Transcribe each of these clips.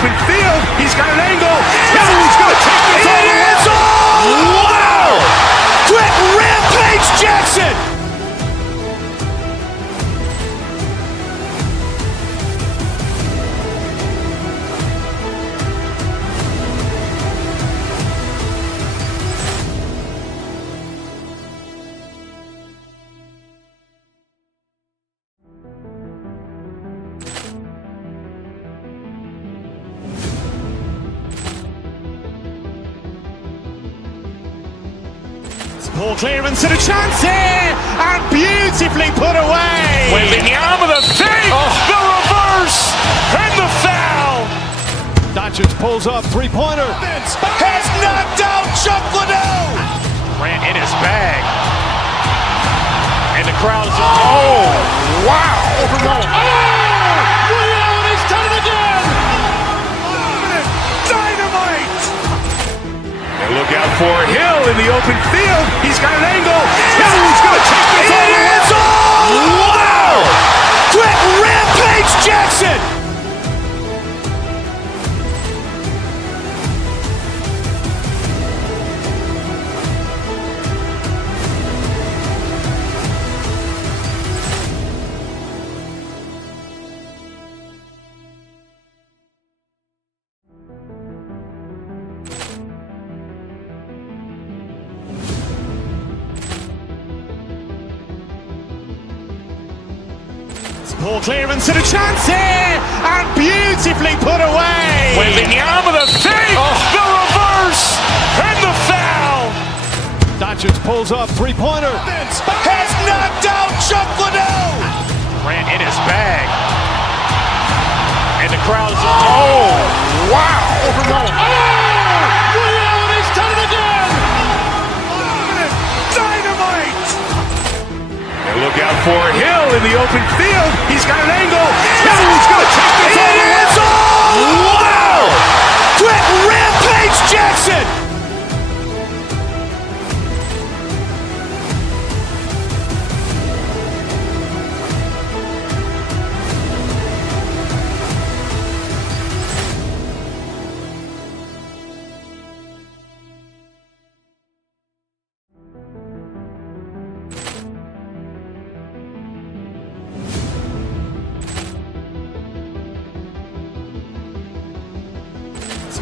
open field. He's got an angle. No, he's going to take this all the way. It is all! Wow! Quick Rampage Jackson! Ball clearance and a chance here, and beautifully put away. Waving the arm of the thing, the reverse, and the foul. Doncic pulls up, three-pointer. Has knocked out Chuck Liddell. Ran in his bag. And the crowd is, oh, wow. He's done it again. Dynamite. Look out for Hill in the open field. He's got an angle. No, he's going to take this all the way. It is all! Wow! Quick Rampage Jackson! Ball clearance and a chance here, and beautifully put away. Waving the arm of the thing, the reverse, and the foul. Doncic pulls up, three-pointer. Has knocked out Chuck Liddell. Ran in his bag. And the crowd is, oh, wow. He's done it again. Dynamite. Look out for Hill in the open field. He's got an angle. No, he's going to take this all the way. It is all! Wow! Quick Rampage Jackson!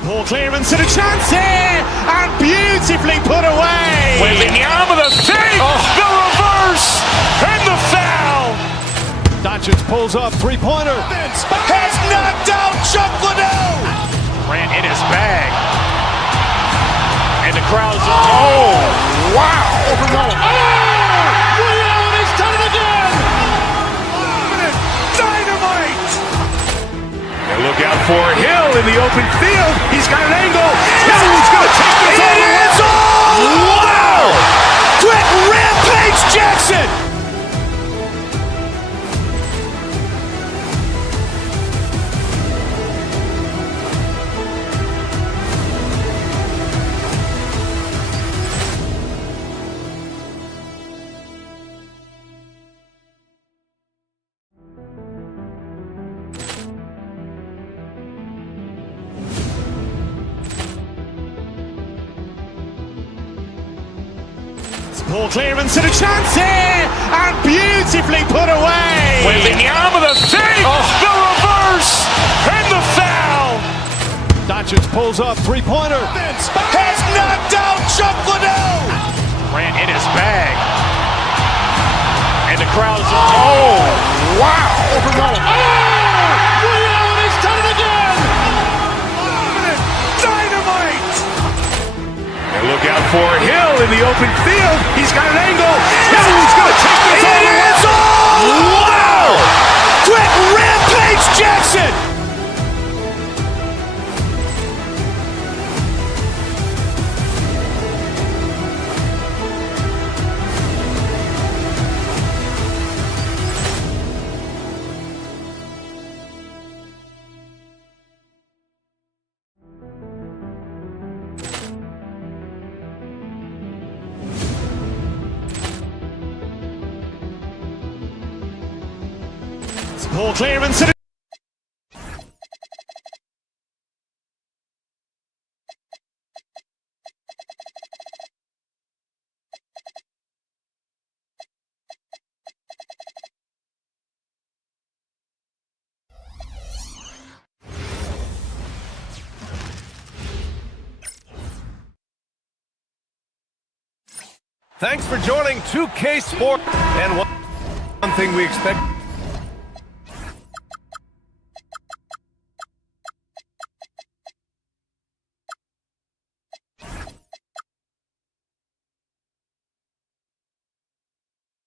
Ball clearance and a chance here, and beautifully put away. Waving the arm of the thing, the reverse, and the foul. Doncic pulls up, three-pointer. Has knocked out Chuck Liddell. Ran in his bag. And the crowd is, oh, wow. He's done it again. Dynamite. Look out for Hill in the open field. He's got an angle. No, he's going to take this all the way. It is all! Wow! Quick Rampage Jackson! Ball clearance and a chance here, and beautifully put away. Waving the arm of the thing, the reverse, and the foul. Doncic pulls up, three-pointer. Has knocked out Chuck Liddell. Ran in his bag. And the crowd is, oh, wow. He's done it again. Dynamite. Look out for Hill in the open field. He's got an angle. No, he's going to take this all the way. It is all! Wow! Quick Rampage Jackson! Ball clearance and Thanks for joining 2K Sport. And one thing we expect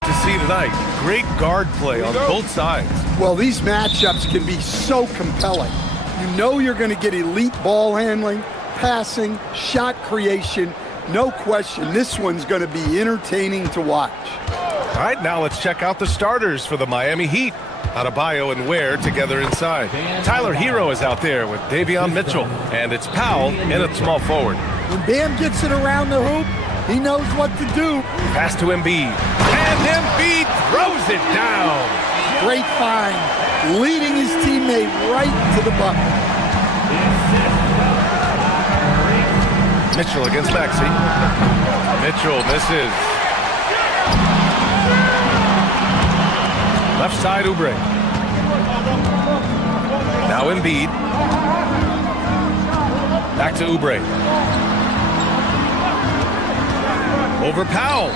to see tonight, great guard play on both sides. Well, these matchups can be so compelling. You know you're going to get elite ball handling, passing, shot creation. No question, this one's going to be entertaining to watch. All right, now let's check out the starters for the Miami Heat. Adebayo and Ware together inside. Tyler Hero is out there with Davion Mitchell, and it's Powell in at small forward. When Bam gets it around the hoop, he knows what to do. Pass to Embiid, and Embiid throws it down. Great find, leading his teammate right to the bucket. Mitchell against Maxey. Mitchell misses. Left side, Oubre. Now Embiid. Back to Oubre. Over Powell.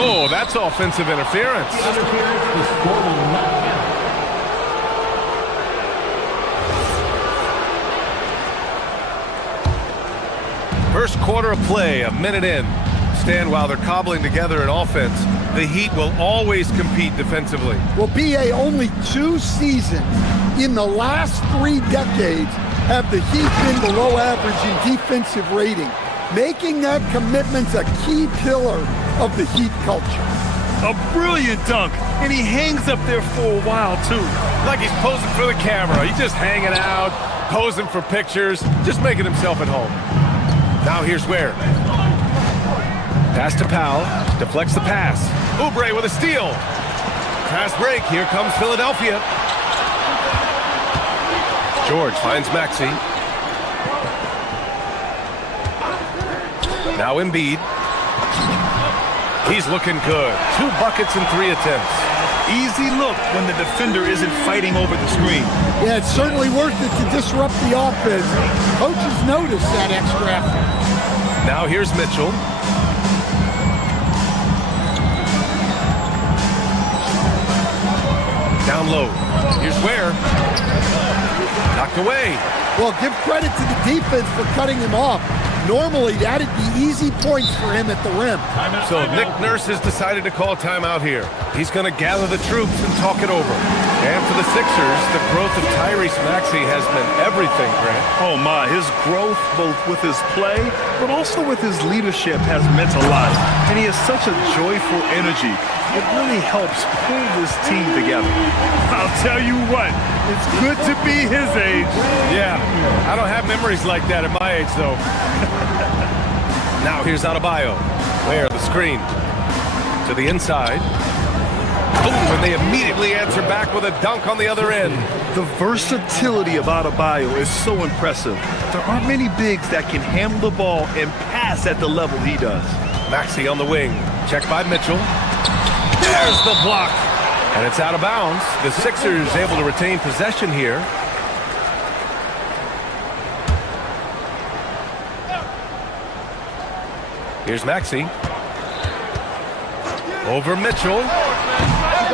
Oh, that's offensive interference. First quarter of play, a minute in. Stan, while they're cobbling together an offense, the Heat will always compete defensively. Well, BA, only 2 seasons in the last 3 decades have the Heat been below average in defensive rating, making that commitment a key pillar of the Heat culture. A brilliant dunk, and he hangs up there for a while, too. Like he's posing for the camera. He's just hanging out, posing for pictures, just making himself at home. Now here's Ware. Pass to Powell, deflects the pass. Oubre with a steal. Fast break, here comes Philadelphia. George finds Maxey. Now Embiid. He's looking good. 2 buckets in 3 attempts. Easy look when the defender isn't fighting over the screen. Yeah, it's certainly worth it to disrupt the offense. Coaches notice that extra effort. Now here's Mitchell. Down low. Here's Ware. Knocked away. Well, give credit to the defense for cutting him off. Normally, that'd be easy points for him at the rim. So Nick Nurse has decided to call timeout here. He's going to gather the troops and talk it over. And for the Sixers, the growth of Tyrese Maxey has meant everything, Grant. Oh my, his growth both with his play, but also with his leadership has meant a lot. And he has such a joyful energy. It really helps pull this team together. I'll tell you what, it's good to be his age. Yeah, I don't have memories like that at my age, though. Now here's Adebayo. Where the screen to the inside. Boom, and they immediately answer back with a dunk on the other end. The versatility of Adebayo is so impressive. There aren't many bigs that can handle the ball and pass at the level he does. Maxey on the wing. Checked by Mitchell. There's the block. And it's out of bounds. The Sixers able to retain possession here. Here's Maxey. Over Mitchell.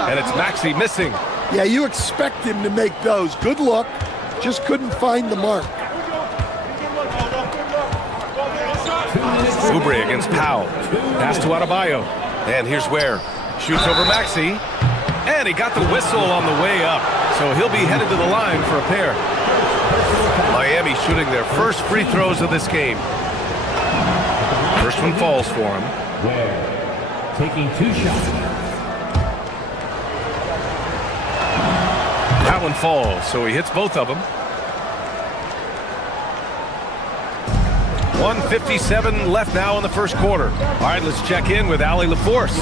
And it's Maxey missing. Yeah, you expect him to make those. Good look. Just couldn't find the mark. Oubre against Powell. Pass to Adebayo. And here's Ware. Shoots over Maxey. And he got the whistle on the way up. So he'll be headed to the line for a pair. Miami shooting their first free throws of this game. First one falls for him. Ware taking 2 shots. That one falls, so he hits both of them. 1:57 left now in the first quarter. All right, let's check in with Allie LaForce.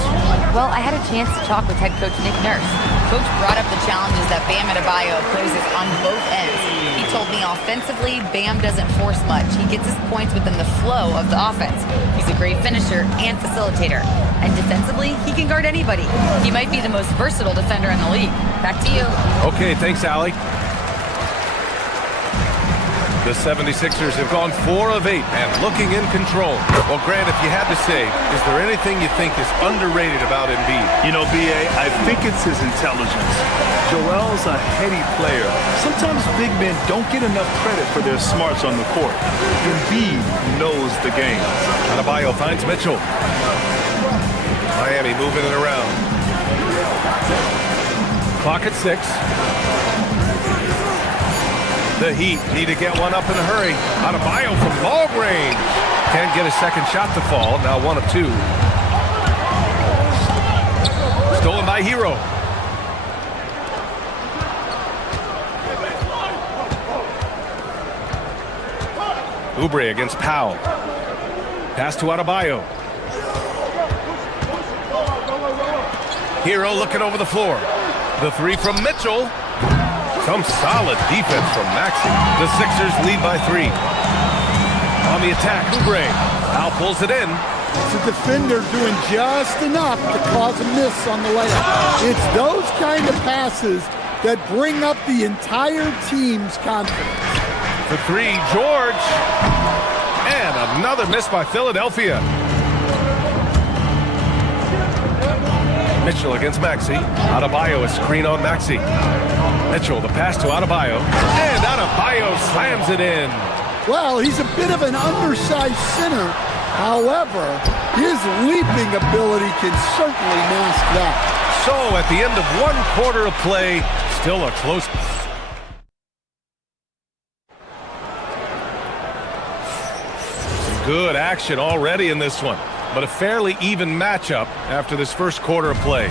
Well, I had a chance to talk with head coach Nick Nurse. Coach brought up the challenges that Bam Adebayo poses on both ends. He told me offensively, Bam doesn't force much. He gets his points within the flow of the offense. He's a great finisher and facilitator. And defensively, he can guard anybody. He might be the most versatile defender in the league. Back to you. Okay, thanks, Allie. The 76ers have gone 4 of 8 and looking in control. Well, Grant, if you had to say, is there anything you think is underrated about Embiid? You know, B.A., I think it's his intelligence. Joel's a heady player. Sometimes big men don't get enough credit for their smarts on the court. Embiid knows the game. Adebayo finds Mitchell. Miami moving it around. Clock at 6. The Heat need to get one up in a hurry. Adebayo from long range. Can't get a second shot to fall. Now 1 of 2. Stolen by Hero. Oubre against Powell. Pass to Adebayo. Hero looking over the floor. The 3 from Mitchell. Some solid defense from Maxey. The Sixers lead by 3. On the attack, Oubre. Powell pulls it in. It's a defender doing just enough to cause a miss on the layup. It's those kind of passes that bring up the entire team's confidence. For 3, George. And another miss by Philadelphia. Mitchell against Maxey. Adebayo, a screen on Maxey. Mitchell, the pass to Adebayo. And Adebayo slams it in. Well, he's a bit of an undersized center. However, his leaping ability can certainly mask that. So, at the end of 1 quarter of play, still a close. Some good action already in this one, but a fairly even matchup after this first quarter of play.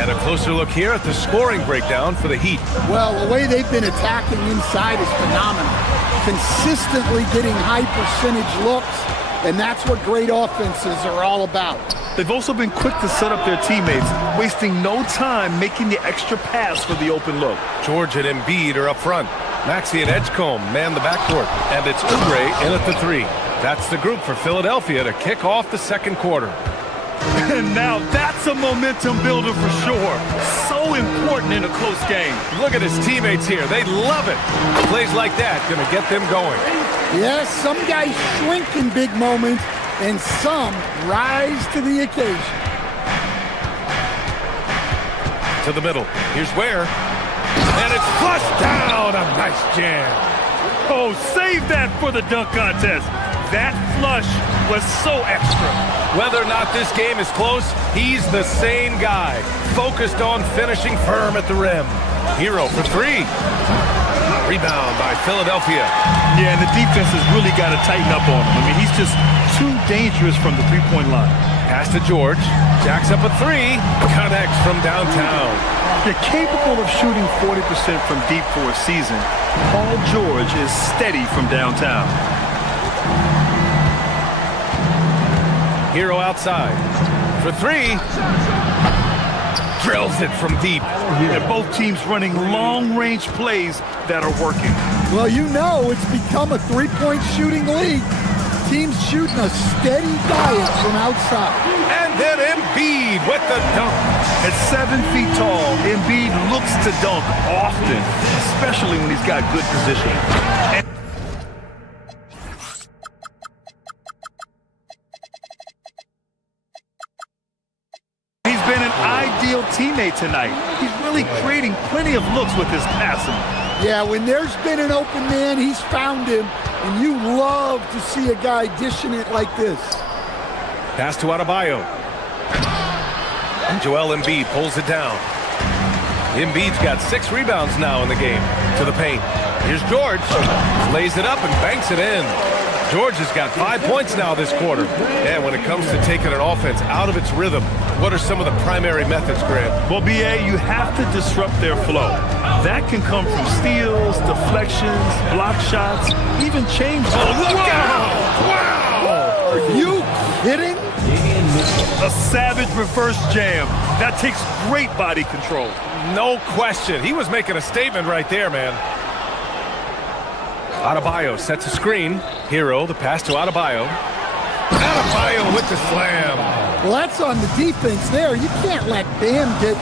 And a closer look here at the scoring breakdown for the Heat. Well, the way they've been attacking inside is phenomenal. Consistently getting high percentage looks, and that's what great offenses are all about. They've also been quick to set up their teammates, wasting no time making the extra pass for the open look. George and Embiid are up front. Maxey and Edgecombe man the backcourt, and it's Oubre in at the 3. That's the group for Philadelphia to kick off the second quarter. And now that's a momentum builder for sure. So important in a close game. Look at his teammates here. They love it. Plays like that going to get them going. Yes, some guys shrink in big moments, and some rise to the occasion. To the middle. Here's Ware. And it's flushed down. A nice jam. Oh, save that for the dunk contest. That flush was so extra. Whether or not this game is close, he's the same guy. Focused on finishing firm at the rim. Hero for 3. Rebound by Philadelphia. Yeah, and the defense has really got to tighten up on him. I mean, he's just too dangerous from the three-point line. Pass to George. Jacks up a 3. Connects from downtown. They're capable of shooting 40% from deep for a season. Paul George is steady from downtown. Hero outside. For 3. Drills it from deep. And both teams running long-range plays that are working. Well, you know it's become a three-point shooting league. Teams shooting a steady diet from outside. And then Embiid with the dunk. At 7 feet tall, Embiid looks to dunk often, especially when he's got good positioning. He's been an ideal teammate tonight. He's really creating plenty of looks with his passing. Yeah, when there's been an open man, he's found him, and you love to see a guy dishing it like this. Pass to Adebayo. And Joel Embiid pulls it down. Embiid's got 6 rebounds now in the game. To the paint. Here's George. Lays it up and banks it in. George has got 5 points now this quarter. And when it comes to taking an offense out of its rhythm, what are some of the primary methods, Grant? Well, B.A., you have to disrupt their flow. That can come from steals, deflections, block shots, even change. Oh, look out! Wow! Are you kidding? A savage reverse jam. That takes great body control. No question. He was making a statement right there, man. Adebayo sets a screen. Hero, the pass to Adebayo. Adebayo with the slam. Well, that's on the defense there. You can't let Bam get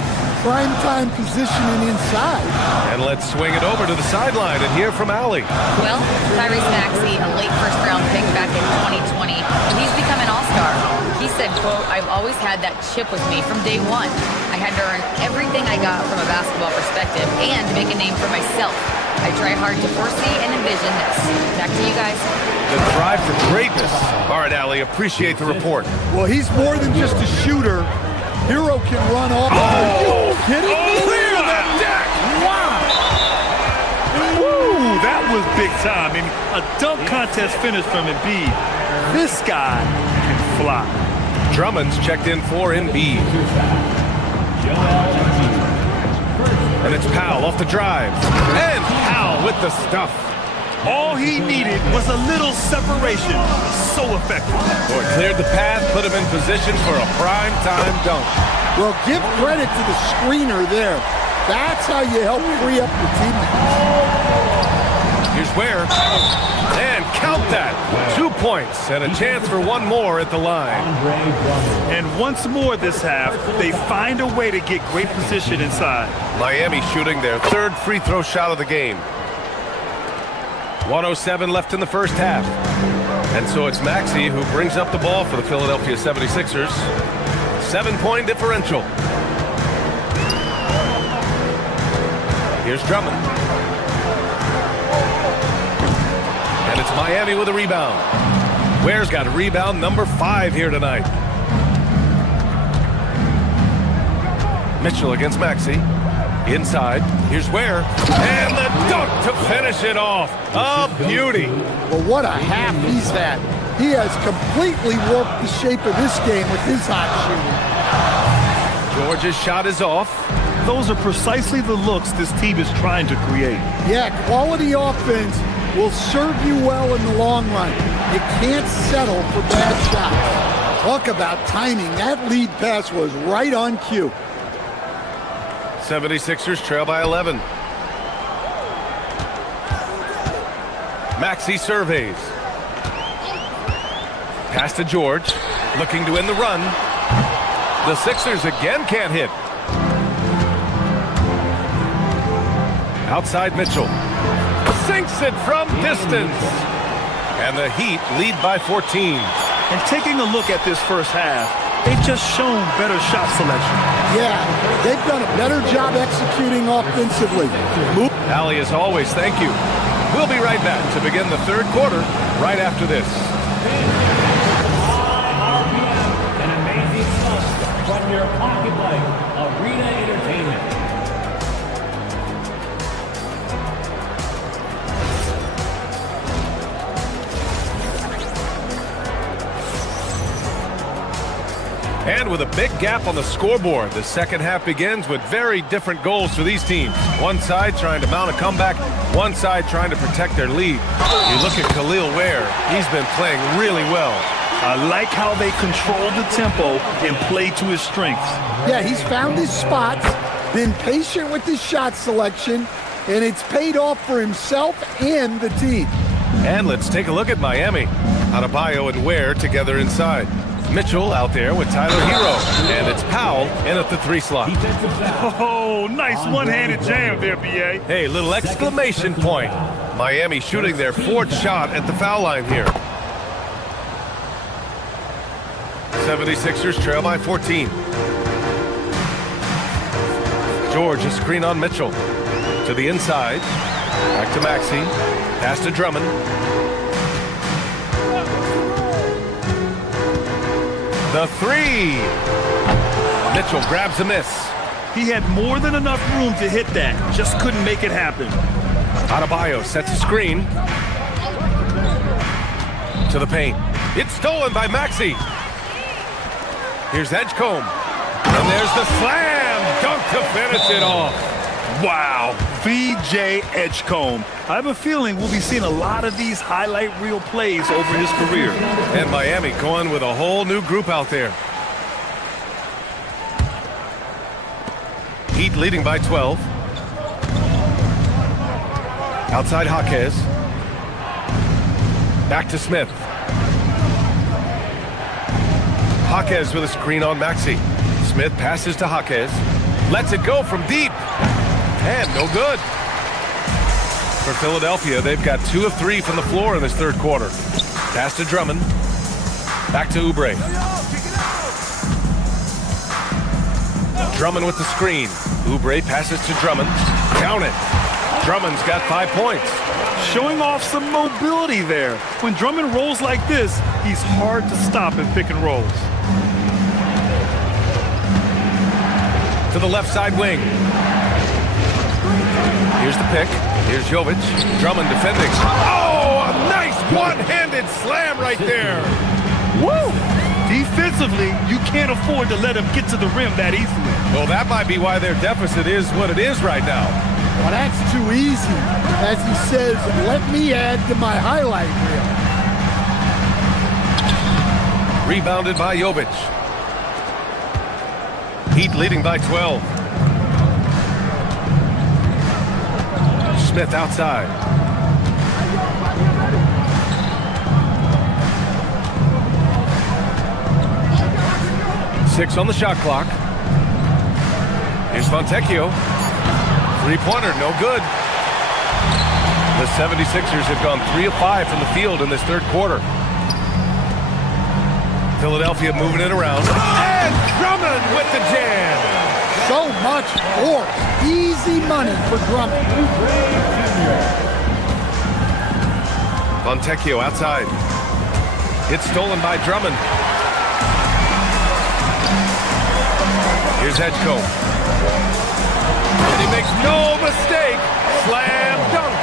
primetime positioning inside. And let's swing it over to the sideline and hear from Allie. Well, Tyrese Maxey, a late first-round pick back in 2020, he's become an all-star. He said, quote, "I've always had that chip with me from day one. I had to earn everything I got from a basketball perspective and make a name for myself. I try hard to foresee and envision this." Back to you guys. The drive for greatness. All right, Allie, appreciate the report. Well, he's more than just a shooter. Hero can run off. Are you kidding me? Clear the deck! Wow! Woo! That was big time. I mean, a dunk contest finish from Embiid. This guy can fly. Drummond's checked in for Embiid. And it's Powell off the drive. And Powell with the stuff. All he needed was a little separation. So effective. Boy, cleared the path, put him in position for a prime-time dunk. Well, give credit to the screener there. That's how you help free up your teammates. Here's Ware. And count that. 2 points and a chance for one more at the line. And once more this half, they find a way to get great position inside. Miami shooting their third free throw shot of the game. 1:07 left in the first half. And so it's Maxey who brings up the ball for the Philadelphia 76ers. 7-point differential. Here's Drummond. And it's Miami with a rebound. Ware's got a rebound number 5 here tonight. Mitchell against Maxey. Inside, here's Ware, and the dunk to finish it off. A beauty. Well, what a half he's had. He has completely warped the shape of this game with his hot shooting. George's shot is off. Those are precisely the looks this team is trying to create. Yeah, quality offense will serve you well in the long run. You can't settle for bad shots. Talk about timing. That lead pass was right on cue. 76ers trail by 11. Maxey surveys. Pass to George, looking to end the run. The Sixers again can't hit. Outside Mitchell. Sinks it from distance. And the Heat lead by 14. And taking a look at this first half, they've just shown better shot selection. Yeah, they've done a better job executing offensively. Allie, as always, thank you. We'll be right back to begin the third quarter right after this. An amazing stuff from your pocket light, Arena Entertainment. And with a big gap on the scoreboard, the second half begins with very different goals for these teams. One side trying to mount a comeback, one side trying to protect their lead. You look at Khalil Ware, he's been playing really well. I like how they control the tempo and play to his strengths. Yeah, he's found his spots, been patient with his shot selection, and it's paid off for himself and the team. And let's take a look at Miami. Adebayo and Ware together inside. Mitchell out there with Tyler Hero. And it's Powell in at the 3 slot. Oh, nice one-handed jam there, B.A. Hey, little exclamation point. Miami shooting their 4th shot at the foul line here. 76ers trail by 14. George, a screen on Mitchell. To the inside. Back to Maxey. Pass to Drummond. The 3. Mitchell grabs a miss. He had more than enough room to hit that. Just couldn't make it happen. Adebayo sets a screen. To the paint. It's stolen by Maxey. Here's Edgecombe. And there's the slam dunk to finish it off. Wow, V.J. Edgecombe. I have a feeling we'll be seeing a lot of these highlight reel plays over his career. And Miami going with a whole new group out there. Heat leading by 12. Outside Jaquez. Back to Smith. Jaquez with a screen on Maxey. Smith passes to Jaquez. Lets it go from deep. And no good. For Philadelphia, they've got 2 of 3 from the floor in this third quarter. Pass to Drummond. Back to Oubre. Drummond with the screen. Oubre passes to Drummond. Count it. Drummond's got 5 points. Showing off some mobility there. When Drummond rolls like this, he's hard to stop in pick and rolls. To the left side wing. Here's the pick. Here's Jovic. Drummond defending. Oh, a nice one-handed slam right there. Woo! Defensively, you can't afford to let him get to the rim that easily. Well, that might be why their deficit is what it is right now. Well, that's too easy. As he says, let me add to my highlight reel. Rebounded by Jovic. Heat leading by 12. Smith outside. Six on the shot clock. Here's Fontecchio. Three-pointer, no good. The 76ers have gone 3 of 5 from the field in this third quarter. Philadelphia moving it around. And Drummond with the jam. So much force. Easy money for Drummond. Fontecchio outside. It's stolen by Drummond. Here's Edgecombe. And he makes no mistake. Slam dunk.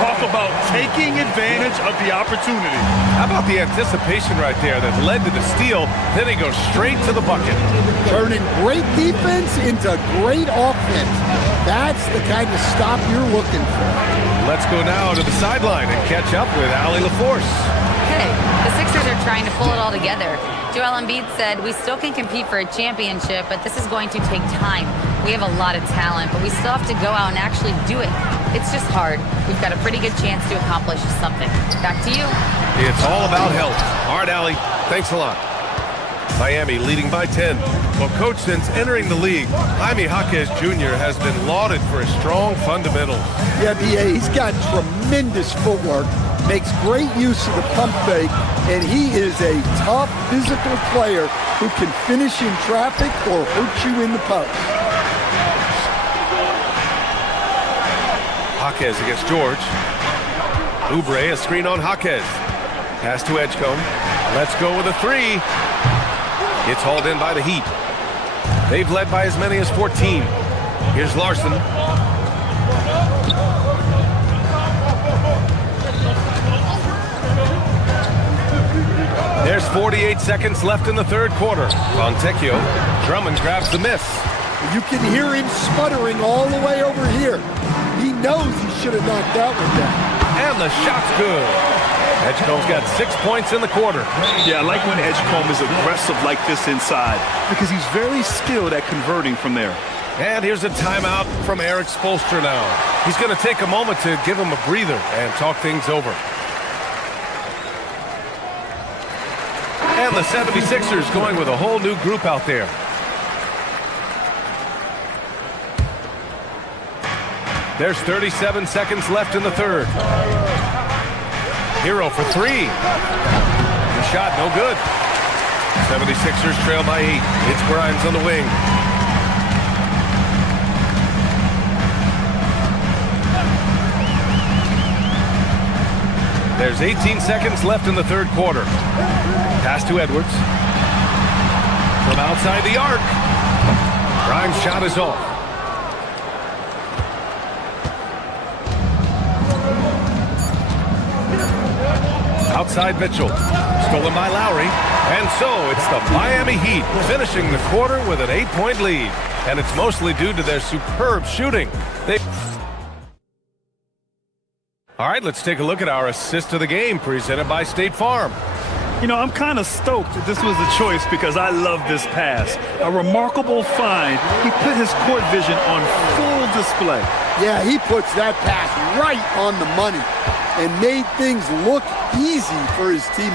Talk about taking advantage of the opportunity. How about the anticipation right there that led to the steal? Then he goes straight to the bucket. Turning great defense into great offense. That's the kind of stop you're looking for. Let's go now to the sideline and catch up with Allie LaForce. Hey, the Sixers are trying to pull it all together. Joel Embiid said, we still can compete for a championship, but this is going to take time. We have a lot of talent, but we still have to go out and actually do it. It's just hard. We've got a pretty good chance to accomplish something. Back to you. It's all about health. All right, Allie, thanks a lot. Miami leading by 10. Well, coach, since entering the league, Jaime Jaquez Jr. has been lauded for his strong fundamentals. Yeah, B.A., he's got tremendous footwork, makes great use of the pump fake, and he is a tough physical player who can finish in traffic or hurt you in the post. Jaquez against George. Oubre, a screen on Jaquez. Pass to Edgecombe. Let's go with a three. It's hauled in by the Heat. They've led by as many as 14. Here's Larson. There's 48 seconds left in the third quarter. Fontecchio. Drummond grabs the miss. You can hear him sputtering all the way over here. He knows he should have knocked that one down. And the shot's good. Edgecombe's got 6 points in the quarter. Yeah, I like when Edgecombe is aggressive like this inside because he's very skilled at converting from there. And here's a timeout from Eric Spoelstra now. He's going to take a moment to give him a breather and talk things over. And the 76ers going with a whole new group out there. There's 37 seconds left in the third. Hero for three. The shot, no good. 76ers trail by 8. It's Grimes on the wing. There's 18 seconds left in the third quarter. Pass to Edwards. From outside the arc. Grimes' shot is off. Outside Mitchell. Stolen by Lowry. And so it's the Miami Heat finishing the quarter with an 8-point lead. And it's mostly due to their superb shooting. All right, let's take a look at our assist of the game presented by State Farm. You know, I'm kind of stoked that this was a choice because I love this pass. A remarkable find. He put his court vision on full display. Yeah, he puts that pass right on the money and made things look easy for his team.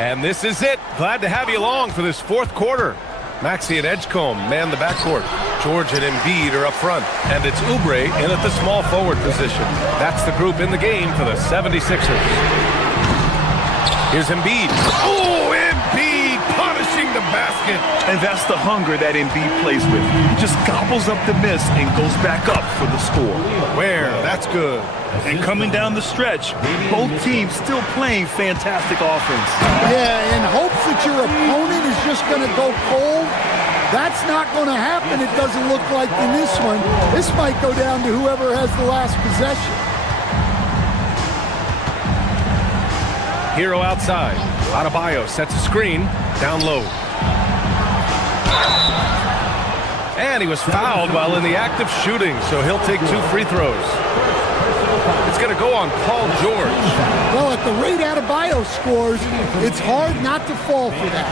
And this is it. Glad to have you along for this fourth quarter. Maxey and Edgecombe man the backcourt. George and Embiid are up front. And it's Oubre in at the small forward position. That's the group in the game for the 76ers. Here's Embiid. Oh, Embiid punishing the basket. And that's the hunger that Embiid plays with. He just gobbles up the miss and goes back up for the score. Where? That's good. And coming down the stretch, both teams still playing fantastic offense. Yeah, in hopes that your opponent is just going to go cold. That's not going to happen, it doesn't look like in this one. This might go down to whoever has the last possession. Hero outside. Adebayo sets a screen. Down low. And he was fouled while in the act of shooting, so he'll take 2 free throws. It's going to go on Paul George. Well, at the rate Adebayo scores, it's hard not to fall for that.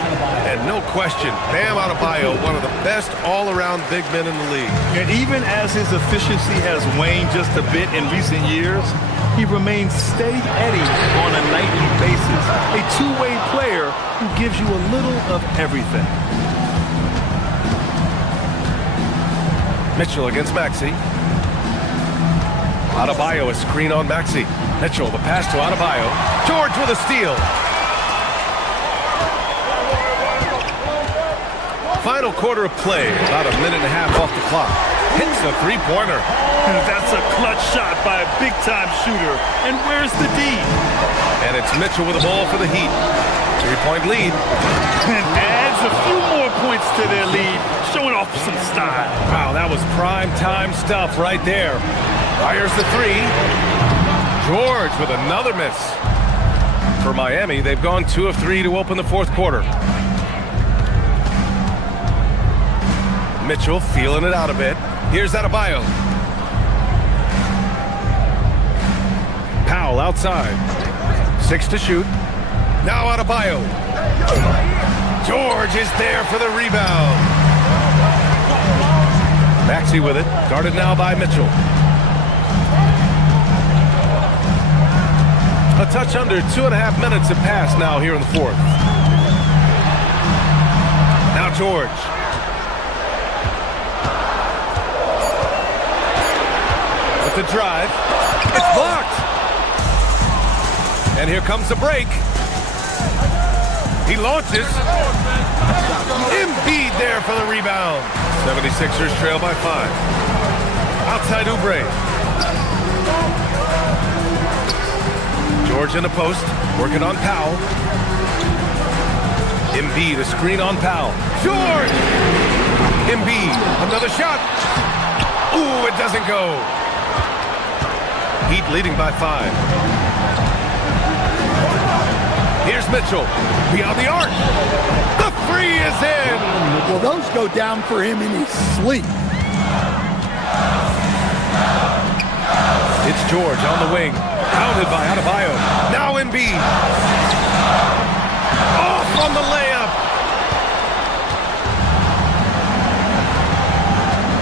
And no question, Bam Adebayo, one of the best all-around big men in the league. And even as his efficiency has waned just a bit in recent years, he remains steady on a nightly basis. A two-way player who gives you a little of everything. Mitchell against Maxey. Adebayo a screen on Maxey. Mitchell, the pass to Adebayo. George with a steal. Final quarter of play, about a minute and a half off the clock. Hits a three-pointer. That's a clutch shot by a big-time shooter. And where's the D? And it's Mitchell with the ball for the Heat. 3-point lead. And adds a few more points to their lead, showing off some style. Wow, that was prime-time stuff right there. Fires the three. George with another miss. For Miami, they've gone 2 of 3 to open the fourth quarter. Mitchell feeling it out a bit. Here's Adebayo. Powell outside. 6 to shoot. Now Adebayo. George is there for the rebound. Maxey with it. Guarded now by Mitchell. A touch under 2.5 minutes have passed now here in the fourth. Now George. With the drive. It's blocked. And here comes the break. He launches. Embiid there for the rebound. 76ers trail by 5. Outside Oubre. George in the post, working on Powell. Embiid, a screen on Powell. George! Embiid, another shot. Ooh, it doesn't go. Heat leading by 5. Here's Mitchell, beyond the arc. The three is in. Well, those go down for him in his sleep. It's George on the wing. Pounded by Adebayo. Now Embiid. Off on the layup.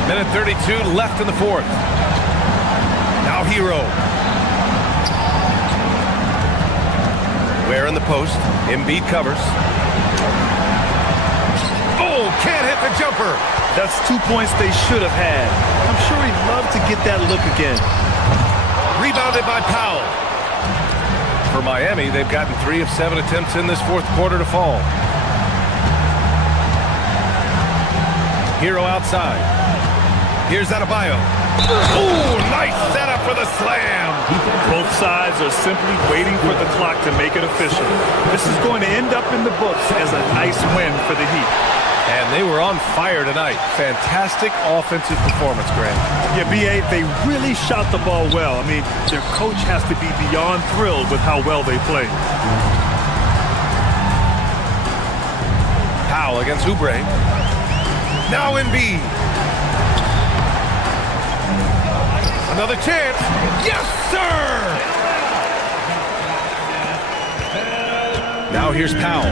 Minute 32 left in the fourth. Now Hero. Ware in the post. Embiid covers. Oh, can't hit the jumper. That's 2 points they should have had. I'm sure he'd love to get that look again. Rebounded by Powell. For Miami, they've gotten 3 of 7 attempts in this fourth quarter to fall. Hero outside. Here's Adebayo. Ooh, nice setup for the slam. Both sides are simply waiting for the clock to make it official. This is going to end up in the books as a nice win for the Heat. And they were on fire tonight. Fantastic offensive performance, Grant. Yeah, B.A., they really shot the ball well. I mean, their coach has to be beyond thrilled with how well they play. Powell against Oubre. Now Embiid. Another chance. Yes, sir! Now here's Powell.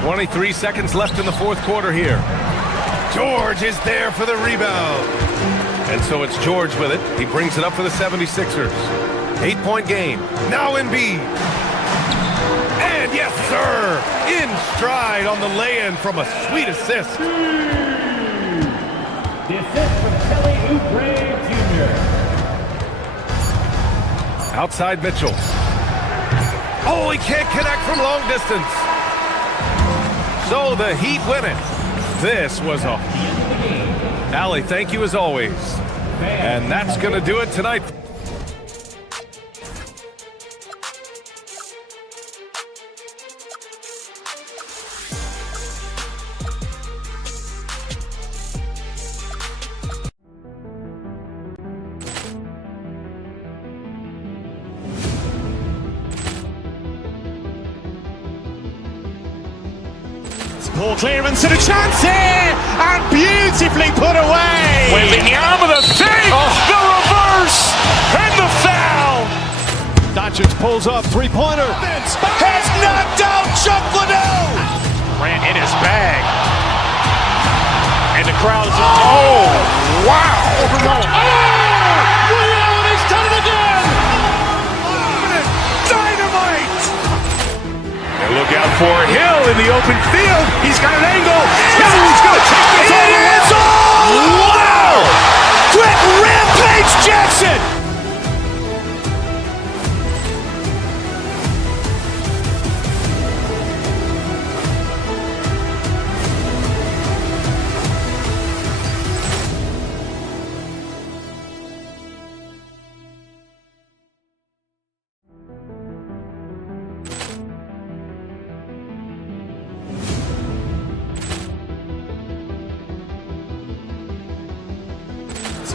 .23 seconds left in the fourth quarter here. George is there for the rebound. And so it's George with it. He brings it up for the 76ers. 8-point game. Now Embiid. And yes, sir, in stride on the lay-in from a sweet assist. The assist from Kelly Oubre Jr. Outside Mitchell. Oh, he can't connect from long distance. So the Heat win it. This was a... Allie, thank you as always. And that's going to do it tonight. Poor clearance and a chance here, and beautifully put away. Wembanyama the save, the reverse, and the foul. Doncic pulls up, three-pointer. Has knocked out Chuck Liddell. Grant in his bag. And the crowd is... Oh, wow. He's done it again. Dynamite. And look out for Hill in the open field. He's got an angle. He's going to take this all the way. Wow. Quick Rampage Jackson.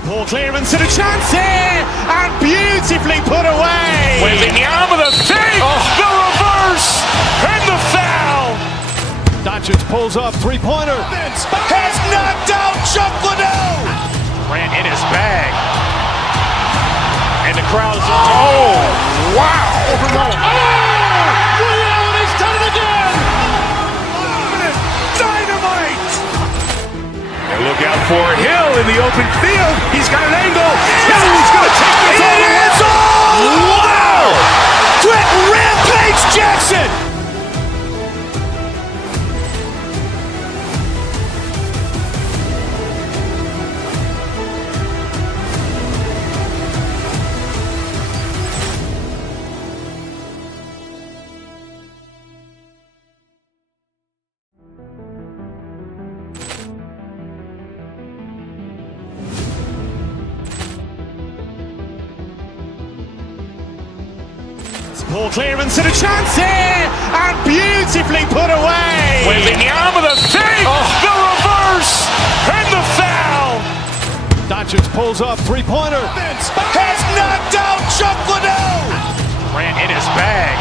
Poor clearance and a chance here, and beautifully put away. Wembanyama the save, the reverse, and the foul. Doncic pulls up, three-pointer. Has knocked out Chuck Liddell. Grant in his bag. And the crowd is... Oh, wow. He's done it again. Dynamite. And look out for Hill in the open field. He's got an angle. He's going to take this all the way. Wow. Quick Rampage Jackson. Poor clearance and a chance here, and beautifully put away. Wembanyama the save, the reverse, and the foul. Doncic pulls up, three-pointer. Has knocked out Chuck Liddell. Grant in his bag.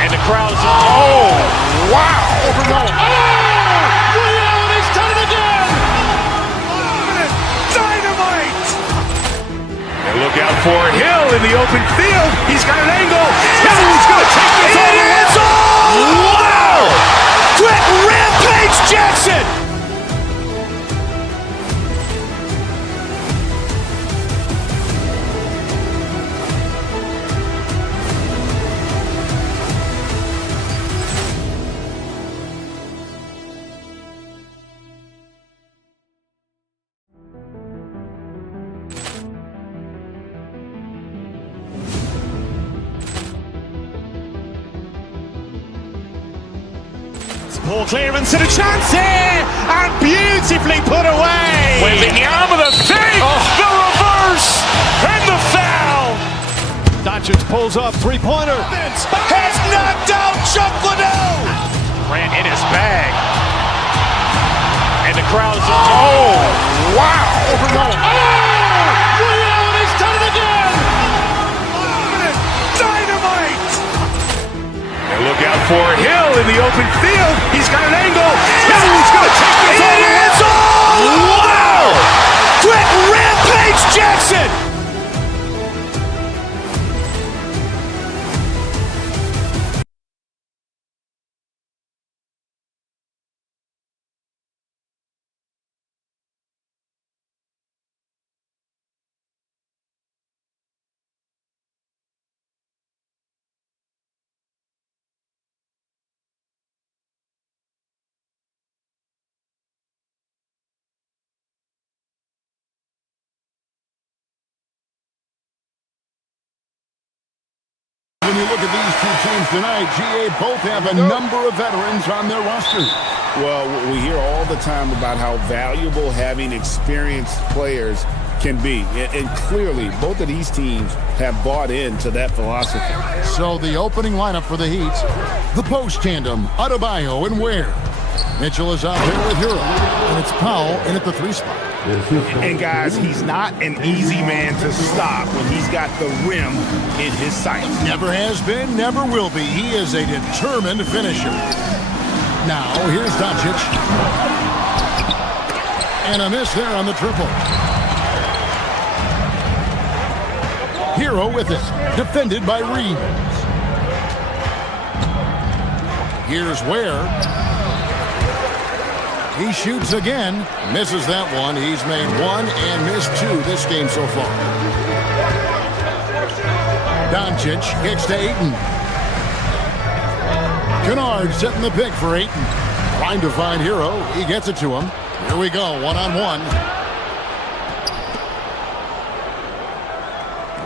And the crowd is... Oh, wow. He's done it again. Dynamite. And look out for Hill in the open field. He's got an angle. He's going to take this all the way. Wow. Quick Rampage Jackson. Poor clearance and a chance here, and beautifully put away. Wembanyama the save, the reverse, and the foul. Doncic pulls up, three-pointer. Has knocked out Chuck Liddell. Grant in his bag. And the crowd is... Oh, wow. He's done it again. Dynamite. And look out for Hill in the open field. He's got an angle. He's going to take this all the way. Wow. Quick Rampage Jackson. when you look at these two teams tonight, GA both have a number of veterans on their roster. Well, we hear all the time about how valuable having experienced players can be. And clearly, both of these teams have bought into that philosophy. So the opening lineup for the Heat, the post tandem, Adebayo and Ware. Mitchell is out there with Hero, and it's Powell in at the 3 spot. And guys, he's not an easy man to stop when he's got the rim in his sights. Never has been, never will be. He is a determined finisher. Now, here's Doncic. And a miss there on the triple. Hero with it, defended by Reeves. Here's Ware. He shoots again, misses that one. He's made 1 and missed 2 this game so far. Doncic kicks to Ayton. Kennard setting the pick for Ayton. Trying to find Hero. He gets it to him. Here we go, one-on-one.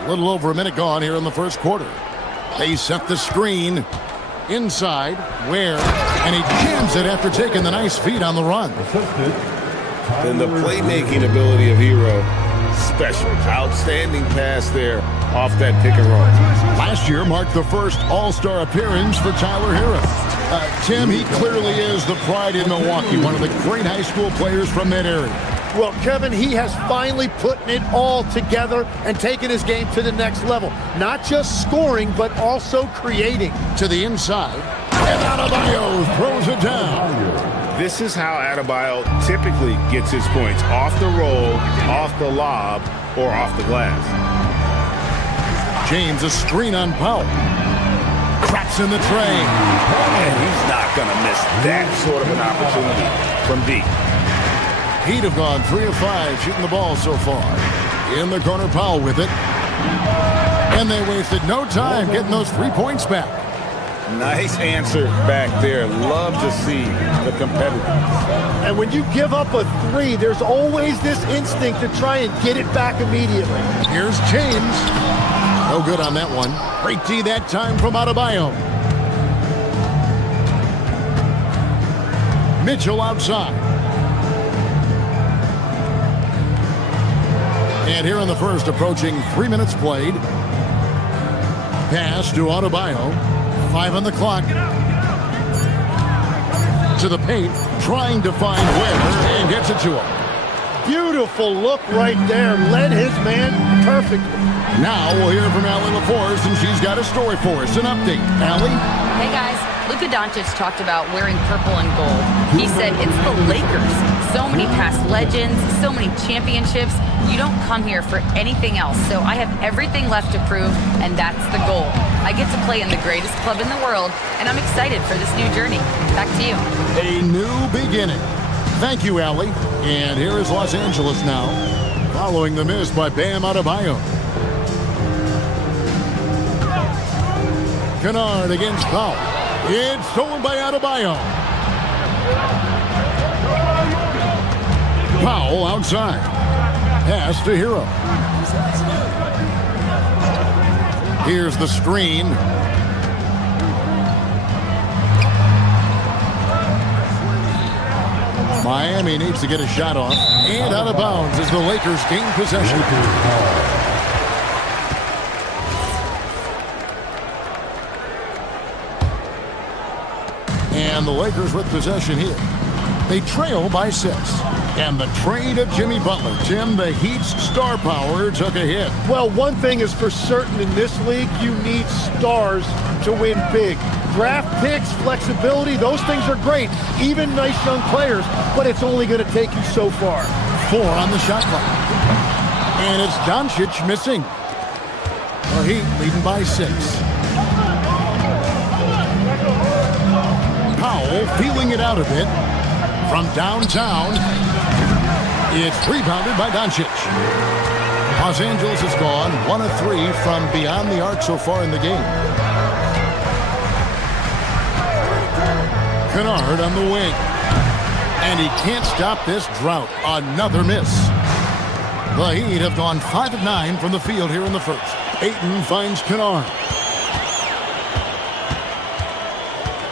A little over a minute gone here in the first quarter. They set the screen. Inside, Ware, and he jams it after taking the nice feed on the run. And the playmaking ability of Hero, special. Outstanding pass there off that pick and roll. Last year marked the first All-Star appearance for Tyler Hero. Tim, he clearly is the pride in Milwaukee, one of the great high school players from that area. Well, Kevin, he has finally put it all together and taken his game to the next level. Not just scoring, but also creating. To the inside, and Adebayo throws it down. This is how Adebayo typically gets his points. Off the roll, off the lob, or off the glass. James, a screen on Powell. Cracks in the tray. And he's not going to miss that sort of an opportunity from deep. He'd have gone 3 of 5 shooting the ball so far. In the corner, Powell with it. And they wasted no time getting those 3 points back. Nice answer back there. Love to see the competitiveness. And when you give up a 3, there's always this instinct to try and get it back immediately. Here's James. No good on that one. Great D that time from Adebayo. Mitchell outside. And here in the first, approaching 3 minutes played. Pass to Adebayo. 5 on the clock. To the paint, trying to find Ware, and gets it to him. Beautiful look right there. Led his man perfectly. Now we'll hear from Allie LaForce, and she's got a story for us. An update. Allie? Hey guys, Luka Doncic talked about wearing purple and gold. He said it's the Lakers. So many past legends, so many championships. You don't come here for anything else. So I have everything left to prove, and that's the goal. I get to play in the greatest club in the world, and I'm excited for this new journey. Back to you. A new beginning. Thank you, Allie. And here is Los Angeles now, following the miss by Bam Adebayo. Kennard against Powell. It's stolen by Adebayo. Powell outside. Pass to Hero. Here's the screen. Miami needs to get a shot off. And out of bounds as the Lakers gain possession. And the Lakers with possession here. They trail by 6. And the trade of Jimmy Butler. Tim, the Heat's star power took a hit. Well, one thing is for certain in this league, you need stars to win big. Draft picks, flexibility, those things are great. Even nice young players, but it's only going to take you so far. 4 on the shot clock. And it's Doncic missing. The Heat leading by 6. Powell feeling it out a bit. From downtown, it's rebounded by Doncic. Los Angeles has gone 1 of 3 from beyond the arc so far in the game. Kennard on the wing. And he can't stop this drought. Another miss. The Heat have gone 5 of 9 from the field here in the first. Ayton finds Kennard.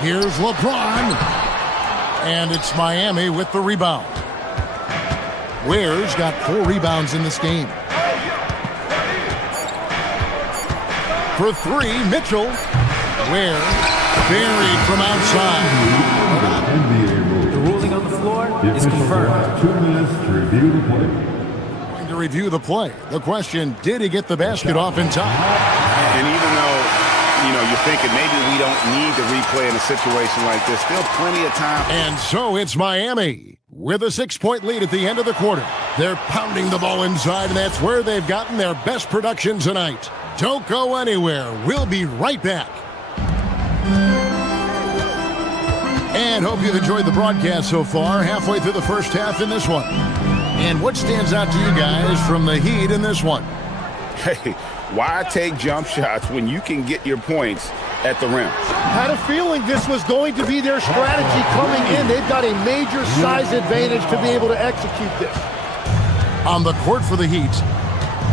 Here's LeBron. And it's Miami with the rebound. Ware's got 4 rebounds in this game. For 3, Mitchell. Ware buried from outside. The ruling on the floor is confirmed. 2 minutes to review the play. Going to review the play. The question, did he get the basket off in time? And even though, you're thinking maybe we don't need to replay in a situation like this, still plenty of time. And so it's Miami with a 6-point lead at the end of the quarter. They're pounding the ball inside, and that's where they've gotten their best production tonight. Don't go anywhere. We'll be right back. And hope you've enjoyed the broadcast so far, halfway through the first half in this one. And what stands out to you guys from the Heat in this one? Hey, why take jump shots when you can get your points at the rim? Had a feeling this was going to be their strategy coming in. They've got a major size advantage to be able to execute this. On the court for the Heat,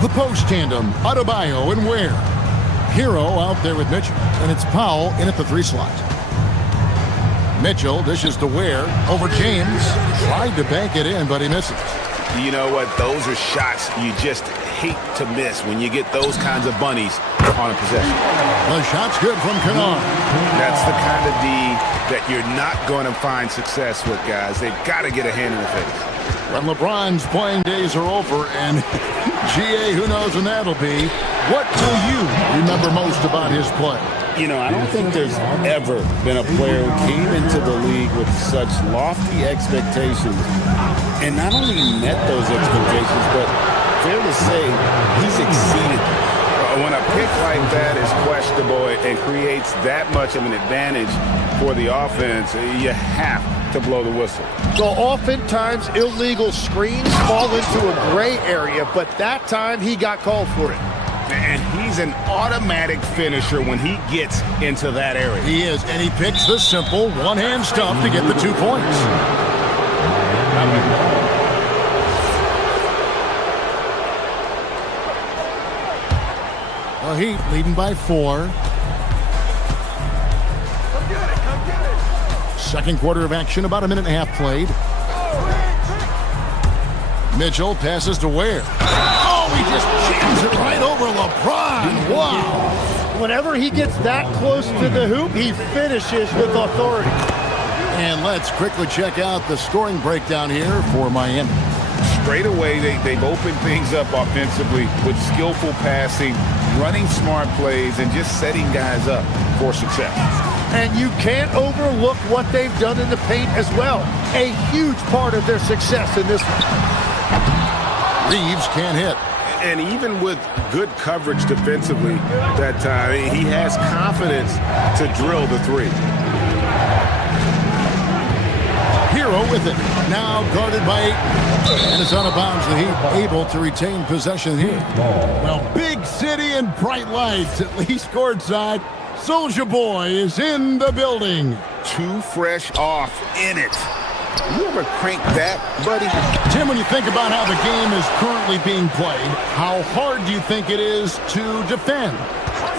the post tandem, Adebayo and Ware. Hero out there with Mitchell, and it's Powell in at the 3 slot. Mitchell dishes to Ware over James. Tried to bank it in, but he misses. You know what? Those are shots you just hate to miss when you get those kinds of bunnies on a possession. The shot's good from Kennard. That's the kind of D that you're not going to find success with, guys. They've got to get a hand in the face. When LeBron's playing days are over, and GA, who knows when that'll be, what will you remember most about his play? I don't think there's ever been a player who came into the league with such lofty expectations and not only met those expectations, but fair to say he's exceeded them. When a pick like that is questionable and creates that much of an advantage for the offense, you have to blow the whistle. So oftentimes illegal screens fall into a gray area, but that time he got called for it. And he's an automatic finisher when he gets into that area. He is, and he picks the simple one-hand stuff to get the 2 points. The Heat leading by 4. Second quarter of action, about a minute and a half played. Mitchell passes to Ware. Oh, he just jams it right over LeBron. Wow. Whenever he gets that close to the hoop, he finishes with authority. And let's quickly check out the scoring breakdown here for Miami. Straight away, they've opened things up offensively with skillful passing, running smart plays, and just setting guys up for success. And you can't overlook what they've done in the paint as well. A huge part of their success in this one. Reeves can't hit. And even with good coverage defensively that time, he has confidence to drill the 3. Hero with it. Now guarded by 8. And it's out of bounds. The Heat able to retain possession here. Well, big city and bright lights, at least courtside. Soulja Boy is in the building. 2 fresh off in it. You ever crank that, buddy? Tim, when you think about how the game is currently being played, how hard do you think it is to defend?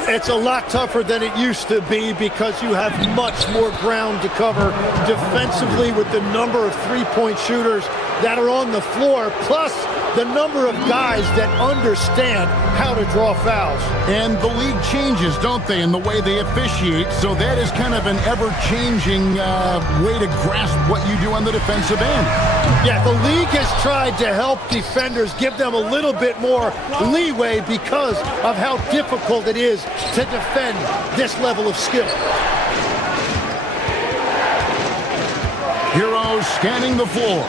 It's a lot tougher than it used to be because you have much more ground to cover defensively with the number of three-point shooters that are on the floor, plus the number of guys that understand how to draw fouls. And the league changes, don't they, in the way they officiate, so that is kind of an ever-changing way to grasp what you do on the defensive end. Yeah, the league has tried to help defenders, give them a little bit more leeway because of how difficult it is to defend this level of skill. Heroes scanning the floor.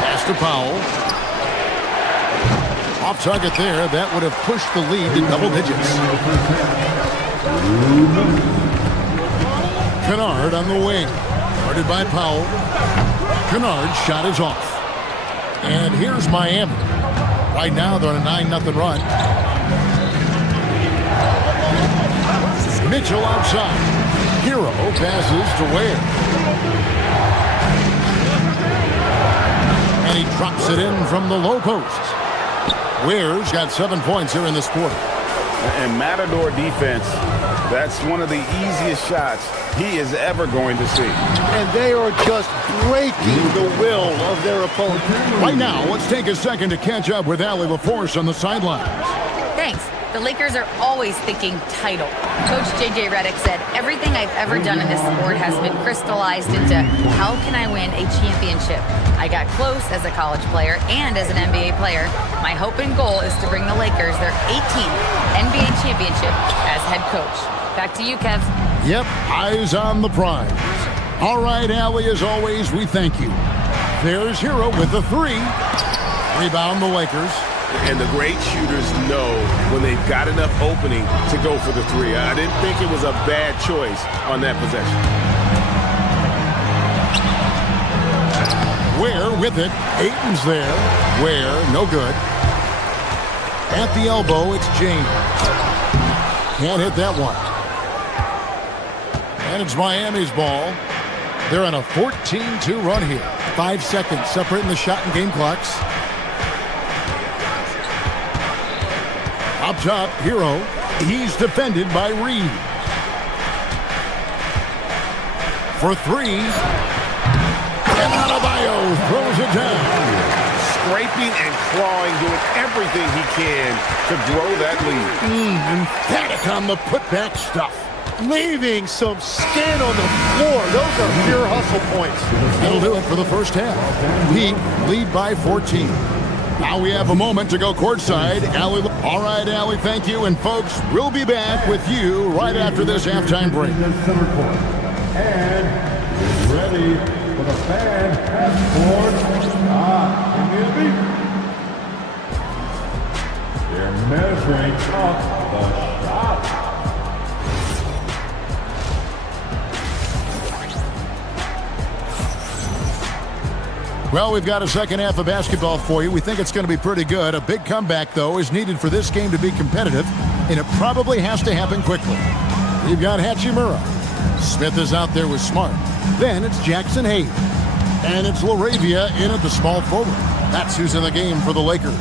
Pass to Powell. Off target there. That would have pushed the lead to double digits. Kennard on the wing. Guarded by Powell. Kennard's shot is off. And here's Miami. Right now they're on a 9-0 run. Mitchell outside. Hero passes to Ware. And he drops it in from the low post. Ware's got 7 points here in this quarter. And Matador defense That's one of the easiest shots he is ever going to see. And they are just breaking the will of their opponent. Right now, let's take a second to catch up with Allie LaForce on the sidelines. Thanks. The Lakers are always thinking title. Coach J.J. Redick said, everything I've ever done in this sport has been crystallized into how can I win a championship? I got close as a college player and as an NBA player. My hope and goal is to bring the Lakers their 18th NBA championship as head coach. Back to you, Kev. Yep, eyes on the prize. All right, Allie, as always, we thank you. There's Hero with the 3. Rebound the Lakers. And the great shooters know when they've got enough opening to go for the 3. I didn't think it was a bad choice on that possession. Ware with it. Ayton's there. Ware, no good. At the elbow, it's James. Can't hit that one. And it's Miami's ball. They're on a 14-2 run here. 5 seconds separating the shot and game clocks. Up top, Hero. He's defended by Reed. For 3. And Adebayo throws it down. Scraping and clawing, doing everything he can to grow that lead. Emphatic on the putback stuff. Leaving some skin on the floor. Those are pure hustle points. That'll do it for the first half. Heat lead by 14. Now we have a moment to go courtside. Allie. All right, Allie, thank you. And folks, we'll be back with you right after this halftime break. And is ready for the fan half-court shot. They're measuring up the shot. Well, we've got a second half of basketball for you. We think it's going to be pretty good. A big comeback, though, is needed for this game to be competitive, and it probably has to happen quickly. We've got Hachimura. Smith is out there with Smart. Then it's Jackson Hayes. And it's LaRavia in at the small forward. That's who's in the game for the Lakers.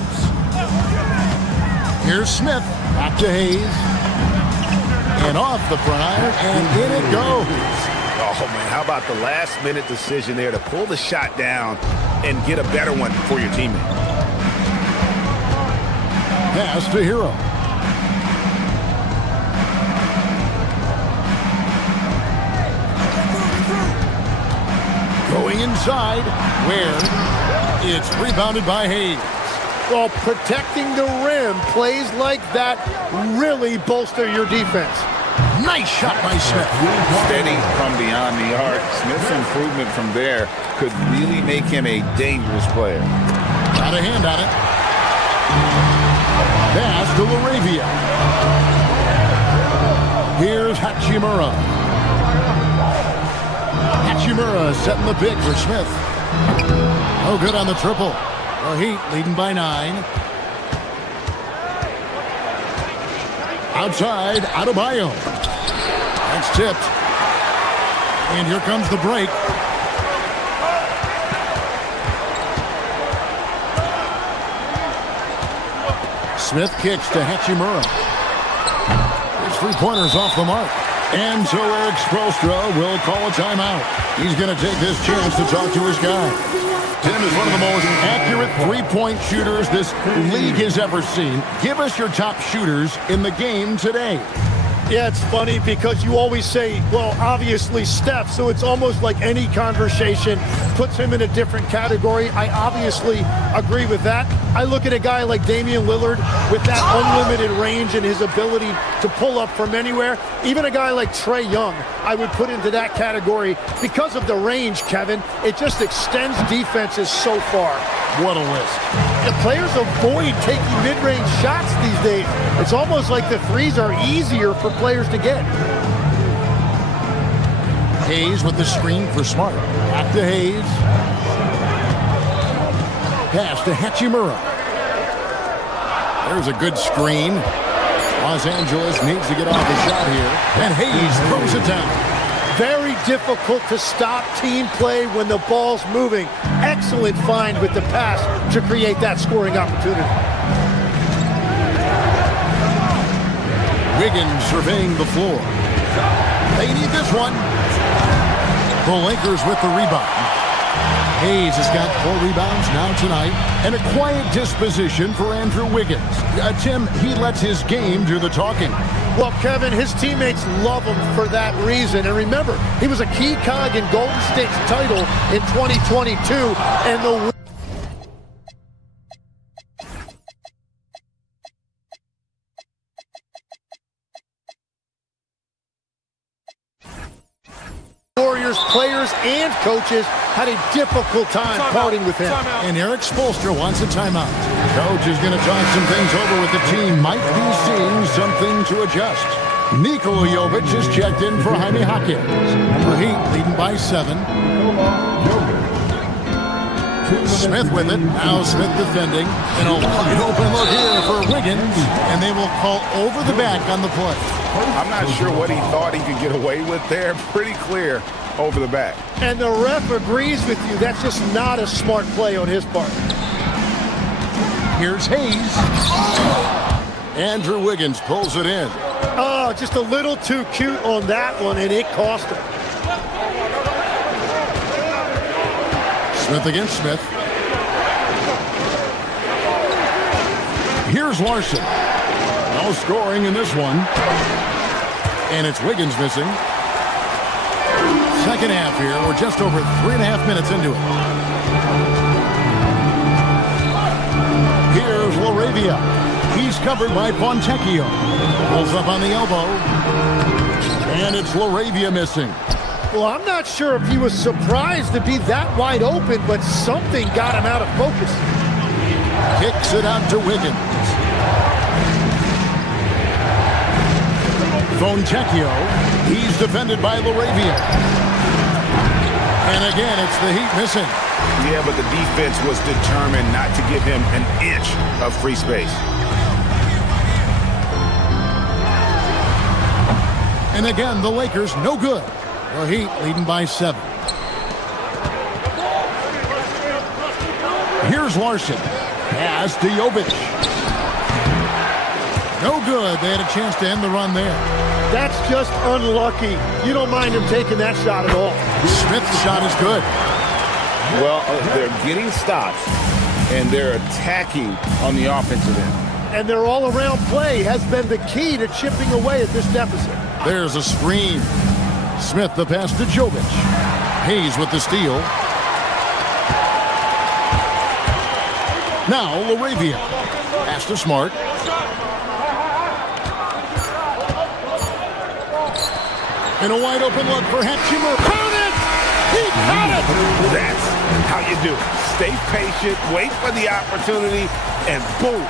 Here's Smith. Back to Hayes. And off the prior, and in it goes. Oh, man, how about the last-minute decision there to pull the shot down and get a better one for your teammate? Pass to Hero. Going inside, where it's rebounded by Hayes. Well, protecting the rim, plays like that really bolster your defense. Nice shot by Smith. Steady from beyond the arc. Smith's improvement from there could really make him a dangerous player. Got a hand on it. Pass to LaRavia. Here's Hachimura. Hachimura setting the pick for Smith. Oh, good on the triple. The Heat leading by 9. Outside, Adebayo. That's tipped. And here comes the break. Smith kicks to Hachimura. His 3-pointers off the mark. And so Eric Spoelstra will call a timeout. He's going to take this chance to talk to his guy. Tim is one of the most accurate three-point shooters this league has ever seen. Give us your top shooters in the game today. Yeah, it's funny because you always say, well, obviously Steph, so it's almost like any conversation puts him in a different category. I obviously agree with that. I look at a guy like Damian Lillard with that unlimited range and his ability to pull up from anywhere. Even a guy like Trae Young, I would put into that category because of the range, Kevin. It just extends defenses so far. What a list. The players avoid taking mid-range shots these days. It's almost like the threes are easier for players to get. Hayes with the screen for Smart. Back to Hayes. Pass to Hachimura. There's a good screen. Los Angeles needs to get off the shot here. And Hayes throws it down. Very difficult to stop team play when the ball's moving. Excellent find with the pass to create that scoring opportunity. Wiggins surveying the floor. They need this one. The Lakers with the rebound. Hayes has got 4 rebounds now tonight, and a quiet disposition for Andrew Wiggins. Tim, he lets his game do the talking. Well, Kevin, his teammates love him for that reason. And remember, he was a key cog in Golden State's title in 2022, and the Warriors players and coaches had a difficult time parting with him. And Eric Spoelstra wants a timeout. Coach is going to talk some things over with the team. Might be seeing something to adjust. Nikola Jovic is checked in for Jaime Jaquez. The Heat leading by 7. Smith with it. Now Smith defending. And a wide open look here for Wiggins. And they will call over the back on the play. I'm not sure what he thought he could get away with there. Pretty clear over the back. And the ref agrees with you. That's just not a smart play on his part. Here's Hayes. Andrew Wiggins pulls it in. Oh, just a little too cute on that one, and it cost him. Smith against Smith. Here's Larson. No scoring in this one. And it's Wiggins missing. Second half here. We're just over 3.5 minutes into it. Here's LaRavia. He's covered by Fontecchio. Pulls up on the elbow. And it's LaRavia missing. Well, I'm not sure if he was surprised to be that wide open, but something got him out of focus. Kicks it out to Wiggins. Fontecchio. He's defended by LaRavia. And again, it's the Heat missing. Yeah, but the defense was determined not to give him an inch of free space. And again, the Lakers no good. The Heat leading by 7. Here's Larson. Pass to Jovic. No good. They had a chance to end the run there. That's just unlucky. You don't mind him taking that shot at all. Smith's shot is good. Well, they're getting stops, and they're attacking on the offensive end. And their all-around play has been the key to chipping away at this deficit. There's a screen. Smith the pass to Jovic. Hayes with the steal. Now LaRavia. Pass to Smart. And a wide open look for Hatchimer. Count it! He got it! That's how you do it. Stay patient, wait for the opportunity, and boom.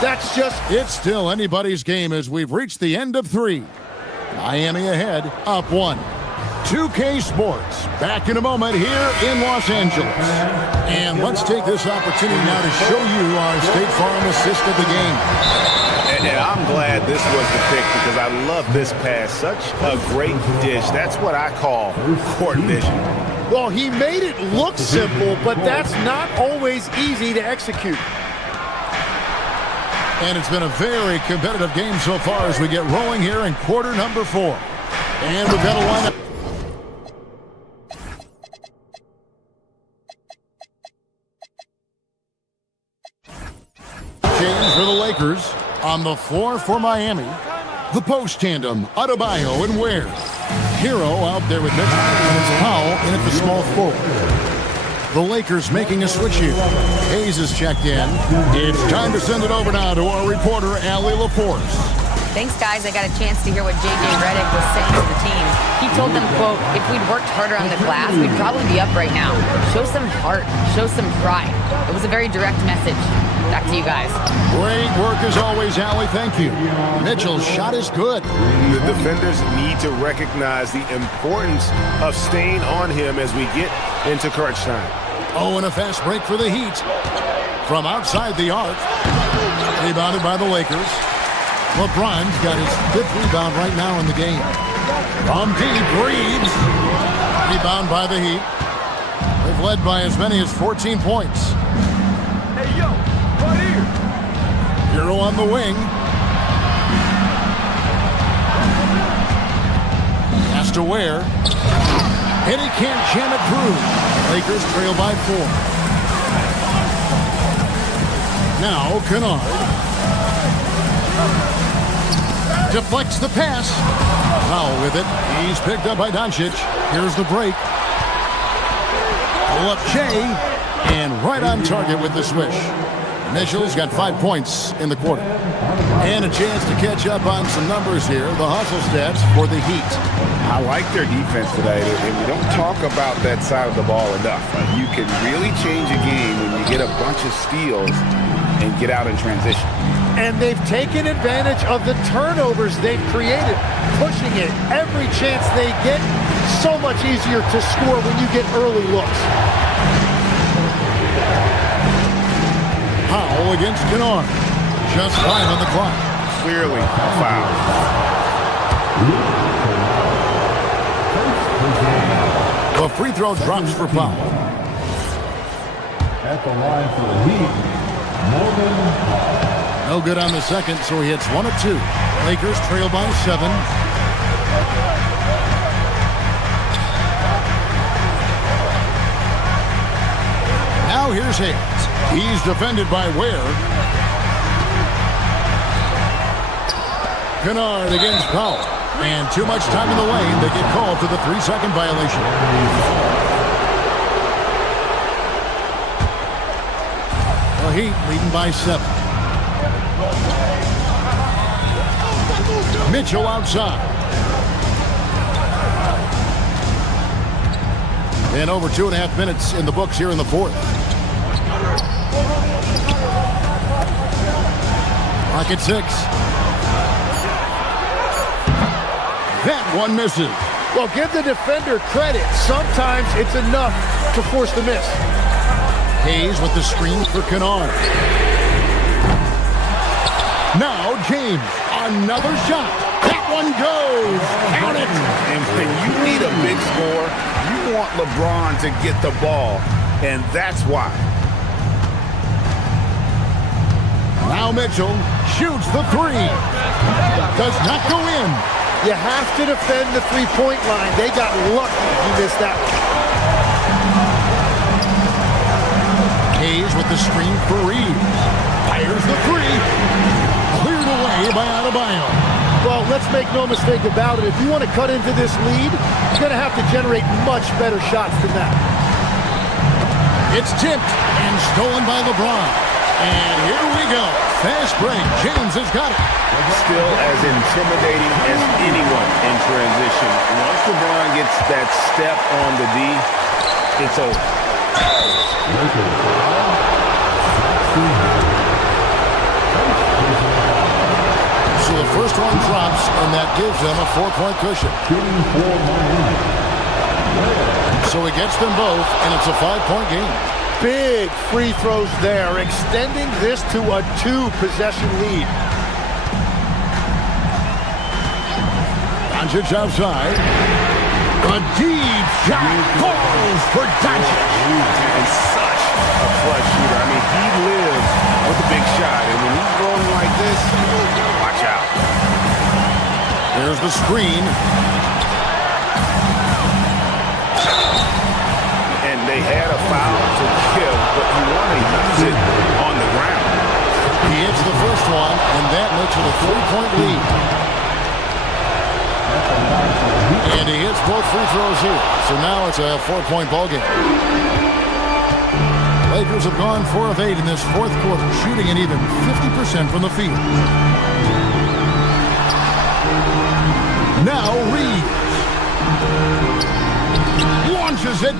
That's just... It's still anybody's game as we've reached the end of 3. Miami ahead, up 1. 2K Sports, back in a moment here in Los Angeles. And let's take this opportunity now to show you our State Farm assist of the game. And I'm glad this was the pick because I love this pass. Such a great dish. That's what I call court vision. Well, he made it look simple, but that's not always easy to execute. And it's been a very competitive game so far as we get rolling here in quarter number 4. And we've got a lineup. Change for the Lakers. On the floor for Miami, the post tandem, Adebayo and Ware. Hero out there with Mitchell, and it's Powell in at the small forward. The Lakers making a switch here. Hayes is checked in. It's time to send it over now to our reporter, Allie LaForce. Thanks, guys. I got a chance to hear what J.J. Redick was saying to the team. He told them, quote, if we'd worked harder on the glass, we'd probably be up right now. Show some heart. Show some pride. It was a very direct message. Back to you guys. Great work as always, Allie. Thank you. Mitchell's shot is good. The defenders need to recognize the importance of staying on him as we get into crunch time. Oh, and a fast break for the Heat. From outside the arc. Rebounded by the Lakers. LeBron's got his 5th rebound right now in the game. From deep, Reeves. Rebound by the Heat. They've led by as many as 14 points. Hey, yo, right here. Hero on the wing. to Ware. And he can't jam it through. Lakers trail by 4. Now Kennard. Deflects the pass. Foul with it. He's picked up by Doncic. Here's the break. Pull up Jay. And right on target with the swish. Mitchell's got 5 points in the quarter. And a chance to catch up on some numbers here. The hustle stats for the Heat. I like their defense today, and we don't talk about that side of the ball enough. You can really change a game when you get a bunch of steals and get out in transition. And they've taken advantage of the turnovers they've created, pushing it every chance they get. So much easier to score when you get early looks. Powell against Kennard. Just 5 on the clock. Clearly a foul. The free throw drops for Powell. At the line for the Heat, Morgan. No good on the second, so he hits 1 of 2. Lakers trail by 7. Now here's Hayes. He's defended by Ware. Kennard against Powell. And too much time in the lane. They get called for the 3-second violation. The Heat leading by 7. Mitchell outside. And over 2.5 minutes in the books here in the fourth. Clock at 6. That one misses. Well, give the defender credit. Sometimes it's enough to force the miss. Hayes with the screen for Kennard. Now James, another shot. That one goes. Count it. And when you need a big score, you want LeBron to get the ball, and that's why. Now Mitchell shoots the 3. Does not go in. You have to defend the three-point line. They got lucky if you missed that one. Hayes with the screen for Reed. Fires the 3. Cleared away by Adebayo. Well, let's make no mistake about it. If you want to cut into this lead, you're going to have to generate much better shots than that. It's tipped and stolen by LeBron. And here we go. Fast break. James has got it. Still as intimidating as anyone in transition. Once LeBron gets that step on the D, it's over. So the first one drops, and that gives them a 4-point cushion. So he gets them both, and it's a 5-point game. Big free throws there, extending this to a 2-possession lead. Doncic outside. A deep shot falls for Doncic. And such a clutch shooter. I mean, he lives with a big shot, and when he's rolling like this, watch out. There's the screen. And they had a foul to give, but you want to use it on the ground. He hits the first one, and that makes it a 3-point lead. And he hits both free throws here. So now it's a 4-point ball game. Lakers have gone 4 of 8 in this fourth quarter, shooting an even 50% from the field. Now Reeves launches it,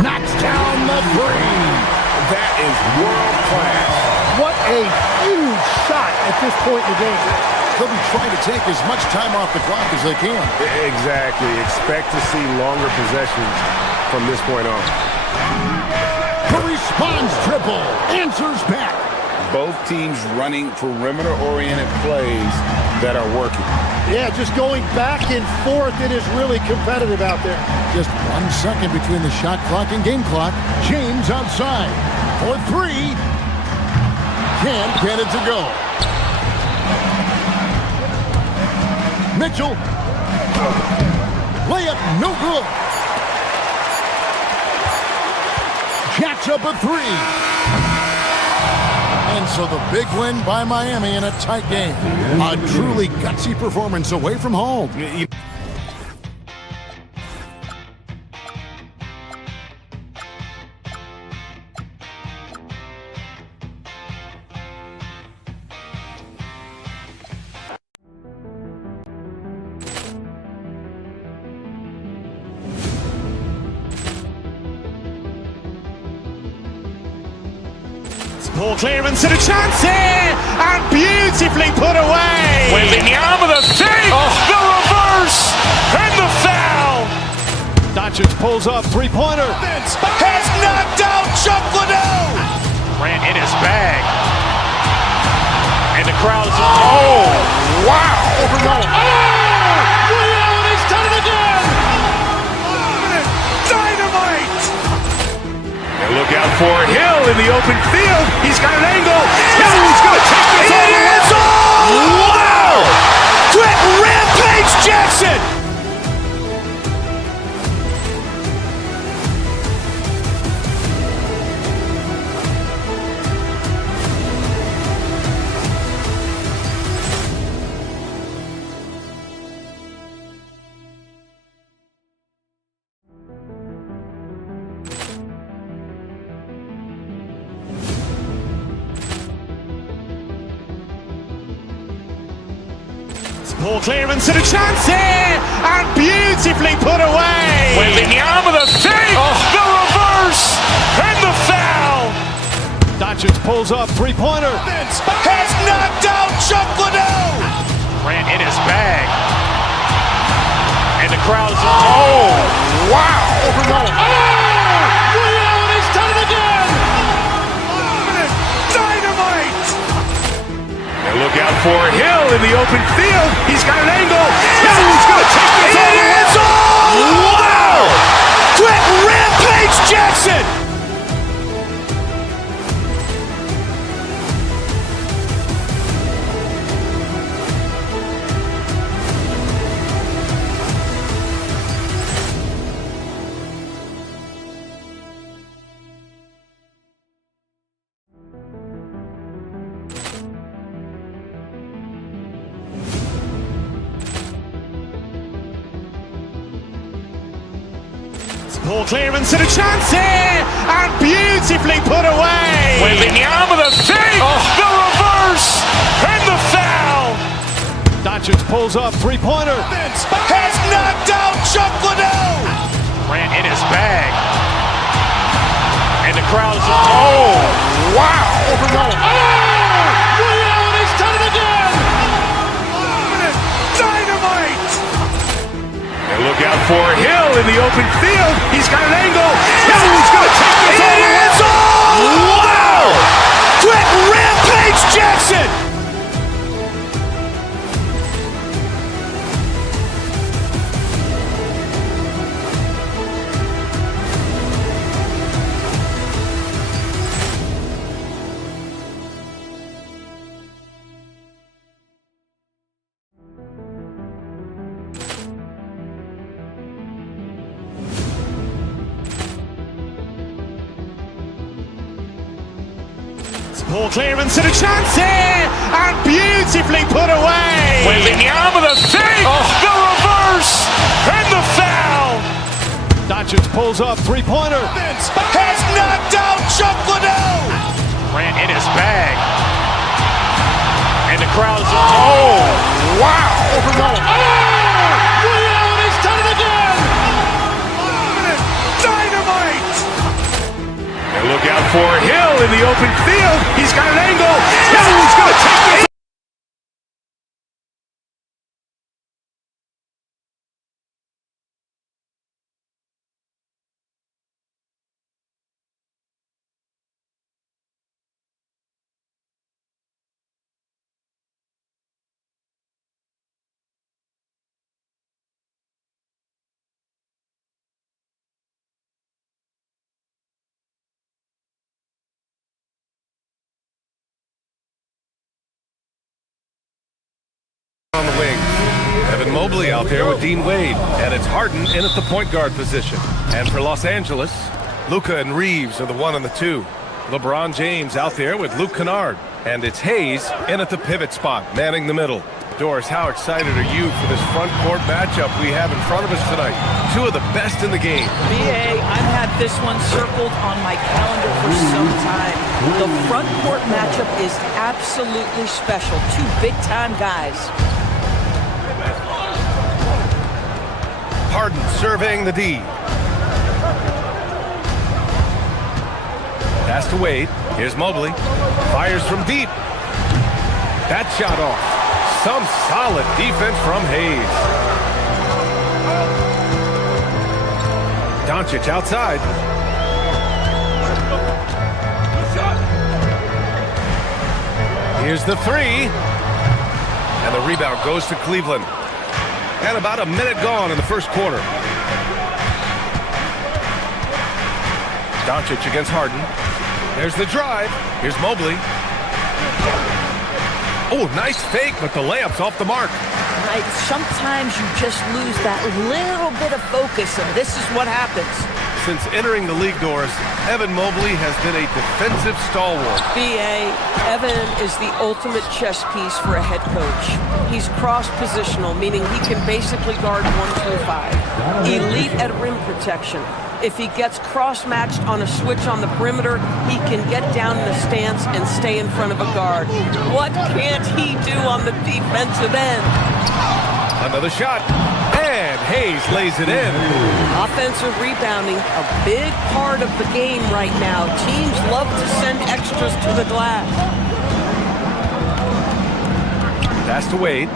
knocks down the 3. That is world class. What a huge shot at this point in the game. They'll be trying to take as much time off the clock as they can. Exactly. Expect to see longer possessions from this point on. The response triple answers back. Both teams running perimeter-oriented plays that are working. Yeah, just going back and forth. It is really competitive out there. Just 1 second between the shot clock and game clock. James outside for 3. Can't get it to go. Mitchell. Layup no good. Jacks up a three. And so the big win by Miami in a tight game. A truly gutsy performance away from home. Poor clearance and a chance here, and beautifully put away. Wembanyama the save, the reverse, and the foul. Doncic pulls up, three-pointer. Has knocked out Chuck Liddell. Ran in his bag. And the crowd is, oh, wow. He's done it again! Dynamite. And look out for Hill in the open field. He's got an angle. Hill's going to take this all the way. Wow! Quick Rampage Jackson. Poor clearance and a chance here, and beautifully put away. Wembanyama the save, the reverse, and the foul. Doncic pulls up, three-pointer. Has knocked out Chuck Liddell. Ran in his bag. And the crowd is, oh, wow. He's done it again! Dynamite. And look out for Hill in the open field. He's got an angle. Hill's going to take this all the way. Wow. Quick Rampage Jackson. Poor clearance and a chance here, and beautifully put away. Wembanyama the save, the reverse, and the foul. Doncic pulls up, three-pointer. Has knocked out Chuck Liddell. Ran in his bag. And the crowd is, oh, wow. He's done it again! Dynamite. And look out for Hill in the open field. He's got an angle. Hill's going to take this all the way. Wow. Quick Rampage Jackson. Poor clearance and a chance here, and beautifully put away. Wembanyama the save, the reverse, and the foul. Doncic pulls up, three-pointer. Has knocked out Chuck Liddell. Ran in his bag. And the crowd is, oh, wow. He's done it again! Dynamite. And look out for Hill in the open field. He's got an angle. Hill's going to take this. On the wing, Evan Mobley out there with Dean Wade. And it's Harden in at the point guard position. And for Los Angeles, Luka and Reeves are the 1 and the 2. LeBron James out there with Luke Kennard. And it's Hayes in at the pivot spot, manning the middle. Doris, how excited are you for this front court matchup we have in front of us tonight? 2 of the best in the game. BA, I've had this one circled on my calendar for some time. The front court matchup is absolutely special. 2 big-time guys. Harden surveying the D. Pass to Wade. Here's Mobley. Fires from deep. That shot off. Some solid defense from Hayes. Doncic outside. Here's the 3. And the rebound goes to Cleveland. And about a minute gone in the first quarter. Doncic against Harden. There's the drive. Here's Mobley. Oh, nice fake, but the layup's off the mark. Right, sometimes you just lose that little bit of focus, and this is what happens. Since entering the league, Doris, Evan Mobley has been a defensive stalwart. BA, Evan is the ultimate chess piece for a head coach. He's cross-positional, meaning he can basically guard 1 through 5. Elite at rim protection. If he gets cross-matched on a switch on the perimeter, he can get down in the stance and stay in front of a guard. What can't he do on the defensive end? Another shot, and Hayes lays it in. Offensive rebounding, a big part of the game right now. Teams love to send extras to the glass. Pass to Wade.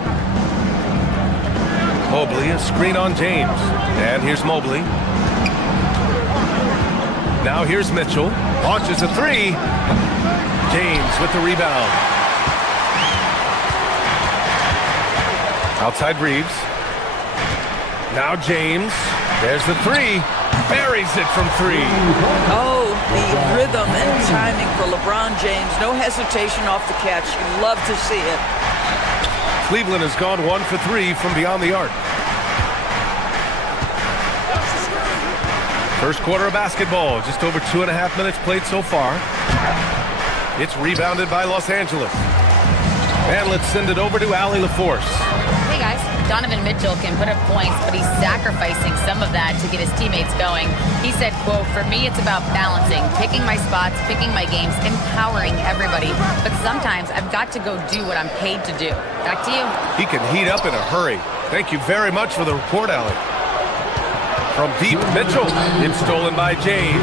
Mobley, a screen on James. And here's Mobley. Now here's Mitchell. Launches a 3. James with the rebound. Outside Reeves. Now James. There's the 3. Buries it from 3. Oh, the rhythm and timing for LeBron James. No hesitation off the catch. You love to see it. Cleveland has gone 1 for 3 from beyond the arc. First quarter of basketball, just over 2.5 minutes played so far. It's rebounded by Los Angeles. And let's send it over to Allie LaForce. Hey guys, Donovan Mitchell can put up points, but he's sacrificing some of that to get his teammates going. He said, quote, "For me, it's about balancing, picking my spots, picking my games, empowering everybody. But sometimes I've got to go do what I'm paid to do." Back to you. He can heat up in a hurry. Thank you very much for the report, Allie. From deep, Mitchell. It's stolen by James.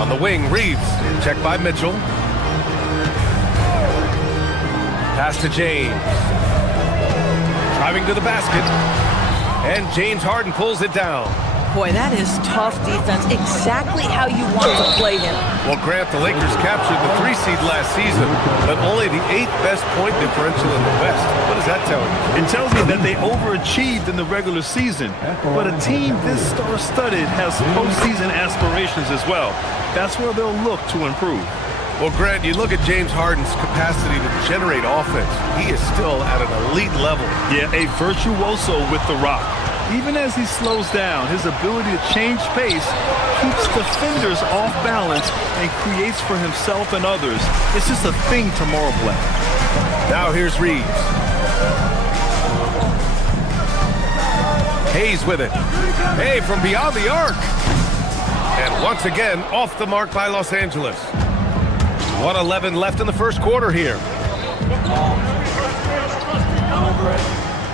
On the wing, Reeves. Checked by Mitchell. Pass to James. Driving to the basket. And James Harden pulls it down. Boy, that is tough defense. Exactly how you want to play him. Well, Grant, the Lakers captured the 3 seed last season, but only the 8th best point differential in the West. What does that tell you? It tells me that they overachieved in the regular season. But a team this star-studded has postseason aspirations as well. That's where they'll look to improve. Well, Grant, you look at James Harden's capacity to generate offense. He is still at an elite level. Yeah, a virtuoso with the rock. Even as he slows down, his ability to change pace keeps defenders off balance and creates for himself and others. It's just a thing to marvel at. Now here's Reeves. Hayes with it. Hey, from beyond the arc. And once again, off the mark by Los Angeles. 1:11 left in the first quarter here.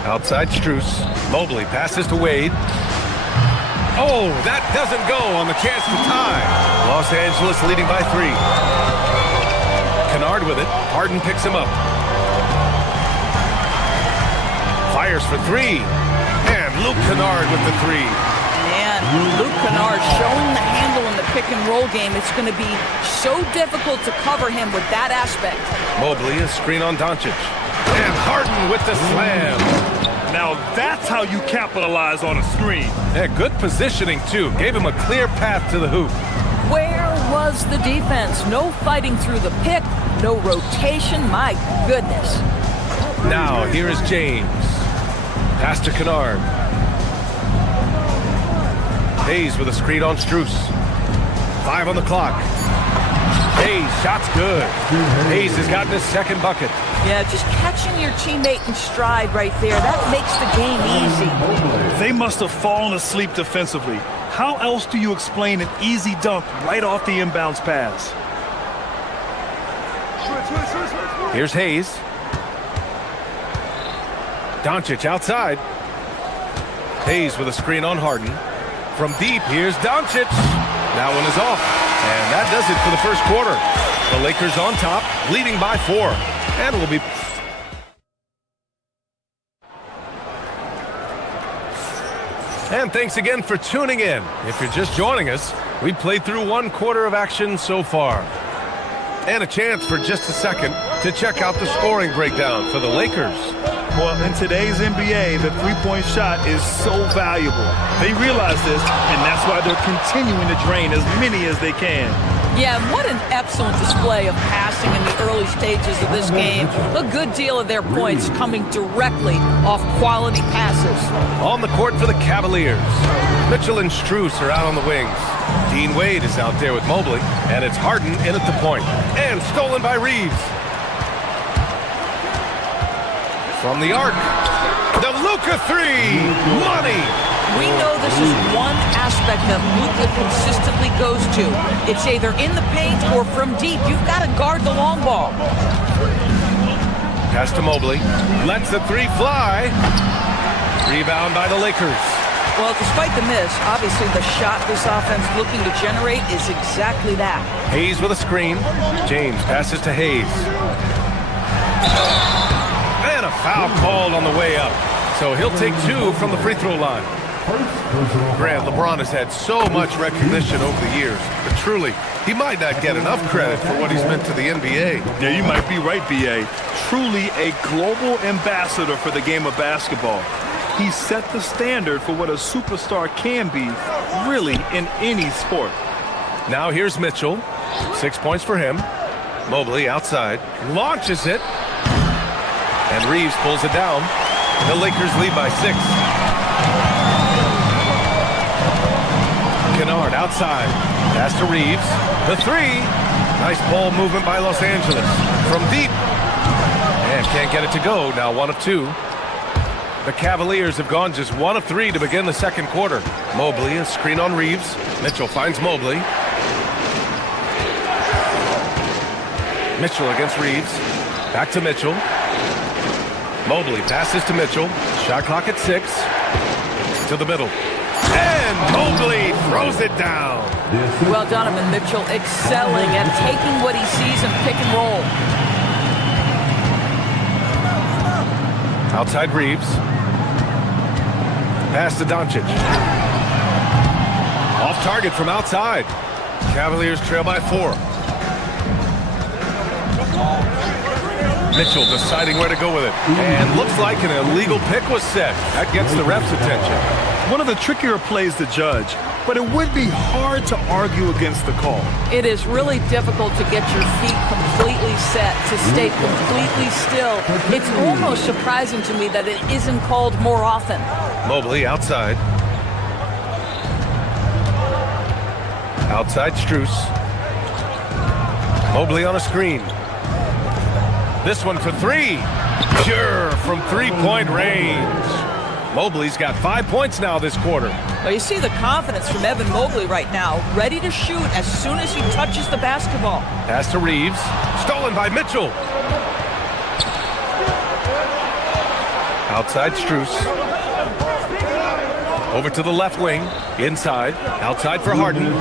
Outside Strus. Mobley passes to Wade. Oh, that doesn't go on the chance to tie. Los Angeles leading by 3. Kennard with it. Harden picks him up. Fires for 3. And Luke Kennard with the 3. Man, Luke Kennard showing the handle in the pick and roll game. It's going to be so difficult to cover him with that aspect. Mobley, a screen on Doncic. And Harden with the slam. Now that's how you capitalize on a screen. Yeah, good positioning, too. Gave him a clear path to the hoop. Where was the defense? No fighting through the pick, no rotation. My goodness. Now, here is James. Pass to Kennard. Hayes with a screen on Strus. 5 on the clock. Hayes, shot's good. Hayes has gotten his second bucket. Yeah, just catching your teammate in stride right there, that makes the game easy. They must have fallen asleep defensively. How else do you explain an easy dunk right off the inbounds pass? Here's Hayes. Doncic outside. Hayes with a screen on Harden. From deep, here's Doncic. That one is off. And that does it for the first quarter. The Lakers on top, leading by 4. And will be... And thanks again for tuning in. If you're just joining us, we played through 1 quarter of action so far. And a chance for just a second to check out the scoring breakdown for the Lakers. Well, in today's NBA, the three-point shot is so valuable. They realize this, and that's why they're continuing to drain as many as they can. Yeah, and what an excellent display of passing in the early stages of this game. A good deal of their points coming directly off quality passes. On the court for the Cavaliers, Mitchell and Strus are out on the wings. Dean Wade is out there with Mobley, and it's Harden in at the point. And stolen by Reeves. From the arc, the Luka 3, money. We know this is one aspect that Luka consistently goes to. It's either in the paint or from deep. You've got to guard the long ball. Pass to Mobley, lets the 3 fly. Rebound by the Lakers. Well, despite the miss, obviously the shot this offense looking to generate is exactly that. Hayes with a screen. James passes to Hayes. And a foul called on the way up. So he'll take 2 from the free throw line. Grant, LeBron has had so much recognition over the years, but truly, he might not get enough credit for what he's meant to the NBA. Yeah, you might be right, B.A. Truly a global ambassador for the game of basketball. He set the standard for what a superstar can be, really, in any sport. Now here's Mitchell. 6 points for him. Mobley outside, launches it. And Reeves pulls it down. The Lakers lead by 6. Kennard outside. Pass to Reeves. The 3. Nice ball movement by Los Angeles. From deep. And can't get it to go. Now 1 of 2. The Cavaliers have gone just 1 of 3 to begin the second quarter. Mobley, a screen on Reeves. Mitchell finds Mobley. Mitchell against Reeves. Back to Mitchell. Mobley passes to Mitchell. Shot clock at 6. To the middle. And Mobley throws it down. Well, Donovan Mitchell excelling at taking what he sees in pick and roll. Outside Reeves. Pass to Doncic. Off target from outside. Cavaliers trail by 4. Mitchell deciding where to go with it. And looks like an illegal pick was set. That gets the ref's attention. One of the trickier plays to judge, but it would be hard to argue against the call. It is really difficult to get your feet completely set, to stay completely still. It's almost surprising to me that it isn't called more often. Mobley outside. Outside Strus. Mobley on a screen. This one for 3. Sure, from 3-point range. Mobley's got 5 points now this quarter. Well, you see the confidence from Evan Mobley right now, ready to shoot as soon as he touches the basketball. Pass to Reeves. Stolen by Mitchell. Outside Strus. Over to the left wing. Inside. Outside for Harden.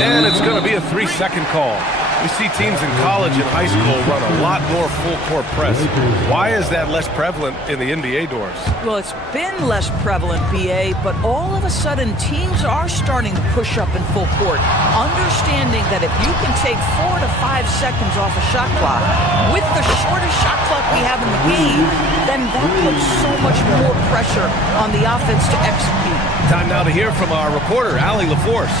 And it's going to be a 3-second call. We see teams in college and high school run a lot more full-court press. Why is that less prevalent in the NBA doors? Well, it's been less prevalent, BA, but all of a sudden teams are starting to push up in full court, understanding that if you can take 4 to 5 seconds off a shot clock, with the shortest shot clock we have in the game, then that puts so much more pressure on the offense to execute. Time now to hear from our reporter, Allie LaForce.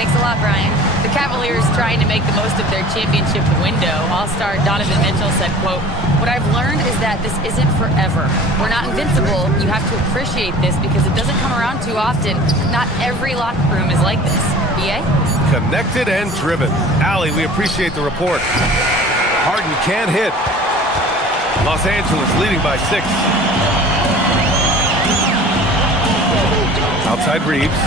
Thanks a lot, Brian. The Cavaliers trying to make the most of their championship window. All-star Donovan Mitchell said, quote, "What I've learned is that this isn't forever. We're not invincible. You have to appreciate this because it doesn't come around too often. Not every locker room is like this." BA? Connected and driven. Allie, we appreciate the report. Harden can't hit. Los Angeles leading by 6. Outside Reeves.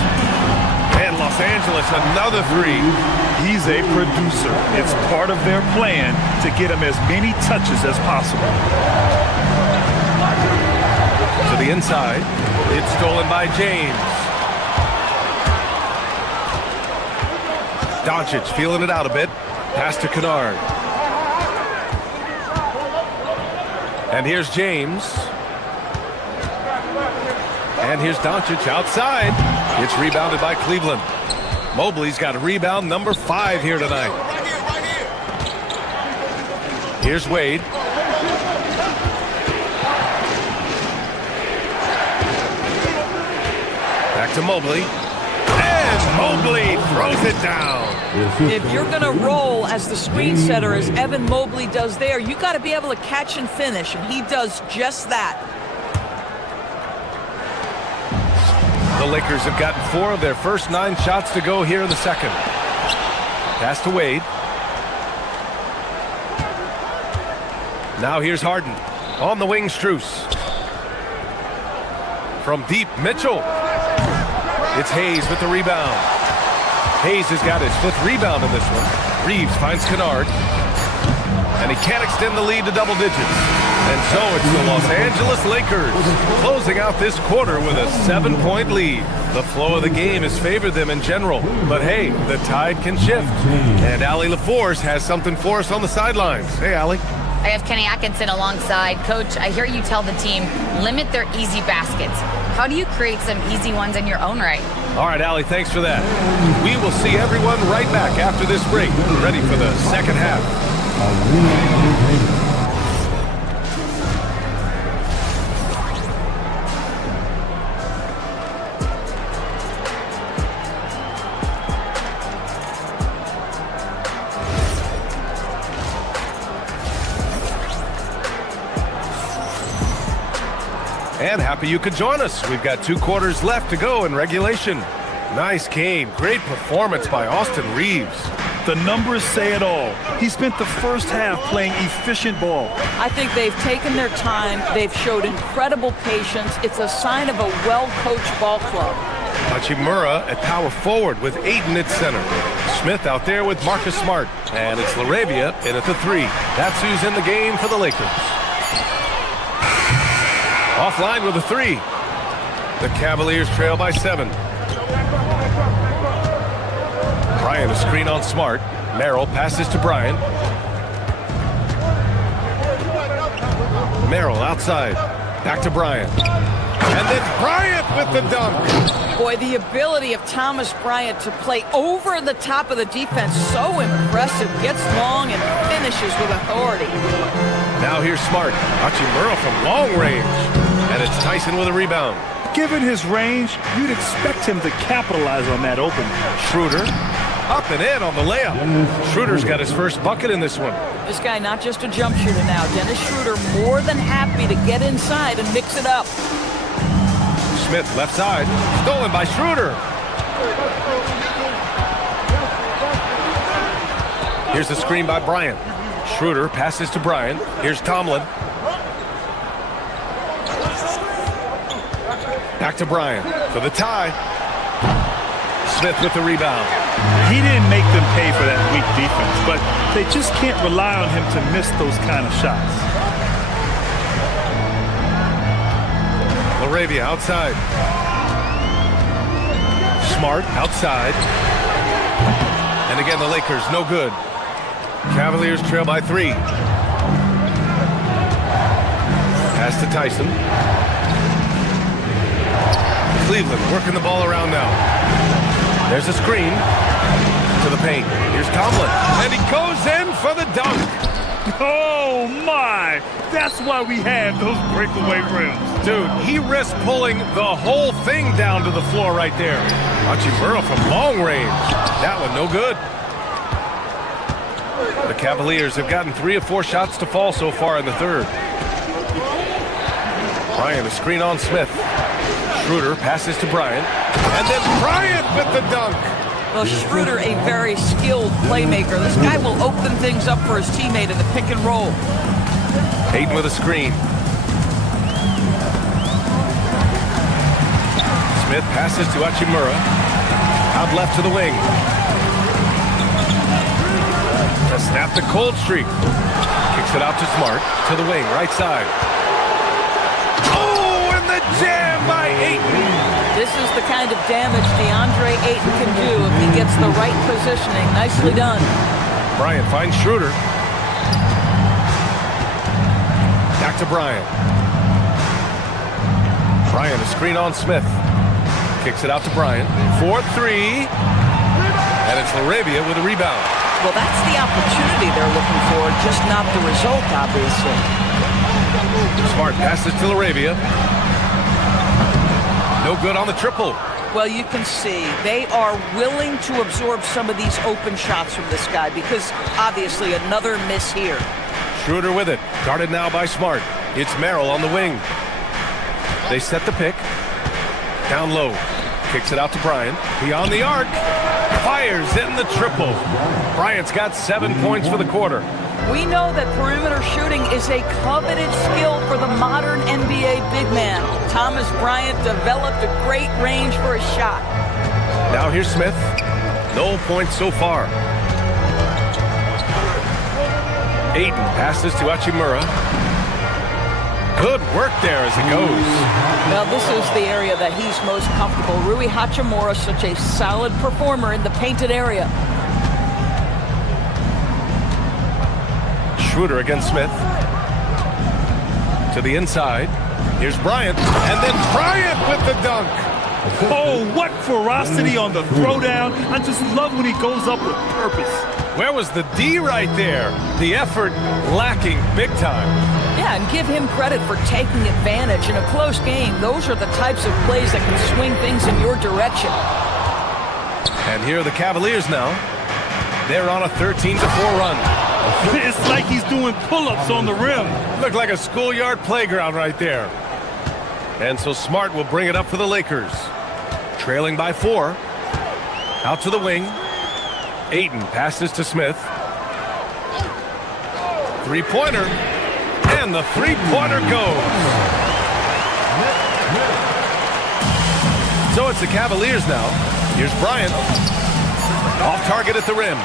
And Los Angeles, another 3. He's a producer. It's part of their plan to get him as many touches as possible. To the inside. It's stolen by James. Doncic feeling it out a bit. Pass to Kennard. And here's James. And here's Doncic outside. It's rebounded by Cleveland. Mobley's got a rebound number 5 here tonight. Here's Wade. Back to Mobley. And Mobley throws it down. If you're going to roll as the screen setter as Evan Mobley does there, you got to be able to catch and finish, and he does just that. The Lakers have gotten 4 of their first 9 shots to go here in the second. Pass to Wade. Now here's Harden. On the wing, Strus. From deep, Mitchell. It's Hayes with the rebound. Hayes has got his 5th rebound in this one. Reeves finds Kennard. And he can't extend the lead to double digits. And so it's the Los Angeles Lakers closing out this quarter with a 7-point lead. The flow of the game has favored them in general. But hey, the tide can shift. And Allie LaForce has something for us on the sidelines. Hey, Allie. I have Kenny Atkinson alongside. Coach, I hear you tell the team, limit their easy baskets. How do you create some easy ones in your own right? All right, Allie, thanks for that. We will see everyone right back after this break, ready for the second half. And happy you could join us. We've got 2 quarters left to go in regulation. Nice game. Great performance by Austin Reeves. The numbers say it all. He spent the first half playing efficient ball. I think they've taken their time. They've showed incredible patience. It's a sign of a well-coached ball club. Hachimura at power forward with Ayton at center. Smith out there with Marcus Smart. And it's Laravia in at the 3. That's who's in the game for the Lakers. Offline with a 3. The Cavaliers trail by 7. Bryant a screen on Smart. Merrill passes to Bryant. Merrill outside. Back to Bryant. And then Bryant with the dunk. Boy, the ability of Thomas Bryant to play over the top of the defense, so impressive. Gets long and finishes with authority. Now here's Smart. Hachimura from long range. And it's Tyson with a rebound. Given his range, you'd expect him to capitalize on that opening. Schroeder up and in on the layup. Schroeder's got his first bucket in this one. This guy not just a jump shooter now. Dennis Schroeder more than happy to get inside and mix it up. Smith left side. Stolen by Schroeder. Here's the screen by Bryant. Schroeder passes to Bryant. Here's Tomlin. Back to Bryant for the tie. Smith with the rebound. He didn't make them pay for that weak defense, but they just can't rely on him to miss those kind of shots. Laravia outside. Smart outside. And again, the Lakers no good. Cavaliers trail by 3. Pass to Tyson. Cleveland working the ball around now. There's a screen to the paint. Here's Tomlin. And he goes in for the dunk. Oh, my. That's why we have those breakaway rims. Dude, he risked pulling the whole thing down to the floor right there. Hachimura from long range. That one no good. The Cavaliers have gotten 3 of 4 shots to fall so far in the third. Bryant, a screen on Smith. Schroeder passes to Bryant. And then Bryant with the dunk. Well, Schroeder, a very skilled playmaker. This guy will open things up for his teammate in the pick and roll. Ayton with a screen. Smith passes to Hachimura. Out left to the wing. To snap the cold streak. Kicks it out to Smart. To the wing, right side. Oh, and the jam by Ayton. This is the kind of damage DeAndre Ayton can do if he gets the right positioning. Nicely done. Bryant finds Schroeder. Back to Bryant. Bryant, a screen on Smith. Kicks it out to Bryant. 4-3. And it's Laravia with a rebound. Well, that's the opportunity they're looking for, just not the result, obviously. Smart passes to Laravia. No good on the triple. Well, you can see they are willing to absorb some of these open shots from this guy because obviously another miss here. Schroeder with it. Guarded now by Smart. It's Merrill on the wing. They set the pick. Down low. Kicks it out to Bryant. Beyond the arc. Fires in the triple. Bryant's got 7 points for the quarter. We know that perimeter shooting is a coveted skill for the modern NBA big man. Thomas Bryant developed a great range for a shot. Now here's Smith. No points so far. Ayton passes to Hachimura. Good work there as it goes. Well, this is the area that he's most comfortable. Rui Hachimura, such a solid performer in the painted area. Schroeder against Smith. To the inside. Here's Bryant. And then Bryant with the dunk. Oh, what ferocity on the throwdown. I just love when he goes up with purpose. Where was the D right there? The effort lacking big time. Yeah, and give him credit for taking advantage in a close game. Those are the types of plays that can swing things in your direction. And here are the Cavaliers now. They're on a 13-4 run. It's like he's doing pull-ups on the rim. Looked like a schoolyard playground right there. And so Smart will bring it up for the Lakers. Trailing by 4. Out to the wing. Ayton passes to Smith. Three-pointer. And the three-pointer goes. So it's the Cavaliers now. Here's Bryant. Off target at the rim.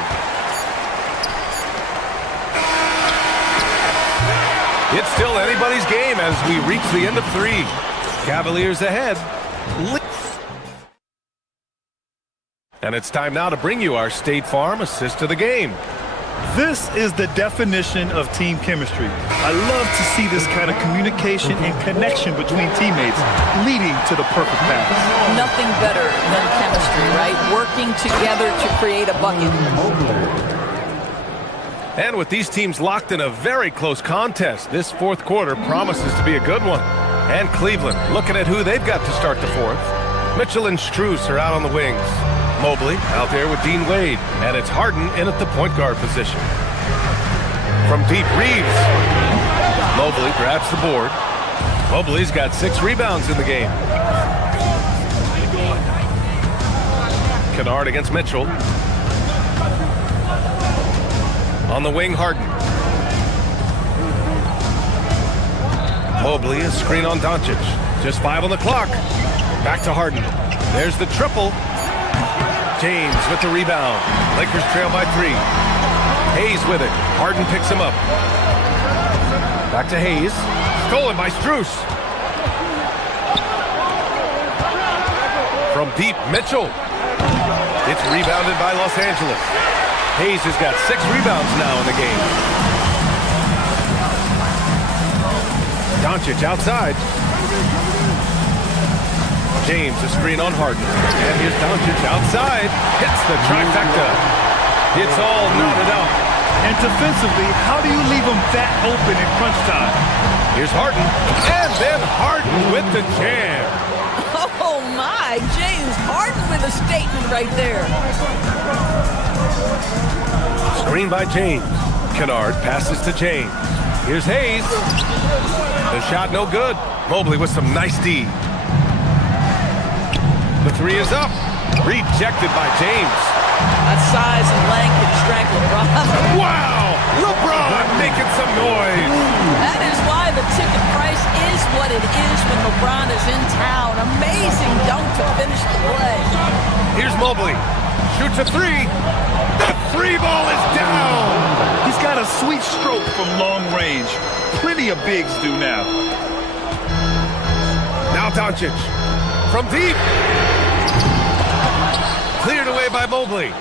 It's still anybody's game as we reach the end of 3. Cavaliers ahead. And it's time now to bring you our State Farm assist of the game. This is the definition of team chemistry. I love to see this kind of communication and connection between teammates leading to the perfect pass. Nothing better than chemistry, right? Working together to create a bucket. And with these teams locked in a very close contest, this fourth quarter promises to be a good one. And Cleveland looking at who they've got to start the fourth. Mitchell and Strus are out on the wings. Mobley out there with Dean Wade. And it's Harden in at the point guard position. From deep, Reeves. Mobley grabs the board. Mobley's got 6 rebounds in the game. Kennard against Mitchell. On the wing, Harden. Mobley, a screen on Doncic. Just 5 on the clock. Back to Harden. There's the triple. James with the rebound. Lakers trail by 3. Hayes with it. Harden picks him up. Back to Hayes. Stolen by Strus. From deep, Mitchell. It's rebounded by Los Angeles. Hayes has got 6 rebounds now in the game. Doncic outside. James, a screen on Harden. And here's Doncic outside. Hits the trifecta. It's all knotted up. And defensively, how do you leave them that open in crunch time? Here's Harden. And then Harden with the jam. Oh, my. James Harden with a statement right there. Screen by James. Kennard passes to James. Here's Hayes. The shot no good. Mobley with some nice D. The three is up. Rejected by James. That size and length and strength, LeBron. Wow! LeBron making some noise. That is why the ticket price is what it is when LeBron is in town. Amazing dunk to finish the play. Here's Mobley. Shoots a three. The three ball is down. He's got a sweet stroke from long range. Plenty of bigs do now. Now Doncic. From deep. Cleared away by Mobley.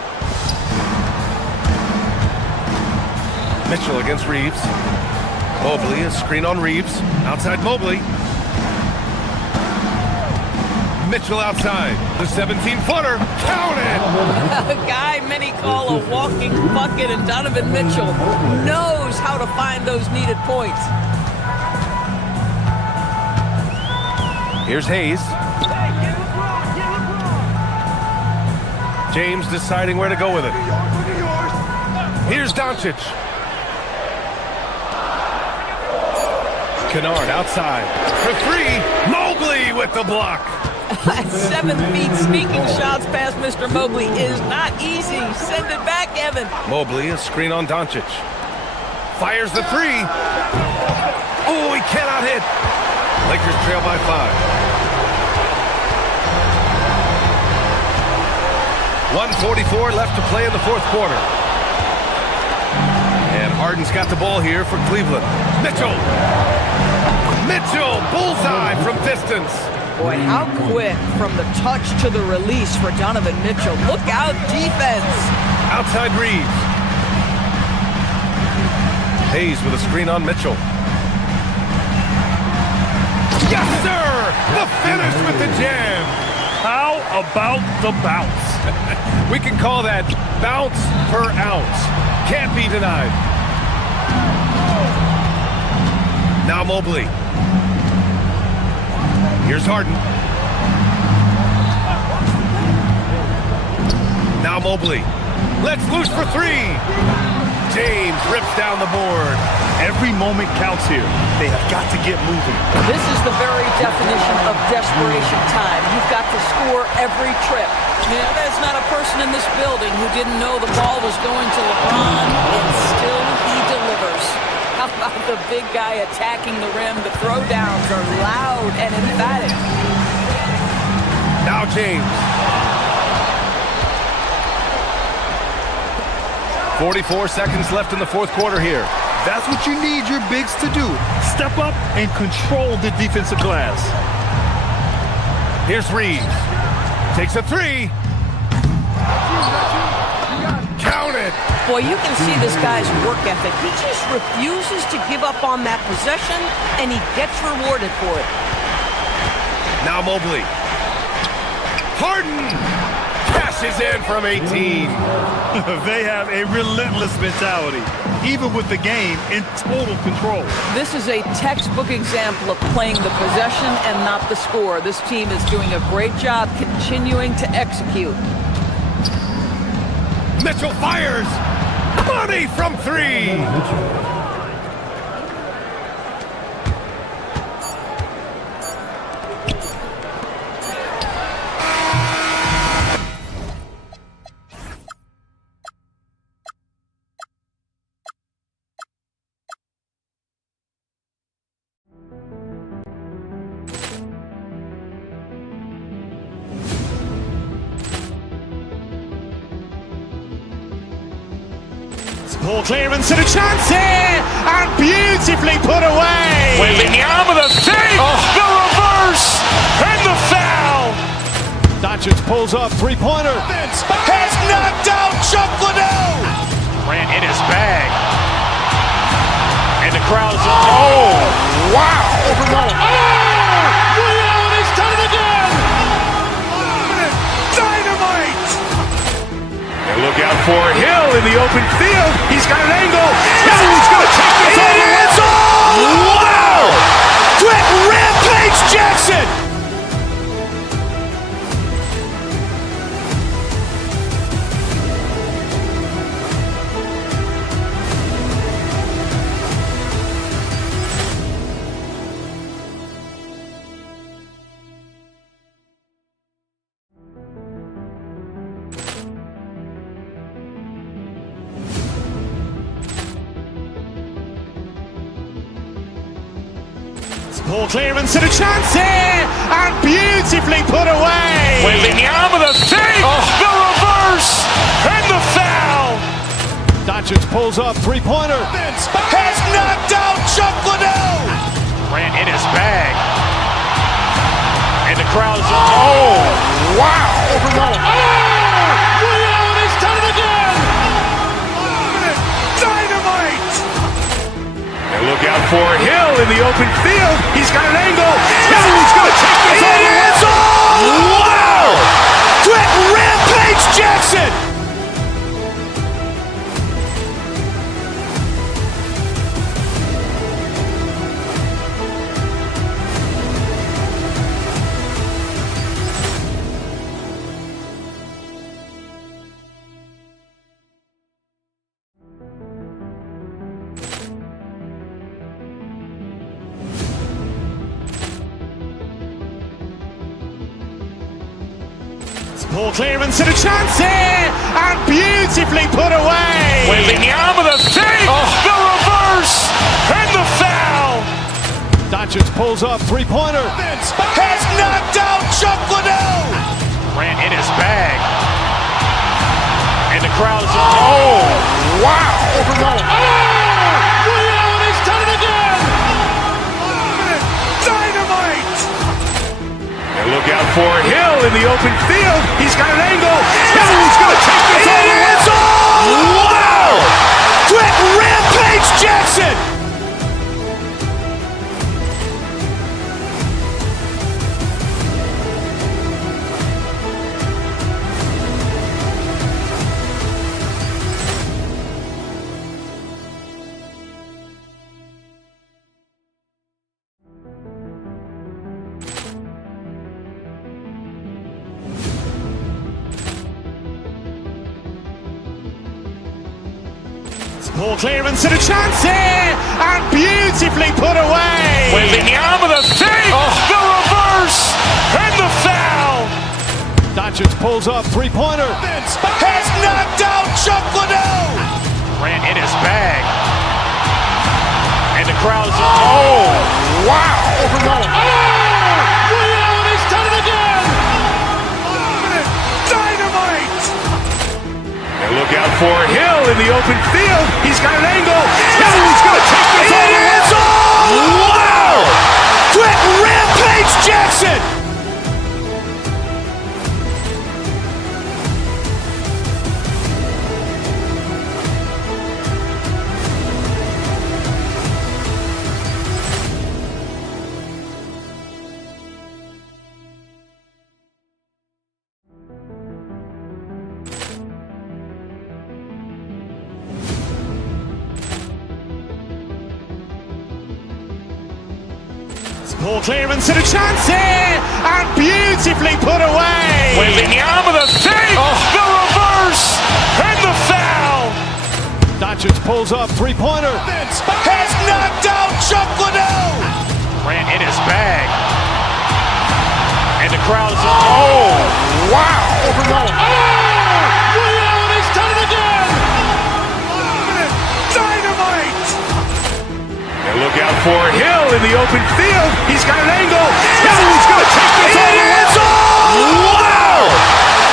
Mitchell against Reeves. Mobley, a screen on Reeves. Outside Mobley. Mitchell outside. The 17-footer. Counted! A guy many call a walking bucket, and Donovan Mitchell knows how to find those needed points. Here's Hayes. James deciding where to go with it. Here's Doncic. Kennard outside. For three. Mobley with the block. At 7 feet, sneaking shots past Mr. Mobley is not easy. Send it back, Evan. Mobley, a screen on Doncic. Fires the three. Oh, he cannot hit. Lakers trail by 5. 1:44 left to play in the fourth quarter. And Harden's got the ball here for Cleveland. Mitchell! Mitchell! Bullseye from distance. Boy, how quick from the touch to the release for Donovan Mitchell. Look out, defense. Outside Reeves. Hayes with a screen on Mitchell. Yes, sir! The finish with the jam. How about the bounce? We can call that bounce per ounce. Can't be denied. Now Mobley. Here's Harden. Now Mobley. Let's loose for three. James rips down the board. Every moment counts here. They have got to get moving. This is the very definition of desperation time. You've got to score every trip. Yeah, there's not a person in this building who didn't know the ball was going to LeBron, and still he delivers. How about the big guy attacking the rim? The throwdowns are loud and emphatic. Now James. 44 seconds left in the fourth quarter here. That's what you need your bigs to do. Step up and control the defensive glass. Here's Reeves. Takes a three. Count it. Boy, you can see this guy's work ethic. He just refuses to give up on that possession, and he gets rewarded for it. Now Mobley. Harden cashes in from 18. They have a relentless mentality, even with the game in total control. This is a textbook example of playing the possession and not the score. This team is doing a great job continuing to execute. Mitchell fires. Money from three. Ball clearance and a chance here, and beautifully put away. Wembanyama the save, the reverse, and the foul. Doncic pulls up, three-pointer. Has knocked out Chuck Liddell. Ran in his bag. And the crowd is oh, wow. He's done it again. Dynamite. And look out for Hill in the open field. He's got an angle. He's going to take this all the way. Wow! Quick Rampage Jackson. Ball clearance and a chance here, and beautifully put away. Wembanyama with a save, the reverse, and the foul. Doncic pulls up, three-pointer. Has knocked out Chuck Liddell. Grant in his bag. And the crowd is, oh, wow. Leon has done it again. Dynamite. And look out for Hill in the open field. He's got an angle. He's going to take this all the way. Wow. Quick Rampage Jackson. Ball clearance and a chance here, and beautifully put away. Wembanyama with a save, the reverse, and the foul. Doncic pulls up, three-pointer. Has knocked out Chuck Liddell. Grant in his bag. And the crowd is, oh, wow. Leon has done it again. Dynamite. And look out for Hill in the open field. He's got an angle. He's going to take this all the way. Wow. Quick Rampage Jackson. Ball clearance and a chance here, and beautifully put away. Wembanyama with a save, the reverse, and the foul. Doncic pulls up, three-pointer. Has knocked out Chuck Liddell. Grant in his bag. And the crowd is, oh, wow. Leon has done it again. Dynamite. And look out for Hill in the open field. He's got an angle. He's going to take this all the way. Wow. Quick Rampage Jackson. Ball clearance and a chance here, and beautifully put away. Wembanyama with a save, the reverse, and the foul. Doncic pulls up, three-pointer. Has knocked out Chuck Liddell. Grant in his bag. And the crowd is, oh, wow. Leon has done it again. Dynamite. And look out for Hill in the open field. He's got an angle. He's going to take this all the way. Wow.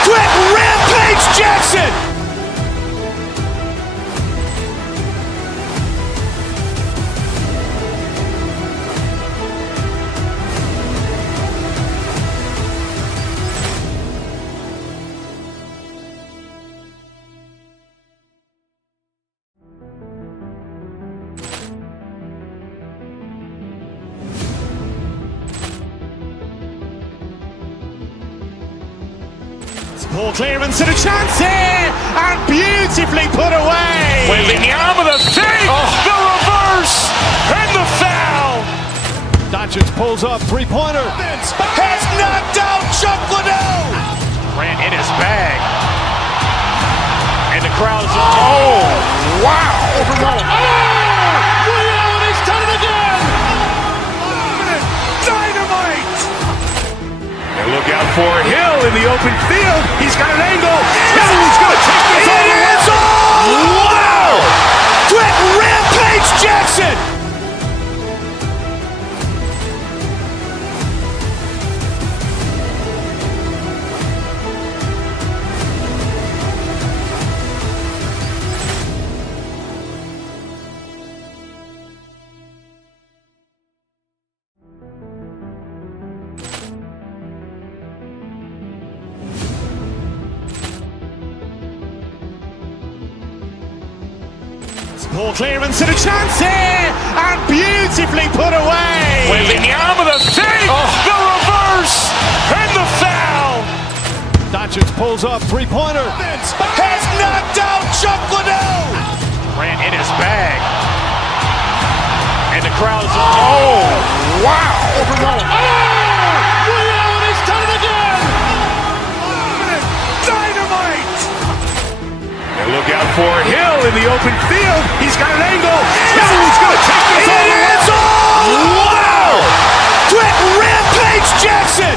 Quick Rampage Jackson. Ball clearance and a chance here, and beautifully put away. Wembanyama with a save, the reverse, and the foul. Doncic pulls up, three-pointer. Has knocked out Chuck Liddell. Grant in his bag. And the crowd is, oh, wow. Leon has done it again. Dynamite. And look out for Hill in the open field. He's got an angle. He's going to take this all the way. Wow. Quick Rampage Jackson. Poor clearance and a chance here, and beautifully put away. Wembanyama the fake, the reverse, and the foul. Doncic pulls up, three-pointer. Has knocked out Chuck Liddell. Ran in his bag. And the crowd's wow! Overruled. He's done it again! Dynamite! And look out for Hill in the open field. He's got an angle. He's going to take this all the way. Wow! Quick Rampage Jackson!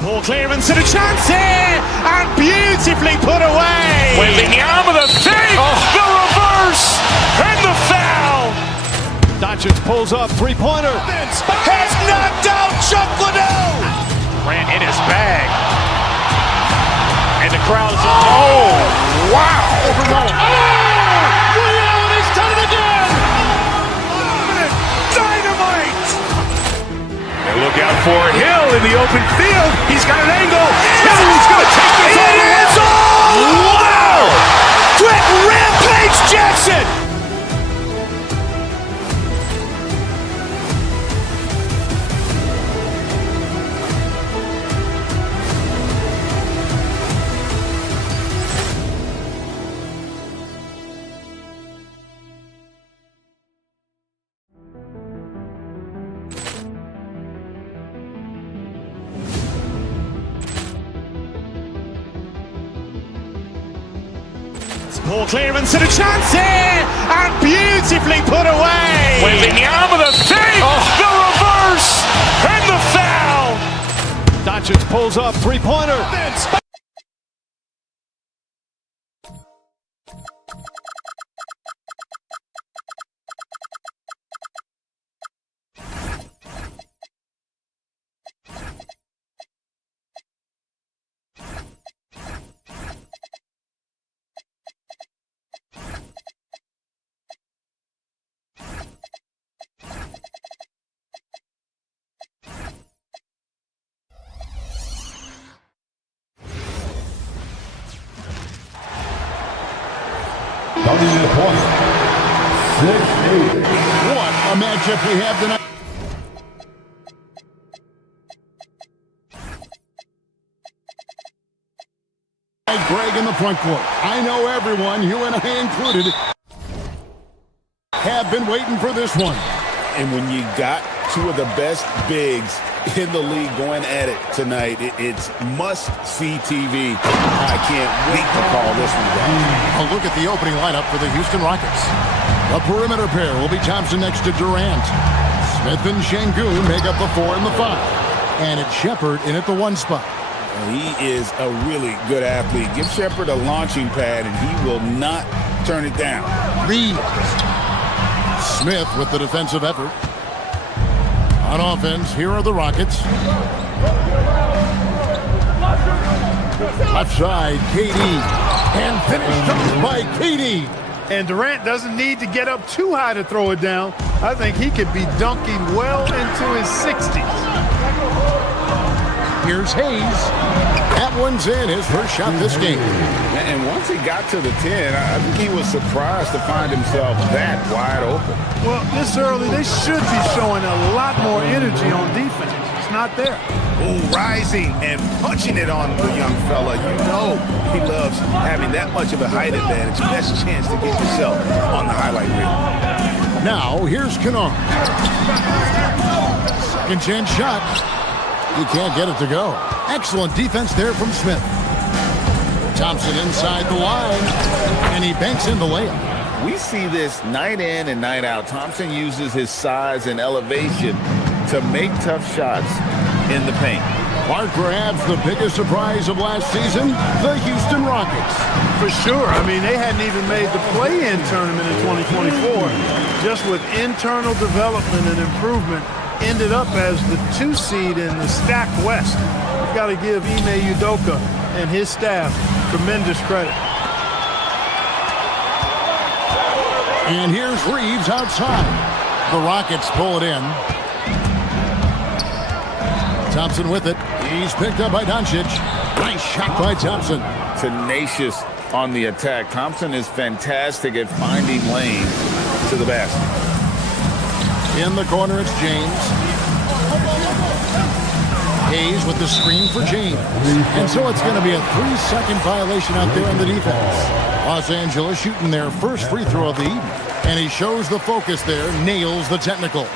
Poor clearance and a chance here, and beautifully put away. Wembanyama the fake, the reverse, and the foul. Doncic pulls up, three-pointer. Has knocked out Chuck Liddell. Ran in his bag. And the crowd's wow! Overruled. He's done it again! Dynamite! And look out for Hill in the open field. He's got an angle. He's going to take this all the way. Wow! Quick Rampage Jackson! Poor clearance and a chance here, and beautifully put away. Wembanyama the fake, the reverse, and the foul. Doncic pulls up, three-pointer. Coming to the point. 6-8. What a matchup we have tonight. Greg in the front court. I know everyone, you and I included, have been waiting for this one. And when you got two of the best bigs in the league going at it tonight, it's must-see TV. I can't wait to call this one down. A look at the opening lineup for the Houston Rockets. The perimeter pair will be Thompson next to Durant. Smith and Şengün make up the 4 and the 5. And it's Shepherd in at the 1 spot. He is a really good athlete. Give Shepherd a launching pad, and he will not turn it down. Reed. Smith with the defensive effort. On offense, here are the Rockets. Left side, KD. And finished up by KD. And Durant doesn't need to get up too high to throw it down. I think he could be dunking well into his 60s. Here's Hayes. That one's in, his first shot this game. And once he got to the 10, I think he was surprised to find himself that wide open. Well, this early, they should be showing a lot more energy on defense. It's not there. Ooh, rising and punching it on the young fella. You know he loves having that much of a height advantage. Best chance to get yourself on the highlight reel. Now, here's Kennard. Second chance shot. You can't get it to go. Excellent defense there from Smith. Thompson inside the line, and he banks in the layup. We see this night in and night out. Thompson uses his size and elevation to make tough shots in the paint. Mark, perhaps the biggest surprise of last season, the Houston Rockets. For sure. I mean, they hadn't even made the play-in tournament in 2024. Just with internal development and improvement, ended up as the 2 seed in the stacked West. You've got to give Ime Udoka and his staff tremendous credit. And here's Reeves outside. The Rockets pull it in. Thompson with it. He's picked up by Doncic. Nice shot by Thompson. Tenacious on the attack. Thompson is fantastic at finding lanes to the basket. In the corner, it's James. Hayes with the screen for James. And so it's going to be a 3-second violation out there on the defense. Los Angeles shooting their first free throw of the evening. And he shows the focus there, nails the technical.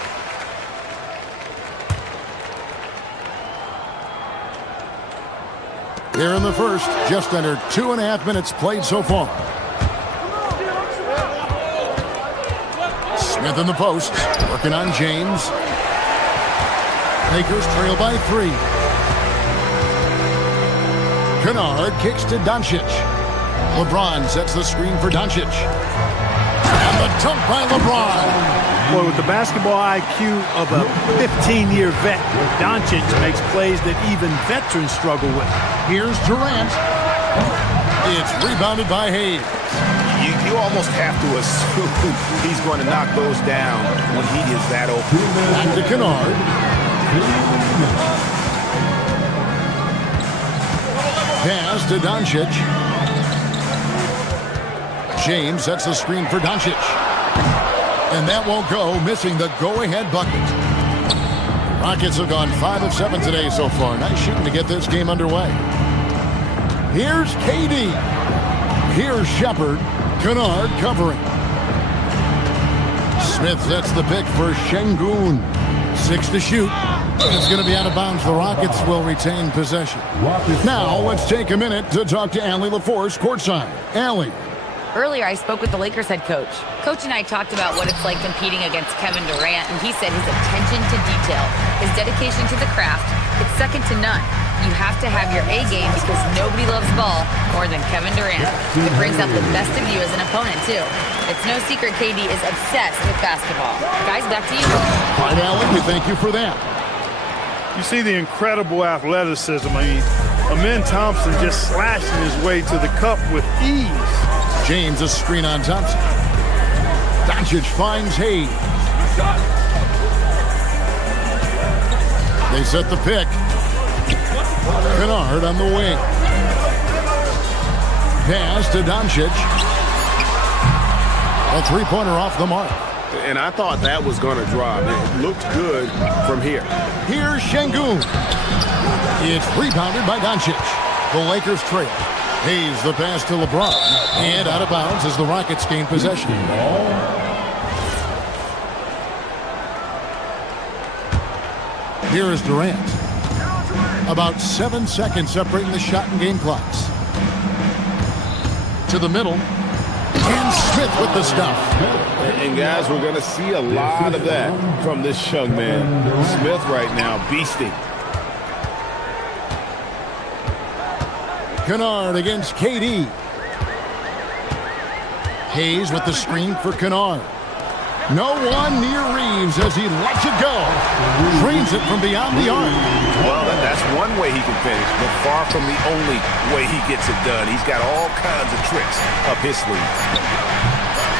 Here in the first, just under 2.5 minutes played so far. Smith in the post, working on James. Lakers trail by 3. Kennard kicks to Doncic. LeBron sets the screen for Doncic. And the dunk by LeBron. Boy, with the basketball IQ of a 15-year vet, Doncic makes plays that even veterans struggle with. Here's Durant. It's rebounded by Hayes. You almost have to assume he's going to knock those down when he is that open. Back to Kennard. Pass to Doncic. James sets the screen for Doncic. And that won't go, missing the go-ahead bucket. Rockets have gone 5 of 7 today so far. Nice shooting to get this game underway. Here's KD. Here's Shepard. Kennard covering. Smith sets the pick for Şengün. 6 to shoot. It's going to be out of bounds. The Rockets will retain possession. Now let's take a minute to talk to Allie LaForce courtside. Allie. Earlier, I spoke with the Lakers head coach. Coach and I talked about what it's like competing against Kevin Durant, and he said his attention to detail, his dedication to the craft, it's second to none. You have to have your A game because nobody loves ball more than Kevin Durant. It brings out the best of you as an opponent, too. It's no secret KD is obsessed with basketball. Guys, back to you. All right, Allen, we thank you for that. You see the incredible athleticism. I mean, Amen Thompson just slashing his way to the cup with ease. James, a screen on Thompson. Doncic finds Hayes. They set the pick. Kennard on the wing. Pass to Doncic. A three-pointer off the mark. And I thought that was going to drop. It looked good from here. Here's Şengün. It's rebounded by Doncic. The Lakers trail. Hayes the pass to LeBron. And out of bounds as the Rockets gain possession. Here is Durant. About 7 seconds separating the shot and game clocks. To the middle. And Smith with the stuff. And guys, we're going to see a lot of that from this young man. Smith right now, beasting. Kennard against KD. Hayes with the screen for Kennard. No one near Reeves as he lets it go. Drains it from beyond the arc. Well, that's one way he can finish, but far from the only way he gets it done. He's got all kinds of tricks up his sleeve.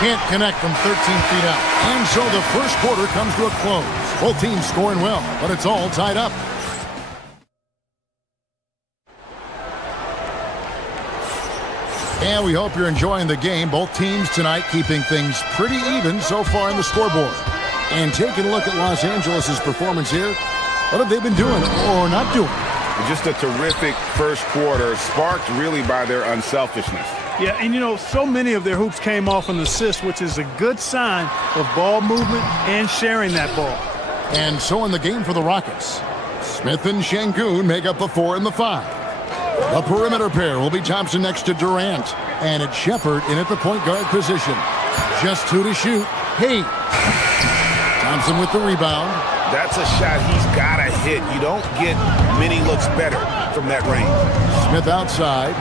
Can't connect from 13 feet out. And so the first quarter comes to a close. Both teams scoring well, but it's all tied up. And we hope you're enjoying the game. Both teams tonight keeping things pretty even so far on the scoreboard. And taking a look at Los Angeles' performance here. What have they been doing or not doing? Just a terrific first quarter, sparked really by their unselfishness. Yeah, and you know, so many of their hoops came off an assist, which is a good sign of ball movement and sharing that ball. And so in the game for the Rockets, Smith and Şengün make up the 4 and the 5. The perimeter pair will be Thompson next to Durant. And it's Shepard in at the point guard position. Just 2 to shoot. Hayes. Thompson with the rebound. That's a shot he's got to hit. You don't get many looks better from that range. Smith outside.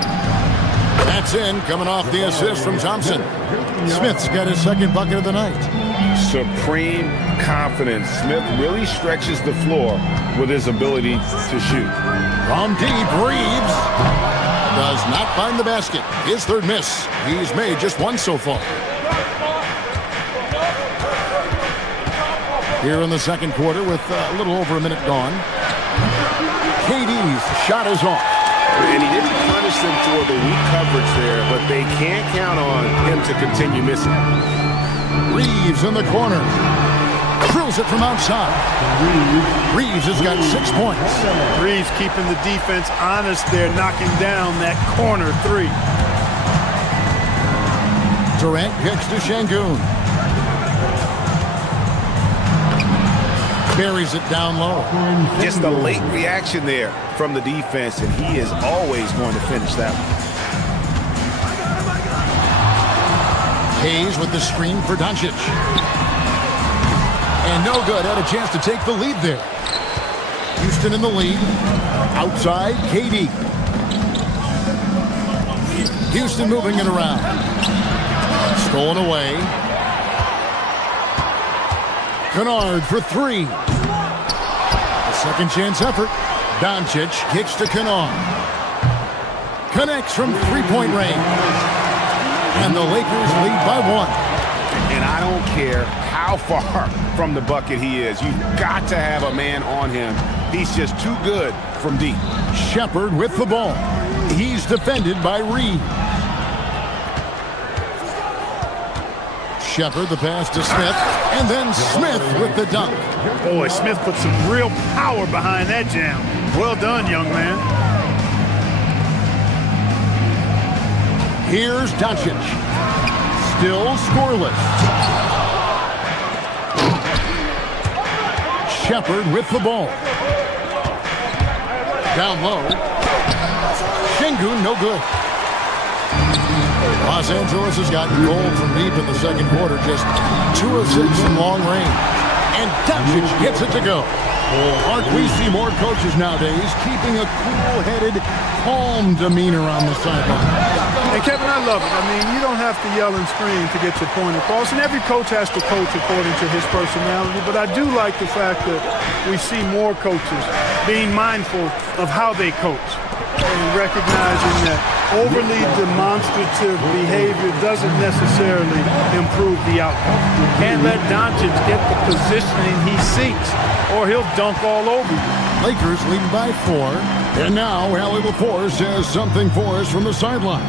That's in, coming off the assist from Thompson. Smith's got his second bucket of the night. Supreme confidence. Smith really stretches the floor with his ability to shoot. From deep, Reeves does not find the basket. His third miss. He's made just one so far. Here in the second quarter with a little over a minute gone. KD's shot is off. And he didn't punish them for the weak coverage there, but they can't count on him to continue missing. Reeves in the corner. Drills it from outside. Reeves has got 6 points. Reeves keeping the defense honest there, knocking down that corner three. Durant kicks to Şengün. Buries it down low. Just a late reaction there from the defense, and he is always going to finish that one. Hayes with the screen for Doncic. And no good. Had a chance to take the lead there. Houston in the lead. Outside, KD. Houston moving it around. Stolen away. Kennard for three. A second chance effort. Doncic kicks to Kennard. Connects from three-point range. And the Lakers lead by one. And I don't care how far from the bucket he is. You've got to have a man on him. He's just too good from deep. Shepard with the ball. He's defended by Reed. Shepard, the pass to Smith, and then Smith with the dunk. Boy, Smith put some real power behind that jam. Well done, young man. Here's Doncic. Still scoreless. Shepard with the ball. Down low. Şengün, no good. Los Angeles has gotten gold from deep in the second quarter. Just 2 of 6 from long range. And Doncic gets it to go. Mark, we see more coaches nowadays keeping a cool-headed, calm demeanor on the sideline. And Kevin, I love it. I mean, you don't have to yell and scream to get your point across, and every coach has to coach according to his personality, but I do like the fact that we see more coaches being mindful of how they coach and recognizing that overly demonstrative behavior doesn't necessarily improve the outcome. You can't let Doncic get the positioning he seeks, or he'll dunk all over you. Lakers leading by 4. And now Allie LaForce has something for us from the sideline.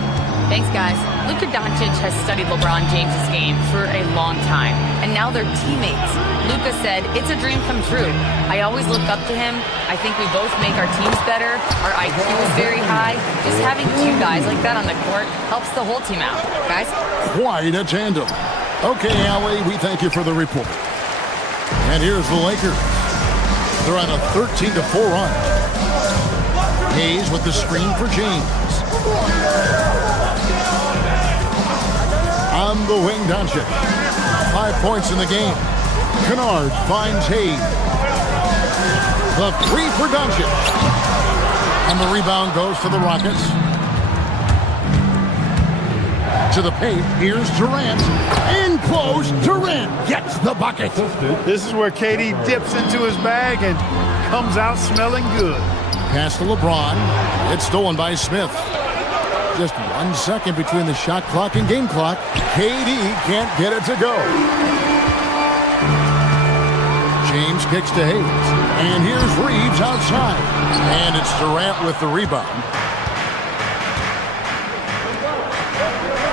Thanks, guys. Luka Doncic has studied LeBron James' game for a long time, and now they're teammates. Luka said, "It's a dream come true. I always look up to him. I think we both make our teams better. Our IQ is very high. Just having 2 guys like that on the court helps the whole team out." Guys? Quite a tandem. Okay, Allie, we thank you for the report. And here's the Lakers. They're on a 13-4 run. Hayes with the screen for James. On the wing, Doncic. 5 points in the game. Kennard finds Hayes. The three for Doncic. And the rebound goes to the Rockets. To the paint. Here's Durant. In close. Durant gets the bucket. This is where KD dips into his bag and comes out smelling good. Pass to LeBron. It's stolen by Smith. Just 1 second between the shot clock and game clock. KD can't get it to go. James kicks to Hayes. And here's Reeves outside. And it's Durant with the rebound.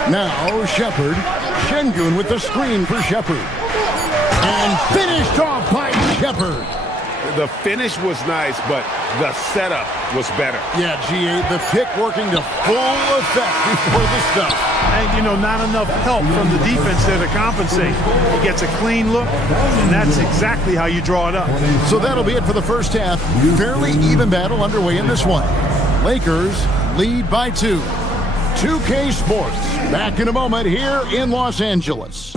Now Shepard. Şengün with the screen for Shepard. And finished off by Shepard. The finish was nice, but the setup was better. Yeah, G.A., the pick working to full effect before the stuff. And, you know, not enough help from the defense there to compensate. He gets a clean look, and that's exactly how you draw it up. So that'll be it for the first half. Fairly even battle underway in this one. Lakers lead by 2. 2K Sports, back in a moment here in Los Angeles.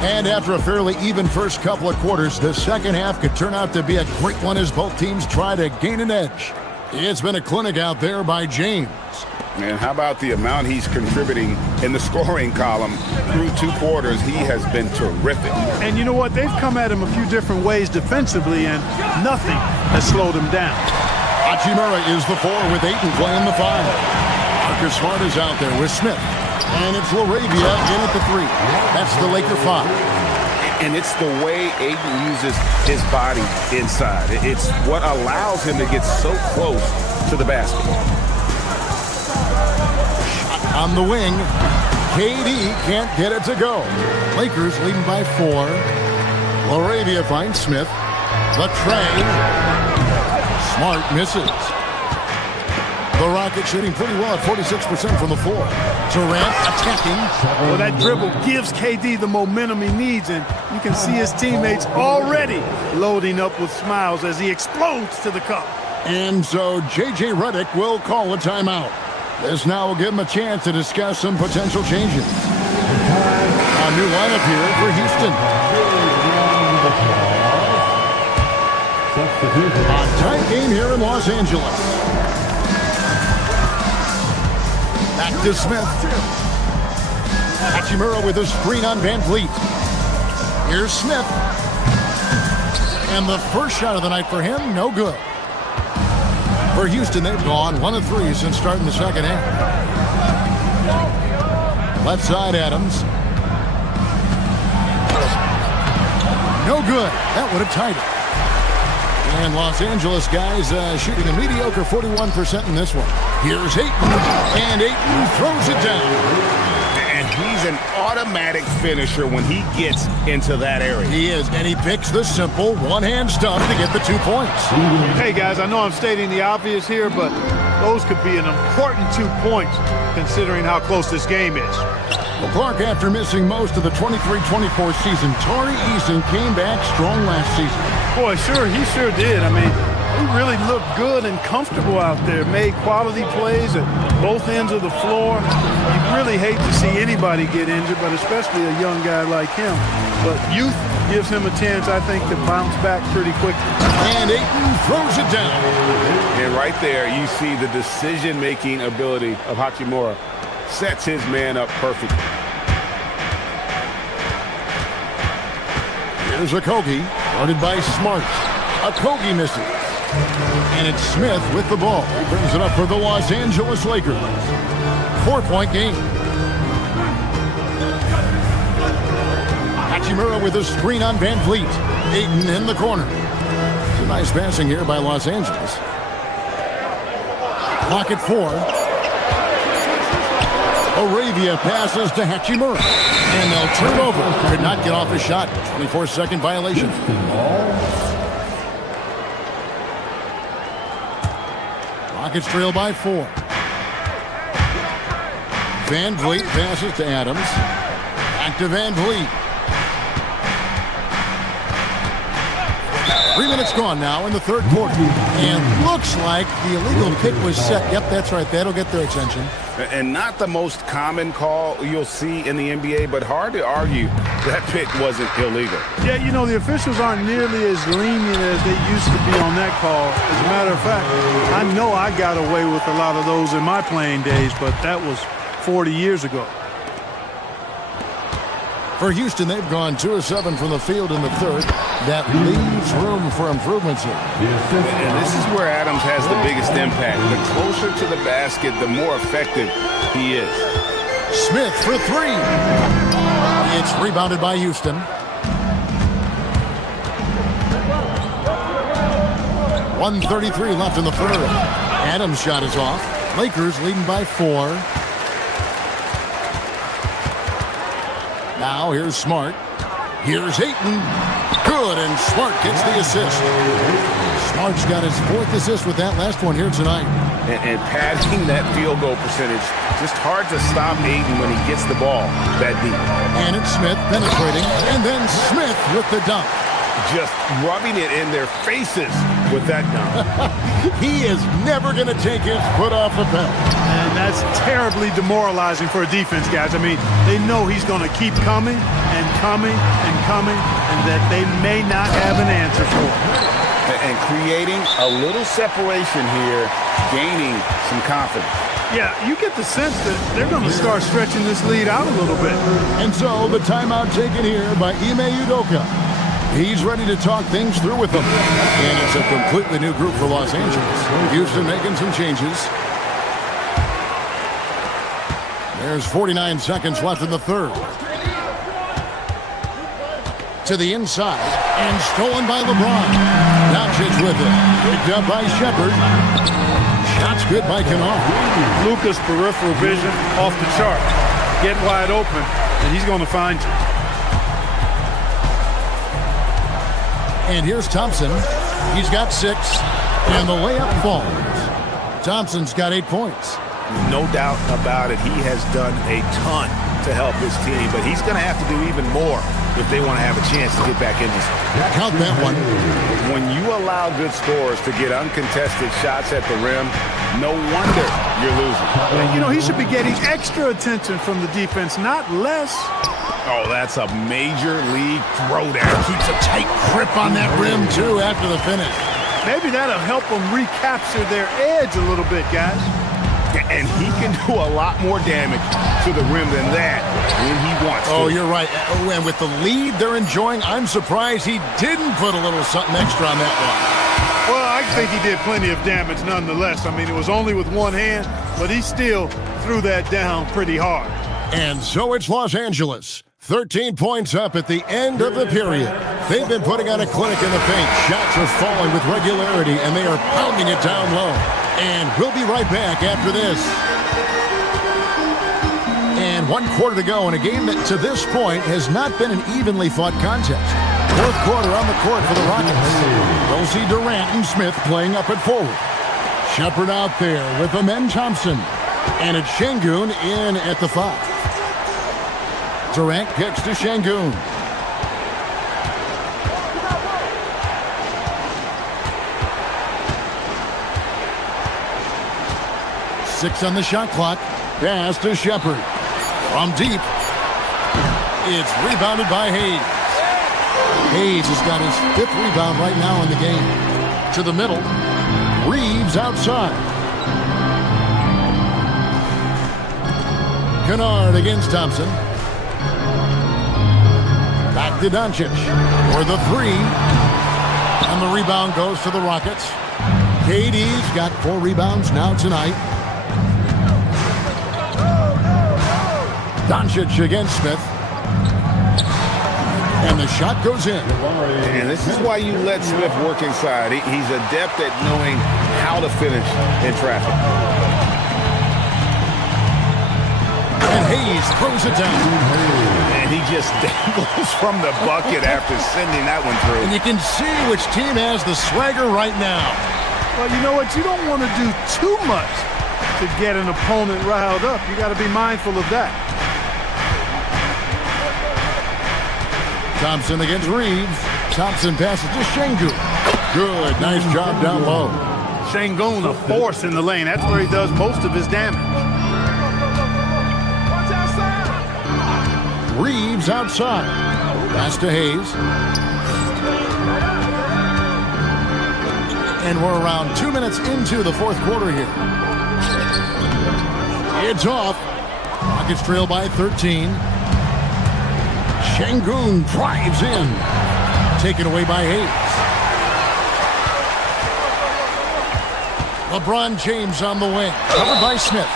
And after a fairly even first couple of quarters, the second half could turn out to be a great one as both teams try to gain an edge. It's been a clinic out there by James. And how about the amount he's contributing in the scoring column through 2 quarters? He has been terrific. And you know what? They've come at him a few different ways defensively, and nothing has slowed him down. Hachimura is the 4 with Ayton playing the 5. Marcus Smart is out there with Smith. And it's Laravia in at the 3. That's the Laker 5. And it's the way Ayton uses his body inside. It's what allows him to get so close to the basket. On the wing, KD can't get it to go. Lakers leading by 4. Laravia finds Smith. The tray. Smart misses. The Rockets shooting pretty well at 46% from the floor. Durant attacking. Well, that dribble gives KD the momentum he needs, and you can see his teammates already loading up with smiles as he explodes to the cup. And so J.J. Redick will call a timeout. This now will give him a chance to discuss some potential changes. A new lineup here for Houston. A tight game here in Los Angeles. Back to Smith. Hachimura with a screen on Van Vliet. Here's Smith. And the first shot of the night for him, no good. For Houston, they've gone 1 of 3 since starting the second half. Left side, Adams. No good. That would have tied it. And Los Angeles guys shooting a mediocre 41% in this one. Here's Ayton, and Ayton throws it down. And he's an automatic finisher when he gets into that area. He is, and he picks the simple one-hand stuff to get the 2 points. Hey, guys, I know I'm stating the obvious here, but those could be an important 2 points considering how close this game is. Well, Clark, after missing most of the 23-24 season, Tari Eason came back strong last season. Boy, he sure did. I mean, he really looked good and comfortable out there, made quality plays at both ends of the floor. You really hate to see anybody get injured, but especially a young guy like him. But youth gives him a chance, I think, to bounce back pretty quickly. And Ayton throws it down. And right there, you see the decision-making ability of Hachimura. Sets his man up perfectly. Here's Okogie, guarded by Smart. Okogie misses. And it's Smith with the ball. He brings it up for the Los Angeles Lakers. 4-point game. Hachimura with a screen on Van Vliet. Ayton in the corner. It's a nice passing here by Los Angeles. Clock at 4. Laravia passes to Hachimura. And they'll turn over. Could not get off a shot. 24-second violation. Rockets trail by 4. Van Vliet passes to Adams. Back to Van Vliet. 3 minutes gone now in the third quarter. And looks like the illegal pick was set. Yep, that's right. That'll get their attention. And not the most common call you'll see in the NBA, but hard to argue that pick wasn't illegal. Yeah, you know, the officials aren't nearly as lenient as they used to be on that call. As a matter of fact, I know I got away with a lot of those in my playing days, but that was 40 years ago. For Houston, they've gone 2 of 7 from the field in the third. That leaves room for improvements here. And this is where Adams has the biggest impact. The closer to the basket, the more effective he is. Smith for 3. It's rebounded by Houston. .133 left in the third. Adams' shot is off. Lakers leading by 4. Now here's Smart. Here's Ayton. Good, and Smart gets the assist. Smart's got his 4th assist with that last one here tonight. And padding that field goal percentage. Just hard to stop Ayton when he gets the ball that deep. And it's Smith penetrating, and then Smith with the dunk. Just rubbing it in their faces with that dunk. He is never going to take his foot off the pedal. And that's terribly demoralizing for a defense, guys. I mean, they know he's going to keep coming, and coming and coming, and that they may not have an answer for. And creating a little separation here, gaining some confidence. Yeah, you get the sense that they're going to start stretching this lead out a little bit. And so the timeout taken here by Ime Udoka. He's ready to talk things through with them. And it's a completely new group for Los Angeles. Houston making some changes. There's 49 seconds left in the third. To the inside, and stolen by LeBron. Doncic with it. Picked up by Shepard. Shots good by Kennard. Luka's peripheral vision off the chart. Get wide open, and he's going to find you. And here's Thompson. He's got 6, and the layup falls. Thompson's got 8 points. No doubt about it. He has done a ton to help his team, but he's going to have to do even more if they want to have a chance to get back in this. Count that one. When you allow good scorers to get uncontested shots at the rim, no wonder you're losing. You know, he should be getting extra attention from the defense, not less. Oh, that's a major league throwdown. Keeps a tight grip on that rim, too, after the finish. Maybe that'll help them recapture their edge a little bit, guys. And he can do a lot more damage to the rim than that when he wants to. Oh, you're right. And with the lead they're enjoying, I'm surprised he didn't put a little something extra on that one. Well, I think he did plenty of damage nonetheless. I mean, it was only with one hand, but he still threw that down pretty hard. And so it's Los Angeles. 13 points up at the end of the period. They've been putting on a clinic in the paint. Shots are falling with regularity, and they are pounding it down low. And we'll be right back after this. And 1 quarter to go in a game that to this point has not been an evenly fought contest. Fourth quarter on the court for the Rockets. We'll see Durant and Smith playing up at forward. Shepard out there with Amen Thompson. And it's Şengün in at the 5. Durant kicks to Şengün. Six on the shot clock. Pass to Shepard. From deep. It's rebounded by Hayes. Hayes has got his 5th rebound right now in the game. To the middle. Reeves outside. Kennard against Thompson. Back to Doncic for the 3. And the rebound goes to the Rockets. KD's got 4 rebounds now tonight. Doncic against Smith. And the shot goes in. And this is why you let Smith work inside. He's adept at knowing how to finish in traffic. And Hayes throws it down. And he just dangles from the bucket after sending that one through. And you can see which team has the swagger right now. Well, you know what? You don't want to do too much to get an opponent riled up. You got to be mindful of that. Thompson against Reeves. Thompson passes to Şengün. Good, nice job down low. Şengün, a force in the lane. That's where he does most of his damage. Reeves outside. Pass to Hayes. And we're around 2 minutes into the fourth quarter here. It's off. Rockets trail by 13. Şengün drives in. Taken away by Hayes. LeBron James on the wing. Covered by Smith.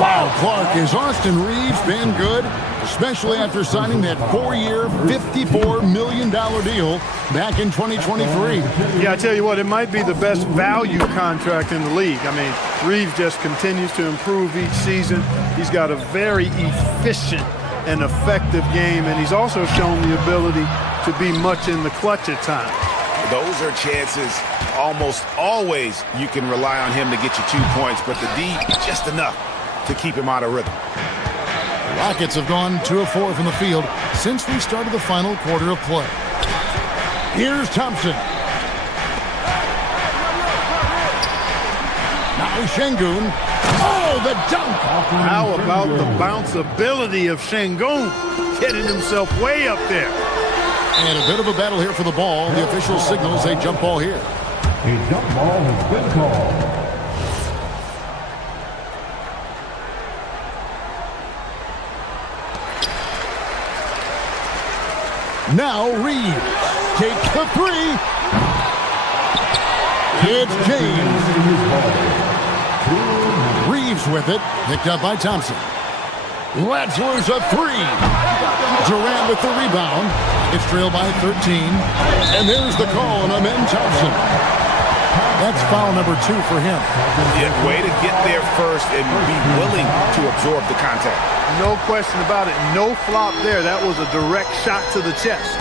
Wow, Clark, has Austin Reeves been good? Especially after signing that 4-year, $54 million deal back in 2023. Yeah, I tell you what, it might be the best value contract in the league. I mean, Reeves just continues to improve each season. He's got a very efficient and effective game, and he's also shown the ability to be much in the clutch at times. Those are chances almost always you can rely on him to get you 2 points, but the D, just enough to keep him out of rhythm. Rockets have gone 2 of 4 from the field since we started the final quarter of play. Here's Thompson. Now Şengün. Oh! Oh, the dunk. How about the bounceability of Şengün, getting himself way up there. And a bit of a battle here for the ball. The official signals a jump ball here. A jump ball has been called. Now Reeves takes the three. It's James. Reeves with it. Picked up by Thompson. Lets loose a three. Durant with the rebound. It's trailed by 13. And there's the call on Amen Thompson. That's foul number 2 for him. Yeah, way to get there first and be willing to absorb the contact. No question about it. No flop there. That was a direct shot to the chest.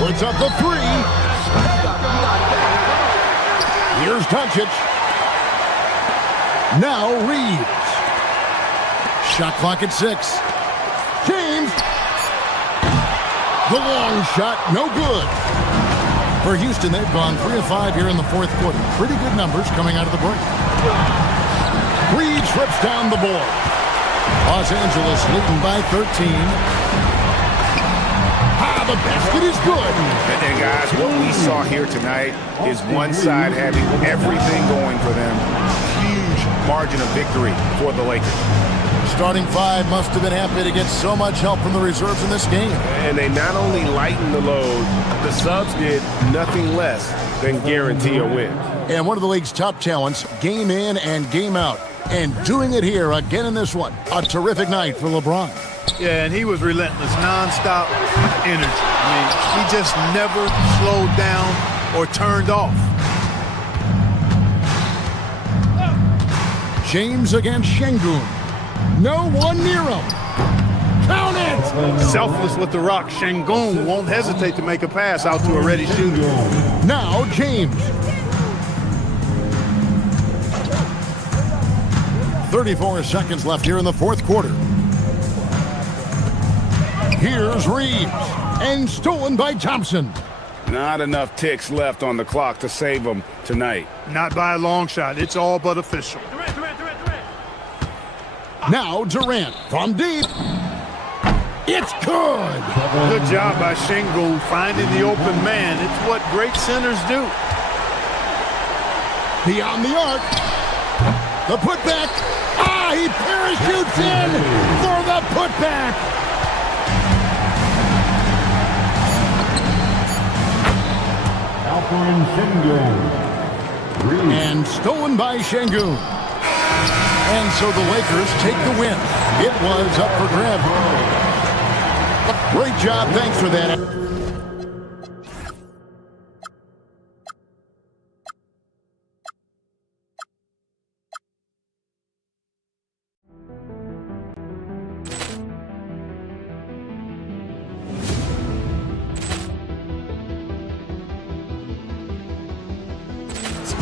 Puts up the three. Here's Doncic. Now Reeves. Shot clock at 6. James. The long shot, no good. For Houston, they've gone 3 of 5 here in the fourth quarter. Pretty good numbers coming out of the break. Reeves rips down the board. Los Angeles leading by 13. The basket is good. And guys, what we saw here tonight is one side having everything going for them. Huge margin of victory for the Lakers. Starting 5 must have been happy to get so much help from the reserves in this game. And they not only lightened the load, the subs did nothing less than guarantee a win. And one of the league's top talents, game in and game out. And doing it here again in this one. A terrific night for LeBron. Yeah, and he was relentless, nonstop energy. I mean, he just never slowed down or turned off. James against Şengün. No one near him. Count it! Selfless with the rock, Şengün won't hesitate to make a pass out to a ready shooter. Now James. 34 seconds left here in the fourth quarter. Here's Reeves, and stolen by Thompson. Not enough ticks left on the clock to save them tonight. Not by a long shot. It's all but official. Now Durant from deep. It's good. Good job by Şengün finding the open man. It's what great centers do. Beyond the arc. The putback. He parachutes in for the putback. And stolen by Şengün. And so the Lakers take the win. It was up for grabs. Great job. Thanks for that.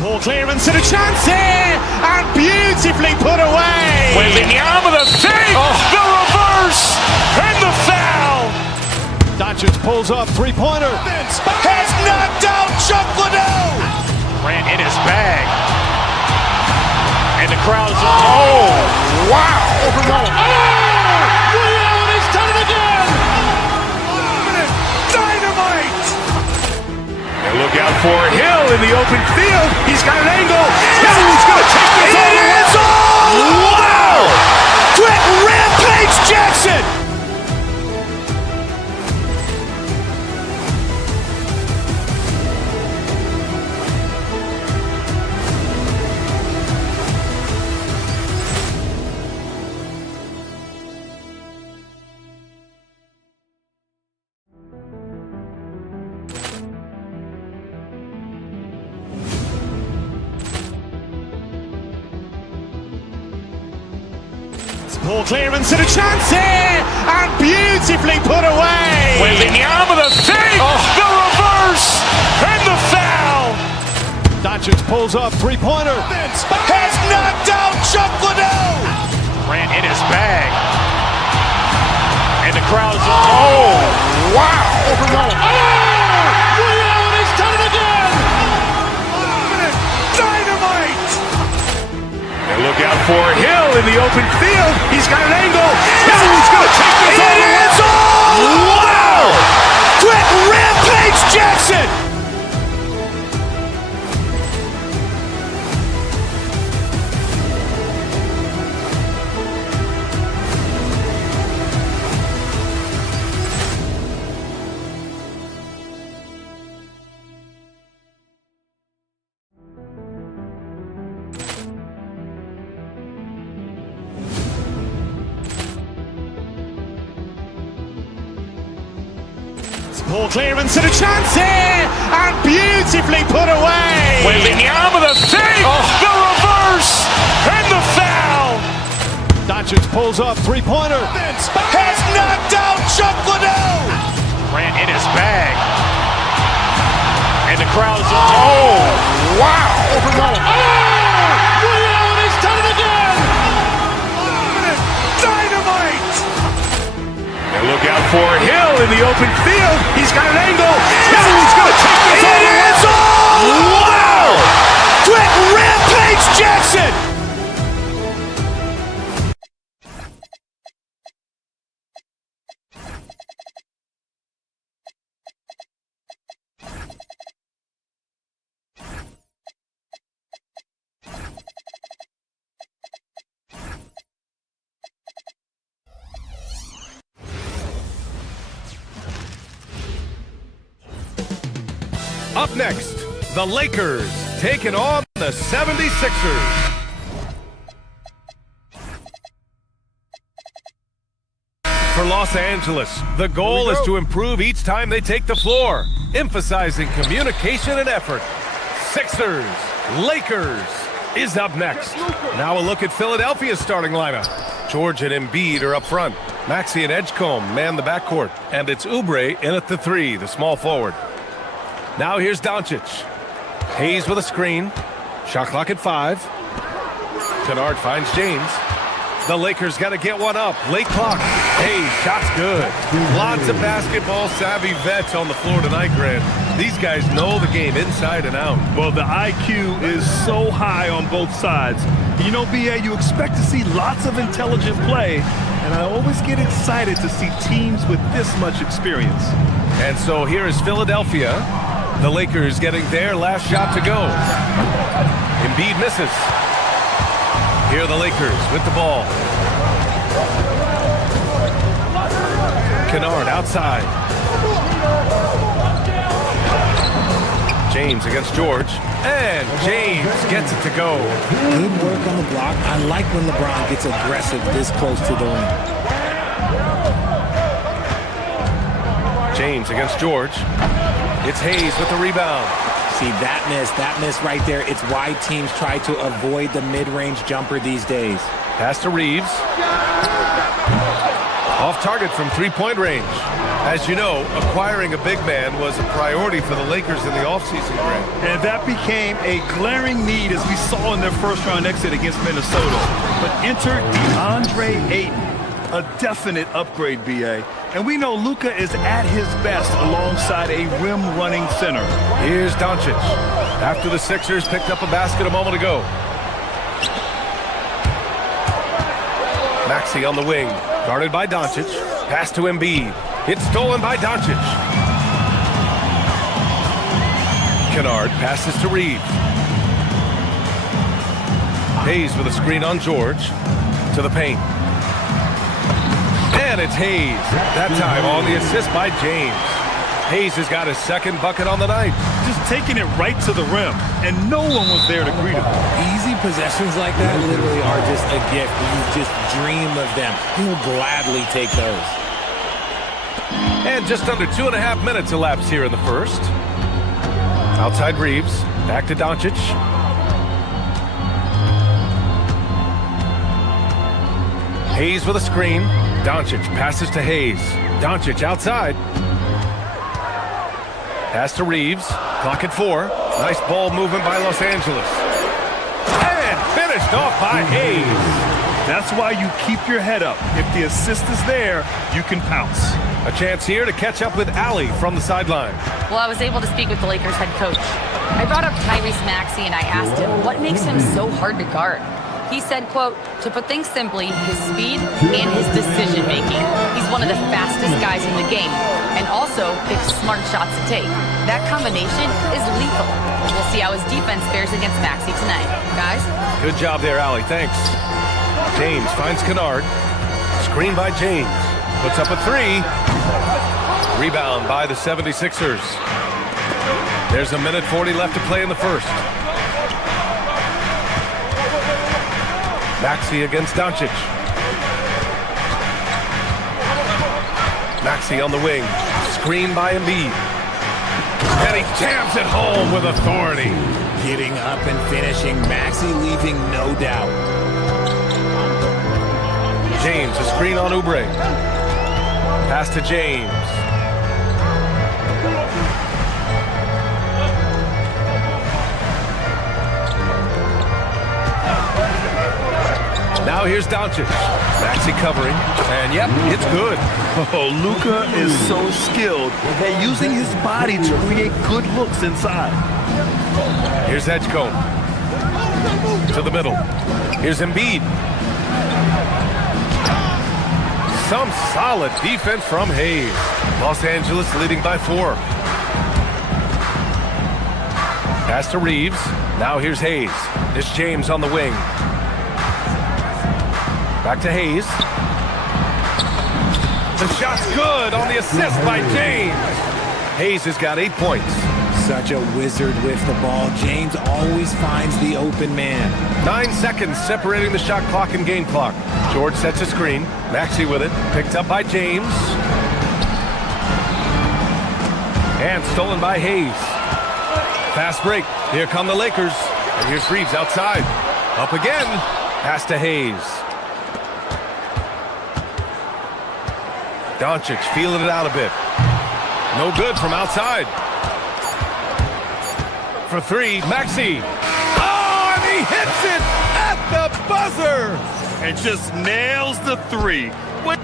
Ball clearance and a chance here, and beautifully put away. Wembanyama the fake, the reverse, and the foul. Doncic pulls up, three-pointer. Has knocked out Chuck Liddell. Ran in his bag. And the crowd is, oh, wow. He's done it again. Dynamite. And look out for Hill in the open field. He's got an angle. Hill's going to take this all the way. Wow. Quick Rampage Jackson. Ball clearance and a chance here, and beautifully put away. Wembanyama the fake, the reverse, and the foul. Doncic pulls up, three-pointer. Has knocked out Chuck Liddell. Ran in his bag. And the crowd is, oh, wow. He's done it again. Dynamite. open field. He's got an angle. He's going to take this all the way. Wow! Quick rampage Jackson! Ball clearance and a chance here, and beautifully put away. Wembanyama the fake, the reverse, and the foul. Doncic pulls up, three-pointer. Has knocked out Chuck Liddell. Grant in his bag. And the crowd is wow. Ray Allen has done it again. Dynamite. And look out for Hill in the open field. He's got an angle. He's going to take this all the way. Wow. Quick rampage Jackson. Up next, the Lakers taking on the 76ers. For Los Angeles, the goal is to improve each time they take the floor, emphasizing communication and effort. Sixers, Lakers is up next. Now a look at Philadelphia's starting lineup. George and Embiid are up front. Maxey and Edgecombe man the backcourt. And it's Oubre in at the three, the small forward. Now here's Doncic. Hayes with a screen. Shot clock at 5. Kennard finds James. The Lakers got to get one up. Late clock. Hayes, shot's good. Lots of basketball savvy vets on the floor tonight, Grant. These guys know the game inside and out. Well, the IQ is so high on both sides. You know, BA, you expect to see lots of intelligent play, and I always get excited to see teams with this much experience. And so here is Philadelphia. The Lakers getting their last shot to go. Embiid misses. Here are the Lakers with the ball. Kennard outside. James against George. And James gets it to go. Good work on the block. I like when LeBron gets aggressive this close to the rim. James against George. It's Hayes with the rebound. See, that miss right there. It's why teams try to avoid the mid-range jumper these days. Pass to Reeves. Off target from three-point range. As you know, acquiring a big man was a priority for the Lakers in the offseason, Grant. And that became a glaring need as we saw in their first-round exit against Minnesota. But enter DeAndre Ayton, a definite upgrade, BA. And we know Luka is at his best alongside a rim-running center. Here's Doncic. After the Sixers picked up a basket a moment ago. Maxey on the wing. Guarded by Doncic. Pass to Embiid. It's stolen by Doncic. Kennard passes to Reeves. Hayes with a screen on George. To the paint. And it's Hayes. That time on the assist by James. Hayes has got his second bucket on the night. Just taking it right to the rim, and no one was there to greet him. Easy possessions like that literally are just a gift. You just dream of them. He'll gladly take those. And just under 2.5 minutes elapsed here in the first. Outside Reeves. Back to Doncic. Hayes with a screen. Doncic passes to Hayes. Doncic outside. Pass to Reeves. Clock at 4. Nice ball movement by Los Angeles. And finished off by Hayes. That's why you keep your head up. If the assist is there, you can pounce. A chance here to catch up with Allie from the sideline. Well, I was able to speak with the Lakers head coach. I brought up Tyrese Maxey and I asked him what makes him so hard to guard. He said, quote, "To put things simply, his speed and his decision-making. He's one of the fastest guys in the game and also picks smart shots to take. That combination is lethal. We'll see how his defense fares against Maxey tonight. Guys?" Good job there, Allie. Thanks. James finds Kennard. Screen by James. Puts up a three. Rebound by the 76ers. There's a minute 40 left to play in the first. Maxey against Doncic. Maxey on the wing. Screen by Embiid. And he jams it home with authority. Getting up and finishing. Maxey leaving no doubt. James, a screen on Oubre. Pass to James. Now here's Doncic. Maxey covering. And yep, it's good. Oh, Luka is so skilled at using his body to create good looks inside. Here's Edgecombe. To the middle. Here's Embiid. Some solid defense from Hayes. Los Angeles leading by 4. Pass to Reeves. Now here's Hayes. It's James on the wing. Back to Hayes. The shot's good on the assist by James. Hayes has got 8 points. Such a wizard with the ball. James always finds the open man. 9 seconds separating the shot clock and game clock. George sets a screen. Maxey with it. Picked up by James. And stolen by Hayes. Fast break. Here come the Lakers. And here's Reeves outside. Up again. Pass to Hayes. Doncic feeling it out a bit. No good from outside. For 3, Maxey. Oh, and he hits it at the buzzer. And just nails the 3.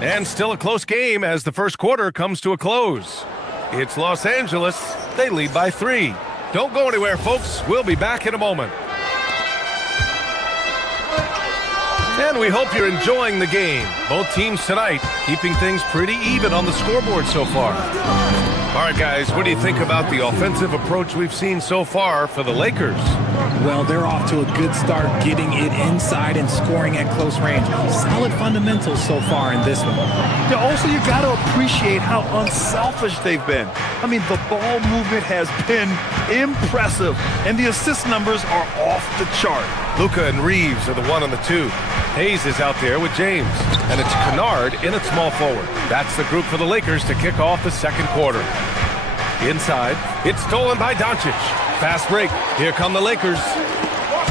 And still a close game as the first quarter comes to a close. It's Los Angeles. They lead by 3. Don't go anywhere, folks. We'll be back in a moment. And we hope you're enjoying the game. Both teams tonight keeping things pretty even on the scoreboard so far. All right, guys, what do you think about the offensive approach we've seen so far for the Lakers? Well, they're off to a good start getting it inside and scoring at close range. Solid fundamentals so far in this one. Yeah, also, you got to appreciate how unselfish they've been. I mean, the ball movement has been impressive, and the assist numbers are off the chart. Luka and Reeves are the 1 and the 2. Hayes is out there with James, and it's Kennard in at small forward. That's the group for the Lakers to kick off the second quarter. Inside, it's stolen by Doncic. Fast break. Here come the Lakers.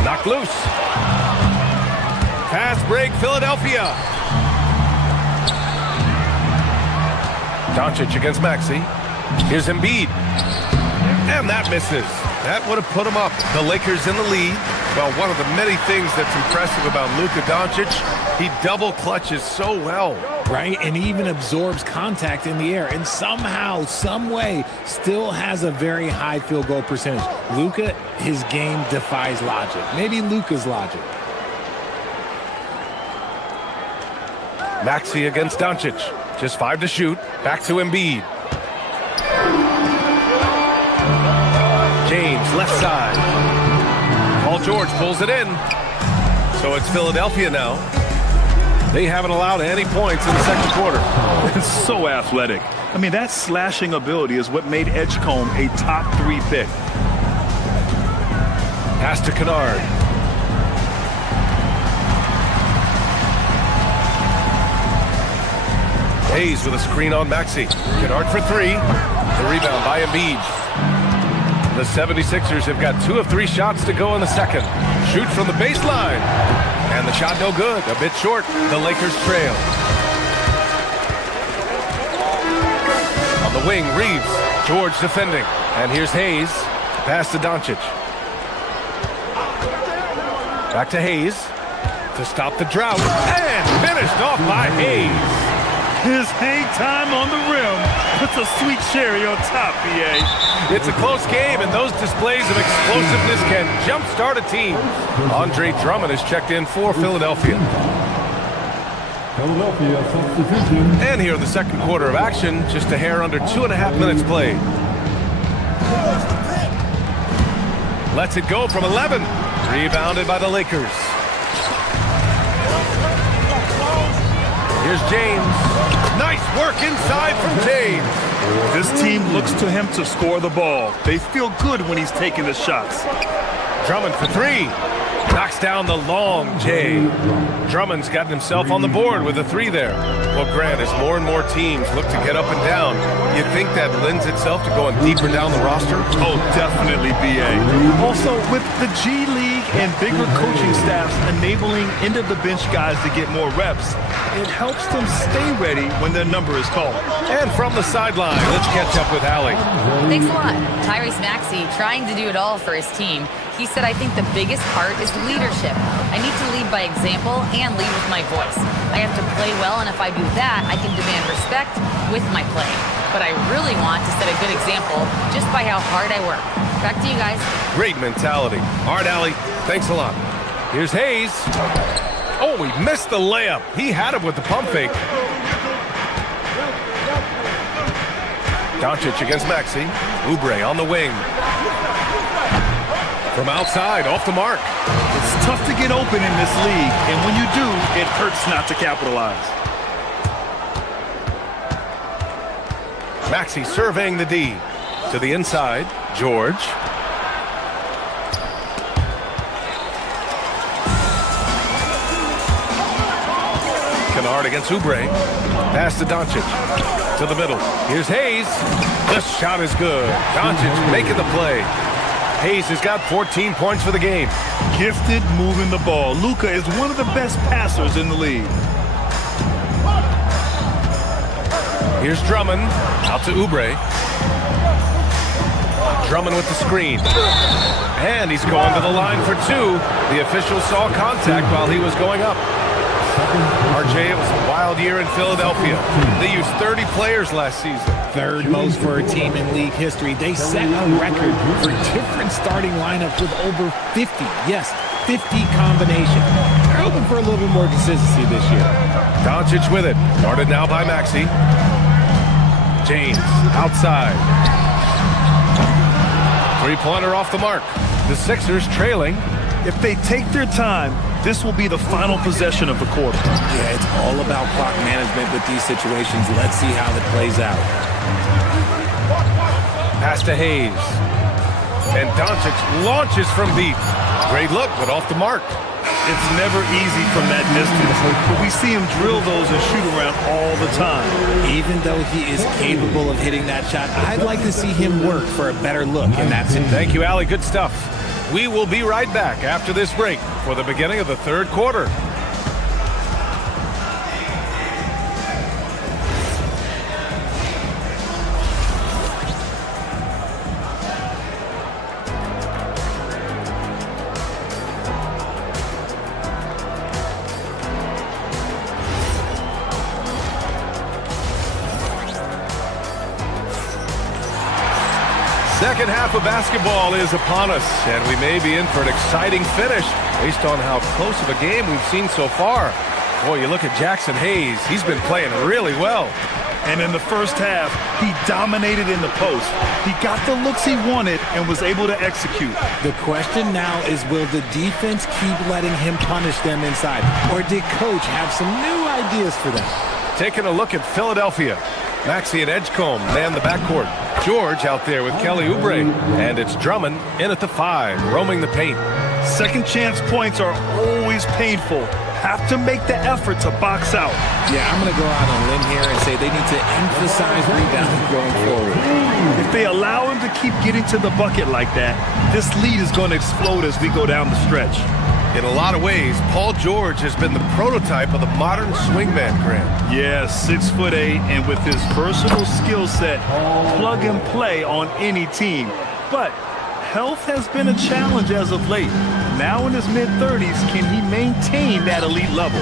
Knocked loose. Fast break, Philadelphia. Doncic against Maxey. Here's Embiid. And that misses. That would have put him up. The Lakers in the lead. Well, one of the many things that's impressive about Luka Doncic, he double clutches so well. Right, and even absorbs contact in the air, and somehow, some way, still has a very high field goal percentage. Luka, his game defies logic. Maybe Luka's logic. Maxey against Doncic. Just 5 to shoot. Back to Embiid. James, left side. Paul George pulls it in. So it's Philadelphia now. They haven't allowed any points in the second quarter. It's so athletic. I mean, that slashing ability is what made Edgecombe a top 3 pick. Pass to Kennard. Hayes with a screen on Maxey. Kennard for 3. The rebound by Embiid. The 76ers have got 2 of 3 shots to go in the second. Shoot from the baseline. And the shot no good. A bit short. The Lakers trail. On the wing, Reeves. George defending. And here's Hayes. Pass to Doncic. Back to Hayes. To stop the drought. And finished off by Hayes. His hang time on the rim puts a sweet cherry on top, BA. It's a close game, and those displays of explosiveness can jumpstart a team. Andre Drummond has checked in for Philadelphia. Philadelphia substitution. And here in the second quarter of action, just a hair under 2.5 minutes played. Lets it go from 11. Rebounded by the Lakers. Here's James. Nice work inside from James. This team looks to him to score the ball. They feel good when he's taking the shots. Drummond for three. Knocks down the long J. Drummond's gotten himself on the board with a three there. Well, Grant, as more and more teams look to get up and down, you think that lends itself to going deeper down the roster? Oh, definitely, BA. Also, with the G League and bigger coaching staffs enabling end-of-the-bench guys to get more reps, it helps them stay ready when their number is called. And from the sideline, let's catch up with Allie. Thanks a lot. Tyrese Maxey trying to do it all for his team. He said, I think the biggest part is leadership. I need to lead by example and lead with my voice. I have to play well, and if I do that, I can demand respect with my play. But I really want to set a good example just by how hard I work. Back to you guys. Great mentality. All right, Allie, thanks a lot. Here's Hayes. Oh, he missed the layup. He had him with the pump fake. Doncic against Maxey. Oubre on the wing. From outside, off the mark. It's tough to get open in this league, and when you do, it hurts not to capitalize. Maxey surveying the D. To the inside, George. Kennard against Oubre. Pass to Doncic. To the middle. Here's Hayes. The shot is good. Doncic making the play. Hayes has got 14 points for the game. Gifted moving the ball. Luka is one of the best passers in the league. Here's Drummond. Out to Oubre. Drummond with the screen. And he's going to the line for two. The official saw contact while he was going up. RJ, it was a wild year in Philadelphia. They used 30 players last season. Third most for a team in league history. They set a record for different starting lineups with over 50. Yes, 50 combinations. They're hoping for a little bit more consistency this year. Doncic with it. Guarded now by Maxey. James outside. Three-pointer off the mark. The Sixers trailing. If they take their time, this will be the final possession of the quarter. Yeah, it's all about clock management with these situations. Let's see how it plays out. Pass to Hayes. And Doncic launches from deep. Great look, but off the mark. It's never easy from that distance, but we see him drill those and shoot around all the time. Even though he is capable of hitting that shot, I'd like to see him work for a better look, and that's it. Thank you, Allie. Good stuff. We will be right back after this break for the beginning of the third quarter. Second half of basketball is upon us, and we may be in for an exciting finish based on how close of a game we've seen so far. Boy, you look at Jackson Hayes. He's been playing really well. And in the first half, he dominated in the post. He got the looks he wanted and was able to execute. The question now is, will the defense keep letting him punish them inside? Or did Coach have some new ideas for them? Taking a look at Philadelphia. Maxey and Edgecombe man the backcourt. George out there with Kelly Oubre. And it's Drummond in at the 5, roaming the paint. Second chance points are always painful. Have to make the effort to box out. Yeah, I'm going to go out on a limb here and say they need to emphasize rebounding going forward. If they allow him to keep getting to the bucket like that, this lead is going to explode as we go down the stretch. In a lot of ways, Paul George has been the prototype of the modern swingman, Grant. Yeah, 6'8", and with his versatile skill set, plug and play on any team. But health has been a challenge as of late. Now in his mid-30s, can he maintain that elite level?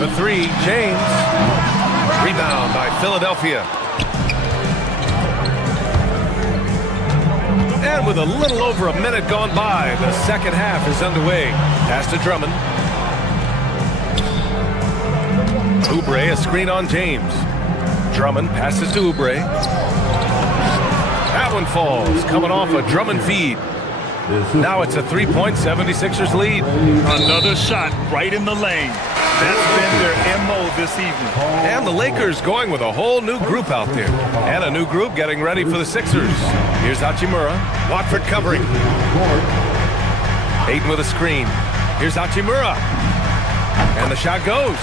For three, James. Rebound by Philadelphia. And with a little over a minute gone by, the second half is underway. Pass to Drummond. Oubre, a screen on James. Drummond passes to Oubre. That one falls, coming off a Drummond feed. Now it's a 3-point 76ers lead. Another shot right in the lane. That's been their MO this evening. And the Lakers going with a whole new group out there. And a new group getting ready for the Sixers. Here's Hachimura. Watford covering. Ayton with a screen. Here's Hachimura. And the shot goes.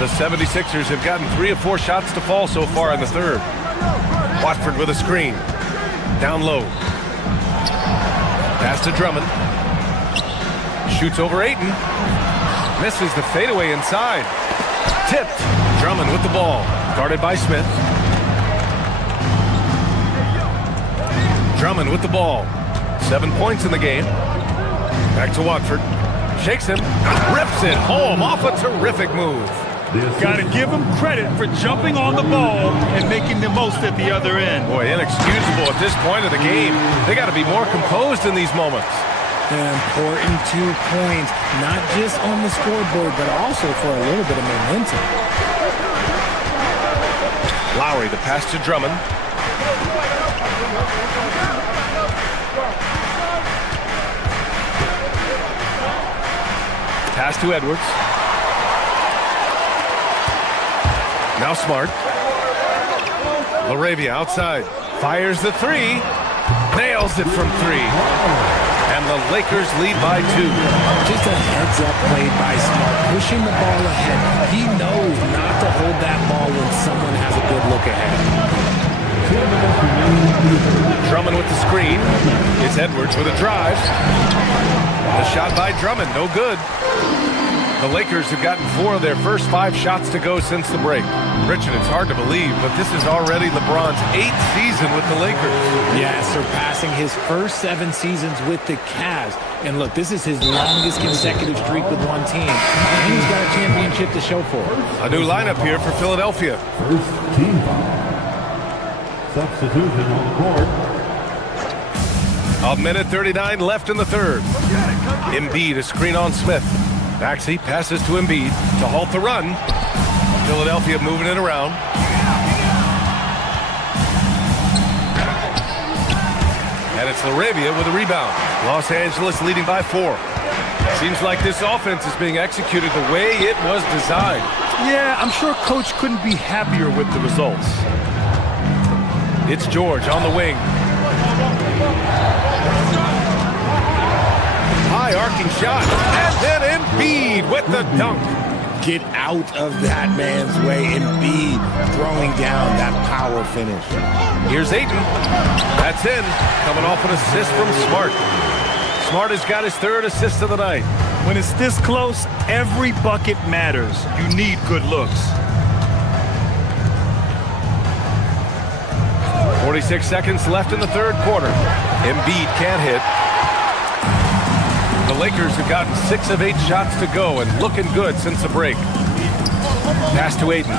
The 76ers have gotten 3 of 4 shots to fall so far in the third. Watford with a screen. Down low. Pass to Drummond. Shoots over Ayton. Misses the fadeaway inside. Tipped. Drummond with the ball. Guarded by Smith. Drummond with the ball. 7 points in the game. Back to Watford. Shakes him. Rips it home off a terrific move. Got to give him credit for jumping on the ball and making the most at the other end. Boy, inexcusable at this point of the game. They got to be more composed in these moments. An important 2 points, not just on the scoreboard, but also for a little bit of momentum. Lowry, the pass to Drummond. Pass to Edwards. Now Smart. Laravia outside. Fires the 3. Nails it from 3. And the Lakers lead by 2. Just a heads-up play by Smart, pushing the ball ahead. He knows not to hold that ball when someone has a good look ahead. Drummond with the screen. It's Edwards with a drive. The shot by Drummond, no good. The Lakers have gotten 4 of their first 5 shots to go since the break. Richard, it's hard to believe, but this is already LeBron's 8th season with the Lakers. Yeah, surpassing his first 7 seasons with the Cavs. And look, this is his longest consecutive streak with one team. And he's got a championship to show for it. A new lineup here for Philadelphia. First team foul. Substitution on the court. A minute 39 left in the third. Embiid, a screen on Smith. Maxey passes to Embiid to halt the run. Philadelphia moving it around. And it's Laravia with a rebound. Los Angeles leading by 4. Seems like this offense is being executed the way it was designed. Yeah, I'm sure Coach couldn't be happier with the results. It's George on the wing. High arcing shot, and then Embiid with the dunk. Get out of that man's way. Embiid throwing down that power finish. Here's Ayton. That's in. Coming off an assist from Smart. Smart has got his 3rd assist of the night. When it's this close, every bucket matters. You need good looks. 46 seconds left in the third quarter. Embiid can't hit. The Lakers have gotten 6 of 8 shots to go and looking good since the break. Pass to Ayton.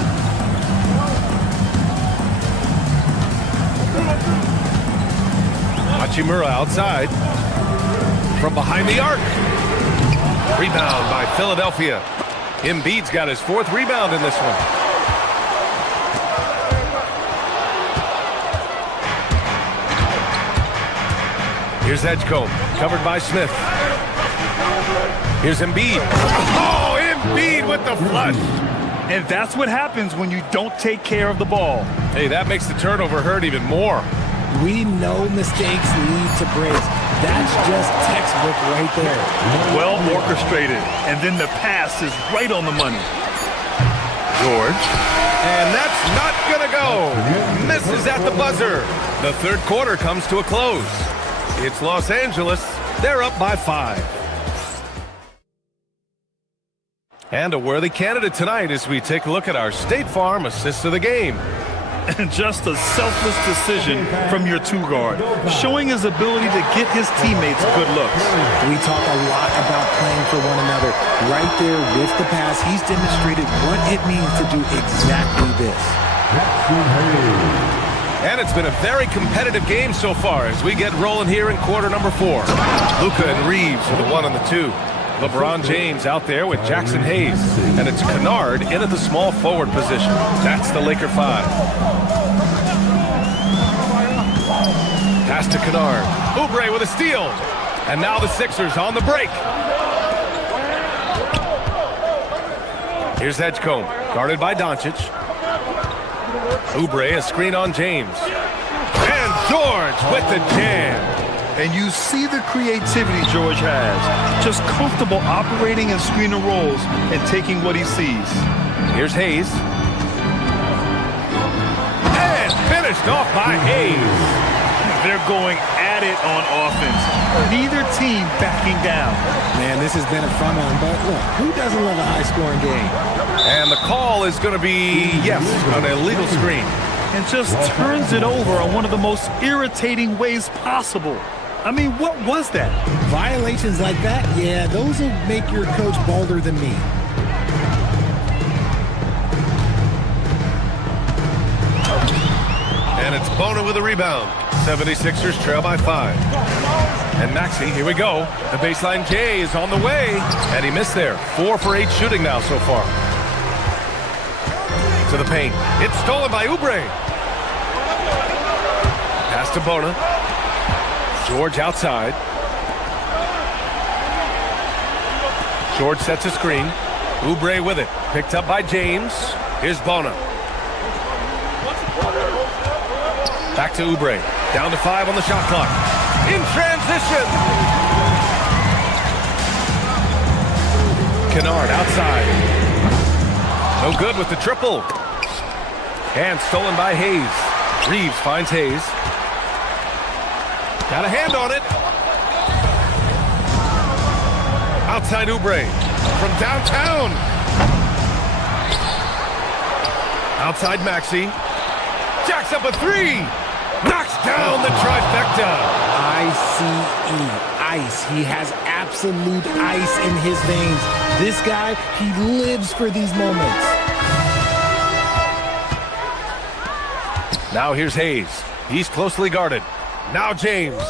Hachimura outside. From behind the arc. Rebound by Philadelphia. Embiid's got his 4th rebound in this one. Here's Edgecombe, covered by Smith. Here's Embiid. Oh, Embiid with the flush. And that's what happens when you don't take care of the ball. Hey, that makes the turnover hurt even more. We know mistakes lead to breaks. That's just textbook right there. Well orchestrated. And then the pass is right on the money. George. And that's not going to go. Misses at the buzzer. The third quarter comes to a close. It's Los Angeles. They're up by 5. And a worthy candidate tonight as we take a look at our State Farm assist of the game. And just a selfless decision from your two-guard, showing his ability to get his teammates good looks. We talk a lot about playing for one another. Right there with the pass, he's demonstrated what it means to do exactly this. And it's been a very competitive game so far as we get rolling here in quarter number 4. Luka and Reeves are the 1 and the 2. LeBron James out there with Jackson Hayes. And it's Kennard in at the small forward position. That's the Laker 5. Pass to Kennard. Oubre with a steal. And now the Sixers on the break. Here's Edgecombe, guarded by Doncic. Oubre, a screen on James. And George with the jam. And you see the creativity George has. Just comfortable operating in screen and rolls and taking what he sees. Here's Hayes. And finished off by Hayes. They're going at it on offense. Neither team backing down. Man, this has been a fun one, but look, who doesn't love a high-scoring game? And the call is going to be, yes, an illegal screen. And just turns it over on one of the most irritating ways possible. I mean, what was that? Violations like that? Yeah, those will make your coach bolder than me. And it's Bona with a rebound. 76ers trail by 5. And Maxey, here we go. The baseline J is on the way. And he missed there. 4 for 8 shooting now so far. To the paint. It's stolen by Oubre. Pass to Bona. George outside. George sets a screen. Oubre with it. Picked up by James. Here's Bona. Back to Oubre. Down to 5 on the shot clock. In transition. Kennard outside. No good with the triple. And stolen by Hayes. Reeves finds Hayes. Got a hand on it. Outside Oubre. From downtown. Outside Maxey. Jacks up a 3. Knocks down the trifecta. I-C-E. Ice. He has absolute ice in his veins. This guy, he lives for these moments. Now here's Hayes. He's closely guarded. Now James.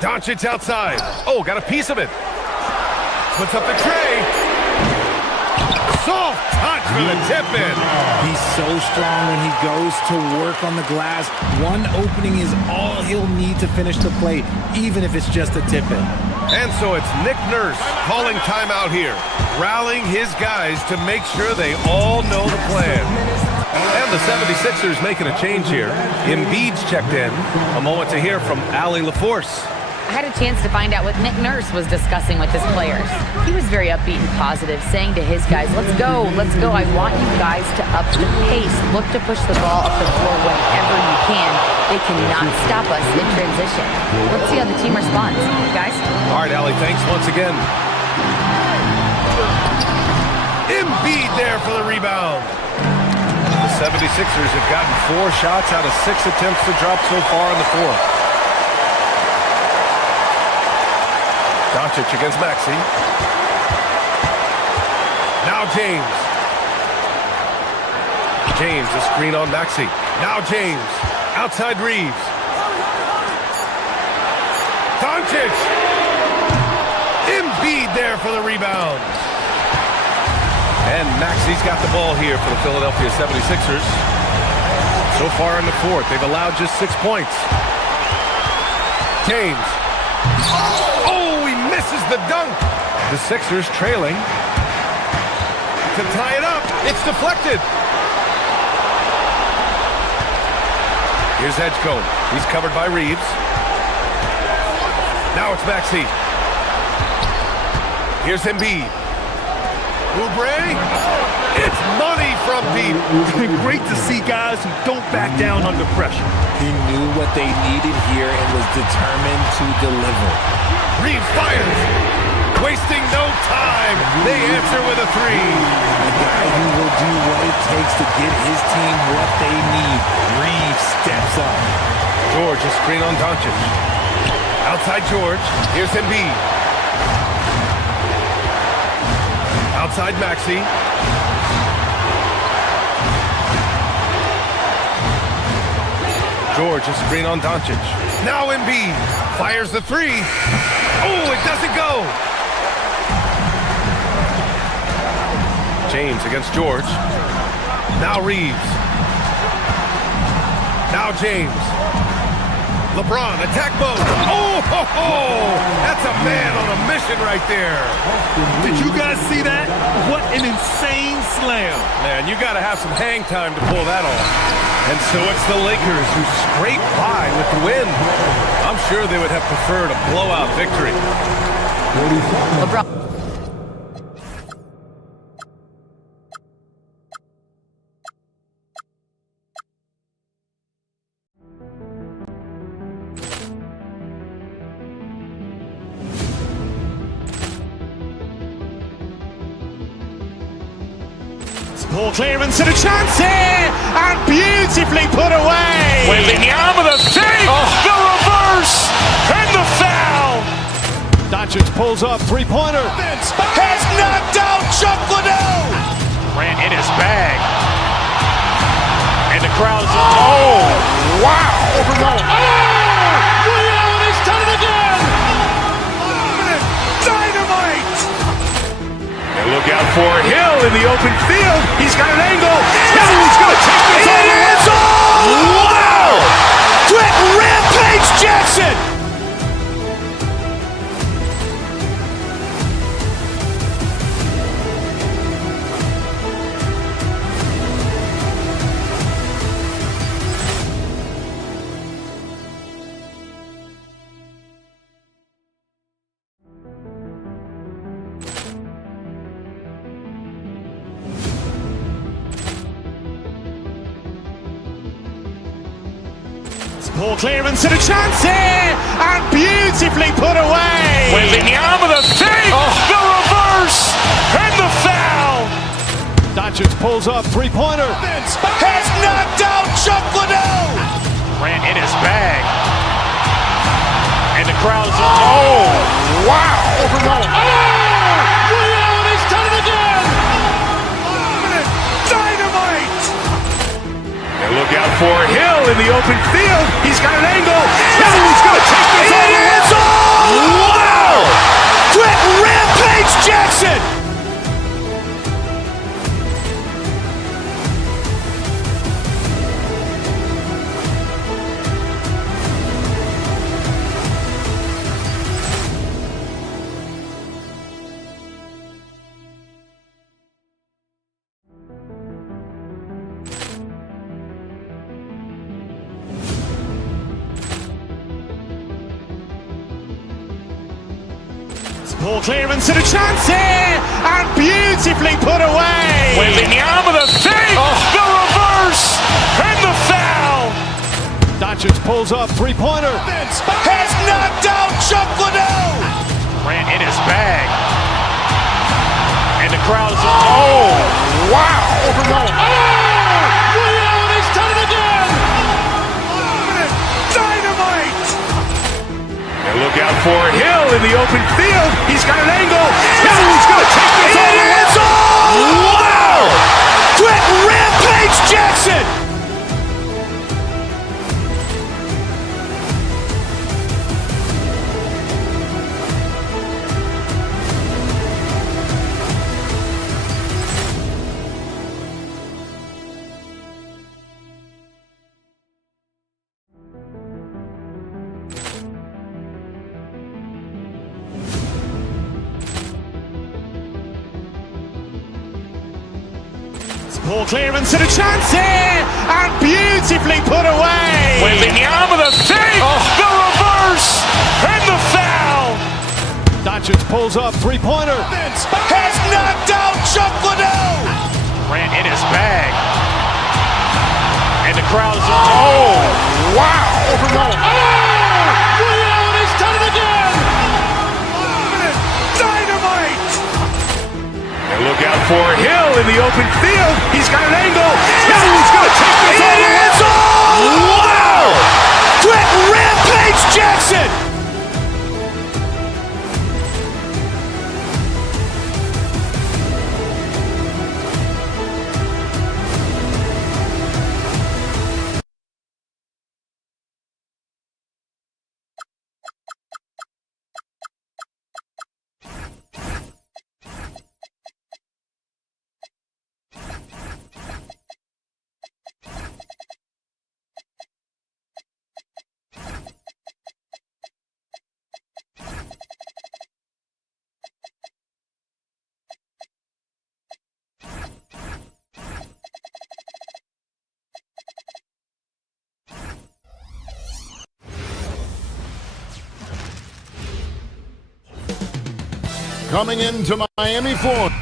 Doncic outside. Oh, got a piece of it. Puts up the tray. Soft touch for the tip-in. He's so strong when he goes to work on the glass. One opening is all he'll need to finish the play, even if it's just a tip-in. And so it's Nick Nurse calling timeout here, rallying his guys to make sure they all know the plan. And the 76ers making a change here. Embiid's checked in. A moment to hear from Allie LaForce. I had a chance to find out what Nick Nurse was discussing with his players. He was very upbeat and positive, saying to his guys, let's go. I want you guys to up the pace. Look to push the ball up the floor whenever you can. They cannot stop us in transition. Let's see how the team responds. Guys? All right, Allie, thanks once again. Embiid there for the rebound. The 76ers have gotten 4 shots out of 6 attempts to drop so far in the fourth. Doncic against Maxey. Now James. James, a screen on Maxey. Now James. Outside Reeves. Doncic. Embiid there for the rebound. And Maxey's got the ball here for the Philadelphia 76ers. So far in the fourth, they've allowed just 6 points. James. Misses the dunk. The Sixers trailing. To tie it up. It's deflected. Here's Edgecombe. He's covered by Reeves. Now it's Maxey. Here's Embiid. Oubre. It's money from deep. Great to see guys who don't back down under pressure. He knew what they needed here and was determined to deliver. Reeves fires. wasting no time. They answer with a three. A guy who will do what it takes to get his team what they need. Reeves steps up. George, a screen on Doncic. Outside George. Here's Embiid. Outside Maxey. George, a screen on Doncic. Now Embiid fires the three. Oh, it doesn't go. James against George. Now Reeves. Now James. LeBron, attack mode. Oh, ho, ho. That's a man on a mission right there. Did you guys see that? What an insane slam. Man, you got to have some hang time to pull that off. And so it's the Lakers who scrape by with the win. I'm sure they would have preferred a blowout victory. LeBron. Poor clearance and a chance here, and beautifully put away. Wembanyama the save, the reverse, and the foul. Doncic pulls up, three-pointer. Has knocked out Chuck Liddell. Ran in his bag. And the crowd is, oh, wow. Rio has done it again. Dynamite. And look out for Hill in the open field. He's got an angle. He's going to take this all the way. Wow! Quick Rampage Jackson. Poor clearance and a chance here, and beautifully put away. Wembanyama the save, the reverse, and the foul. Doncic pulls up, three-pointer. Has knocked out Chuck Liddell. Ran in his bag. And the crowd is, oh, wow. Rio has done it again. Dynamite. And look out for Hill in the open field. He's got an angle. He's going to take this all the way. Wow! Quick Rampage Jackson. Poor clearance and a chance here, and beautifully put away. Wembanyama the save, the reverse, and the foul. Doncic pulls up, three-pointer. Has knocked out Chuck Liddell. Ran in his bag. And the crowd is, oh, wow. Rio has done it again. Dynamite. And look out for Hill in the open field. He's got an angle. He's going to take this all the way. Wow! Quick Rampage Jackson. Poor clearance and a chance here, and beautifully put away. Wembanyama the save, the reverse, and the foul. Doncic pulls up, three-pointer. Has knocked out Chuck Liddell. Ran in his bag. And the crowd is, oh, wow. Rio has done it again. Dynamite. out for Hill in the open field. He's got an angle. No, he's going to take this all the way. Wow! Quick Rampage Jackson! Coming into Miami, Florida.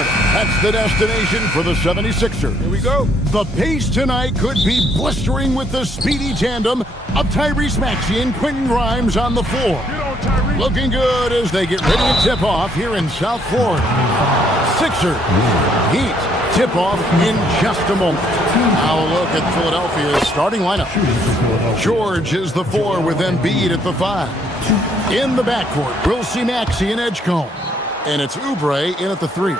That's the destination for the 76ers. Here we go. The pace tonight could be blistering with the speedy tandem of Tyrese Maxey and Quentin Grimes on the floor. Looking good as they get ready to tip off here in South Florida. Sixers, Heat, tip off in just a moment. Now a look at Philadelphia's starting lineup. George is the 4 with Embiid at the 5. In the backcourt, we'll see Maxey and Edgecombe. And it's Oubre in at the 3.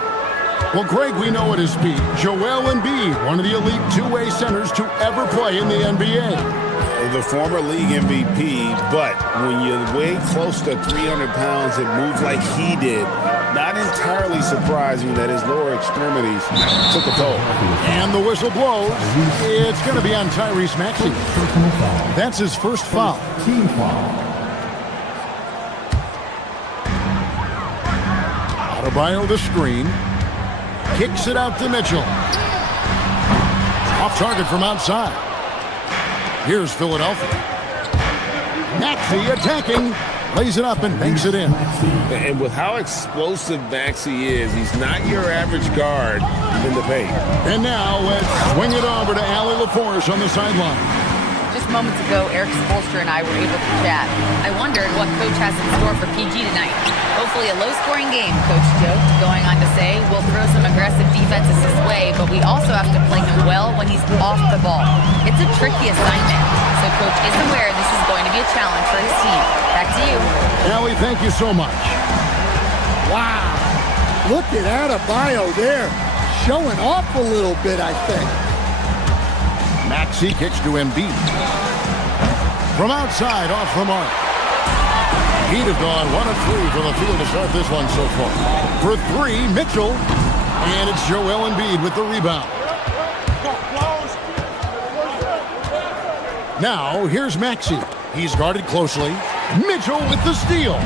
Well, Greg, we know at his peak, Joel Embiid, one of the elite two-way centers to ever play in the NBA. The former league MVP, but when you weigh close to 300 pounds and move like he did, not entirely surprising that his lower extremities took a toll. And the whistle blows. It's going to be on Tyrese Maxey. That's his first foul. Team foul. Adebayo the screen. Kicks it out to Mitchell. Off target from outside. Here's Philadelphia. Maxey attacking. Lays it up and banks it in. And with how explosive Maxey is, he's not your average guard in the paint. And now let's swing it over to Allie LaForce on the sideline. Just moments ago, Eric Spoelstra and I were able to chat. I wondered what Coach has in store for PG tonight. Hopefully a low-scoring game, Coach joked, going on to say, we'll throw some aggressive defenses his way, but we also have to play him well when he's off the ball. It's a tricky assignment, so Coach is aware this is going to be a challenge for his team. Back to you. Allie, thank you so much. Wow. Look at Adebayo there. Showing off a little bit, I think. Maxey kicks to Embiid. From outside, off the mark. Heat have gone 1 of 3 from the field to start this one so far. For 3, Mitchell. And it's Joel Embiid with the rebound. Now, here's Maxey. He's guarded closely. Mitchell with the steal.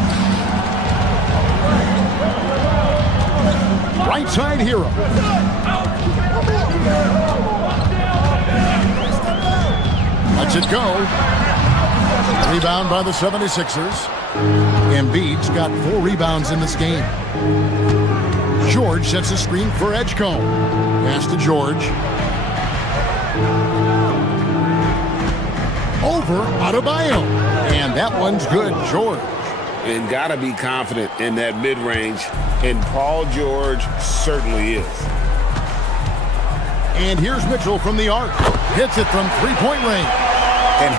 Right side hero. Lets it go. Rebound by the 76ers. Embiid's got 4 rebounds in this game. George sets a screen for Edgecombe. Pass to George. Over Adebayo. And that one's good, George. And got to be confident in that mid-range. And Paul George certainly is. And here's Mitchell from the arc. Hits it from three-point range. And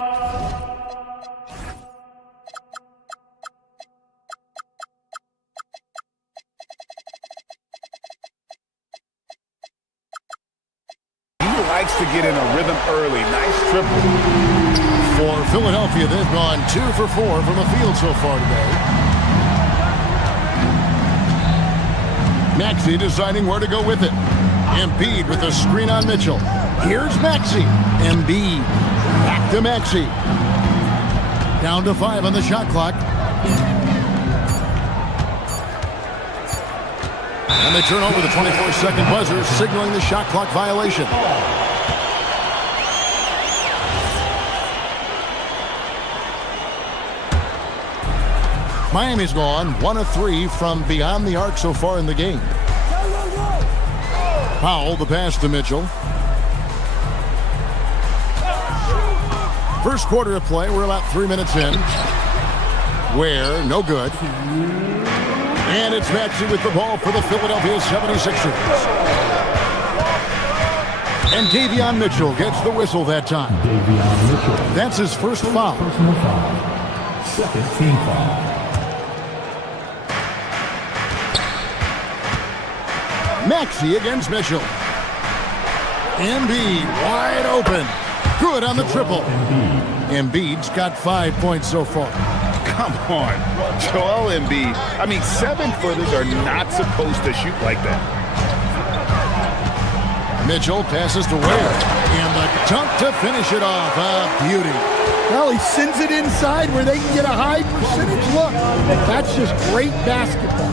he likes to get in a rhythm early. Nice triple. For Philadelphia, they've gone 2 for 4 from the field so far today. Maxey deciding where to go with it. Embiid with a screen on Mitchell. Here's Maxey. Embiid. Back to Maxey. Down to 5 on the shot clock. And they turn over the 24-second buzzer, signaling the shot clock violation. Miami's gone 1 of 3 from beyond the arc so far in the game. Powell, the pass to Mitchell. First quarter of play, we're about 3 minutes in. Where, no good. And it's Maxey with the ball for the Philadelphia 76ers. And Davion Mitchell gets the whistle that time. That's his first foul. Personal foul. Second team foul. Maxey against Mitchell. Embiid wide open. Good on the triple. Embiid's got 5 points so far. Come on, Joel Embiid. I mean, 7-footers are not supposed to shoot like that. Mitchell passes to Ware. And the dunk to finish it off. A beauty. Well, he sends it inside where they can get a high percentage look. That's just great basketball.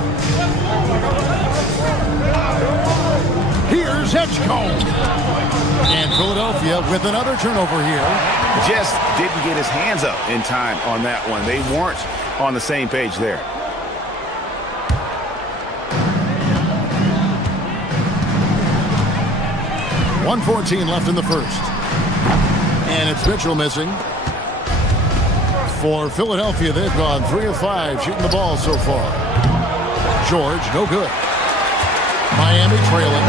Here's Edgecombe. And Philadelphia with another turnover here. Just didn't get his hands up in time on that one. They weren't on the same page there. .114 left in the first. And it's Mitchell missing. For Philadelphia, they've gone 3 of 5 shooting the ball so far. George, no good. Miami trailing.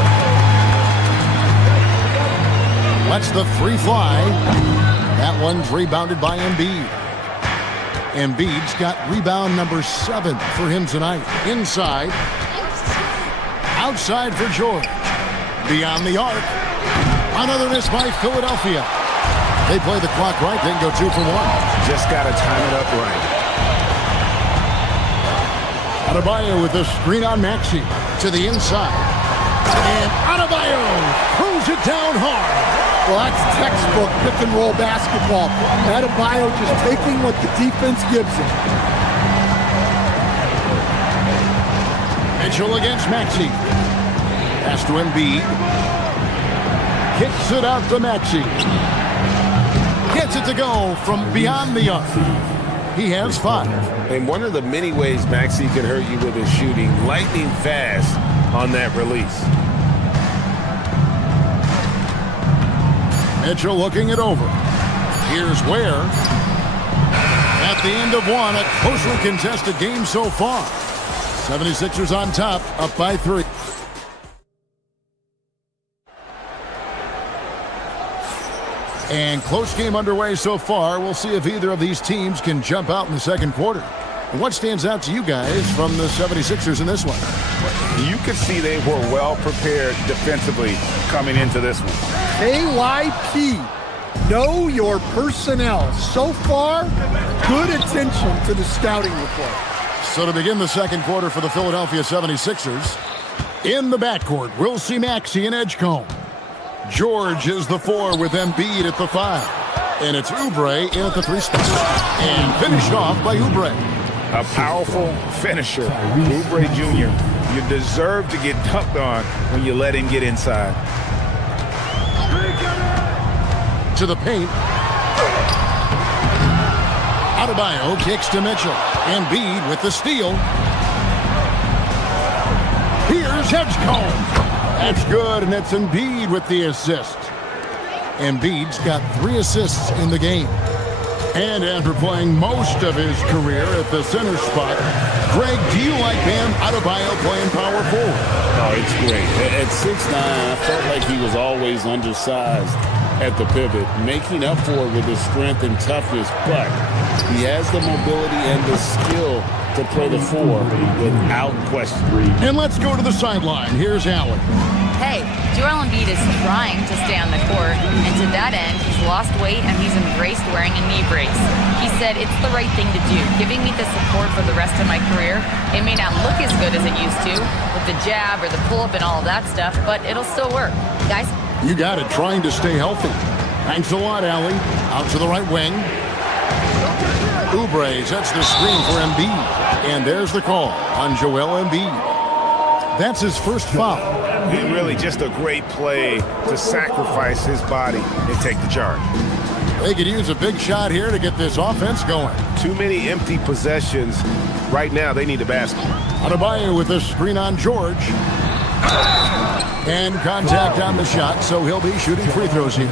Lets the three fly. That one's rebounded by Embiid. Embiid's got rebound number 7 for him tonight. Inside. Outside for George. Beyond the arc. Another miss by Philadelphia. They play the clock right, then go 2 for 1. Just got to time it up right. Adebayo with the screen on Maxey to the inside. And Adebayo throws it down hard. Well, that's textbook pick-and-roll basketball. Adebayo just taking what the defense gives him. Mitchell against Maxey. Pass to Embiid. Kicks it out to Maxey. Gets it to go from beyond the arc. He has 5. And one of the many ways Maxey can hurt you with his shooting, lightning fast on that release. Mitchell looking it over. Here's Ware. At the end of one, a closely contested game so far. 76ers on top, up by 3. And close game underway so far. We'll see if either of these teams can jump out in the second quarter. And what stands out to you guys from the 76ers in this one? You could see they were well prepared defensively coming into this one. KYP, know your personnel. So far, good attention to the scouting report. So to begin the second quarter for the Philadelphia 76ers, in the backcourt, we'll see Maxey and Edgecombe. George is the 4 with Embiid at the 5. And it's Oubre in at the 3 spot. And finished off by Oubre. A powerful finisher, Oubre Jr. You deserve to get dunked on when you let him get inside. To the paint. Adebayo kicks to Mitchell. Embiid with the steal. Here's Edgecombe. That's good, and it's Embiid with the assist. Embiid's got 3 assists in the game. And after playing most of his career at the center spot, Greg, do you like Bam Adebayo playing power forward? Oh, it's great. At 6'9", I felt like he was always undersized at the pivot, making up for it with his strength and toughness, but he has the mobility and the skill to play the 4 without question. And let's go to the sideline. Here's Allen. Hey, Joel Embiid is trying to stay on the court, and to that end, he's lost weight and he's embraced wearing a knee brace. He said, it's the right thing to do, giving me the support for the rest of my career. It may not look as good as it used to, with the jab or the pull-up and all of that stuff, but it'll still work. Guys? You got it, trying to stay healthy. Thanks a lot, Allie. Out to the right wing. Oubre sets the screen for Embiid. And there's the call on Joel Embiid. That's his first foul. Really just a great play to sacrifice his body and take the charge. They could use a big shot here to get this offense going. Too many empty possessions. Right now, they need a basket. Adebayo with the screen on George. And contact on the shot, so he'll be shooting free throws here.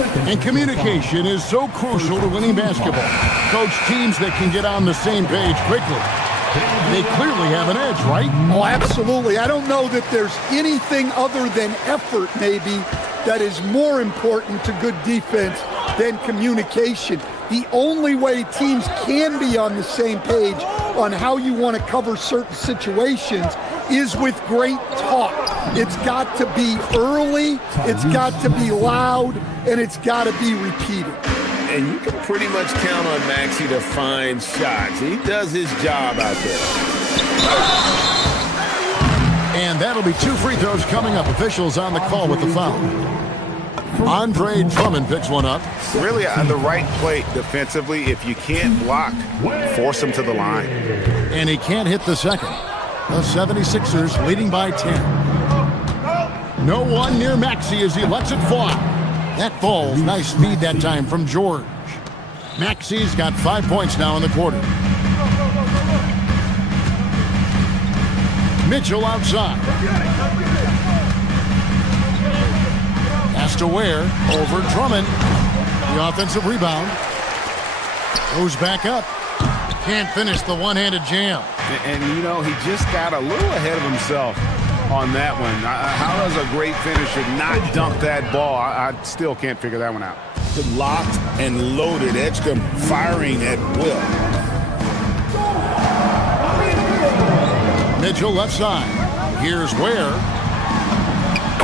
And communication is so crucial to winning basketball. Coach, teams that can get on the same page quickly, they clearly have an edge, right? Oh, absolutely. I don't know that there's anything other than effort, maybe, that is more important to good defense than communication. The only way teams can be on the same page on how you want to cover certain situations is with great talk. It's got to be early, it's got to be loud, and it's got to be repeated. And you can pretty much count on Maxey to find shots. He does his job out there. And that'll be 2 free throws coming up. Officials on the call with the foul. Andre Drummond picks one up. Really on the right plate defensively. If you can't block, force him to the line. And he can't hit the second. The 76ers leading by 10. No one near Maxey as he lets it fly. That falls. Nice speed that time from George. Maxey's got 5 points now in the quarter. Mitchell outside. Pass to Ware over Drummond. The offensive rebound. Goes back up. Can't finish the one-handed jam. And you know, he just got a little ahead of himself on that one. How does a great finisher not dunk that ball? I still can't figure that one out. Locked and loaded. Edgecombe firing at will. Mitchell left side. Here's Ware.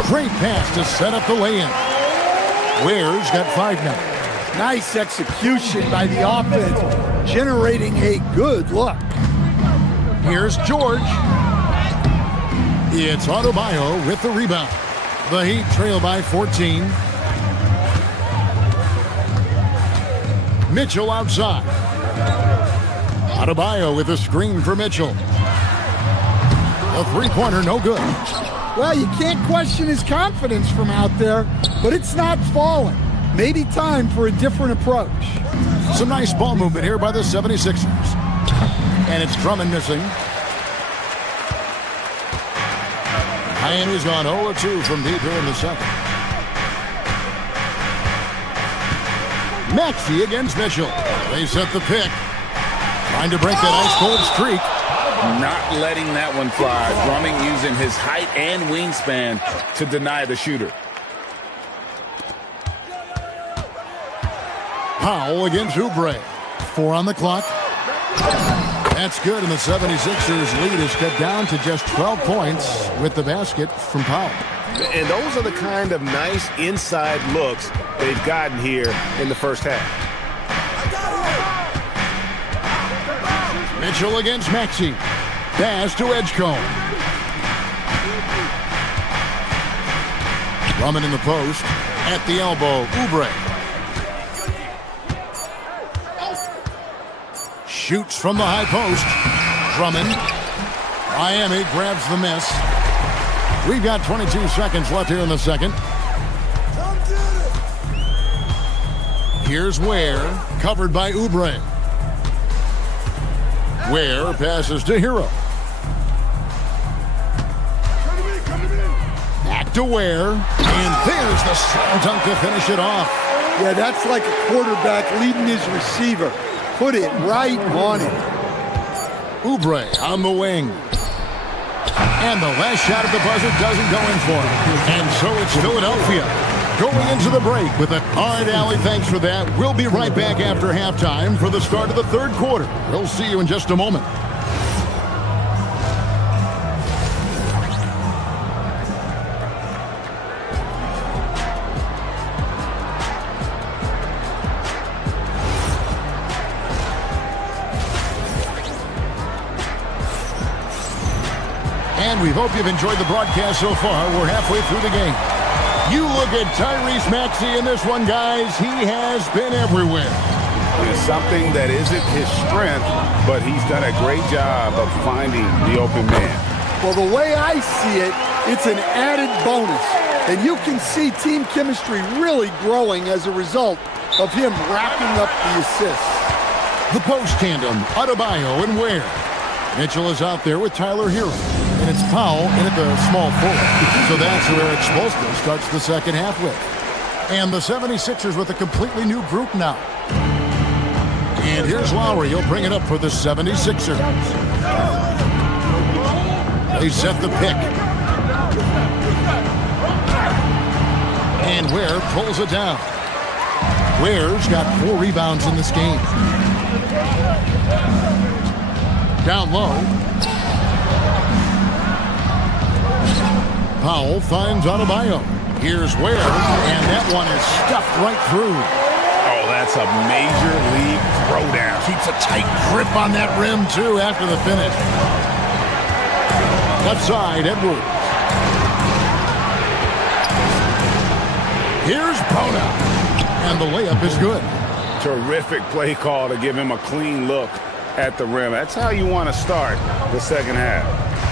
Great pass to set up the lay-in. Ware's got 5 now. Nice execution by the offense, generating a good look. Here's George. It's Adebayo with the rebound. The Heat trail by 14. Mitchell outside. Adebayo with a screen for Mitchell. A three-pointer, no good. Well, you can't question his confidence from out there, but it's not falling. Maybe time for a different approach. Some nice ball movement here by the 76ers. And it's Drummond missing. Miami's gone 0-2 from deep here in the second. Maxey against Mitchell. They set the pick. Trying to break that ice-cold streak. Not letting that one fly. Drummond using his height and wingspan to deny the shooter. Powell against Oubre. 4 on the clock. That's good, and the 76ers lead is cut down to just 12 points with the basket from Powell. And those are the kind of nice inside looks they've gotten here in the first half. Mitchell against Maxey. Pass to Edgecombe. Drummond in the post. At the elbow, Oubre. Shoots from the high post. Drummond. Miami grabs the miss. We've got 22 seconds left here in the second. Here's Ware, covered by Oubre. Ware passes to Hero. Back to Ware. And there's the strong dunk to finish it off. Yeah, that's like a quarterback leading his receiver. Put it right on it. Oubre on the wing. And the last shot at the buzzer doesn't go in for him. And so it's Philadelphia going into the break with a hard alley. Thanks for that. We'll be right back after halftime for the start of the third quarter. We'll see you in just a moment. And we hope you've enjoyed the broadcast so far. We're halfway through the game. You look at Tyrese Maxey in this one, guys. He has been everywhere. It's something that isn't his strength, but he's done a great job of finding the open man. Well, the way I see it, it's an added bonus. And you can see team chemistry really growing as a result of him racking up the assists. The post tandem, Adebayo and Ware. Mitchell is out there with Tyler Hero. And it's Powell in at the small forward. So that's where Expulston starts the second half with. And the 76ers with a completely new group now. And here's Lowry. He'll bring it up for the 76ers. They set the pick. And Ware pulls it down. Ware's got 4 rebounds in this game. Down low. Powell finds Adebayo. Here's Ware, and that one is stuffed right through. Oh, that's a major league throwdown. Keeps a tight grip on that rim, too, after the finish. Left side, Edwards. Here's Bona, and the layup is good. Terrific play call to give him a clean look at the rim. That's how you want to start the second half.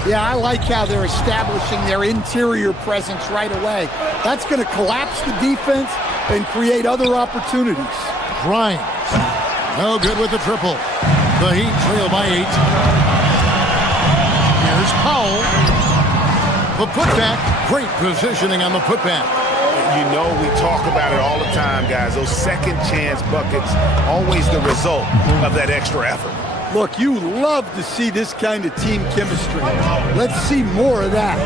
Yeah, I like how they're establishing their interior presence right away. That's going to collapse the defense and create other opportunities. Grimes, no good with the triple. The Heat trail by 8. Here's Powell. The putback, great positioning on the putback. You know, we talk about it all the time, guys. Those second chance buckets, always the result of that extra effort. Look, you love to see this kind of team chemistry. Let's see more of that.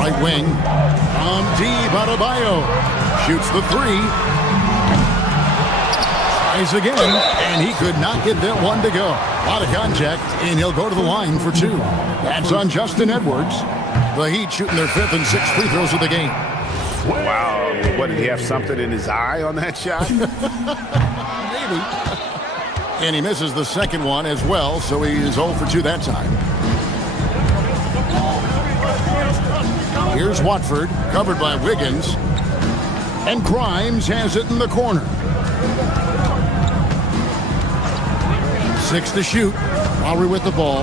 Right wing, from deep, Adebayo shoots the 3. Tries again, and he could not get that one to go. A lot of contact, and he'll go to the line for 2. That's on Justin Edwards. The Heat shooting their 5th and 6th free throws of the game. Wow, what, did he have something in his eye on that shot? Maybe. And he misses the second one as well, so he is 0 for 2 that time. Here's Watford, covered by Wiggins. And Grimes has it in the corner. 6 to shoot. Lowry with the ball.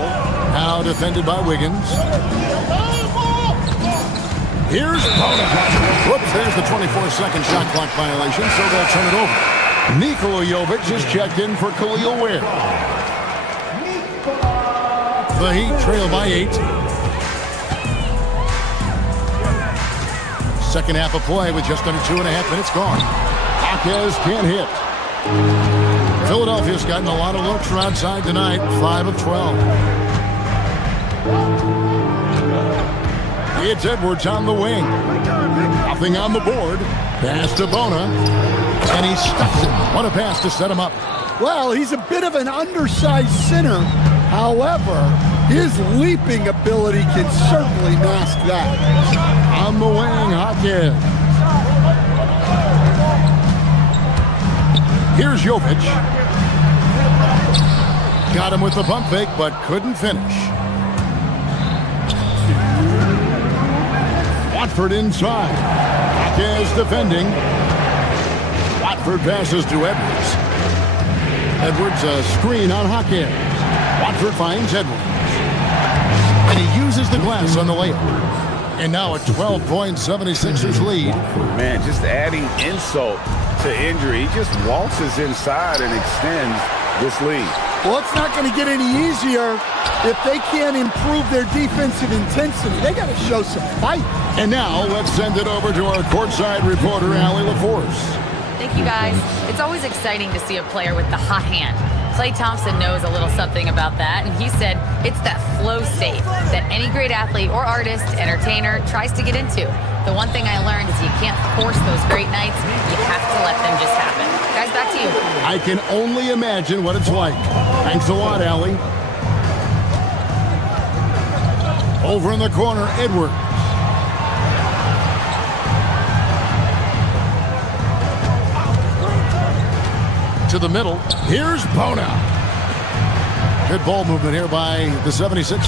Now defended by Wiggins. Here's Bona. Whoops, there's the 24-second shot clock violation, so they'll turn it over. Nikola Jovic is checked in for Khalil Ware. The Heat trail by 8. Second half of play with just under 2.5 minutes gone. Hawkes can't hit. Philadelphia's gotten a lot of looks from outside tonight, 5 of 12. It's Edwards on the wing. Nothing on the board. Pass to Bona. And he stuffs it. What a pass to set him up. Well, he's a bit of an undersized center. However, his leaping ability can certainly mask that. On the wing, Hawkes. Here's Jovic. Got him with the pump fake, but couldn't finish. Watford inside. Hawkes defending. Watford passes to Edwards. Edwards a screen on Hawkes. Watford finds Edwards. And he uses the glass on the layup. And now a 12-point 76ers lead. Man, just adding insult to injury. He just waltzes inside and extends this lead. Well, it's not going to get any easier if they can't improve their defensive intensity. They got to show some fight. And now let's send it over to our courtside reporter, Allie LaForce. Thank you, guys. It's always exciting to see a player with the hot hand. Klay Thompson knows a little something about that, and he said it's that flow state that any great athlete or artist, entertainer, tries to get into. The one thing I learned is you can't force those great nights. You have to let them just happen. Guys, back to you. I can only imagine what it's like. Thanks a lot, Allie. Over in the corner, Edwards. To the middle. Here's Bona. Good ball movement here by the 76ers.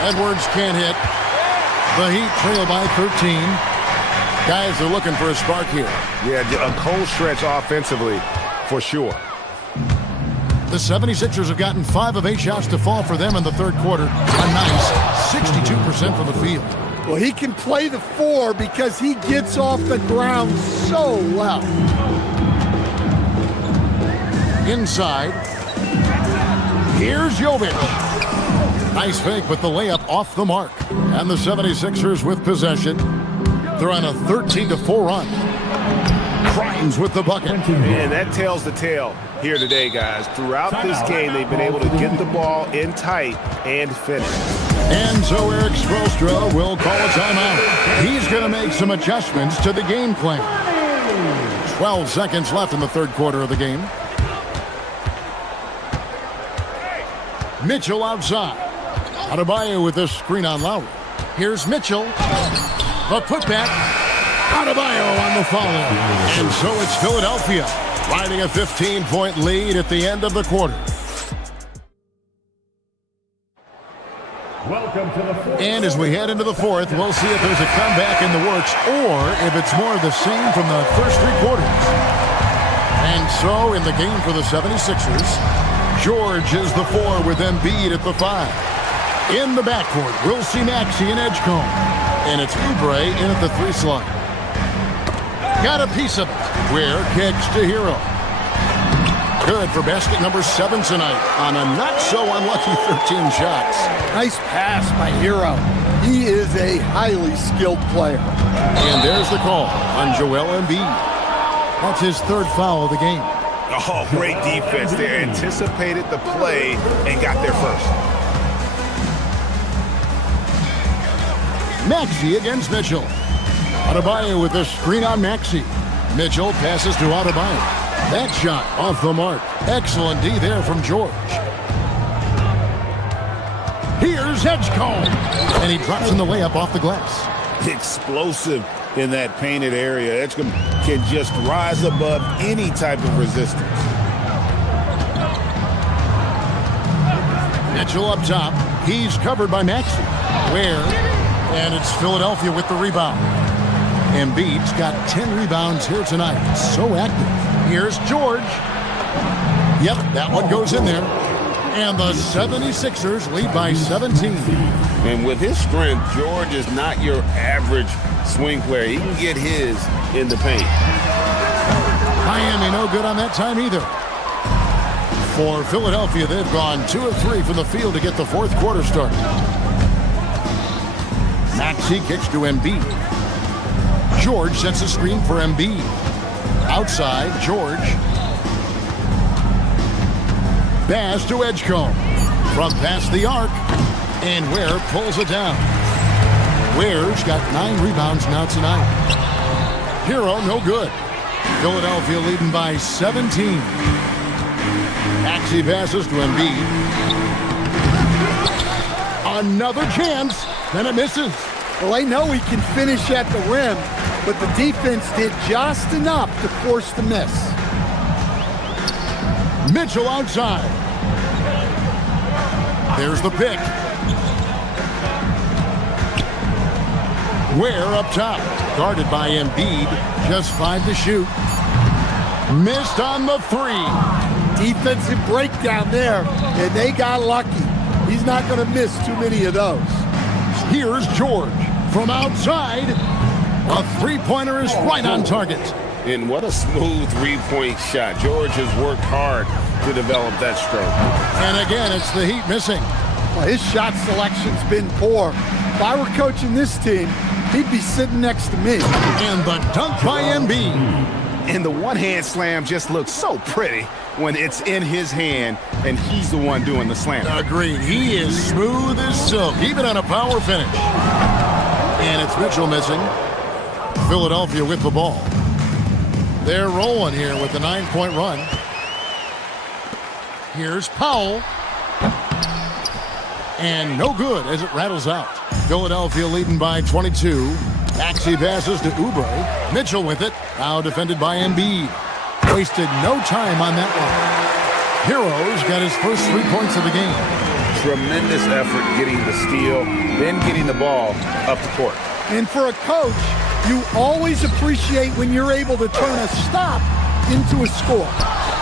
Edwards can't hit. The Heat trail by 13. Guys are looking for a spark here. Yeah, a cold stretch offensively for sure. The 76ers have gotten 5 of 8 shots to fall for them in the third quarter. A nice 62% from the field. Well, he can play the 4 because he gets off the ground so well. Inside. Here's Jovic. Nice fake, but the layup off the mark. And the 76ers with possession. They're on a 13-4 run. Grimes with the bucket. And that tells the tale here today, guys. Throughout this game, they've been able to get the ball in tight and finish. And so Eric Spoelstra will call a timeout. He's going to make some adjustments to the game plan. 12 seconds left in the third quarter of the game. Mitchell outside. Adebayo with a screen on Lowry. Here's Mitchell. The putback. Adebayo on the follow. And so it's Philadelphia riding a 15-point lead at the end of the quarter. Welcome to the fourth. And as we head into the fourth, we'll see if there's a comeback in the works or if it's more of the same from the first three quarters. And so in the game for the 76ers, George is the 4 with Embiid at the 5. In the backcourt, we'll see Maxey and Edgecombe. And it's Oubre in at the 3 slot. Got a piece of it. Where kicks to Hero. Good for basket number 7 tonight on a not-so-unlucky 13 shots. Nice pass by Hero. He is a highly skilled player. And there's the call on Joel Embiid. That's his 3rd foul of the game. Oh, great defense there. Anticipated the play and got there first. Maxey against Mitchell. Adebayo with the screen on Maxey. Mitchell passes to Adebayo. That shot off the mark. Excellent D there from George. Here's Edgecombe. And he drops in the layup off the glass. Explosive in that painted area. Edgecombe can just rise above any type of resistance. Mitchell up top. He's covered by Maxey. Where? And it's Philadelphia with the rebound. Embiid's got 10 rebounds here tonight. So active. Here's George. Yep, that one goes in there. And the 76ers lead by 17. And with his strength, George is not your average swing player. He can get his in the paint. Miami no good on that time either. For Philadelphia, they've gone 2 of 3 from the field to get the fourth quarter started. Maxey kicks to Embiid. George sets a screen for Embiid. Outside, George. Pass to Edgecombe. From past the arc. And Ware pulls it down. Ware's got 9 rebounds now tonight. Hero no good. Philadelphia leading by 17. Maxey passes to Embiid. Another chance. Then it misses. Well, they know he can finish at the rim, but the defense did just enough to force the miss. Mitchell outside. There's the pick. Ware up top. Guarded by Embiid. Just 5 to shoot. Missed on the 3. Defensive breakdown there, and they got lucky. He's not going to miss too many of those. Here's George from outside. A three-pointer is right on target. And what a smooth three-point shot. George has worked hard to develop that stroke. And again, it's the Heat missing. Well, his shot selection's been poor. If I were coaching this team, he'd be sitting next to me. And the dunk by Embiid. And the one-hand slam just looks so pretty when it's in his hand and he's the one doing the slam. Agreed. He is smooth as silk, even on a power finish. And it's Mitchell missing. Philadelphia with the ball. They're rolling here with the 9-point run. Here's Powell. And no good as it rattles out. Philadelphia leading by 22. Maxey passes to Oubre. Mitchell with it. Now defended by Embiid. Wasted no time on that one. Hero's got his first 3 points of the game. Tremendous effort getting the steal, then getting the ball up the court. And for a coach, you always appreciate when you're able to turn a stop into a score.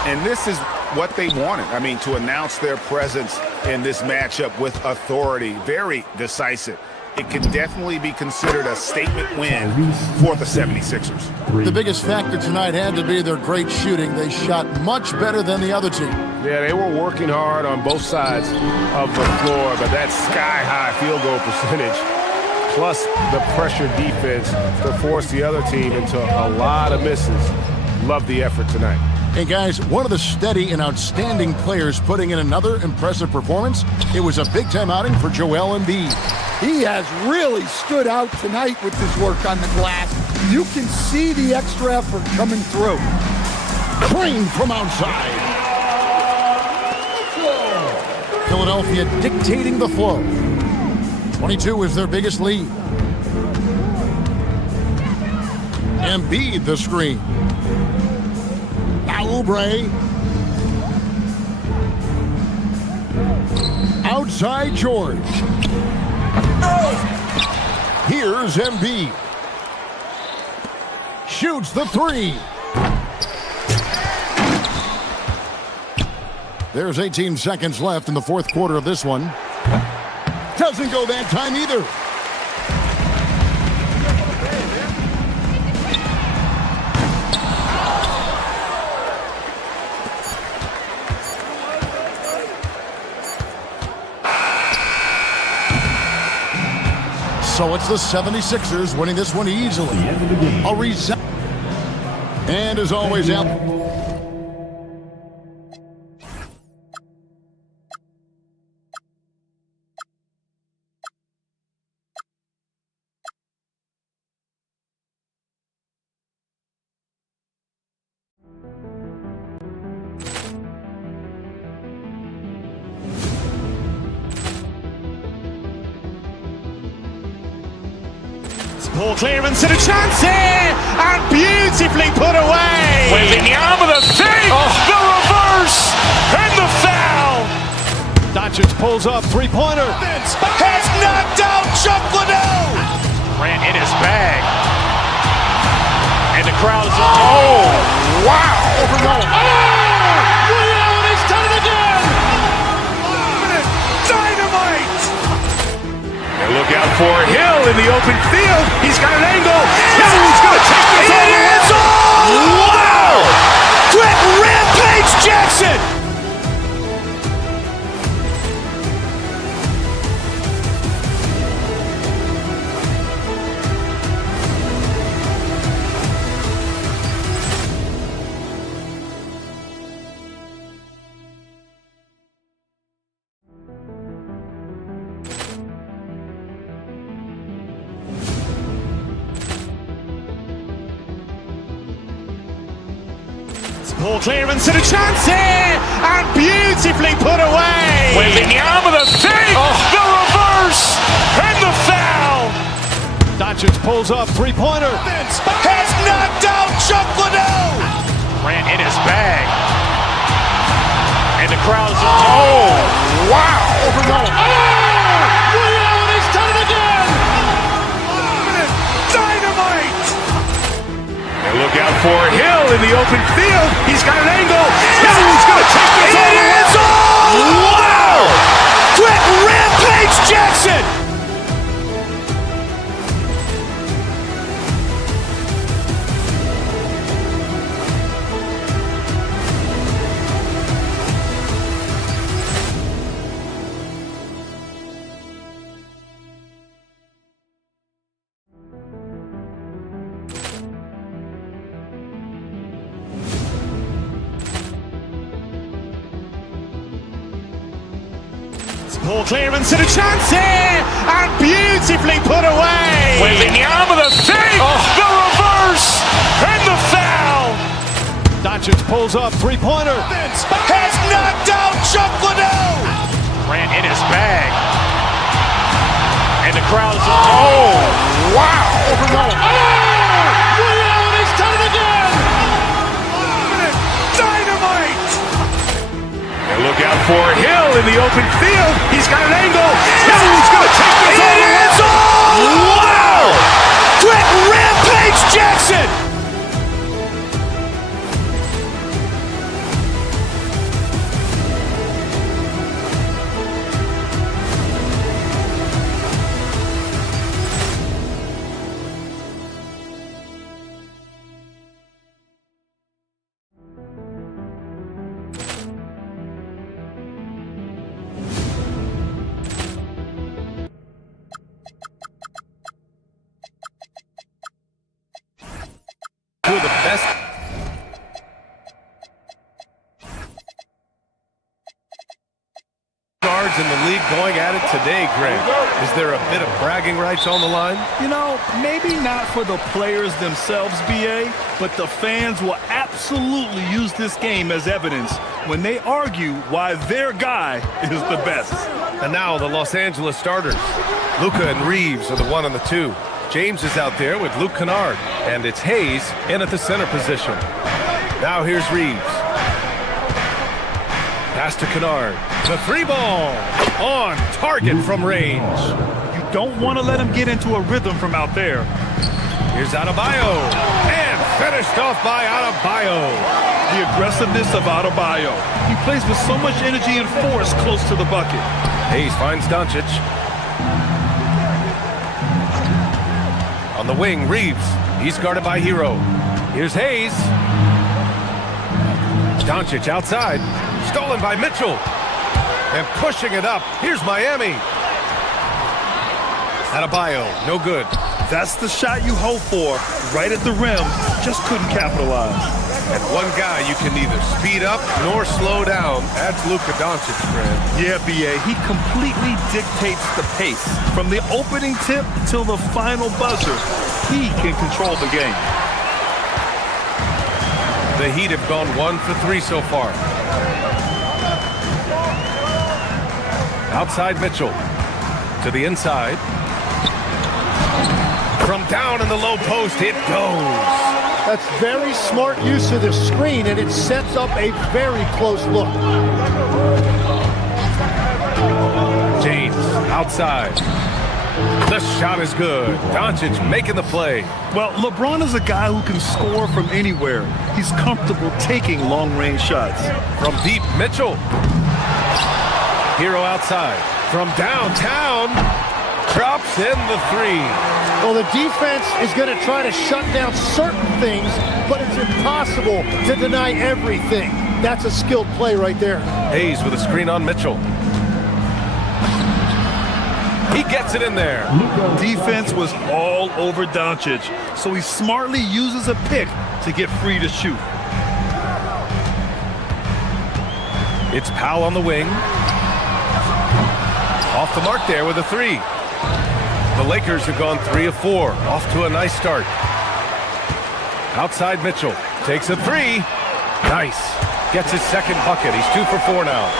And this is what they wanted. I mean, to announce their presence in this matchup with authority. Very decisive. it can definitely be considered a statement win for the 76ers. The biggest factor tonight had to be their great shooting. They shot much better than the other team. Yeah, they were working hard on both sides of the floor, but that sky-high field goal percentage plus the pressure defense to force the other team into a lot of misses. Love the effort tonight. Hey guys, one of the steady and outstanding players putting in another impressive performance. It was a big-time outing for Joel Embiid. He has really stood out tonight with his work on the glass. You can see the extra effort coming through. Clean from outside. Philadelphia dictating the flow. 22 is their biggest lead. Embiid the screen. Now Oubre. Outside George. Here's Embiid. Shoots the three. There's 18 seconds left in the fourth quarter of this one. Doesn't go that time either. So it's the 76ers winning this one easily. A reset. And as always, out. Poor clearance and a chance here, and beautifully put away. Wembanyama the fake, the reverse, and the foul. Doncic pulls up, three-pointer. Has knocked out Chuck Liddell. Ran in his bag. And the crowd is... Oh, wow. Liddell, and he's done it again. Dynamite. And look out for Hill in the open field. He's got an angle. He's going to take this all the way. Wow! Quick Rampage Jackson. Poor clearance and a chance here, and beautifully put away. Wembanyama the fake, the reverse, and the foul. Doncic pulls up, three-pointer. Has knocked out Chuck Liddell. Ran in his bag. And the crowd is... Oh, wow. Liddell, and he's done it again. Dynamite. And look out for Hill in the open field. He's got an angle. He's going to take this all the way. Wow! Quick Rampage Jackson. Poor clearance and a chance here, and beautifully put away. Wembanyama the fake, the reverse, and the foul. Doncic pulls up, three-pointer. Has knocked out Chuck Liddell. Ran in his bag. And the crowd is... Oh, wow. Liddell, and he's done it again. Dynamite. And look out for Hill in the open field. He's got an angle. He's going to take this all the way. Wow! Quick Rampage Jackson. players in the league going at it today, Greg. Is there a bit of bragging rights on the line? You know, maybe not for the players themselves, BA, but the fans will absolutely use this game as evidence when they argue why their guy is the best. And now the Los Angeles starters. Luka and Reeves are the 1 and the 2. James is out there with Luke Kennard, and it's Hayes in at the center position. Now here's Reeves. Pass to Kennard. The 3-ball on target from range. You don't want to let him get into a rhythm from out there. Here's Adebayo, and finished off by Adebayo. The aggressiveness of Adebayo. He plays with so much energy and force close to the bucket. Hayes finds Doncic. On the wing, Reeves. He's guarded by Hero. Here's Hayes. Doncic outside. Stolen by Mitchell. And pushing it up. Here's Miami. Adebayo, no good. That's the shot you hope for. Right at the rim. Just couldn't capitalize. And one guy you can neither speed up nor slow down. That's Luka Doncic, Fred. Yeah, BA. He completely dictates the pace. From the opening tip till the final buzzer, he can control the game. The Heat have gone 1 for 3 so far. Outside Mitchell. To the inside. From down in the low post, it goes. That's very smart use of the screen, and it sets up a very close look. James outside. The shot is good. Doncic making the play. Well, LeBron is a guy who can score from anywhere. He's comfortable taking long-range shots. From deep, Mitchell. Hero outside. From downtown, drops in the 3. Well, the defense is going to try to shut down certain things, but it's impossible to deny everything. That's a skilled play right there. Hayes with a screen on Mitchell. He gets it in there. Defense was all over Doncic, so he smartly uses a pick to get free to shoot. It's Powell on the wing. Off the mark there with a 3. The Lakers have gone 3 of 4. Off to a nice start. Outside Mitchell. Takes a 3. Nice. Gets his second bucket. He's 2 for 4 now.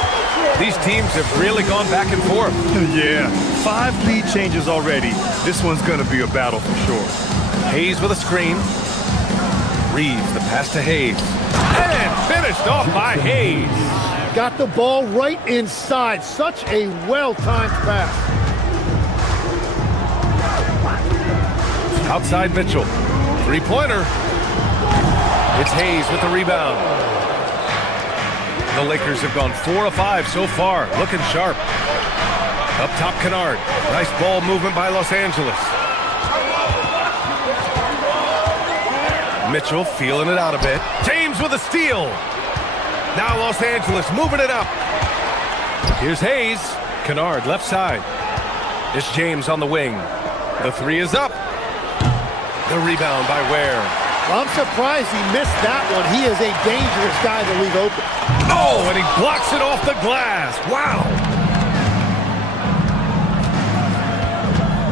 These teams have really gone back and forth. Yeah. 5 lead changes already. This one's going to be a battle for sure. Hayes with a screen. Reeves, the pass to Hayes. And finished off by Hayes. Got the ball right inside. Such a well-timed pass. Outside Mitchell. 3-pointer. It's Hayes with the rebound. The Lakers have gone 4 of 5 so far. Looking sharp. Up top, Kennard. Nice ball movement by Los Angeles. Mitchell feeling it out a bit. James with a steal. Now Los Angeles moving it up. Here's Hayes. Kennard left side. It's James on the wing. The 3 is up. The rebound by Ware. Well, I'm surprised he missed that one. He is a dangerous guy to leave open. Oh, and he blocks it off the glass. Wow.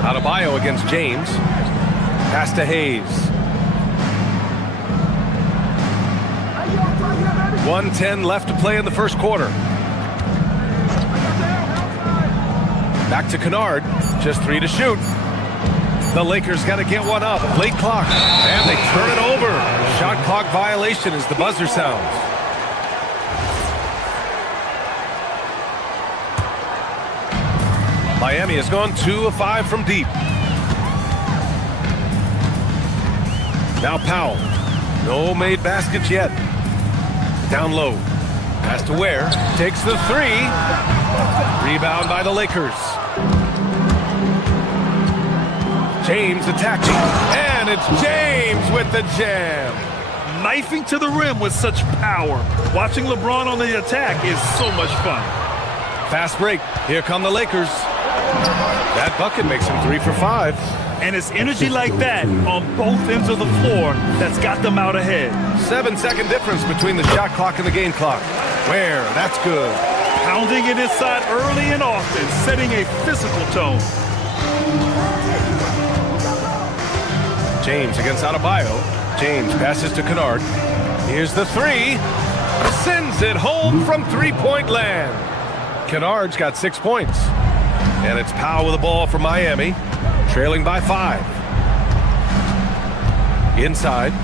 Adebayo against James. Pass to Hayes. 1:10 left to play in the first quarter. Back to Kennard. Just 3 to shoot. The Lakers got to get one up. Late clock. And they turn it over. Shot clock violation as the buzzer sounds. Miami has gone 2 of 5 from deep. Now Powell. No made baskets yet. Down low. Pass to Ware. Takes the 3. Rebound by the Lakers. James attacking. And it's James with the jam. Knifing to the rim with such power. Watching LeBron on the attack is so much fun. Fast break. Here come the Lakers. That bucket makes him 3 for 5. And it's energy like that on both ends of the floor that's got them out ahead. 7-second difference between the shot clock and the game clock. Where? That's good. Pounding it inside early and often, setting a physical tone. James against Adebayo. James passes to Kennard. Here's the three. Sends it home from three-point land. Kennard's got 6 points. And it's Powell with the ball for Miami, trailing by 5. Inside.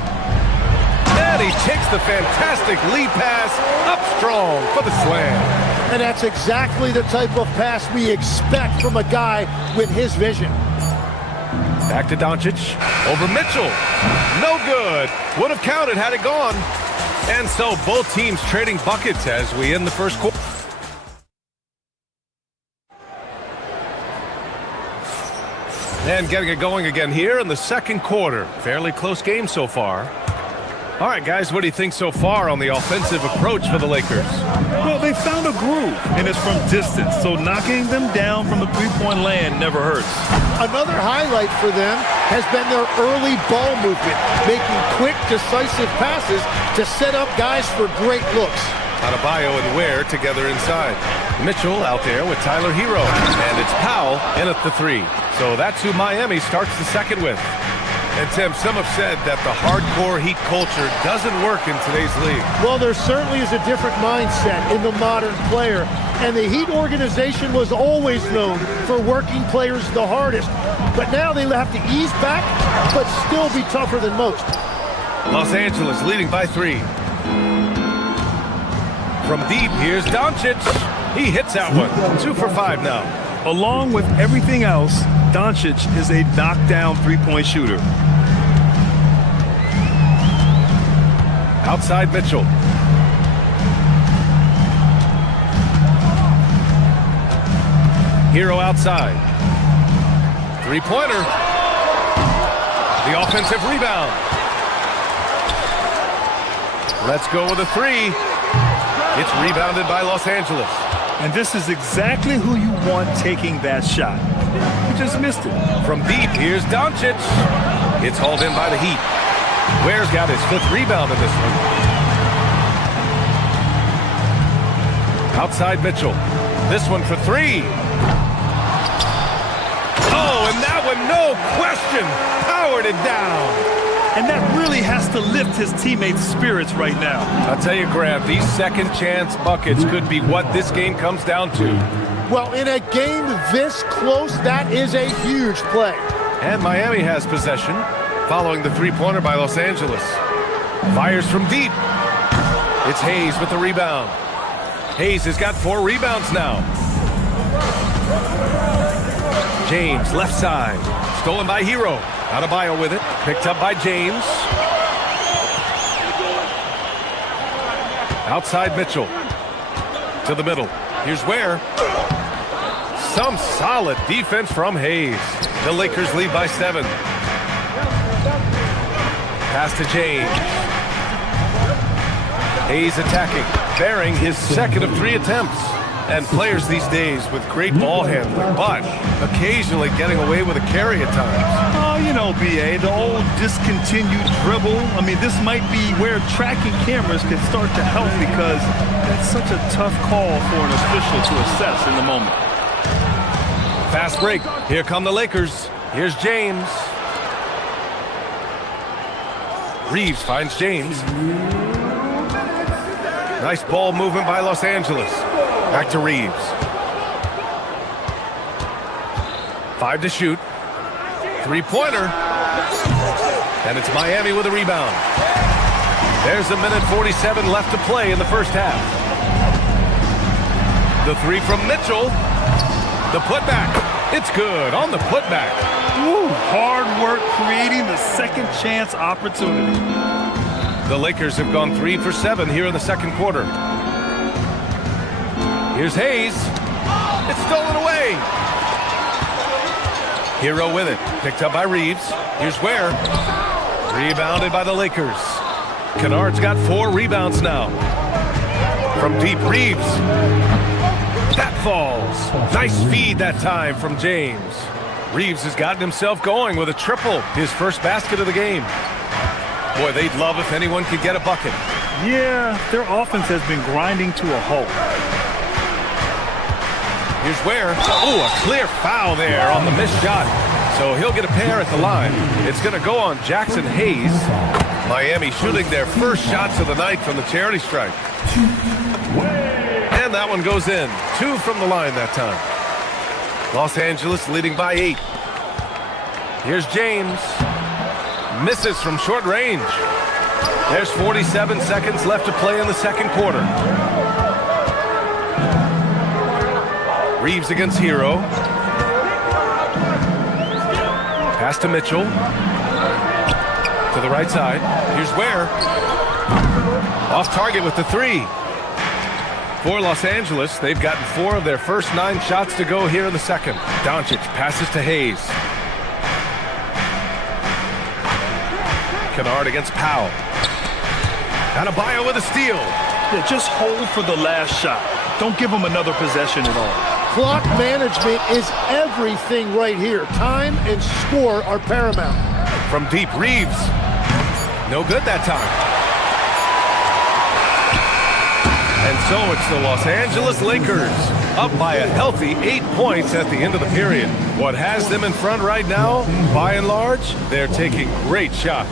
And he takes the fantastic lead pass up strong for the slam. And that's exactly the type of pass we expect from a guy with his vision. Back to Doncic. Over Mitchell. No good. Would have counted had it gone. And so both teams trading buckets as we end the first quarter. And getting it going again here in the second quarter. Fairly close game so far. All right, guys, what do you think so far on the offensive approach for the Lakers? Well, they found a groove, and it's from distance, so knocking them down from the three-point land never hurts. Another highlight for them has been their early ball movement, making quick, decisive passes to set up guys for great looks. Adebayo and Ware together inside. Mitchell out there with Tyler Hero. And it's Powell in at the three. So that's who Miami starts the second with. And Tim, some have said that the hardcore Heat culture doesn't work in today's league. Well, there certainly is a different mindset in the modern player. And the Heat organization was always known for working players the hardest. But now they have to ease back, but still be tougher than most. Los Angeles leading by 3. From deep, here's Doncic. He hits that one. 2 for 5 now. Along with everything else, Doncic is a knockdown three-point shooter. Outside Mitchell. Hero outside. Three-pointer. The offensive rebound. Let's go with a three. It's rebounded by Los Angeles. And this is exactly who you want taking that shot. He just missed it. From deep, here's Doncic. It's hauled in by the Heat. Ware's got his 5th rebound in this one. Outside Mitchell. This one for 3. Oh, and that one, no question, powered it down. And that really has to lift his teammates' spirits right now. I'll tell you, Grant, these second chance buckets could be what this game comes down to. Well, in a game this close, that is a huge play. And Miami has possession, following the three-pointer by Los Angeles. Fires from deep. It's Hayes with the rebound. Hayes has got 4 rebounds now. James, left side. Stolen by Hero. Adebayo with it. Picked up by James. Outside Mitchell. To the middle. Here's Ware. Some solid defense from Hayes. The Lakers lead by 7. Pass to James. Hayes attacking. Bearing his 2nd of 3 attempts. And players these days with great ball handling, but occasionally getting away with a carry at times. Oh, you know, B.A., the old discontinued dribble. I mean, this might be where tracking cameras can start to help because that's such a tough call for an official to assess in the moment. Fast break. Here come the Lakers. Here's James. Reeves finds James. Nice ball movement by Los Angeles. Back to Reeves. 5 to shoot. Three-pointer. And it's Miami with a rebound. There's 1:47 left to play in the first half. The 3 from Mitchell. The putback. It's good on the putback. Woo, hard work creating the second chance opportunity. The Lakers have gone 3 for 7 here in the second quarter. Here's Hayes. It's stolen away. Hero with it. Picked up by Reeves. Here's Ware. Rebounded by the Lakers. Kennard's got 4 rebounds now. From deep, Reeves. That falls. Nice feed that time from James. Reeves has gotten himself going with a triple. His first basket of the game. Boy, they'd love if anyone could get a bucket. Yeah, their offense has been grinding to a halt. Here's where. Oh, a clear foul there on the missed shot. So he'll get a pair at the line. It's going to go on Jackson Hayes. Miami shooting their first shots of the night from the charity stripe. And that one goes in. 2 from the line that time. Los Angeles leading by 8. Here's James. Misses from short range. There's 47 seconds left to play in the second quarter. Reeves against Hero. Pass to Mitchell. To the right side. Here's Ware. Off target with the 3. For Los Angeles, they've gotten 4 of their first 9 shots to go here in the second. Doncic passes to Hayes. Kennard against Powell. Adebayo with a steal. Yeah, just hold for the last shot. Don't give him another possession at all. Clock management is everything right here. Time and score are paramount. From deep, Reeves. No good that time. And so it's the Los Angeles Lakers, up by a healthy 8 points at the end of the period. What has them in front right now, by and large, they're taking great shots.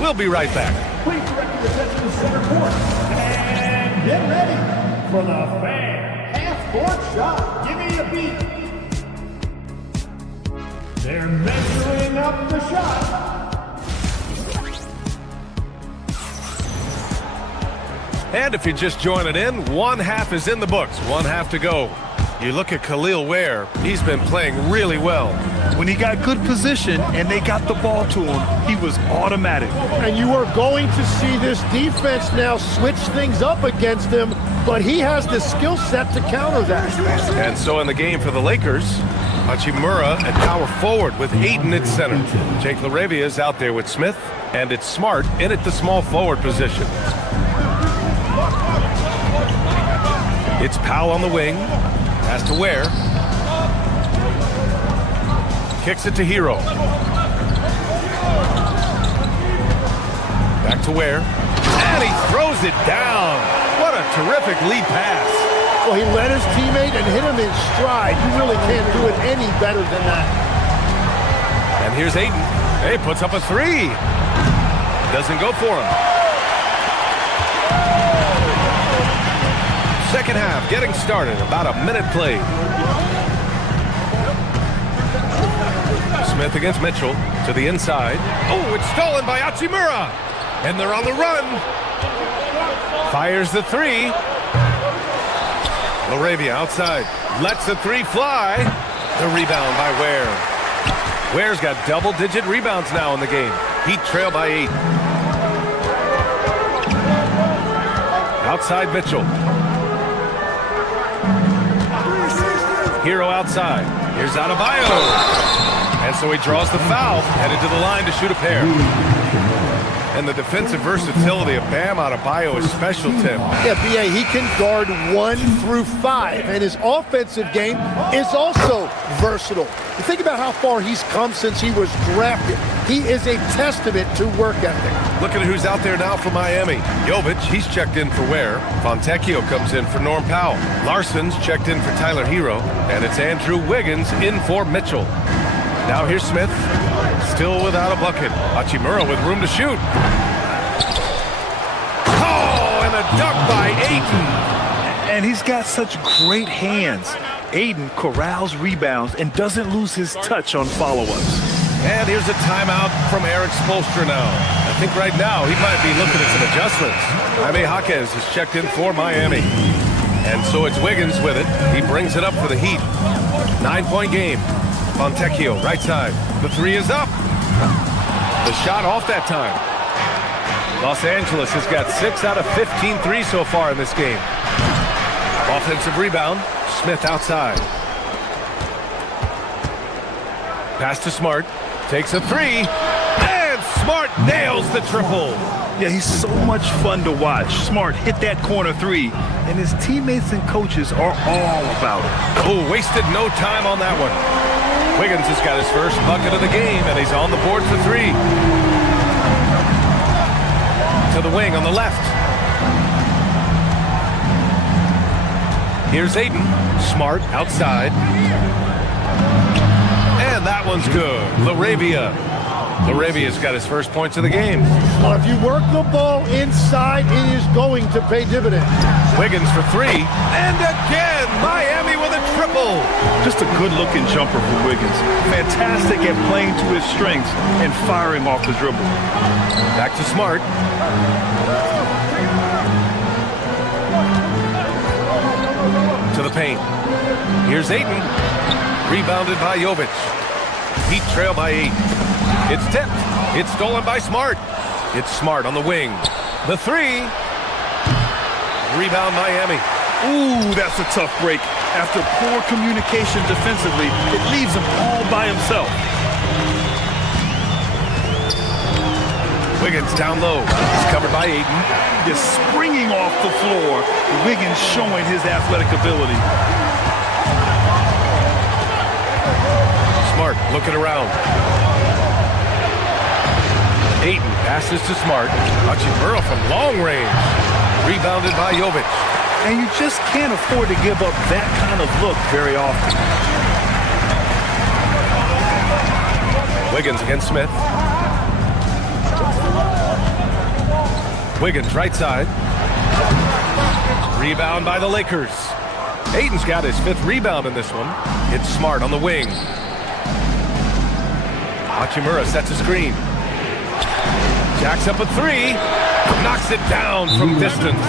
We'll be right back. Please direct your attention to center court. And get ready for the fan half-court shot. Give me a beat. They're measuring up the shot. And if you're just joining in, 1 half is in the books, 1 half to go. You look at Khalil Ware, he's been playing really well. When he got good position and they got the ball to him, he was automatic. And you are going to see this defense now switch things up against him, but he has the skill set to counter that. And so in the game for the Lakers, Hachimura at power forward with Ayton at center. Jake LaRavia is out there with Smith, and it's Smart in at the small forward position. It's Powell on the wing. Pass to Ware. Kicks it to Hero. Back to Ware. And he throws it down. What a terrific lead pass. Well, he led his teammate and hit him in stride. You really can't do it any better than that. And here's Ayton. He puts up a 3. Doesn't go for him. Second half getting started. About a minute played. Smith against Mitchell to the inside. Oh, it's stolen by Hachimura. And they're on the run. Fires the 3. LaRavia outside. Lets the 3 fly. The rebound by Ware. Ware's got double-digit rebounds now in the game. Heat trail by 8. Outside Mitchell. Hero outside. Here's Adebayo. And so he draws the foul, headed to the line to shoot a pair. And the defensive versatility of Bam Adebayo is special, Tim. Yeah, B.A., he can guard 1 through 5, and his offensive game is also versatile. You think about how far he's come since he was drafted. He is a testament to work ethic. Look at who's out there now for Miami. Jovic, he's checked in for Ware. Fontecchio comes in for Norm Powell. Larson's checked in for Tyler Hero. And it's Andrew Wiggins in for Mitchell. Now here's Smith, still without a bucket. Hachimura with room to shoot. Oh, and a dunk by Ayton. And he's got such great hands. Ayton corrals rebounds and doesn't lose his touch on follow-ups. And here's a timeout from Eric Spoelstra now. I think right now he might be looking at some adjustments. Jaime Jaquez has checked in for Miami. And so it's Wiggins with it. He brings it up for the Heat. 9-point game. Fontecchio, right side. The 3 is up. The shot off that time. Los Angeles has got 6 out of 15 threes so far in this game. Offensive rebound. Smith outside. Pass to Smart. Takes a 3. And Smart nails the triple. Yeah, he's so much fun to watch. Smart hit that corner 3, and his teammates and coaches are all about it. Oh, wasted no time on that one. Wiggins has got his first bucket of the game, and he's on the board for 3. To the wing on the left. Here's Ayton. Smart outside. And that one's good. Laravia's got his first points of the game. Well, if you work the ball inside, it is going to pay dividends. Wiggins for three. And again, Miami with a triple. Just a good-looking jumper for Wiggins. Fantastic at playing to his strengths and firing off the dribble. Back to Smart. To the paint. Here's Ayton. Rebounded by Jovic. Heat trail by 8. It's tipped. It's stolen by Smart. It's Smart on the wing. The three. Rebound Miami. Ooh, that's a tough break. After poor communication defensively, it leaves him all by himself. Wiggins down low. He's covered by Ayton. Just springing off the floor. Wiggins showing his athletic ability. Smart looking around. Ayton passes to Smart. Hachimura from long range. Rebounded by Jovic. And you just can't afford to give up that kind of look very often. Wiggins against Smith. Wiggins right side. Rebound by the Lakers. Ayton's got his 5th rebound in this one. It's Smart on the wing. Hachimura sets a screen. Jacks up a 3. Knocks it down from distance.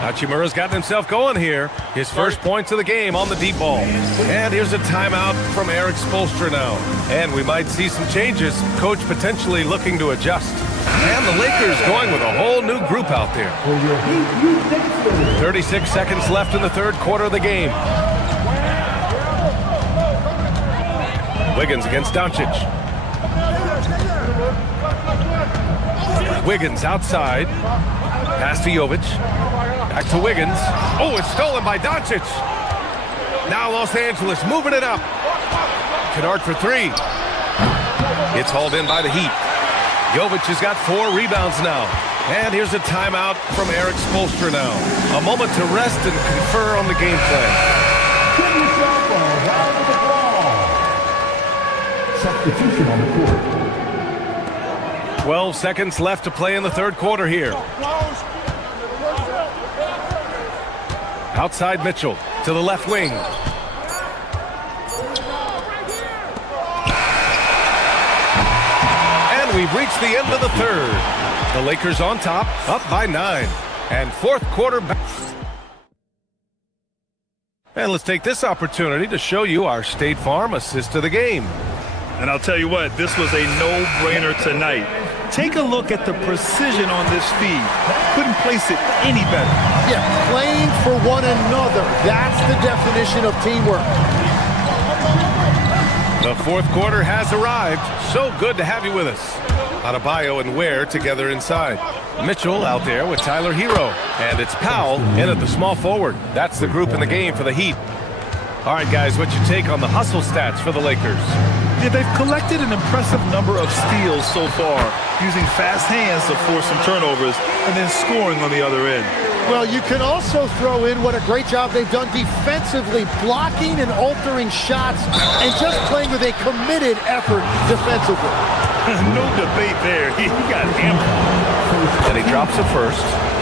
Hachimura's gotten himself going here. His first points of the game on the deep ball. And here's a timeout from Eric Spoelstra now. And we might see some changes. Coach potentially looking to adjust. And the Lakers going with a whole new group out there. 36 seconds left in the third quarter of the game. Wiggins against Doncic. Wiggins outside. Pass to Jovic. Back to Wiggins. Oh, it's stolen by Doncic. Now Los Angeles moving it up. Kennard for 3. It's hauled in by the Heat. Jovic has got 4 rebounds now. And here's a timeout from Eric Spoelstra now. A moment to rest and confer on the game plan. Substitution on the court. 12 seconds left to play in the third quarter here. Outside Mitchell to the left wing. And we've reached the end of the third. The Lakers on top, up by 9. And fourth quarter back. And let's take this opportunity to show you our State Farm assist of the game. And I'll tell you what, this was a no-brainer tonight. Take a look at the precision on this feed. Couldn't place it any better. Yeah, playing for one another. That's the definition of teamwork. The fourth quarter has arrived. So good to have you with us. Adebayo and Ware together inside. Mitchell out there with Tyler Hero. And it's Powell in at the small forward. That's the group in the game for the Heat. All right, guys, what's your take on the hustle stats for the Lakers? Yeah, they've collected an impressive number of steals so far, using fast hands to force some turnovers and then scoring on the other end. Well, you can also throw in what a great job they've done defensively, blocking and altering shots and just playing with a committed effort defensively. No debate there. He got hammered. And he drops a first.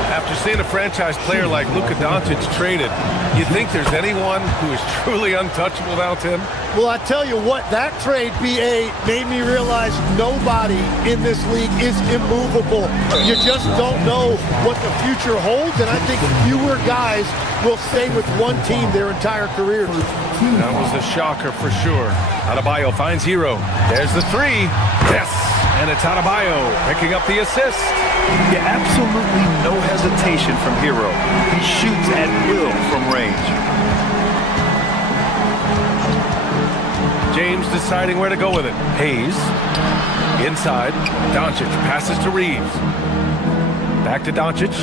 After seeing a franchise player like Luka Doncic traded, you think there's anyone who is truly untouchable now, Tim? Well, I tell you what, that trade, BA, made me realize nobody in this league is immovable. You just don't know what the future holds, and I think fewer guys will stay with one team their entire careers. That was a shocker for sure. Adebayo finds Hero. There's the 3. Yes! And it's Adebayo picking up the assist. Yeah, absolutely no hesitation from Hero. He shoots at will from range. James deciding where to go with it. Hayes. Inside. Doncic passes to Reeves. Back to Doncic.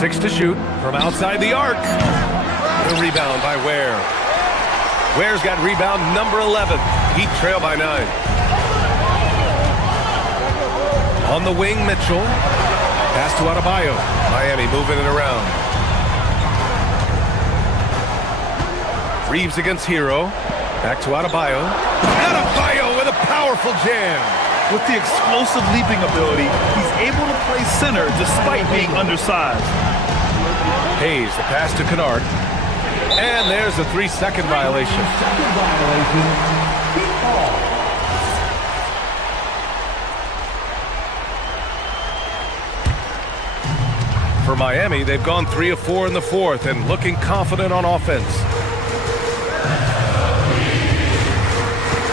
6 to shoot from outside the arc. The rebound by Ware. Ware's got rebound number 11. Heat trail by 9. On the wing, Mitchell. Pass to Adebayo. Miami moving it around. Reeves against Hero. Back to Adebayo. Adebayo with a powerful jam. With the explosive leaping ability, he's able to play center despite being undersized. Hayes, the pass to Kennard. And there's a 3-second violation. For Miami, they've gone 3 of 4 in the fourth and looking confident on offense.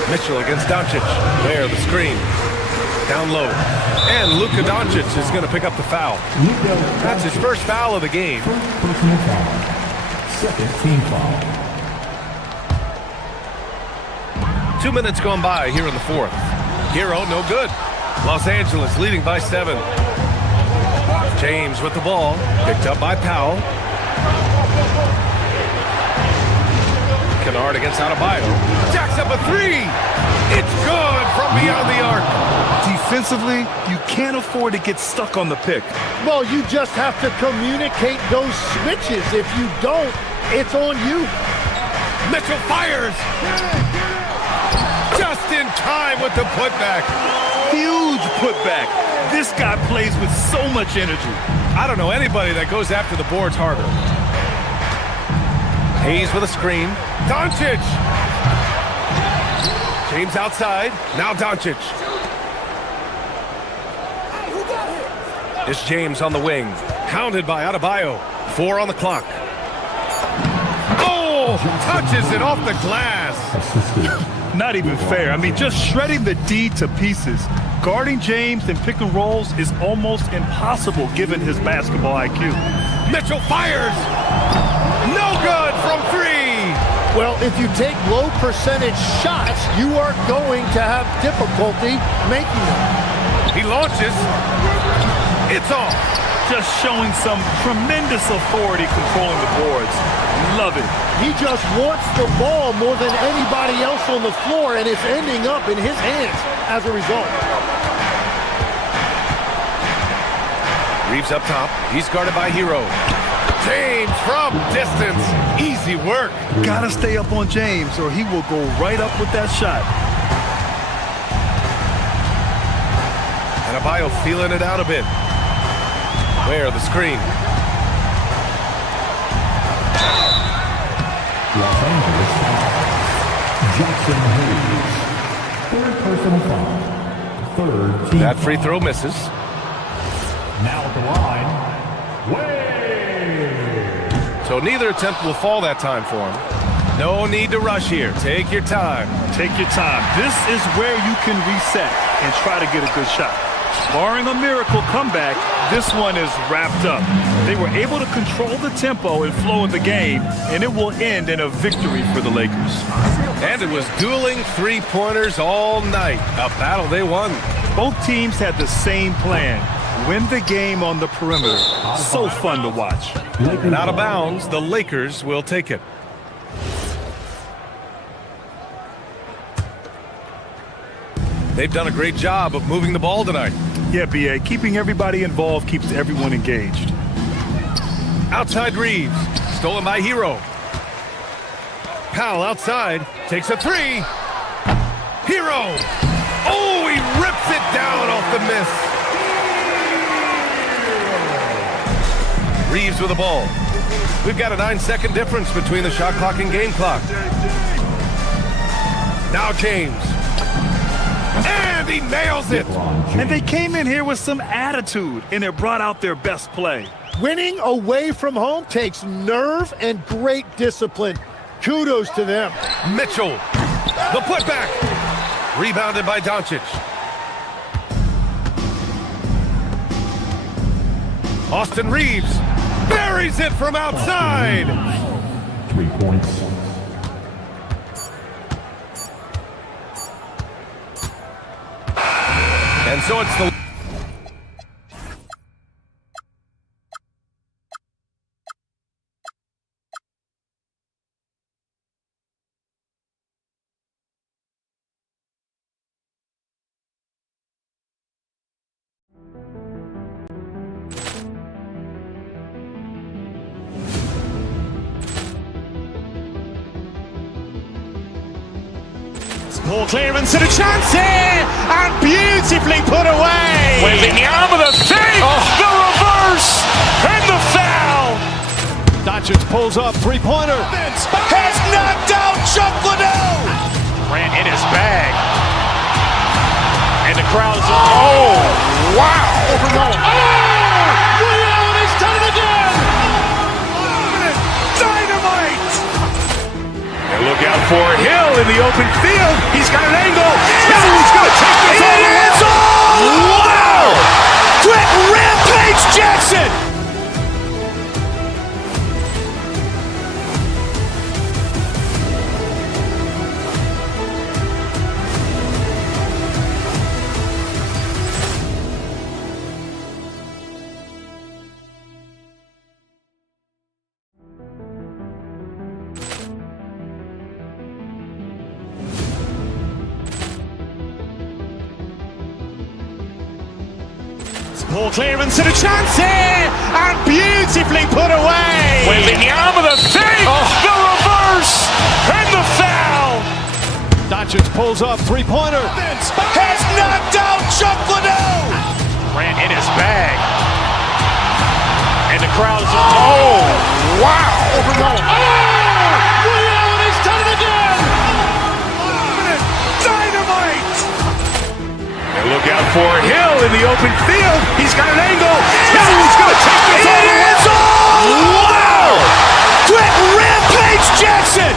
Mitchell against Doncic. There, the screen. Down low. And Luka Doncic is going to pick up the foul. That's his first foul of the game. Second team foul. 2 minutes gone by here in the fourth. Hero, no good. Los Angeles leading by 7. James with the ball. Picked up by Powell. Kennard against Adebayo. Jacks up a 3. It's good from beyond the arc. Defensively, you can't afford to get stuck on the pick. Well, you just have to communicate those switches. If you don't, it's on you. Mitchell fires. Just in time with the putback. Huge putback. This guy plays with so much energy. I don't know anybody that goes after the boards harder. Hayes with a screen. Doncic. James outside. Now Doncic. It's James on the wing. Hounded by Adebayo. 4 on the clock. Oh! Touches it off the glass. Not even fair. I mean, just shredding the D to pieces. Guarding James in pick and rolls is almost impossible given his basketball IQ. Mitchell fires. No good from 3. Well, if you take low percentage shots, you are going to have difficulty making them. He launches. It's off. Just showing some tremendous authority controlling the boards. Love it. He just wants the ball more than anybody else on the floor, and it's ending up in his hands as a result. Reeves up top. He's guarded by Hero. James from distance. Easy work. Gotta stay up on James or he will go right up with that shot. Adebayo feeling it out a bit. Where the screen? Los Angeles Jackson Hayes. Third personal foul. Third team That free throw misses. Now at the line, Wade. So neither attempt will fall that time for him. No need to rush here. Take your time. Take your time. This is where you can reset and try to get a good shot. Barring a miracle comeback, this one is wrapped up. They were able to control the tempo and flow of the game, and it will end in a victory for the Lakers. And it was dueling three-pointers all night. A battle they won. Both teams had the same plan. Win the game on the perimeter. So fun to watch. And out of bounds, the Lakers will take it. They've done a great job of moving the ball tonight. Yeah, B.A. Keeping everybody involved keeps everyone engaged. Outside Reeves. Stolen by Hero. Powell outside. Takes a 3. Hero. Oh, he rips it down off the miss. Reeves with the ball. We've got a 9-second difference between the shot clock and game clock. Now James. And he nails it. And they came in here with some attitude, and it brought out their best play. Winning away from home takes nerve and great discipline. Kudos to them. Mitchell. The putback. Rebounded by Doncic. Austin Reeves buries it from outside. 3 points. And so it's the... Poor clearance and a chance here, and beautifully put away. Wembanyama with a fake, the reverse, and the foul. Doncic pulls up, three-pointer. Has knocked out Chuck Liddell. Ran in his bag. And the crowd is, oh, wow. Overrun. He's done it again. Dynamite. And look out for Hill in the open field. He's got an angle. He's going to take this all the way. Wow. Quick Rampage Jackson. Poor clearance and a chance here, and beautifully put away. Wembanyama with a fake, the reverse, and the foul. Doncic pulls up, three-pointer. Has knocked out Chuck Liddell. Ran in his bag. And the crowd is, oh, wow. Overrun. He's done it again. Dynamite. And look out for Hill in the open field. He's got an angle. He's going to take this all the way. Wow. Quick Rampage Jackson.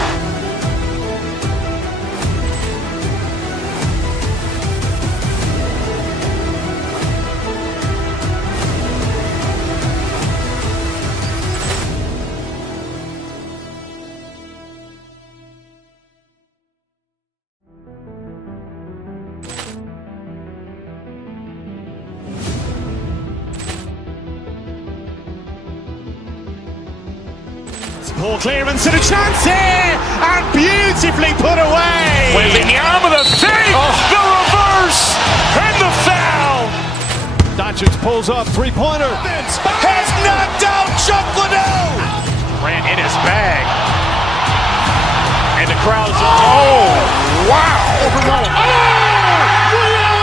Poor clearance and a chance here, and beautifully put away. Wembanyama with a fake, the reverse, and the foul. Doncic pulls up, three-pointer. Has knocked out Chuck Liddell. Ran in his bag. And the crowd is, oh, wow. Overrun.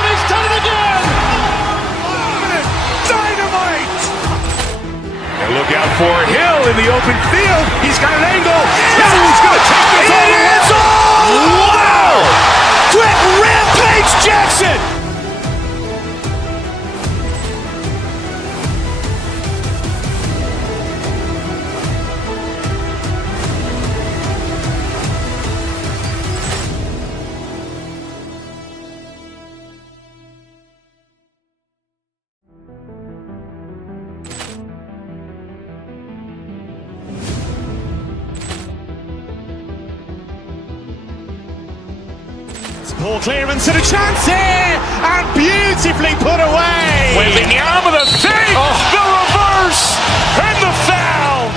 He's done it again. Dynamite. And look out for Hill in the open field. He's got an angle. He's going to take this all the way. Wow. Quick Rampage Jackson. Poor clearance and a chance here, and beautifully put away. Wembanyama with a fake, the reverse, and the foul.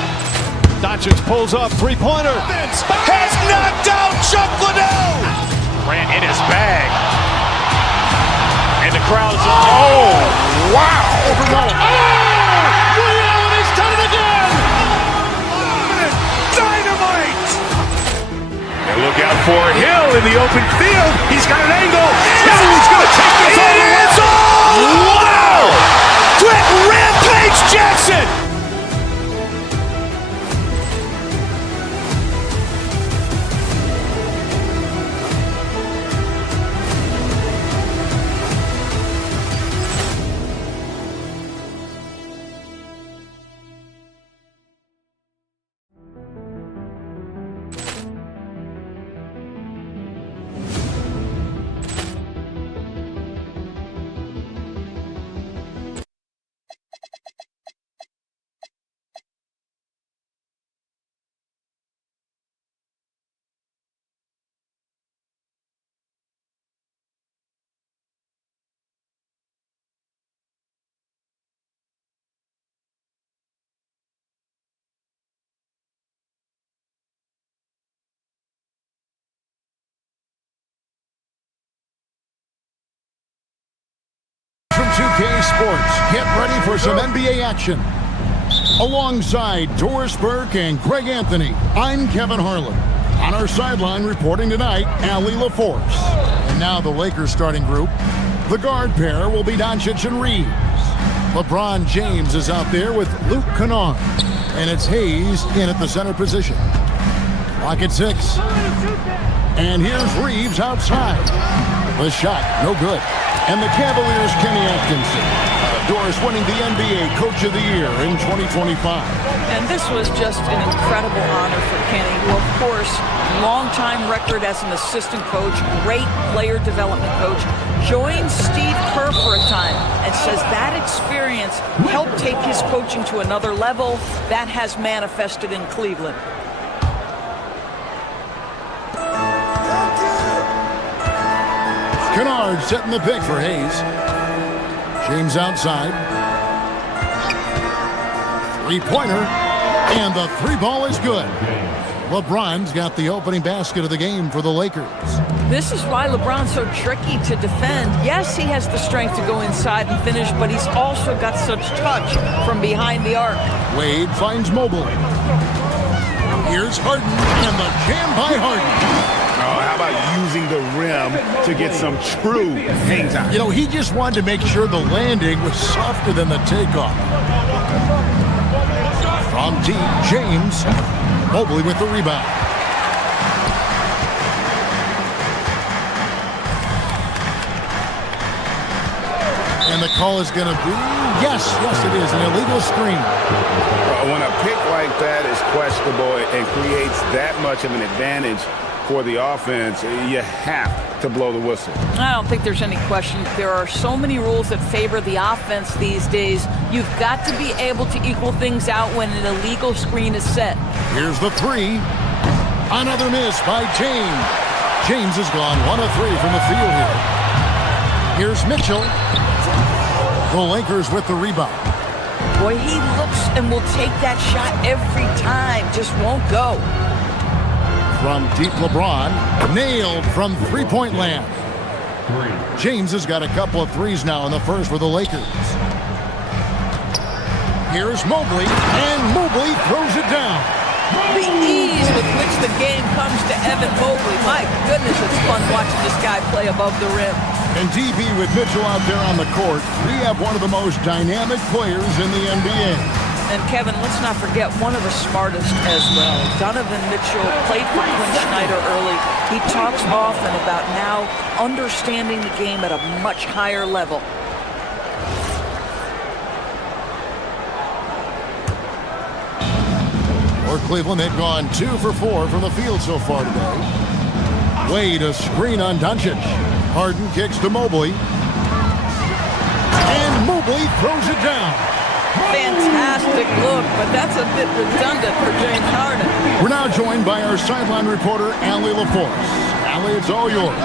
Doncic pulls up, three-pointer. Has knocked out Chuck Liddell. Ran in his bag. And the crowd is, oh, wow. Overrun. He's done it again. Dynamite. And look out for Hill in the open field. He's got an angle. He's going to take this all the way. Wow. Quick Rampage Jackson. From 2K Sports, get ready for some NBA action. Alongside Doris Burke and Greg Anthony, I'm Kevin Harlan. On our sideline reporting tonight, Allie LaForce. And now the Lakers starting group. The guard pair will be Doncic and Reeves. LeBron James is out there with Luke Kennard. And it's Hayes in at the center position. Clock at 6. And here's Reeves outside. The shot, no good. And the Cavaliers' Kenny Atkinson. Doris winning the NBA Coach of the Year in 2025. And this was just an incredible honor for Kenny, who, of course, long-time record as an assistant coach, great player development coach, joined Steve Kerr for a time and says that experience helped take his coaching to another level. That has manifested in Cleveland. Kennard setting the pick for Hayes. James outside. Three-pointer. And the three ball is good. LeBron's got the opening basket of the game for the Lakers. This is why LeBron's so tricky to defend. Yes, he has the strength to go inside and finish, but he's also got such touch from behind the arc. Wade finds Mobley. Here's Harden, and the jam by Harden. Oh, how about using the rim to get some true hang time? You know, he just wanted to make sure the landing was softer than the takeoff. From deep, James. Mobley with the rebound. And the call is going to be, yes, it is, an illegal screen. When a pick like that is questionable and creates that much of an advantage for the offense, you have to blow the whistle. I don't think there's any question. There are so many rules that favor the offense these days. You've got to be able to equal things out when an illegal screen is set. Here's the three. Another miss by James. James has gone 1 of 3 from the field here. Here's Mitchell. The Lakers with the rebound. Boy, he looks and will take that shot every time. Just won't go. From deep, LeBron. Nailed from three-point land. James has got a couple of threes now in the first for the Lakers. Here's Mobley, and Mobley throws it down. The ease with which the game comes to Evan Mobley. My goodness, it's fun watching this guy play above the rim. And DB with Mitchell out there on the court, we have one of the most dynamic players in the NBA. And Kevin, let's not forget one of the smartest as well. Donovan Mitchell played for Quinn Snyder early. He talks often about now understanding the game at a much higher level. For Cleveland, they've gone 2 for 4 from the field so far today. Wade, a screen on Doncic. Harden kicks to Mobley. And Mobley throws it down. Fantastic look, but that's a bit redundant for James Harden. We're now joined by our sideline reporter, Allie LaForce. Allie, it's all yours.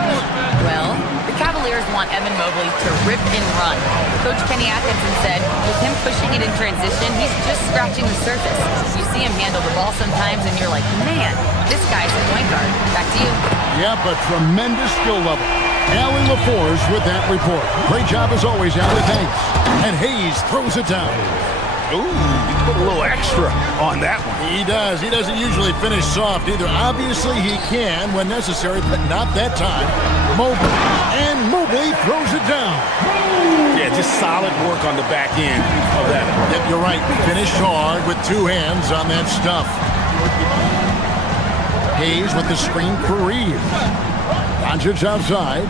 Well, the Cavaliers want Evan Mobley to rip and run. Coach Kenny Atkinson said with him pushing it in transition, he's just scratching the surface. You see him handle the ball sometimes and you're like, man, this guy's a point guard. Back to you. Yep, a tremendous skill level. Allie LaForce with that report. Great job as always, Allie. Thanks. And Hayes throws it down. Ooh, he put a little extra on that one. He does. He doesn't usually finish soft either. Obviously, he can when necessary, but not that time. Mobley. And Mobley throws it down. Yeah, just solid work on the back end of that. Yep, you're right. Finished hard with 2 hands on that stuff. Hayes with the screen for Reeves. Doncic outside.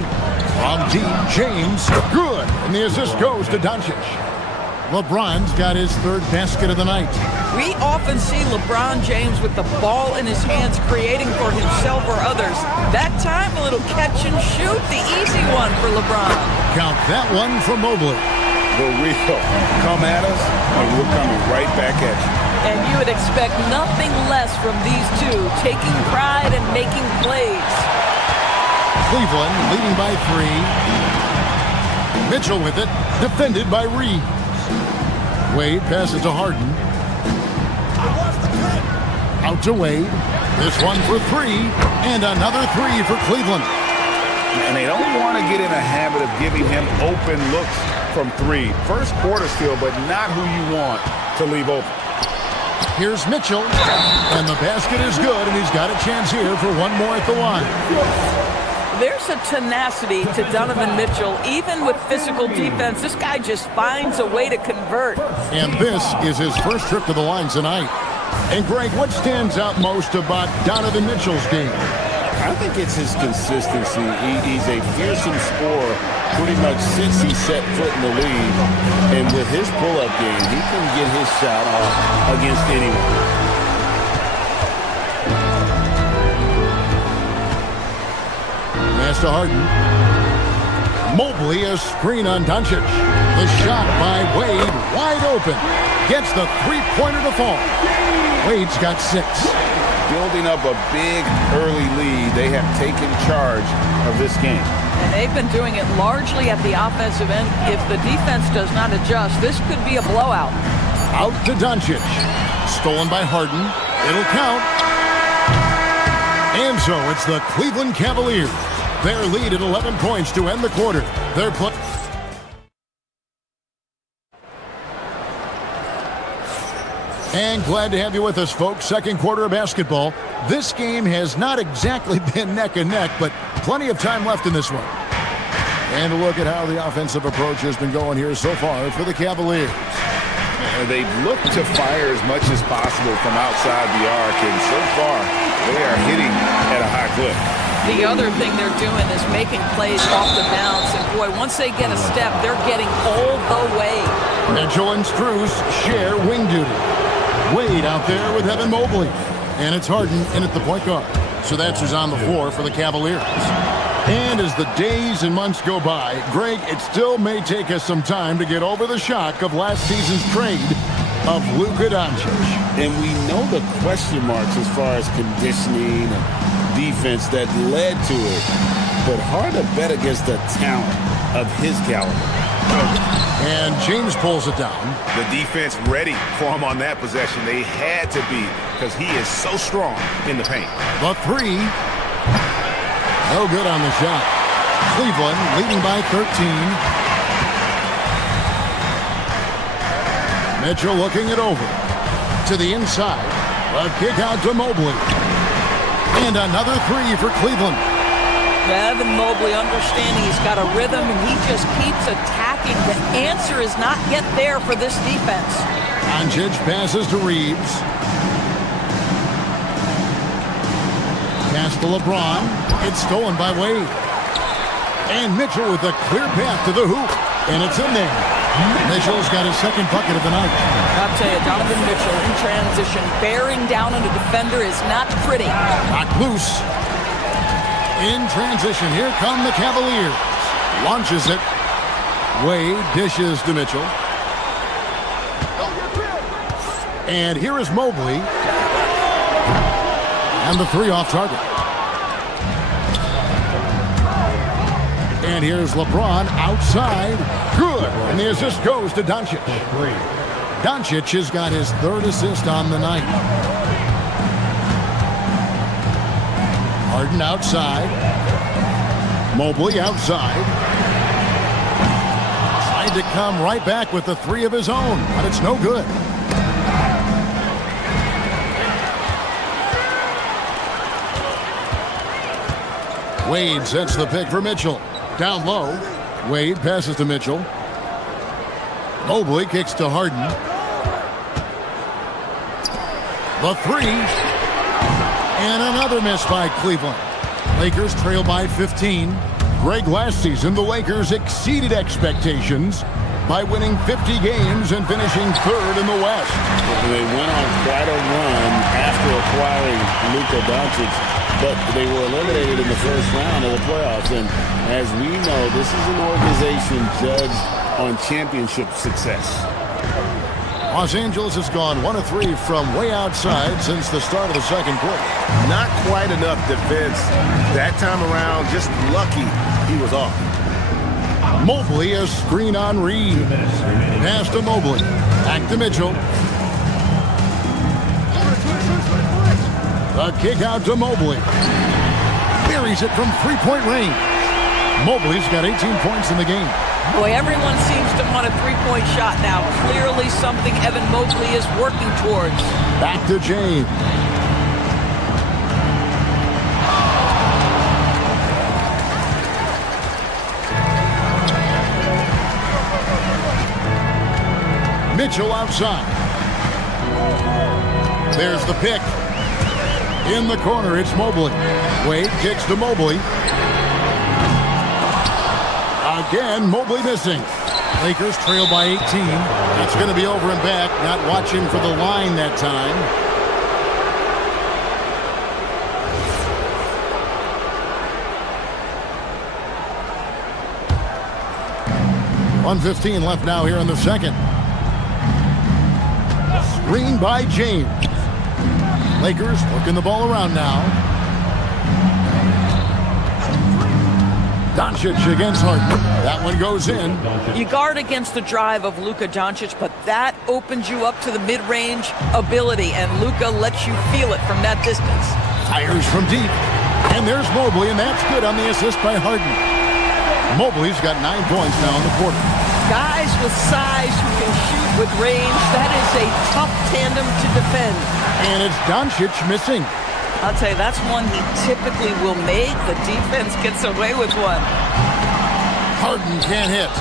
From deep, James. Good. And the assist goes to Doncic. LeBron's got his 3rd basket of the night. We often see LeBron James with the ball in his hands creating for himself or others. That time, a little catch and shoot, the easy one for LeBron. Count that one for Mobley. The real come at us, and we're coming right back at you. And you would expect nothing less from these two, taking pride and making plays. Cleveland leading by 3. Mitchell with it, defended by Reeves. Wade passes to Harden. Out to Wade. This one for 3. And another 3 for Cleveland. And they don't want to get in a habit of giving him open looks from 3. First quarter still, but not who you want to leave open. Here's Mitchell, and the basket is good, and he's got a chance here for one more at the line. There's a tenacity to Donovan Mitchell. Even with physical defense, this guy just finds a way to convert. And this is his first trip to the line tonight. And Greg, what stands out most about Donovan Mitchell's game? I think it's his consistency. He's a fearsome scorer pretty much since he set foot in the league. And with his pull-up game, he can get his shot off against anyone. Pass to Harden. Mobley, a screen on Doncic. The shot by Wade, wide open. Gets the three-pointer to fall. Wade's got 6. Building up a big early lead, they have taken charge of this game. And they've been doing it largely at the offensive end. If the defense does not adjust, this could be a blowout. Out to Doncic. Stolen by Harden. It'll count. And so it's the Cleveland Cavaliers. Their lead at 11 points to end the quarter. They're playing. And glad to have you with us, folks. Second quarter of basketball. This game has not exactly been neck and neck, but plenty of time left in this one. And a look at how the offensive approach has been going here so far for the Cavaliers. They've looked to fire as much as possible from outside the arc, and so far they are hitting at a high clip. The other thing they're doing is making plays off the bounce, and boy, once they get a step, they're getting all the way. Mitchell and Strus share wing duty. Wade out there with Evan Mobley. And it's Harden in at the point guard. So that's who's on the floor for the Cavaliers. And as the days and months go by, Greg, it still may take us some time to get over the shock of last season's trade of Luka Doncic. And we know the question marks as far as conditioning and defense that led to it. But hard to bet against the talent of his caliber. And James pulls it down. The defense ready for him on that possession. They had to be, because he is so strong in the paint. The 3. No good on the shot. Cleveland leading by 13. Mitchell looking it over. To the inside. A kick out to Mobley. And another 3 for Cleveland. Evan Mobley understanding he's got a rhythm, and he just keeps attacking. The answer is not yet there for this defense. Doncic passes to Reeves. Pass to LeBron. It's stolen by Wade. And Mitchell with a clear path to the hoop. And it's in there. Mitchell's got his second bucket of the night. I'll tell you, Donovan Mitchell in transition, bearing down on a defender is not pretty. Knocked loose. In transition, here come the Cavaliers. Launches it. Wade dishes to Mitchell. And here is Mobley. And the 3 off target. And here's LeBron outside. Good. And the assist goes to Doncic. Doncic has got his 3rd assist on the night. Harden outside. Mobley outside. Tried to come right back with the 3 of his own, but it's no good. Wade sets the pick for Mitchell. Down low. Wade passes to Mitchell. Mobley kicks to Harden. The 3. And another miss by Cleveland. Lakers trail by 15. Greg, last season, the Lakers exceeded expectations by winning 50 games and finishing 3rd in the West. They went on quite a run after acquiring Luka Doncic, but they were eliminated in the first round of the playoffs. And as we know, this is an organization judged on championship success. Los Angeles has gone 1 of 3 from way outside since the start of the second quarter. Not quite enough defense that time around. Just lucky he was off. Mobley, a screen on Reed. Pass to Mobley. Back to Mitchell. The kick out to Mobley. Buries it from 3-point range. Mobley's got 18 points in the game. Boy, everyone seems to want a three-point shot now. Clearly something Evan Mobley is working towards. Back to James. Mitchell outside. There's the pick. In the corner, it's Mobley. Wade kicks to Mobley. Again, Mobley missing. Lakers trail by 18. It's going to be over and back. Not watching for the line that time. .115 left now here in the second. Screen by James. Lakers working the ball around now. Doncic against Harden. That one goes in. You guard against the drive of Luka Doncic, but that opens you up to the mid-range ability, and Luka lets you feel it from that distance. Fires from deep. And there's Mobley, and that's good on the assist by Harden. Mobley's got 9 points now in the quarter. Guys with size who can shoot with range, that is a tough tandem to defend. And it's Doncic missing. I'll tell you, that's one he typically will make. The defense gets away with one. Harden can't hit.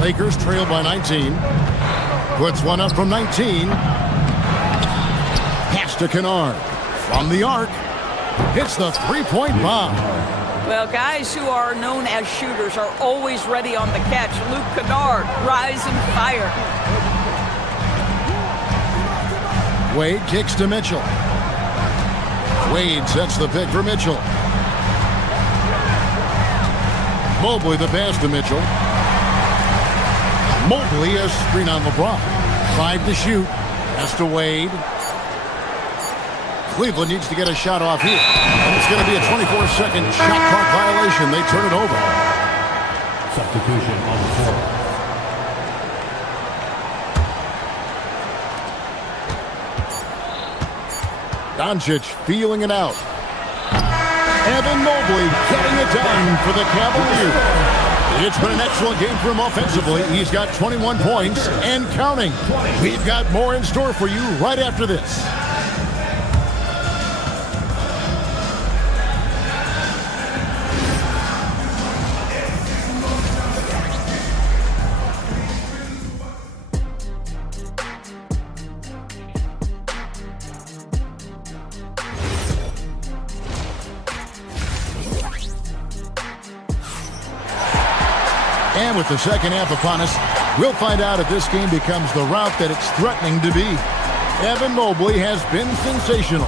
Lakers trail by 19. Puts one up from 19. Pass to Kennard. From the arc. Hits the three-point bomb. Well, guys who are known as shooters are always ready on the catch. Luke Kennard, rise and fire. Wade kicks to Mitchell. Wade sets the pick for Mitchell. Mobley the pass to Mitchell. Mobley a screen on LeBron. 5 to shoot. Pass to Wade. Cleveland needs to get a shot off here. And it's going to be a 24-second shot clock violation. They turn it over. Substitution on the floor. Doncic feeling it out. Evan Mobley getting it done for the Cavaliers. It's been an excellent game for him offensively. He's got 21 points and counting. We've got more in store for you right after this. And with the second half upon us, we'll find out if this game becomes the route that it's threatening to be. Evan Mobley has been sensational.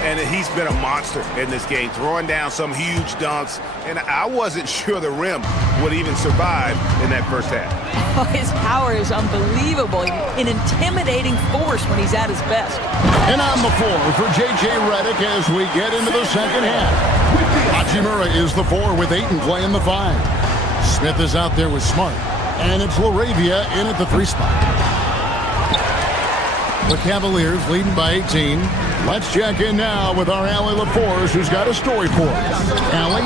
And he's been a monster in this game, throwing down some huge dunks. And I wasn't sure the rim would even survive in that first half. Oh, his power is unbelievable. An intimidating force when he's at his best. And on the floor for J.J. Redick as we get into the second half. Hachimura is the 4 with Ayton playing the 5. Smith is out there with Smart. And it's LaRavia in at the 3 spot. The Cavaliers leading by 18. Let's check in now with our Allie LaForce, who's got a story for us. Allie?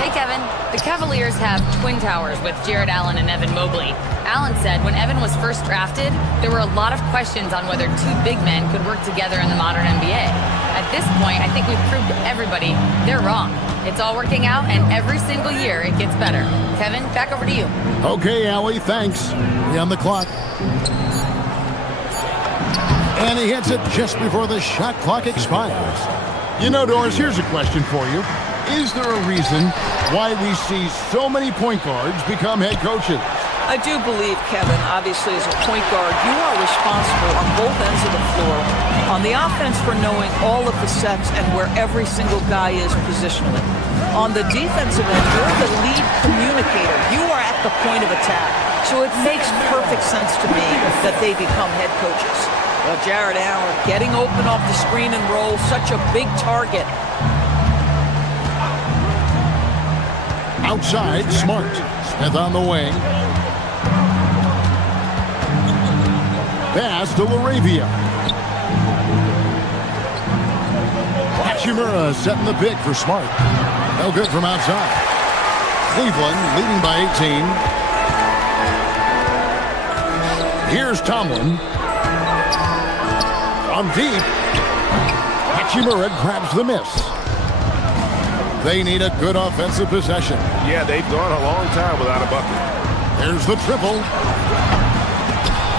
Hey, Kevin. The Cavaliers have twin towers with Jared Allen and Evan Mobley. Allen said when Evan was first drafted, there were a lot of questions on whether 2 big men could work together in the modern NBA. At this point, I think we've proved to everybody they're wrong. It's all working out, and every single year it gets better. Kevin, back over to you. Okay, Allie, thanks. On the clock. And he hits it just before the shot clock expires. You know, Doris, here's a question for you. Is there a reason why we see so many point guards become head coaches? I do believe, Kevin, obviously as a point guard, you are responsible on both ends of the floor. On the offense for knowing all of the sets and where every single guy is positionally. On the defensive end, you're the lead communicator. You are at the point of attack. So it makes perfect sense to me that they become head coaches. Well, Jared Allen getting open off the screen and roll, such a big target. Outside, Smart. Smith on the wing. Pass to LaRavia. Hachimura setting the pick for Smart. No good from outside. Cleveland leading by 18. Here's Tomlin. From deep. Hachimura grabs the miss. They need a good offensive possession. Yeah, they've gone a long time without a bucket. There's the triple.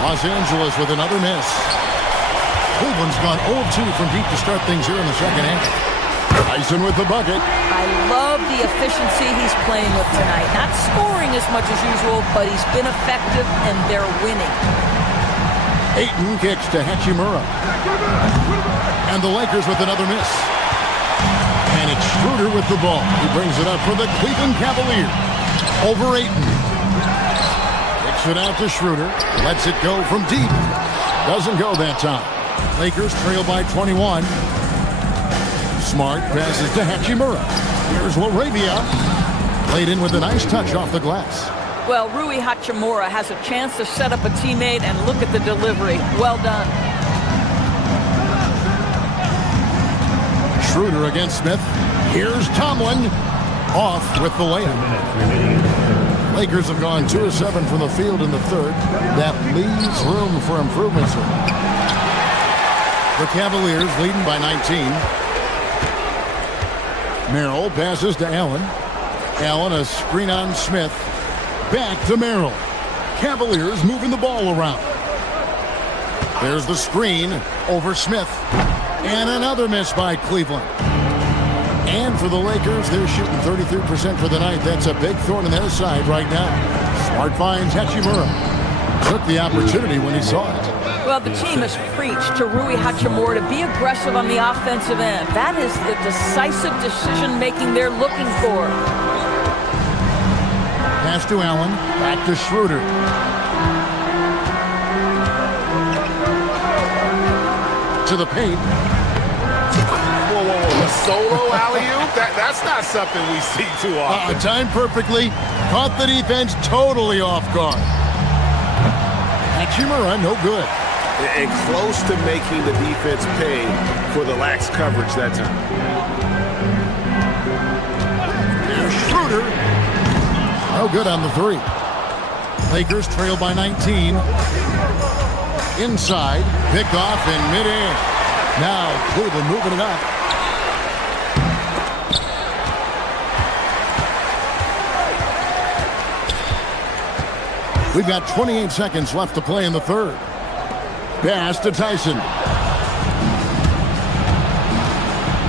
Los Angeles with another miss. Cleveland's gone 0-2 from deep to start things here in the second half. Tyson with the bucket. I love the efficiency he's playing with tonight. Not scoring as much as usual, but he's been effective and they're winning. Ayton kicks to Hachimura. And the Lakers with another miss. And it's Schroeder with the ball. He brings it up for the Cleveland Cavaliers. Over Ayton. Kicks it out to Schroeder. Lets it go from deep. Doesn't go that time. Lakers trail by 21. Smart passes to Hachimura. Here's LaRavia. Played in with a nice touch off the glass. Well, Rui Hachimura has a chance to set up a teammate, and look at the delivery. Well done. Schroeder against Smith. Here's Tomlin. Off with the layup. Lakers have gone 2 of 7 from the field in the third. That leaves room for improvements. The Cavaliers leading by 19. Merrill passes to Allen. Allen a screen on Smith. Back to Merrill. Cavaliers moving the ball around. There's the screen over Smith. And another miss by Cleveland. And for the Lakers, they're shooting 33% for the night. That's a big thorn in their side right now. Smart finds Hachimura. Took the opportunity when he saw it. Well, the team has preached to Rui Hachimura to be aggressive on the offensive end. That is the decisive decision-making they're looking for. Pass to Allen. Back to Schroeder. To the paint. Whoa. A solo alley-oop? That's not something we see too often. Timed perfectly. Caught the defense totally off guard. Hachimura, no good. And close to making the defense pay for the lax coverage that time. Here's Schroeder. No good on the three. Lakers trail by 19. Inside. Picked off in midair. Now Cleveland moving it up. We've got 28 seconds left to play in the third. Pass to Tyson.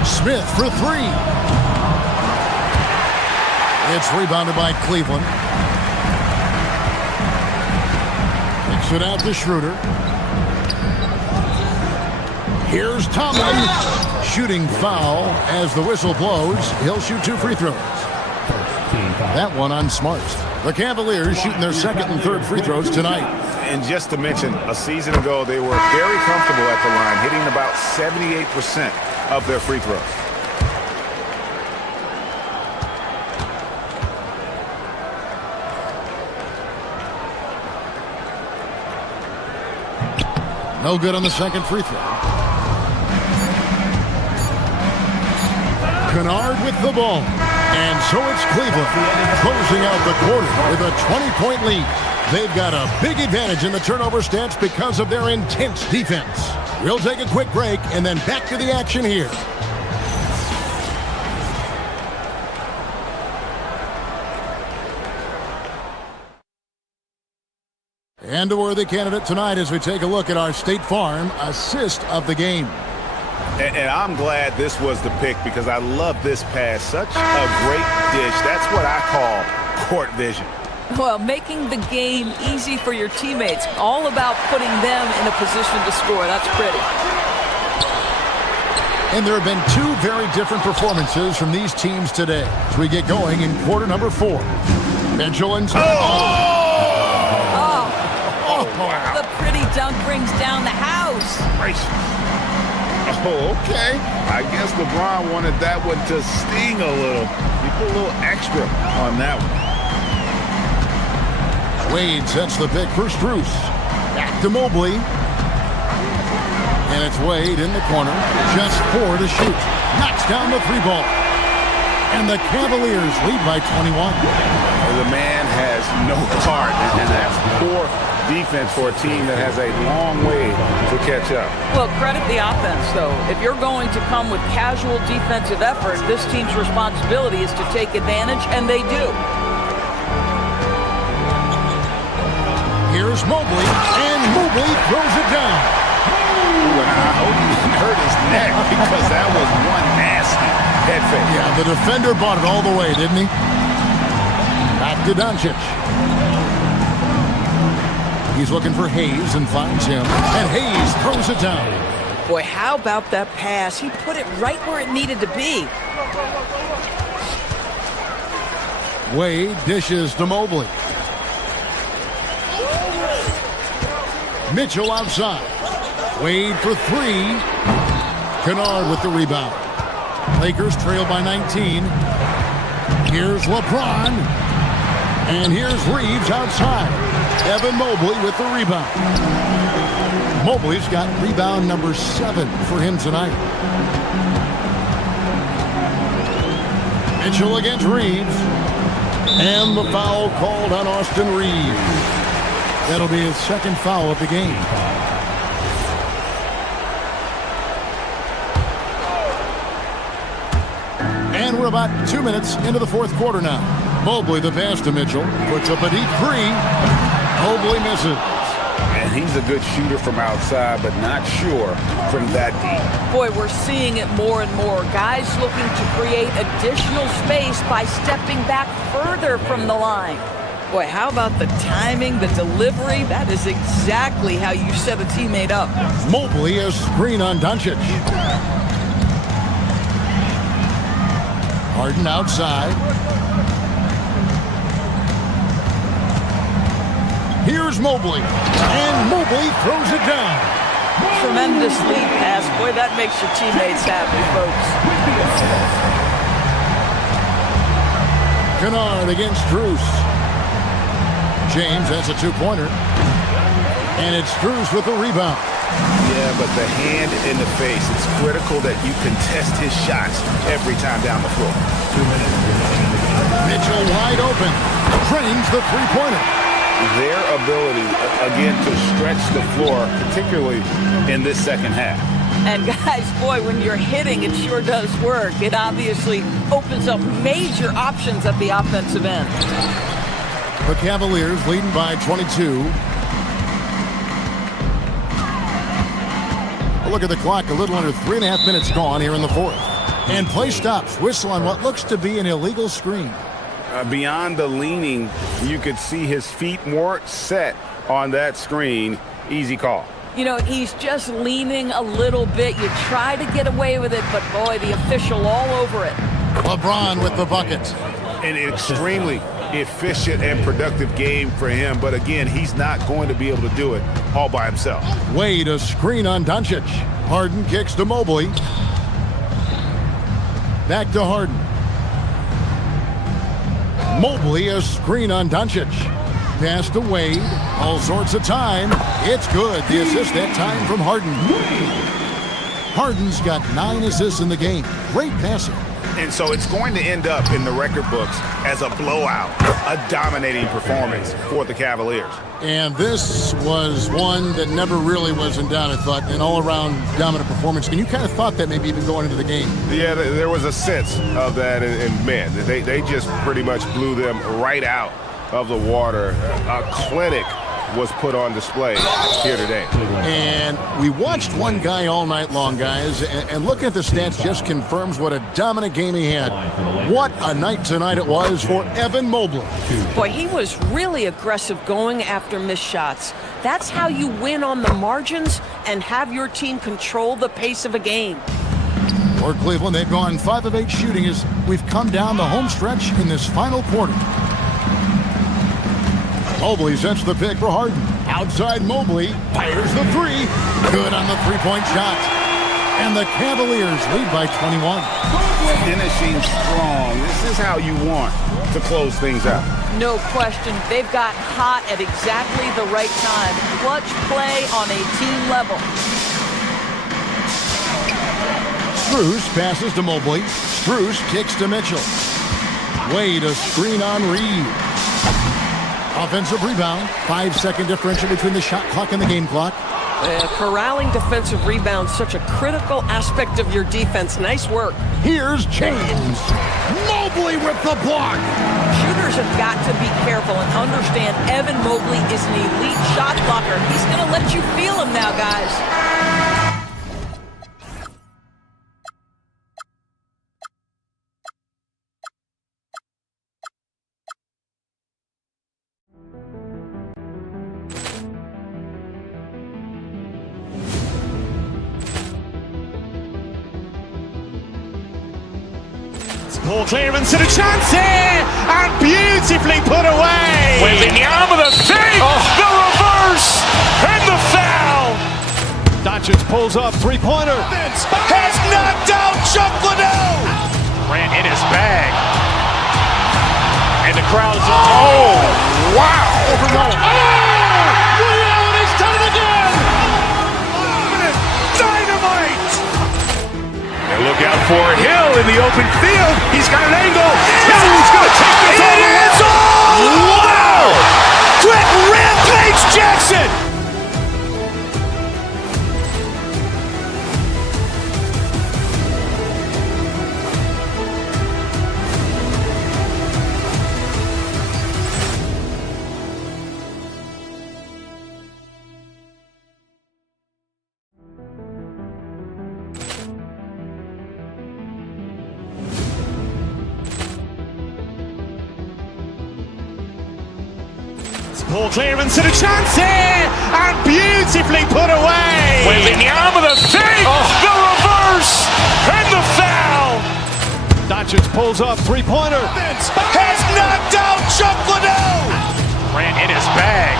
Smith for three. It's rebounded by Cleveland. Kicks it out to Schroeder. Here's Tomlin. Shooting foul as the whistle blows. He'll shoot 2 free throws. That one on Smart. The Cavaliers shooting their second and third free throws tonight. And just to mention, a season ago, they were very comfortable at the line, hitting about 78% of their free throws. No good on the second free throw. Kennard with the ball. And so it's Cleveland closing out the quarter with a 20-point lead. They've got a big advantage in the turnover stats because of their intense defense. We'll take a quick break and then back to the action here. And a worthy candidate tonight as we take a look at our State Farm assist of the game. And I'm glad this was the pick because I love this pass. Such a great dish. That's what I call court vision. Well, making the game easy for your teammates. All about putting them in a position to score. That's pretty. And there have been 2 very different performances from these teams today as we get going in quarter number 4. Mitchell and The pretty dunk brings down the house. Oh, okay. I guess LeBron wanted that one to sting a little. He put a little extra on that one. Wade sets the pick for Strus. Back to Mobley. And it's Wade in the corner. Just 4 to shoot. Knocks down the 3 ball. And the Cavaliers lead by 21. The man has no heart, and that's poor defense for a team that has a long way to catch up. Well, credit the offense, though. If you're going to come with casual defensive effort, this team's responsibility is to take advantage, and they do. Here's Mobley, and Mobley throws it down. Ooh, and I hope he hurt his neck because that was one nasty head fake. Yeah, the defender bought it all the way, didn't he? Back to Doncic. He's looking for Hayes and finds him, and Hayes throws it down. Boy, how about that pass? He put it right where it needed to be. Wade dishes to Mobley. Mitchell outside. Wade for three. Kennard with the rebound. Lakers trail by 19. Here's LeBron. And here's Reeves outside. Evan Mobley with the rebound. Mobley's got rebound number 7 for him tonight. Mitchell against Reeves. And the foul called on Austin Reeves. That'll be his second foul of the game. And we're about 2 minutes into the fourth quarter now. Mobley, the pass to Mitchell, puts up a deep three. Mobley misses. And he's a good shooter from outside, but not sure from that deep. Boy, we're seeing it more and more. Guys looking to create additional space by stepping back further from the line. Boy, how about the timing, the delivery? That is exactly how you set a teammate up. Mobley, a screen on Doncic. Harden outside. Here's Mobley. And Mobley throws it down. Tremendous lead pass. Boy, that makes your teammates happy, folks. Kennard against Strus. James has a two-pointer. And it's Strus with the rebound. Yeah, but the hand in the face, it's critical that you contest his shots every time down the floor. 2 minutes. Mitchell wide open. Drains the three-pointer. Their ability, again, to stretch the floor, particularly in this second half. And guys, boy, when you're hitting, it sure does work. It obviously opens up major options at the offensive end. The Cavaliers leading by 22. A look at the clock, a little under 3.5 minutes gone here in the fourth. And play stops. Whistle on what looks to be an illegal screen. Beyond the leaning, you could see his feet more set on that screen. Easy call. You know, he's just leaning a little bit. You try to get away with it, but boy, the official all over it. LeBron with the bucket. An extremely efficient and productive game for him, but again, he's not going to be able to do it all by himself. Wade, a screen on Doncic. Harden kicks to Mobley. Back to Harden. Mobley, a screen on Doncic. Pass to Wade. All sorts of time. It's good. The assist that time from Harden. Harden's got 9 assists in the game. Great passing. And so it's going to end up in the record books as a blowout, a dominating performance for the Cavaliers. And this was one that never really was in doubt, I thought, an all-around dominant performance. And you kind of thought that maybe even going into the game. Yeah, there was a sense of that, and man, they just pretty much blew them right out of the water. A clinic was put on display here today. And we watched one guy all night long, guys, and looking at the stats just confirms what a dominant game he had. What a night tonight it was for Evan Mobley. Boy, he was really aggressive going after missed shots. That's how you win on the margins and have your team control the pace of a game. For Cleveland, they've gone 5 of 8 shooting as we've come down the home stretch in this final quarter. Mobley sets the pick for Harden. Outside Mobley, fires the three. Good on the three-point shot. And the Cavaliers lead by 21. Finishing strong. This is how you want to close things out. No question. They've got hot at exactly the right time. Clutch play on a team level. Strus passes to Mobley. Strus kicks to Mitchell. Wade, a screen on Reed. Offensive rebound. 5-second differential between the shot clock and the game clock. Corralling defensive rebounds, such a critical aspect of your defense. Nice work. Here's James. Mobley with the block. Shooters have got to be careful and understand Evan Mobley is an elite shot blocker. He's going to let you feel him now, guys. Ball clearance and a chance here, and beautifully put away. Wembanyama the fake, the reverse, and the foul. Doncic pulls up, three-pointer. Has knocked out Chuck Liddell. Ran in his bag. And the crowd is, oh, wow. He's done it again. Dynamite. And look out for Hill in the open field. He's got an angle. He's going to take this all the way. Wow. Quick Rampage Jackson. Ball clearance and a chance here, and beautifully put away. Wembanyama the fake, the reverse, and the foul. Doncic pulls up, three-pointer. Has knocked out Chuck Liddell. Ran in his bag.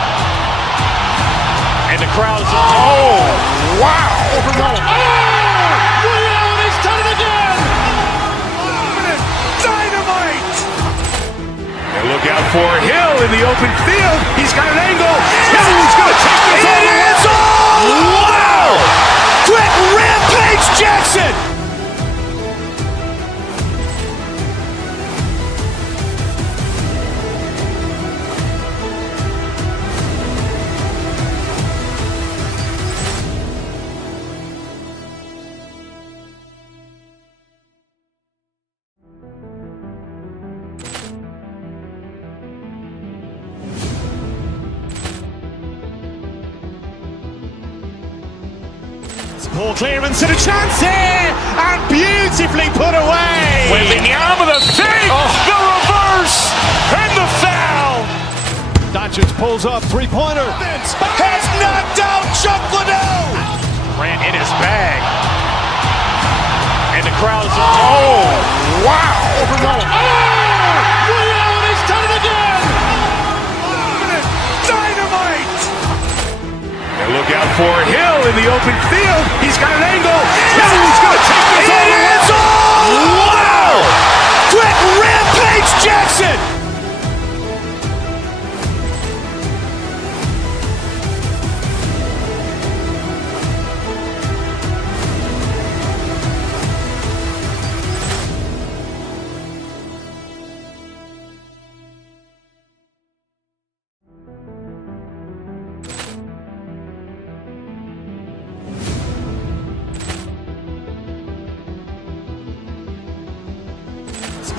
And the crowd is, oh, wow. He's done it again. Dynamite. And look out for Hill in the open field. He's got an angle. He's going to take this all the way. Wow. Quick Rampage Jackson. Ball clearance and a chance here, and beautifully put away. Wembanyama the fake, the reverse, and the foul. Doncic pulls up, three-pointer. Has knocked out Chuck Liddell. Ran in his bag. And the crowd is, oh, wow. He's done it again. Dynamite. And look out for Hill in the open field. He's got an angle. He's going to take this all the way. Wow. Quick Rampage Jackson.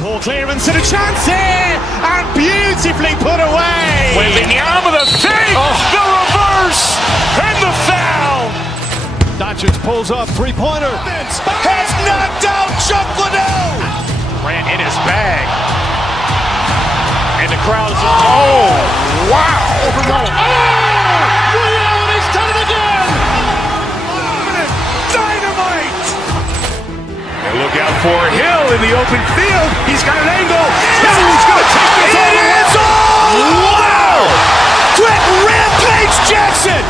Ball clearance and a chance here, and beautifully put away. Wembanyama the fake, the reverse, and the foul. Doncic pulls up, three-pointer. Has knocked out Chuck Liddell. Ran in his bag. And the crowd is, oh, wow. He's done it again. Dynamite. And look out for Hill in the open field. He's got an angle. He's going to take this all the way. Wow. Quick Rampage Jackson.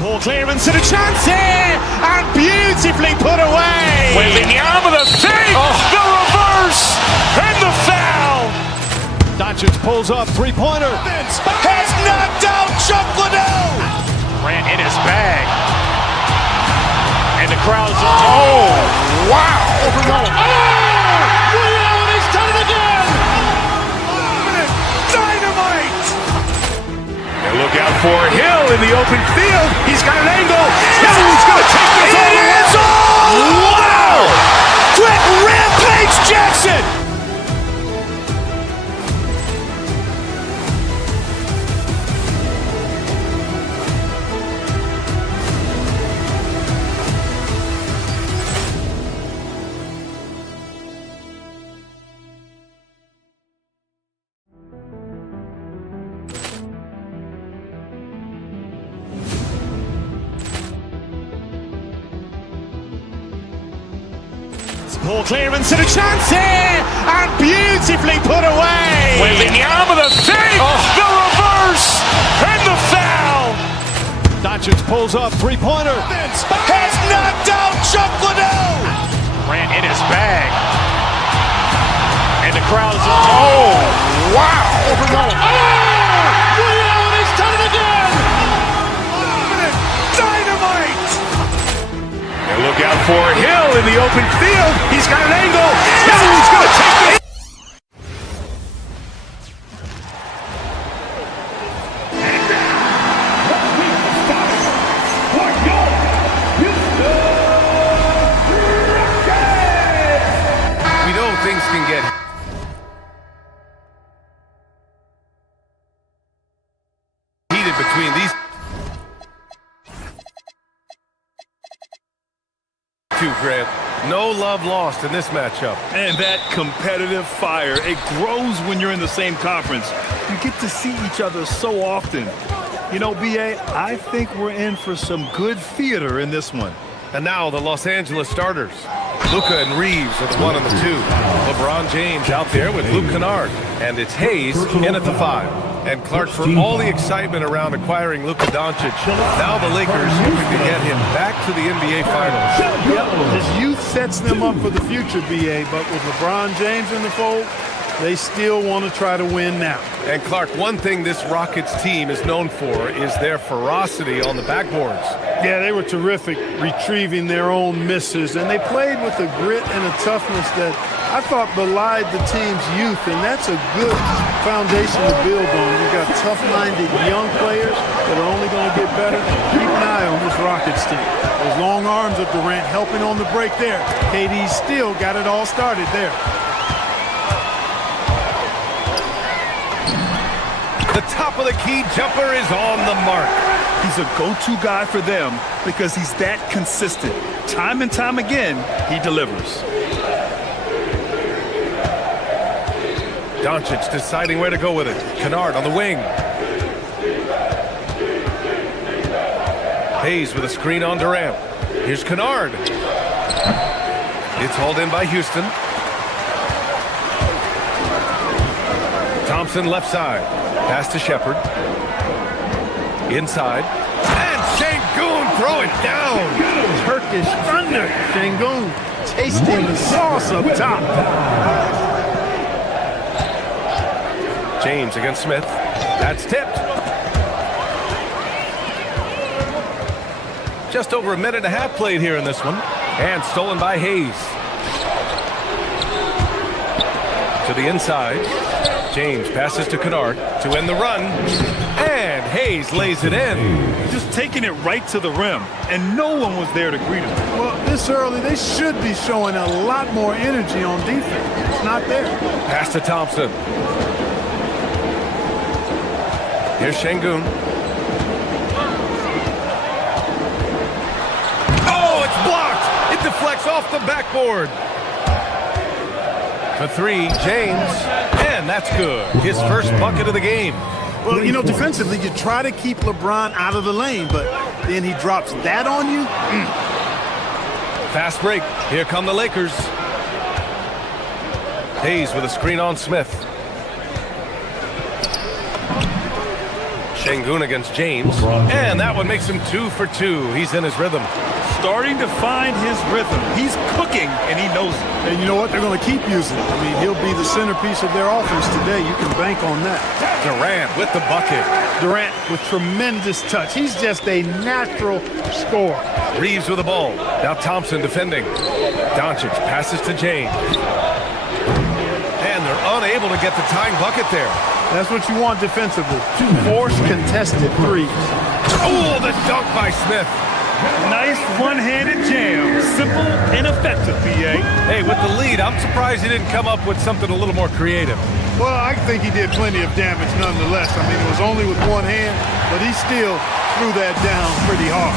Ball clearance and a chance here, and beautifully put away. Wembanyama with a fake, the reverse, and the foul. Doncic pulls up, three-pointer. Has knocked out Chuck Liddell. Ran in his bag. And the crowd's, oh, wow. Liddell, he's done it again. Dynamite. And look out for Hill in the open field. He's got an angle. He's going to take this all the way. Wow. Quick Rampage Jackson. Ball clearance and a chance here, and beautifully put away. Wembanyama with a fake, the reverse, and the foul. Doncic pulls up, three-pointer. Has knocked out Chuck Liddell. Ran in his bag. And the crowd's, oh, wow. Liddell, he's done it again. Dynamite. And look out for Hill in the open field. He's got an angle. He's going to take it. We know things can get heated between these two, Grant. No love lost in this matchup. And that competitive fire, it grows when you're in the same conference. You get to see each other so often. You know, B.A., I think we're in for some good theater in this one. And now the Los Angeles starters. Luka and Reeves are the 1 and the 2. LeBron James out there with Luke Kennard. And it's Hayes in at the 5. And Clark, for all the excitement around acquiring Luka Doncic, now the Lakers hoping to get him back to the NBA Finals. His youth sets them up for the future, B.A., but with LeBron James in the fold, they still want to try to win now. And Clark, one thing this Rockets team is known for is their ferocity on the backboards. Yeah, they were terrific retrieving their own misses, and they played with a grit and a toughness that I thought belied the team's youth, and that's a good foundation to build on. You've got tough-minded young players that are only going to get better. Keep an eye on this Rockets team. Those long arms of Durant helping on the break there. KD still got it all started there. The top of the key jumper is on the mark. He's a go-to guy for them because he's that consistent. Time and time again, he delivers. Doncic deciding where to go with it. Kennard on the wing. Hayes with a screen on Durant. Here's Kennard. It's hauled in by Houston. Thompson left side. Pass to Shepard. Inside. And Şengün throw it down. Turkish thunder. Şengün tasting the sauce up top. James against Smith. That's tipped. Just over a minute and a half played here in this one. And stolen by Hayes. To the inside. James passes to Kennard to end the run. And Hayes lays it in. Just taking it right to the rim. And no one was there to greet him. Well, this early, they should be showing a lot more energy on defense. It's not there. Pass to Thompson. Here's Şengün. Oh, it's blocked. It deflects off the backboard. For 3, James. And that's good. His first bucket of the game. Well, you know, defensively, you try to keep LeBron out of the lane, but then he drops that on you. Fast break. Here come the Lakers. Hayes with a screen on Smith. Şengün against James. And that one makes him 2 for 2. He's in his rhythm. Starting to find his rhythm. He's cooking, and he knows it. And you know what? They're going to keep using it. I mean, he'll be the centerpiece of their offense today. You can bank on that. Durant with the bucket. Durant with tremendous touch. He's just a natural scorer. Reeves with the ball. Now Thompson defending. Doncic passes to James. And they're unable to get the tying bucket there. That's what you want defensively. Force contested threes. Oh, the dunk by Smith. Nice one-handed jam. Simple and effective, B.A. Hey, with the lead, I'm surprised he didn't come up with something a little more creative. Well, I think he did plenty of damage nonetheless. I mean, it was only with one hand, but he still threw that down pretty hard.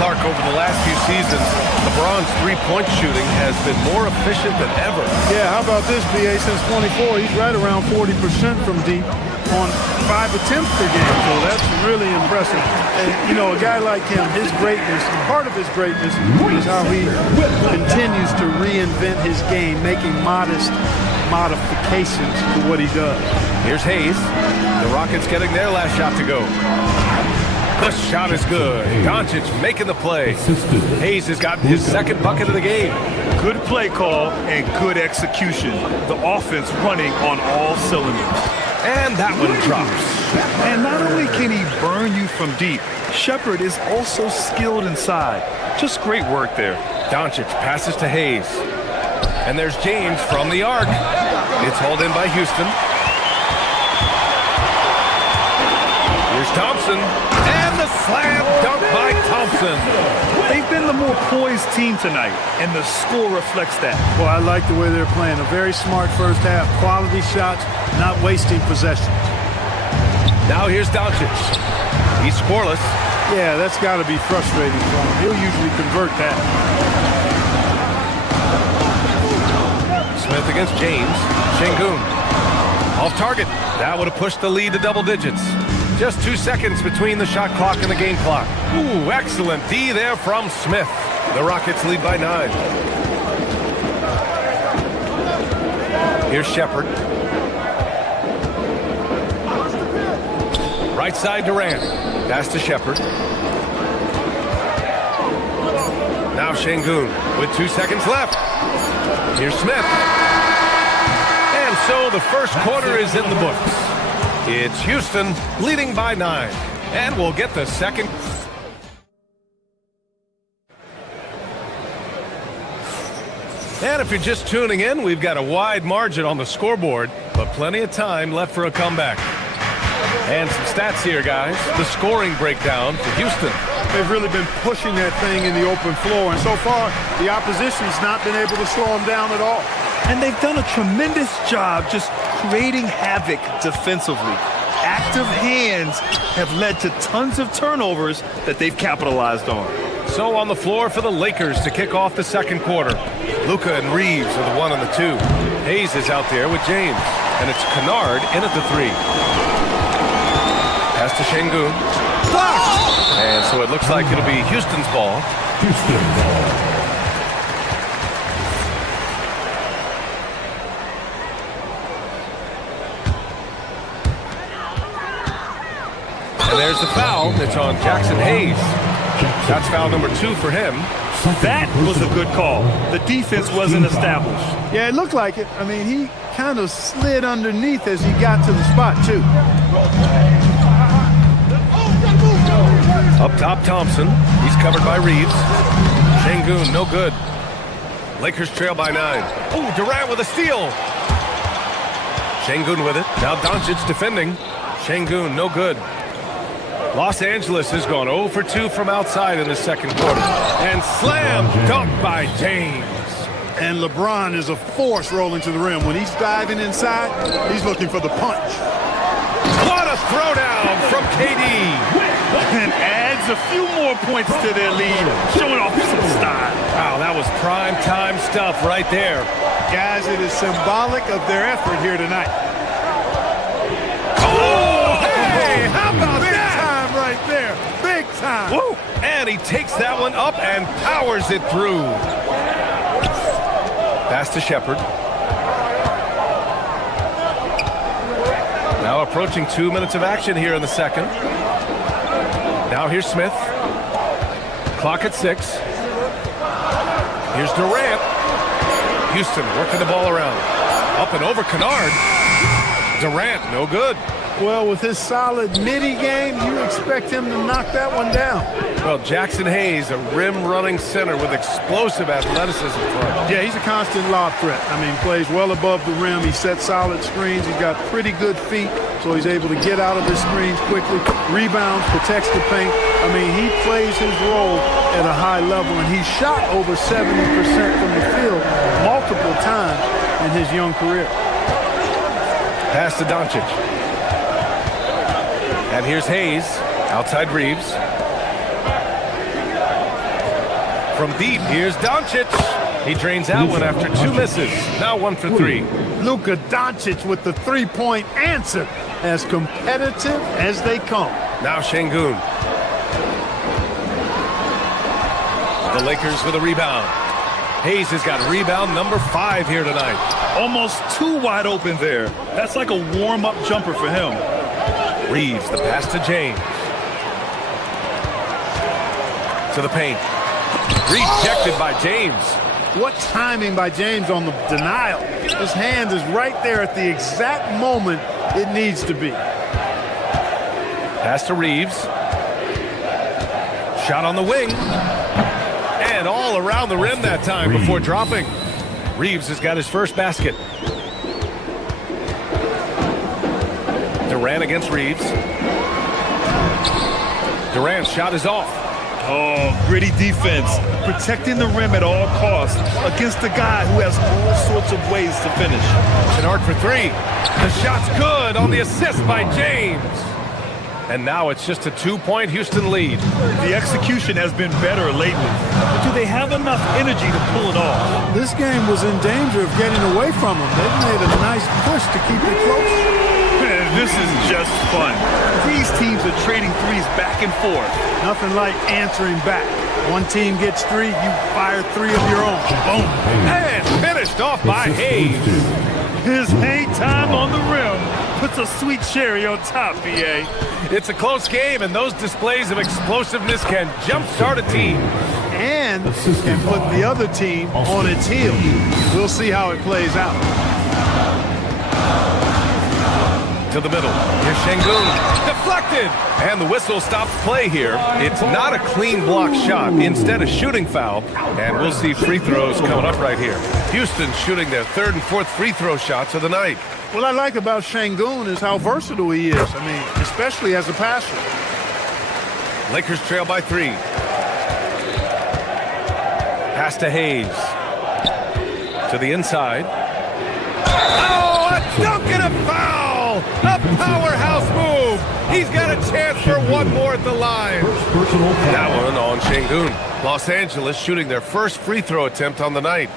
Clark, over the last few seasons, LeBron's three-point shooting has been more efficient than ever. Yeah, how about this, B.A.? Since 24, he's right around 40% from deep on 5 attempts per game, so that's really impressive. And, you know, a guy like him, his greatness, part of his greatness is how he continues to reinvent his game, making modest modifications to what he does. Here's Hayes. The Rockets getting their last shot to go. The shot is good. Doncic making the play. Hayes has gotten his second bucket of the game. Good play call and good execution. The offense running on all cylinders. And that one drops. And not only can he burn you from deep, Shepherd is also skilled inside. Just great work there. Doncic passes to Hayes. And there's James from the arc. It's hauled in by Houston. Here's Thompson. And the slam dunk by Thompson. They've been the more poised team tonight, and the score reflects that. Well, I like the way they're playing. A very smart first half. Quality shots, not wasting possession. Now here's Doncic. He's scoreless. Yeah, that's got to be frustrating for him. He'll usually convert that. Smith against James. Şengün. Off target. That would have pushed the lead to double digits. Just 2 seconds between the shot clock and the game clock. Ooh, excellent D there from Smith. The Rockets lead by 9. Here's Shepherd. Right side Durant. Pass to Shepherd. Now Şengün with 2 seconds left. Here's Smith. And so the first quarter is in the books. It's Houston leading by 9. And we'll get the second. And if you're just tuning in, we've got a wide margin on the scoreboard, but plenty of time left for a comeback. And some stats here, guys. The scoring breakdown for Houston. They've really been pushing that thing in the open floor, and so far, the opposition's not been able to slow them down at all. And they've done a tremendous job just creating havoc defensively. Active hands have led to tons of turnovers that they've capitalized on. So on the floor for the Lakers to kick off the second quarter. Luka and Reeves are the 1 and the 2. Hayes is out there with James. And it's Kennard in at the 3. Pass to Şengün. Blocked! And so it looks like it'll be Houston's ball. Houston ball. And there's the foul. It's on Jackson Hayes. That's foul number 2 for him. That was a good call. The defense wasn't established. Yeah, it looked like it. I mean, he kind of slid underneath as he got to the spot, too. Up top, Thompson. He's covered by Reeves. Şengün, no good. Lakers trail by 9. Oh, Durant with a steal. Şengün with it. Now Doncic defending. Şengün, no good. Los Angeles has gone 0 for 2 from outside in the second quarter. And slam dunk by James. And LeBron is a force rolling to the rim. When he's diving inside, he's looking for the punch. What a throwdown from KD. And adds a few more points to their lead, showing off some style. Wow, that was prime time stuff right there. Guys, it is symbolic of their effort here tonight. Oh, hey, how about that? Right there, big time. Woo. And he takes that one up and powers it through. Pass to Shepherd. Now Now approaching 2 minutes of action here in the second. Now here's Smith. Clock at 6. Here's Durant. Houston working the ball around. Up and over Kennard. Durant, no good. Well, with his solid midi game, you expect him to knock that one down. Well, Jackson Hayes, a rim-running center with explosive athleticism for him. Yeah, he's a constant lob threat. I mean, plays well above the rim. He sets solid screens. He's got pretty good feet, so he's able to get out of his screens quickly, rebounds, protects the paint. I mean, he plays his role at a high level, and he shot over 70% from the field multiple times in his young career. Pass to Doncic. And here's Hayes, outside Reeves. From deep, here's Doncic. He drains that one after 2 misses. Now 1 for 3. Luka Doncic with the three-point answer. As competitive as they come. Now Şengün. The Lakers with a rebound. Hayes has got rebound number 5 here tonight. Almost too wide open there. That's like a warm-up jumper for him. Reeves, the pass to James. To the paint. Rejected by James. What timing by James on the denial. His hand is right there at the exact moment it needs to be. Pass to Reeves. Shot on the wing. And all around the rim that time before dropping. Reeves has got his first basket. Durant against Reeves. Durant's shot is off. Oh, gritty defense. Protecting the rim at all costs against a guy who has all sorts of ways to finish. Kennard for 3. The shot's good on the assist by James. And now it's just a 2-point Houston lead. The execution has been better lately. But do they have enough energy to pull it off? This game was in danger of getting away from them. They've made a nice push to keep it close. This is just fun. These teams are trading threes back and forth. Nothing like answering back. One team gets 3, you fire 3 of your own. Boom. And finished off by Hayes. His hang time on the rim puts a sweet cherry on top, BA. It's a close game, and those displays of explosiveness can jumpstart a team. And can put the other team on its heels. We'll see how it plays out. To the middle. Here's Şengün. Deflected! And the whistle stops play here. It's not a clean block shot. Instead, a shooting foul. And we'll see free throws coming up right here. Houston shooting their 3rd and 4th free throw shots of the night. What I like about Şengün is how versatile he is. I mean, especially as a passer. Lakers trail by 3. Pass to Hayes. To the inside. Oh, a dunk and a foul! A powerhouse move! He's got a chance for one more at the line. That one on Şengün. Los Angeles shooting their first free throw attempt on the night.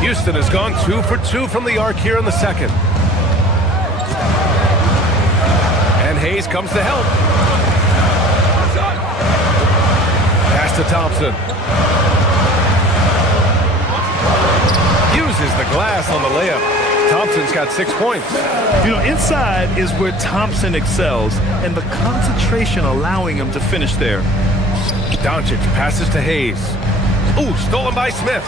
Houston has gone 2 for 2 from the arc here in the second. And Hayes comes to help. Pass to Thompson. Uses the glass on the layup. Thompson's got 6 points. You know, inside is where Thompson excels, and the concentration allowing him to finish there. Doncic passes to Hayes. Ooh, stolen by Smith.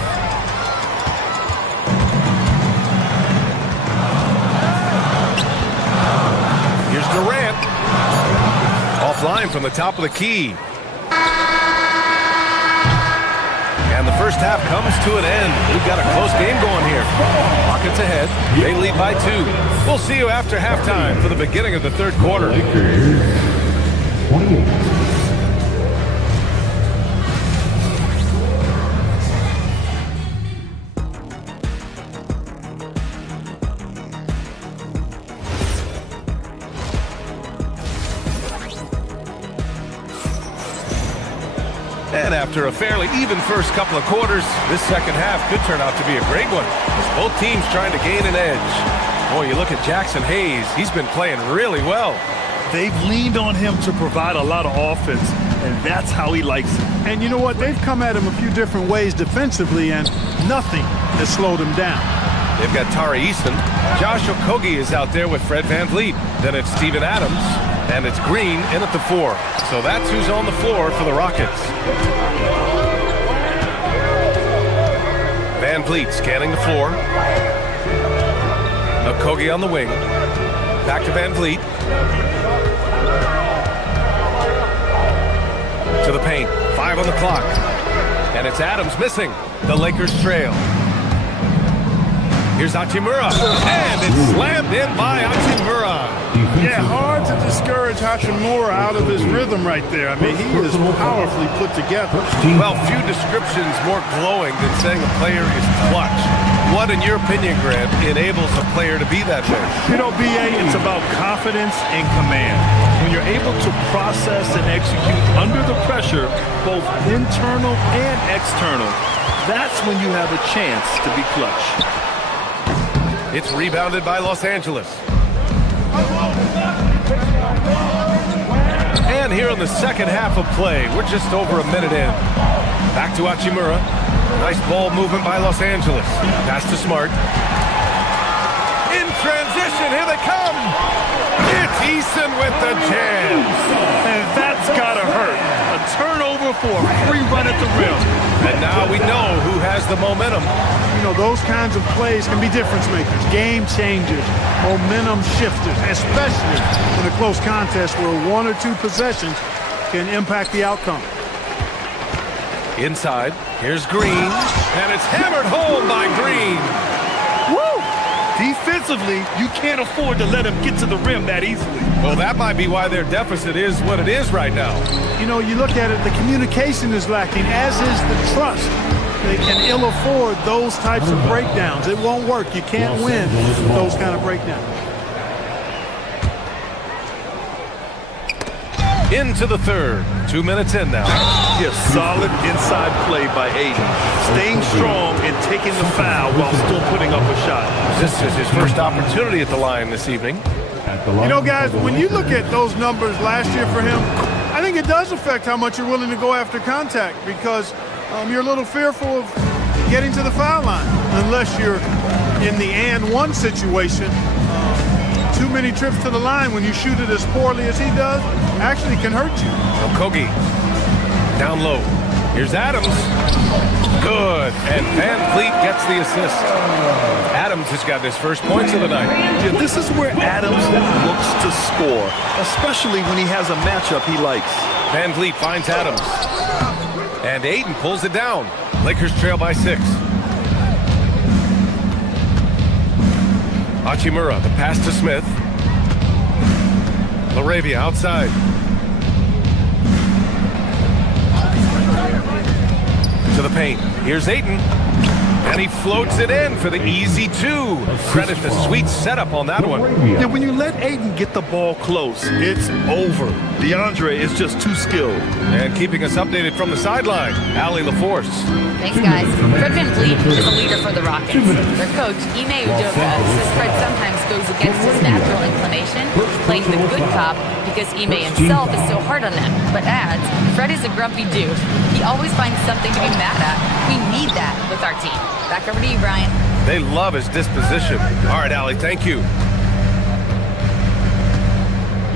Here's Durant. Offline from the top of the key. And the first half comes to an end. We've got a close game going here. Rockets ahead. They lead by 2. We'll see you after halftime for the beginning of the 3rd quarter. And after a fairly even first couple of quarters, this second half could turn out to be a great one, as both teams trying to gain an edge. Boy, you look at Jackson Hayes, he's been playing really well. They've leaned on him to provide a lot of offense, and that's how he likes it. And you know what? They've come at him a few different ways defensively, and nothing has slowed him down. They've got Tari Eason. Josh Okogie is out there with Fred VanVleet. Then it's Steven Adams. And it's Green in at the 4. So that's who's on the floor for the Rockets. VanVleet scanning the floor. Okogie on the wing. Back to VanVleet. To the paint. 5 on the clock. And it's Adams missing. The Lakers trail. Here's Hachimura. And it's slammed in by Hachimura. Yeah, hard to discourage Hachimura out of his rhythm right there. I mean, he is powerfully put together. Well, few descriptions more glowing than saying a player is clutch. What, in your opinion, Grant, enables a player to be that way? You know, BA, it's about confidence and command. When you're able to process and execute under the pressure, both internal and external, that's when you have a chance to be clutch. It's rebounded by Los Angeles. And here in the second half of play, we're just over a minute in. Back to Hachimura. Nice ball movement by Los Angeles. Pass to Smart. In transition, here they come. It's Eason with the jam. And that's gotta hurt. A turnover for a free run at the rim. And now we know who has the momentum. You know, those kinds of plays can be difference makers, game changers, momentum shifters, especially in a close contest where 1 or 2 possessions can impact the outcome. Inside, here's Green, and it's hammered home by Green. Woo! Defensively, you can't afford to let him get to the rim that easily. Well, that might be why their deficit is what it is right now. You know, you look at it, the communication is lacking, as is the trust. They can ill afford those types of breakdowns. It won't work. You can't win those kind of breakdowns. Into the third. 2 minutes in now. Yes, solid inside play by Aiden. Staying strong and taking the foul while still putting up a shot. This is his first opportunity at the line this evening. You know, guys, when you look at those numbers last year for him, I think it does affect how much you're willing to go after contact because you're a little fearful of getting to the foul line unless you're in the and one situation. Too many trips to the line when you shoot it as poorly as he does actually can hurt you. Okogie down low. Here's Adams. Good. And VanVleet gets the assist. Adams has got his first points of the night. Yeah, this is where Adams looks to score, especially when he has a matchup he likes. VanVleet finds Adams. And Aiden pulls it down. Lakers trail by 6. Hachimura, the pass to Smith. Laravia outside. To the paint. Here's Ayton. And he floats it in for the easy 2. Credit the sweet setup on that one. Yeah, when you let Ayton get the ball close, it's over. DeAndre is just too skilled. And keeping us updated from the sideline, Allie LaForce. Thanks, guys. Fred VanVleet is a leader for the Rockets. Their coach, Ime Udoka, says Fred sometimes goes against his natural inclination, playing the good cop because Ime himself is so hard on them. But adds, Fred is a grumpy dude. He always finds something to be mad at. We need that with our team. Back over to you, Brian. They love his disposition. All right, Allie, thank you.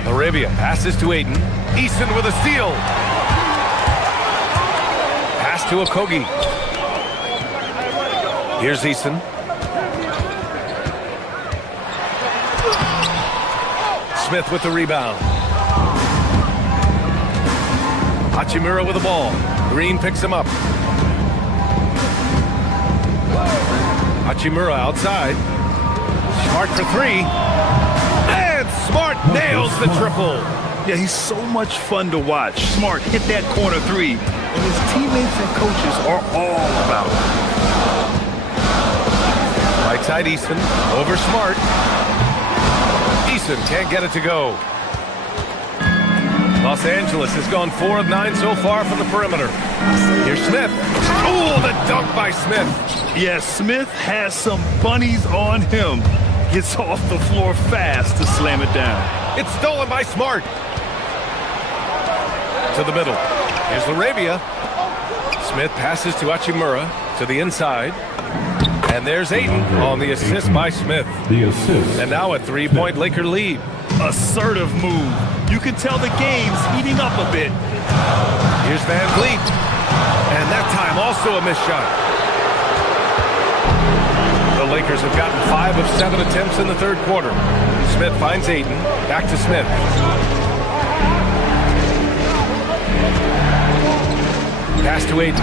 Laravia passes to Ayton. Eason with a steal. Pass to Okogie. Here's Eason. Smith with the rebound. Hachimura with the ball. Green picks him up. Hachimura outside. Smart for 3. And Smart nails the triple. Yeah, he's so much fun to watch. Smart hit that corner 3. And his teammates and coaches are all about it. Right side Eason. Over Smart. Eason can't get it to go. Los Angeles has gone 4 of 9 so far from the perimeter. Here's Smith. Oh, the dunk by Smith. Yeah, Smith has some bunnies on him. Gets off the floor fast to slam it down. It's stolen by Smart. To the middle. Here's Laravia. Smith passes to Hachimura to the inside. And there's Ayton on the assist by Smith. The assist. And now a 3-point Laker lead. Assertive move. You can tell the game's heating up a bit. Here's Van Vliet. And that time also a missed shot. The Lakers have gotten 5 of 7 attempts in the third quarter. Smith finds Ayton. Back to Smith. Pass to Ayton.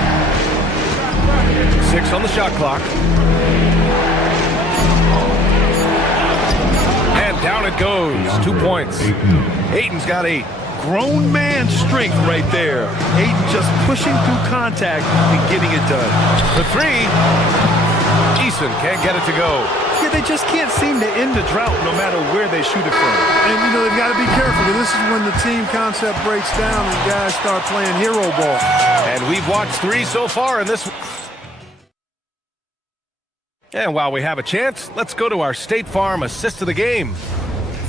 6 on the shot clock. And down it goes. 2 points. Ayton's got 8. Grown man strength right there. Ayton just pushing through contact and getting it done. The 3. Eason can't get it to go. Yeah, they just can't seem to end the drought no matter where they shoot it from. And, you know, they've got to be careful, because this is when the team concept breaks down and guys start playing hero ball. And we've watched 3 so far in this. And while we have a chance, let's go to our State Farm assist of the game.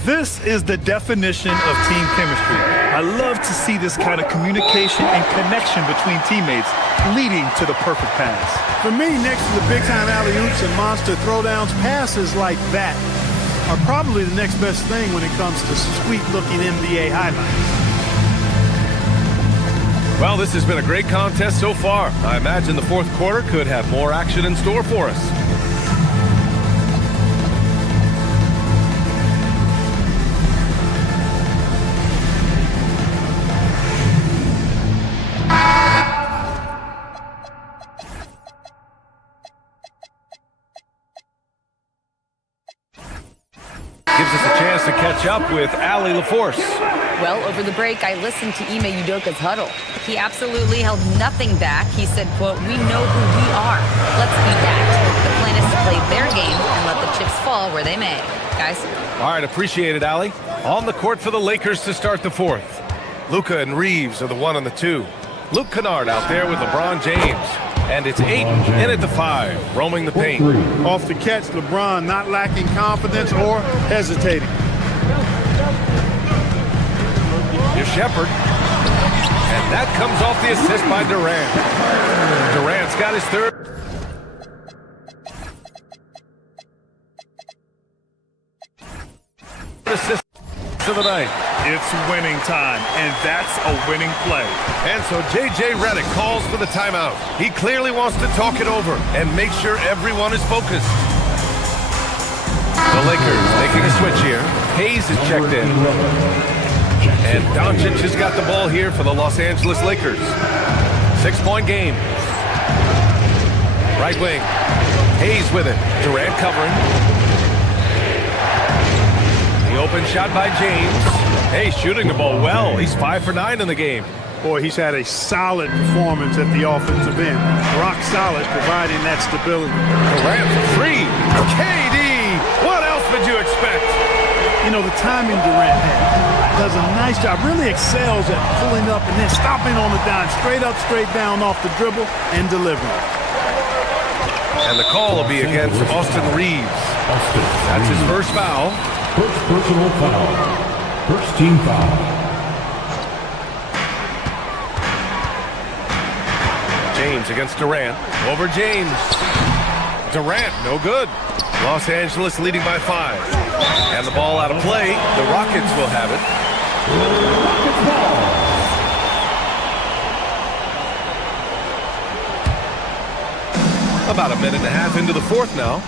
This is the definition of team chemistry. I love to see this kind of communication and connection between teammates leading to the perfect pass. For me, next to the big-time alley-oops and monster throwdowns, passes like that are probably the next best thing when it comes to sweet-looking NBA highlights. Well, this has been a great contest so far. I imagine the fourth quarter could have more action in store for us. Gives us a chance to catch up with Allie LaForce. Well, over the break, I listened to Ime Udoka's huddle. He absolutely held nothing back. He said, quote, "We know who we are. Let's be that." The plan is to play their game and let the chips fall where they may. Guys? All right, appreciate it, Allie. On the court for the Lakers to start the fourth. Luka and Reeves are the 1 and the 2. Luke Kennard out there with LeBron James. And it's Ayton in at the 5, roaming the paint. Off the catch, LeBron not lacking confidence or hesitating. Here's Shepard. And that comes off the assist by Durant. Durant's got his 3rd. Assist of the night. It's winning time, and that's a winning play. And so J.J. Redick calls for the timeout. He clearly wants to talk it over and make sure everyone is focused. The Lakers making a switch here. Hayes is checked in. And Doncic has got the ball here for the Los Angeles Lakers. 6-point game. Right wing. Hayes with it. Durant covering. The open shot by James. Hayes shooting the ball well. He's 5 for 9 in the game. Boy, he's had a solid performance at the offensive end. Rock solid, providing that stability. Durant for 3. KD! What else would you expect? You know, the timing Durant has does a nice job, really excels at pulling up and then stopping on the dime, straight up, straight down off the dribble and delivering. And the call will be against Austin Reeves. That's his first foul. First personal foul. First team foul. James against Durant. Over James. Durant, no good. Los Angeles leading by 5. And the ball out of play. The Rockets will have it. About a minute and a half into the fourth now.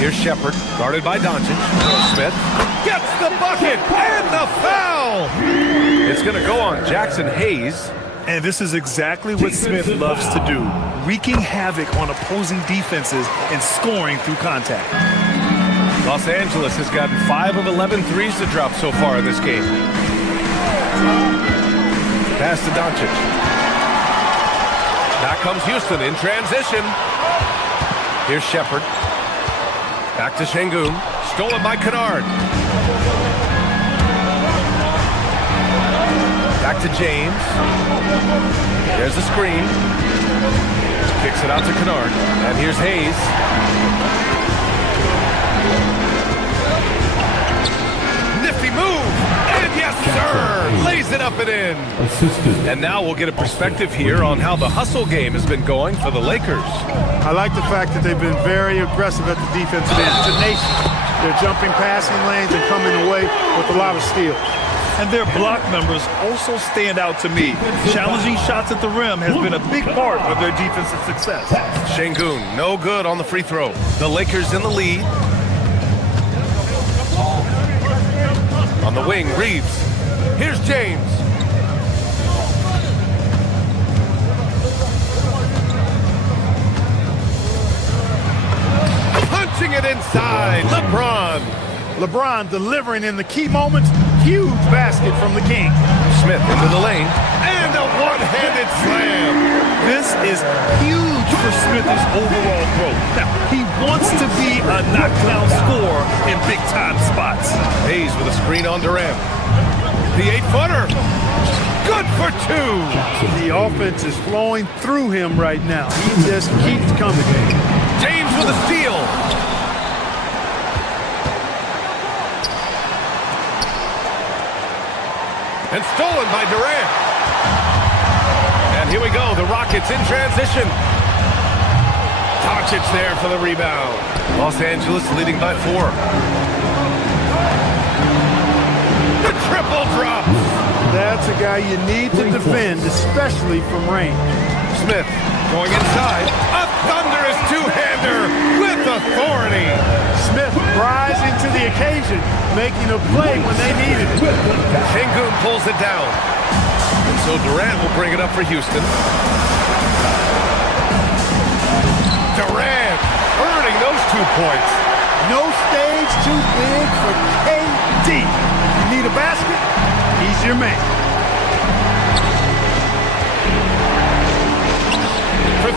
Here's Shepard, guarded by Doncic. Smith gets the bucket and the foul. It's going to go on Jackson Hayes. And this is exactly what Smith loves to do, wreaking havoc on opposing defenses and scoring through contact. Los Angeles has gotten 5 of 11 threes to drop so far in this game. Pass to Doncic. Back comes Houston in transition. Here's Shepard. Back to Şengün. Stolen by Kennard. Back to James. There's the screen. Kicks it out to Kennard. And here's Hayes. Nifty move. And Yes, sir! Lays it up and in. And now we'll get a perspective here on how the hustle game has been going for the Lakers. I like the fact that they've been very aggressive at the defensive end. Tenacious. They're jumping passing lanes and coming away with a lot of steals. And their block numbers also stand out to me. Challenging shots at the rim has been a big part of their defensive success. Şengün, no good on the free throw. The Lakers in the lead. On the wing, Reeves. Here's James. Punching it inside, LeBron delivering in the key moments. Huge basket from the King. Smith into the lane, and a one-handed slam. This is huge for Smith's overall growth. Now, he wants to be a knockdown scorer in big-time spots. Hayes with a screen on Durant. The 8-footer. Good for two. The offense is flowing through him right now. He just keeps coming. James with a steal. And stolen by Durant. And here we go, the Rockets in transition. Doncic there for the rebound. Los Angeles leading by 4. The triple drop. That's a guy you need to defend, especially from range. Smith going inside. A thunderous two-hander with authority. Smith rising to the occasion, making a play when they needed it. Şengün pulls it down. And so Durant will bring it up for Houston. Durant earning those 2 points. No stage too big for KD. You need a basket? He's your man. For 3.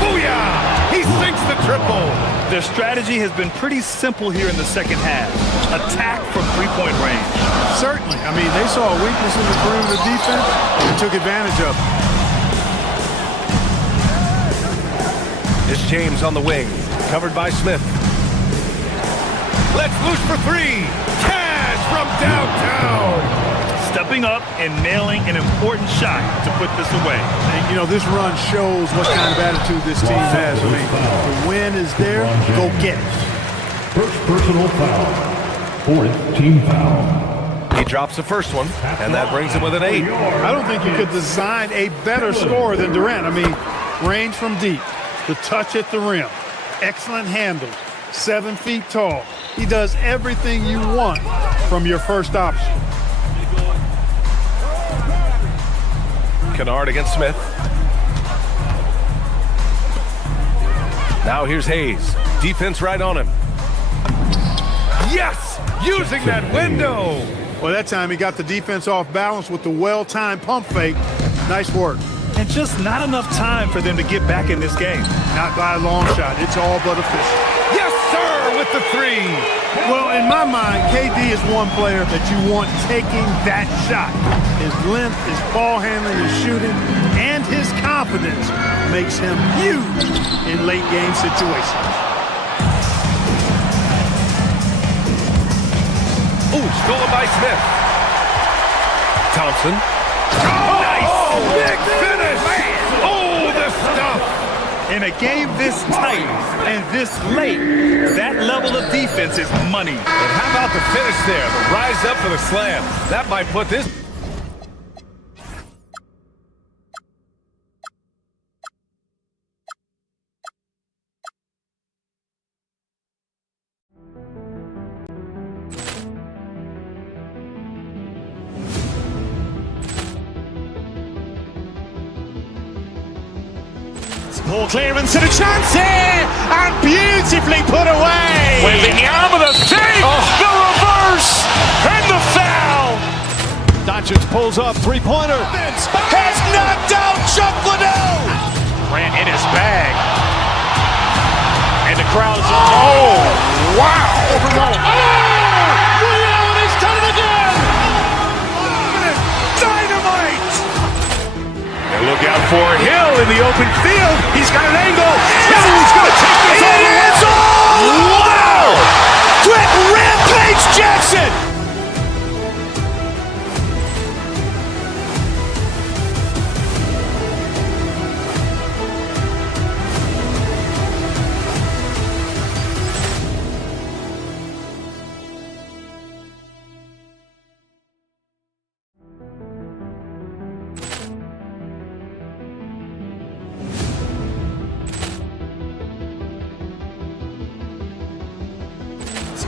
Booyah! He sinks the triple. Their strategy has been pretty simple here in the second half. Attack from three-point range. Certainly. I mean, they saw a weakness in the perimeter defense and took advantage of it. It's James on the wing, covered by Smith. Let's loose for 3. Cash from downtown. Stepping up and nailing an important shot to put this away. And, you know, this run shows what kind of attitude this team has. I mean, the win is there, go get it. First personal foul. 4th team foul. He drops the first one, and that brings him with an 8. I don't think you could design a better scorer than Durant. I mean, range from deep, the touch at the rim, excellent handle, 7 feet tall. He does everything you want from your first option. Kennard against Smith. Now here's Hayes. Defense right on him. Yes! Using that window! Well, that time he got the defense off balance with the well-timed pump fake. Nice work. And just not enough time for them to get back in this game. Not by a long shot. It's all but official. Yes, sir, with the 3. Well, in my mind, KD is one player that you want taking that shot. His length, his ball handling, his shooting, and his confidence makes him huge in late-game situations. Ooh, stolen by Smith. Thompson. Oh, nice! Big finish! Oh, the stuff! In a game this tight and this late, that level of defense is money. And how about the finish there? The rise up for the slam. That might put this... Ball clearance and a chance here, and beautifully put away. Wembanyama with a save, the reverse, and the foul. Doncic pulls up, three-pointer. Has knocked out Chuck Liddell. Ran in his bag. And the crowd is... Oh, wow. Reality's done it again. Dynamite. And look out for Hill in the open field. He's got an angle. He's going to take this all the way. Wow! Quick Rampage Jackson.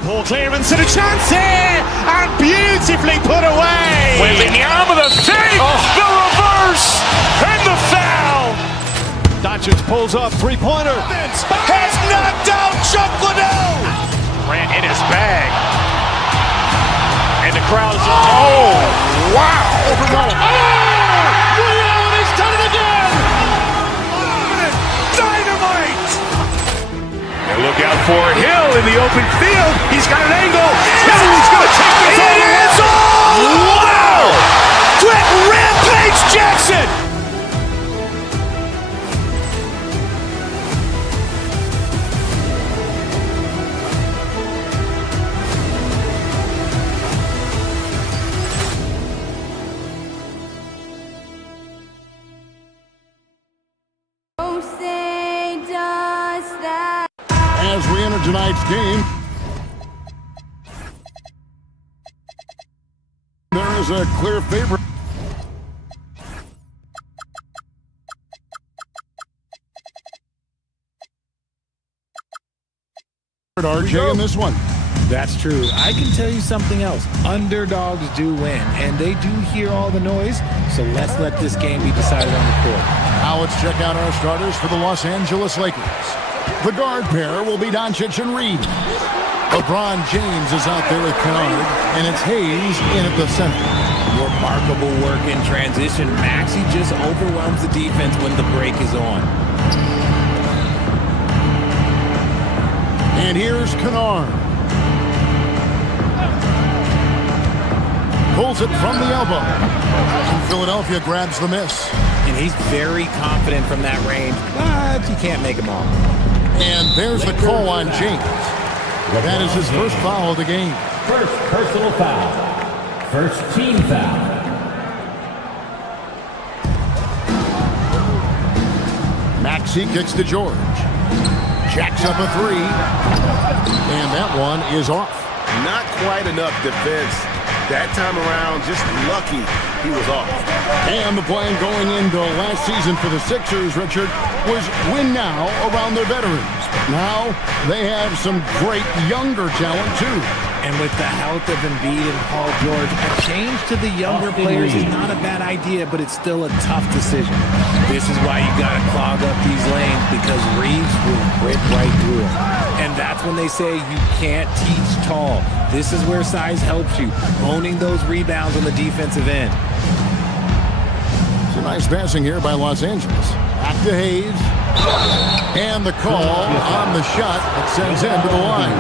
Poor clearance and a chance here, and beautifully put away. Wembanyama the save, the reverse, and the foul. Doncic pulls up, three-pointer. Has knocked out Chuck Liddell. Ran in his bag. And the crowd is, oh, wow. He's done it again. Dynamite. And look out for Hill in the open field. He's got an angle. He's going to take this all the way. Wow. Quick Rampage Jackson. As we enter tonight's game, there is a clear favorite. RJ in this one. That's true. I can tell you something else. Underdogs do win, and they do hear all the noise, so let's let this game be decided on the court. Now let's check out our starters for the Los Angeles Lakers. The guard pair will be Doncic and Reed. LeBron James is out there with Kennard, and it's Hayes in at the center. Remarkable work in transition. Maxey just overwhelms the defense when the break is on. And here's Kennard. Pulls it from the elbow. And Philadelphia grabs the miss. And he's very confident from that range, but he can't make them all. And there's the call on James. That is his first foul of the game. First personal foul. First team foul. Maxey kicks to George. Jacks up a three. And that one is off. Not quite enough defense. That time around, just lucky he was off. And the plan going into last season for the Sixers, Richard, was win now around their veterans. Now they have some great younger talent, too. And with the health of Embiid and Paul George, a change to the younger players is not a bad idea, but it's still a tough decision. This is why you got to clog up these lanes, because Reeves will rip right through them. And that's when they say you can't teach tall. This is where size helps you, owning those rebounds on the defensive end. Some nice passing here by Los Angeles. Back to Hayes. And the call on the shot that sends him to the line.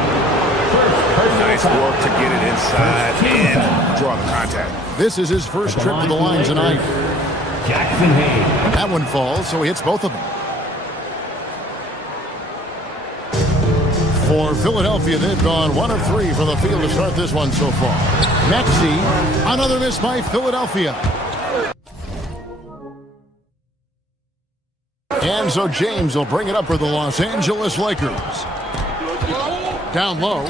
Nice work to get it inside and draw the contact. This is his first trip to the line tonight. Jackson Hayes. That one falls, so he hits both of them. For Philadelphia, they've gone 1 of 3 from the field to start this one so far. Maxey, another miss by Philadelphia. And so James will bring it up for the Los Angeles Lakers. Down low.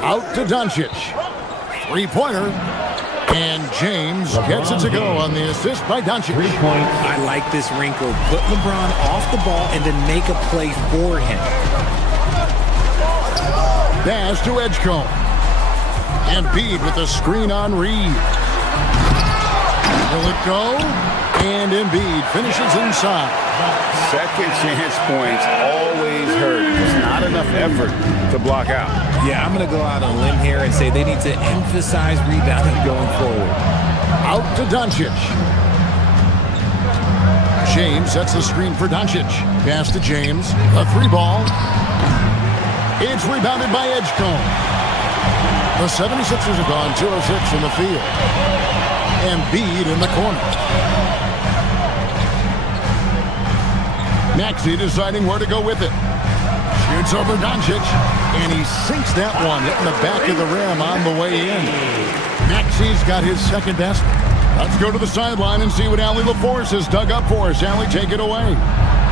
Out to Doncic. Three-pointer. And James gets it to go on the assist by Doncic. 3 points. I like this wrinkle. Put LeBron off the ball and then make a play for him. Dash to Edgecombe. And Embiid with the screen on Reed. Will it go? And Embiid finishes inside. Second chance points always hurt. There's not enough effort to block out. Yeah, I'm going to go out on a limb here and say they need to emphasize rebounding going forward. Out to Doncic. James sets the screen for Doncic. Pass to James. A three ball. It's rebounded by Edgecombe. The 76ers have gone 2 of 6 from the field. Embiid in the corner. Maxey deciding where to go with it. Shoots over Doncic, and he sinks that one, hitting the back of the rim on the way in. Maxey's got his second basket. Let's go to the sideline and see what Allie LaForce has dug up for us. Allie, take it away.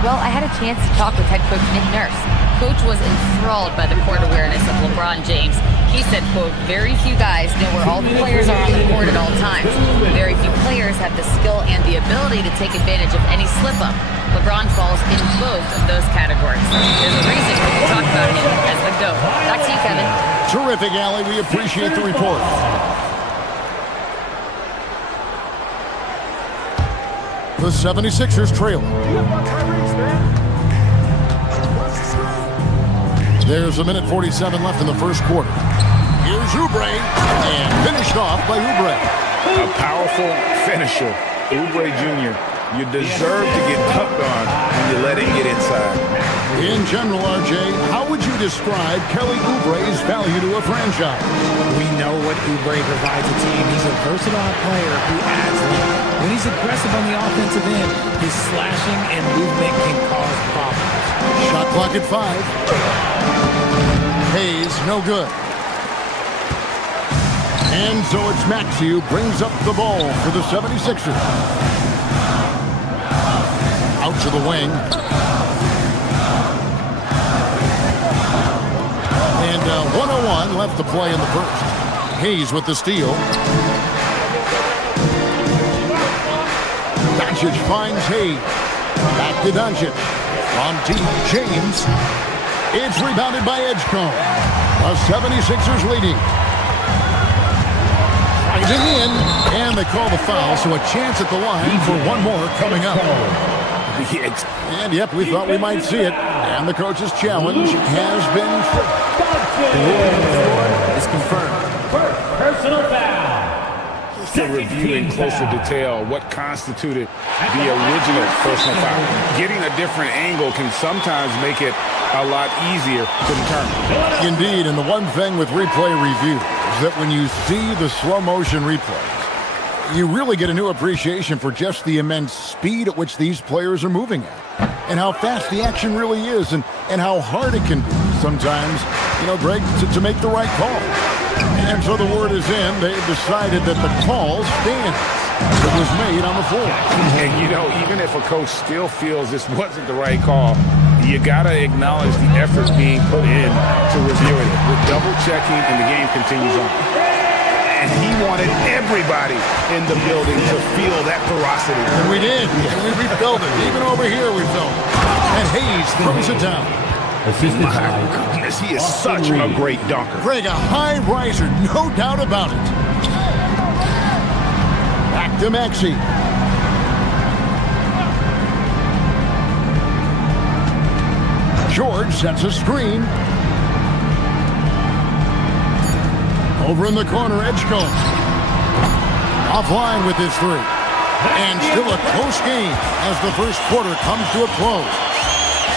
Well, I had a chance to talk with head coach Nick Nurse. Coach was enthralled by the court awareness of LeBron James. He said, quote, very few guys know where all the players are on the court at all times. Very few players have the skill and the ability to take advantage of any slip-up. LeBron falls in both of those categories. There's a reason people talk about him as the dope. Back to you, Kevin. Terrific, Allie. We appreciate the report. The 76ers trail. There's 1:47 left in the first quarter. Here's Oubre, and finished off by Oubre. A powerful finisher, Oubre Jr. You deserve to get dunked on when you let it get inside. In general, RJ, how would you describe Kelly Oubre's value to a franchise? We know what Oubre provides a team. He's a versatile player who adds length. When he's aggressive on the offensive end, his slashing and movement can cause problems. Shot clock at 5. Hayes, no good. And so it's Maxey who brings up the ball for the 76ers. Out to the wing. And 1:01 left to play in the first. Hayes with the steal. Doncic finds Hayes. Back to Doncic. From deep, James. It's rebounded by Edgecombe. The 76ers leading. Rising in, and they call the foul, so a chance at the line for one more coming up. And yep, we thought we might see it. And the coach's challenge has been It's confirmed. Personal foul. To review in closer detail what constituted the original personal foul. Getting a different angle can sometimes make it a lot easier to determine. Indeed, and the one thing with replay review is that when you see the slow motion replays, you really get a new appreciation for just the immense speed at which these players are moving at, and how fast the action really is, and how hard it can be sometimes, Greg, to make the right call. And so the word is in. They've decided that the call stands. It was made on the floor. And, even if a coach still feels this wasn't the right call, you got to acknowledge the effort being put in to reviewing it. With double-checking, and the game continues on. And he wanted everybody in the building to feel that ferocity. And we did. And we felt it. Even over here we felt it. And Hayes throws it down. My goodness, he is such a great dunker. Greg, a high riser, no doubt about it. Back to Maxey. George sets a screen. Over in the corner, Edgecombe. Offline with his 3. And still a close game as the first quarter comes to a close.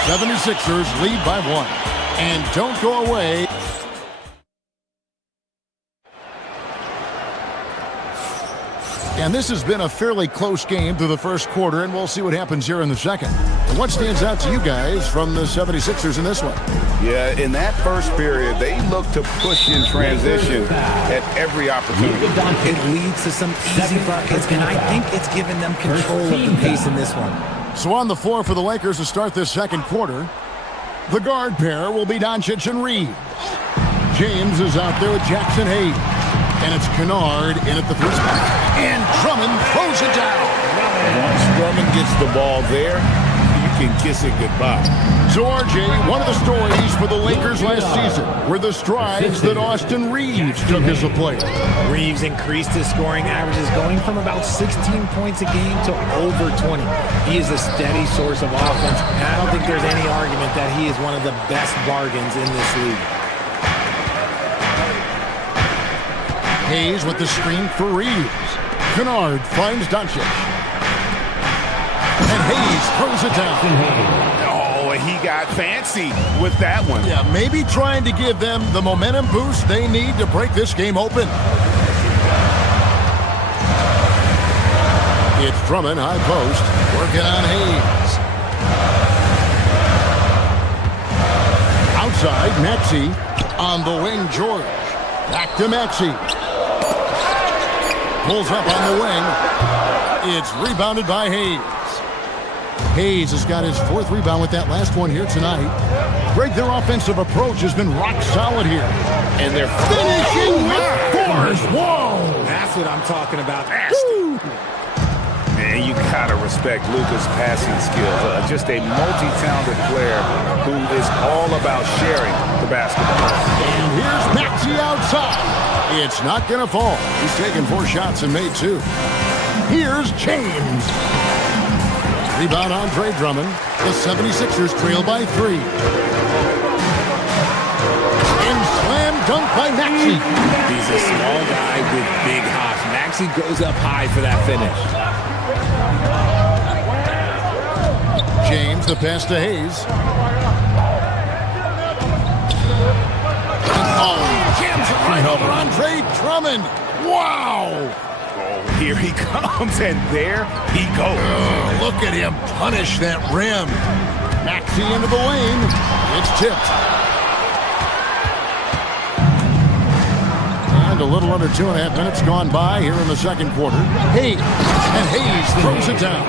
76ers lead by 1. And don't go away. And this has been a fairly close game through the first quarter, and we'll see what happens here in the second. And what stands out to you guys from the 76ers in this one? Yeah, in that first period, they looked to push in transition at every opportunity. It leads to some easy buckets, and I think it's given them control of the pace in this one. So on the floor for the Lakers to start this second quarter, the guard pair will be Doncic and Reeves. James is out there with Jackson Hayes. And it's Kennard in at the 3 spot. And Drummond throws it down. Once Drummond gets the ball there, you can kiss it goodbye. So, RJ, one of the stories for the Lakers last season were the strides that Austin Reeves took as a player. Reeves increased his scoring averages, going from about 16 points a game to over 20. He is a steady source of offense, and I don't think there's any argument that he is one of the best bargains in this league. Hayes with the screen for Reeves. Kennard finds Doncic. And Hayes throws it down. Oh, he got fancy with that one. Yeah, maybe trying to give them the momentum boost they need to break this game open. It's Drummond, high post, working on Hayes. Outside, Maxey. On the wing, George. Back to Maxey. Pulls up on the wing. It's rebounded by Hayes. Hayes has got his 4th rebound with that last one here tonight. Greg, their offensive approach has been rock solid here. And they're finishing with force. Whoa! That's what I'm talking about. And And you gotta respect Luka's passing skills. Just a multi-talented player who is all about sharing the basketball. And here's Maxey outside. It's not gonna fall. He's taken 4 shots and made 2. Here's James. Rebound Andre Drummond. The 76ers trail by 3. And slam dunk by Maxey. He's a small guy with big hops. Maxey goes up high for that finish. James, the pass to Hayes. Oh, jams it right over Andre Drummond. Wow! Here he comes, and there he goes. Oh, look at him punish that rim. Maxey into the lane. It's tipped. And a little under 2.5 minutes gone by here in the second quarter. Hayes, and Hayes throws it down.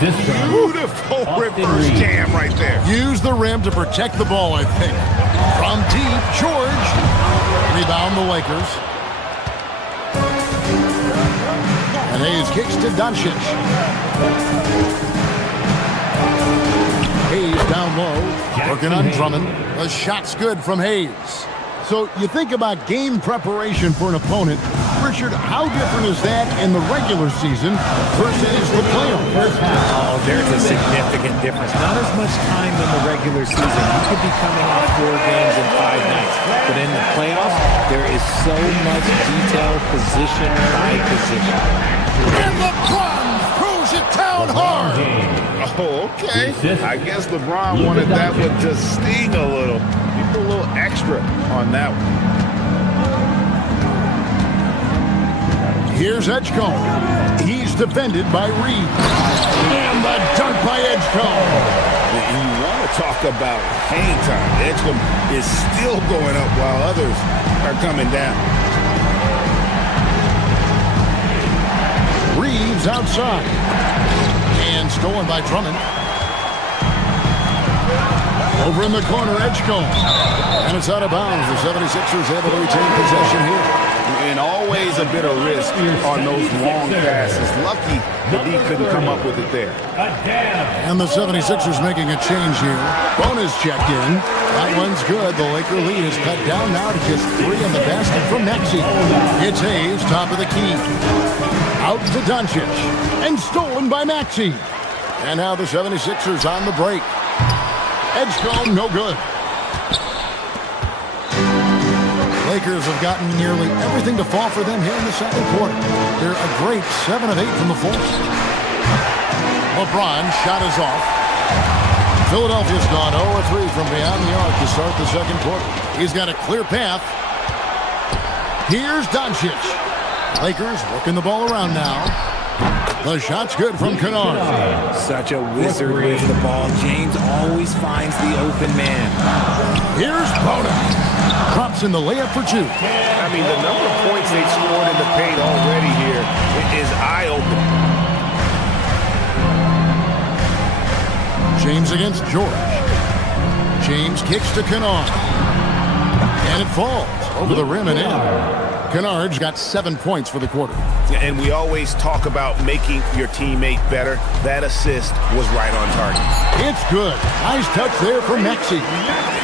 Beautiful reverse jam right there. Use the rim to protect the ball, I think. From deep, George. Rebound the Lakers. And Hayes kicks to Doncic. Hayes down low, working on Drummond. The shot's good from Hayes. So you think about game preparation for an opponent. Richard, how different is that in the regular season versus the playoffs? Oh, there's a significant difference. Not as much time in the regular season. You could be coming off 4 games in 5 nights. But in the playoffs, there is so much detail position by position. And LeBron throws it down hard. Oh, okay. I guess LeBron wanted that one to sting a little. He put a little extra on that one. Here's Edgecombe. He's defended by Reed. And the dunk by Edgecombe. And you want to talk about hang time. Edgecombe is still going up while others are coming down. Reeves outside. And stolen by Drummond. Over in the corner, Edgecombe. And it's out of bounds. The 76ers able to retain possession here. And always a bit of risk on those long passes. Lucky that he couldn't come up with it there. And the 76ers making a change here. Bonus checked in. That one's good. The Laker lead is cut down now to just 3 in the basket from Maxey. It's Hayes, top of the key. Out to Doncic. And stolen by Maxey. And now the 76ers on the break. Edgecombe, no good. Lakers have gotten nearly everything to fall for them here in the second quarter. They're a great 7 of 8 from the floor. LeBron shot is off. Philadelphia's gone 0-3 from beyond the arc to start the second quarter. He's got a clear path. Here's Doncic. Lakers working the ball around now. The shot's good from Kennard. Such a wizard with the ball. James always finds the open man. Here's Bogota. Drops in the layup for 2. I mean, the number of points they've scored in the paint already here is eye-opening. James against George. James kicks to Kennard. And it falls over the rim and in. Kennard's got 7 points for the quarter. And we always talk about making your teammate better. That assist was right on target. It's good. Nice touch there from Maxey.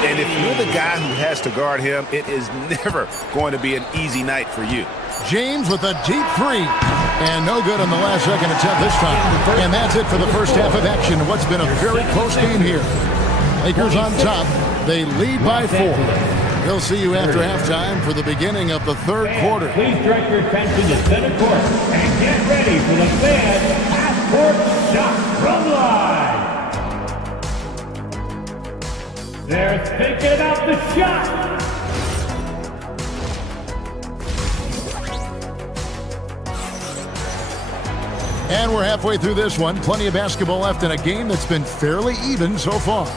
And if you're the guy who has to guard him, it is never going to be an easy night for you. James with a deep 3. And no good on the last second attempt this time. And that's it for the first half of action. What's been a very close game here. Lakers on top. They lead by 4. We'll see you after halftime for the beginning of the third quarter. Please direct your attention to center court and get ready for the fan half-court shot from live. They're thinking about the shot. And we're halfway through this one. Plenty of basketball left in a game that's been fairly even so far.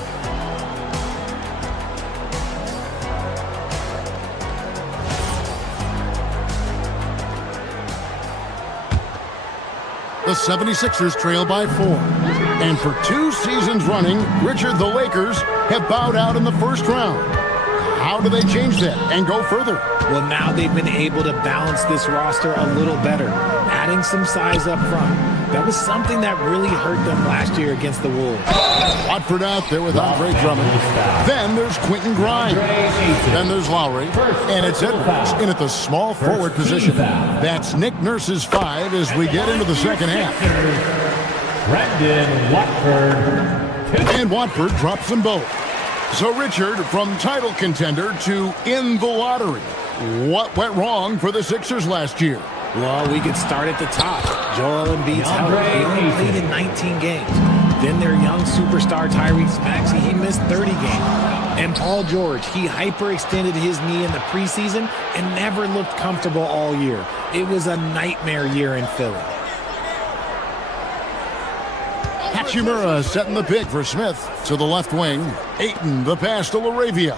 The 76ers trail by 4. And for 2 seasons running, Richard, the Lakers have bowed out in the first round. How do they change that and go further? Well, now they've been able to balance this roster a little better, adding some size up front. That was something that really hurt them last year against the Wolves. Watford out there with Andre Drummond. Then there's Quentin Grimes. Then there's Lowry. And it's Edwards in at the small forward position. That's Nick Nurse's 5 as we get into the second half. Brendan Watford. And Watford drops them both. So, Richard, from title contender to in the lottery, what went wrong for the Sixers last year? Well, we could start at the top. Joel Embiid's health. He only played in 19 games. Then their young superstar Tyrese Maxey, he missed 30 games. And Paul George, he hyperextended his knee in the preseason and never looked comfortable all year. It was a nightmare year in Philly. Hachimura setting the pick for Smith to the left wing. Ayton, the pass to LaRavia.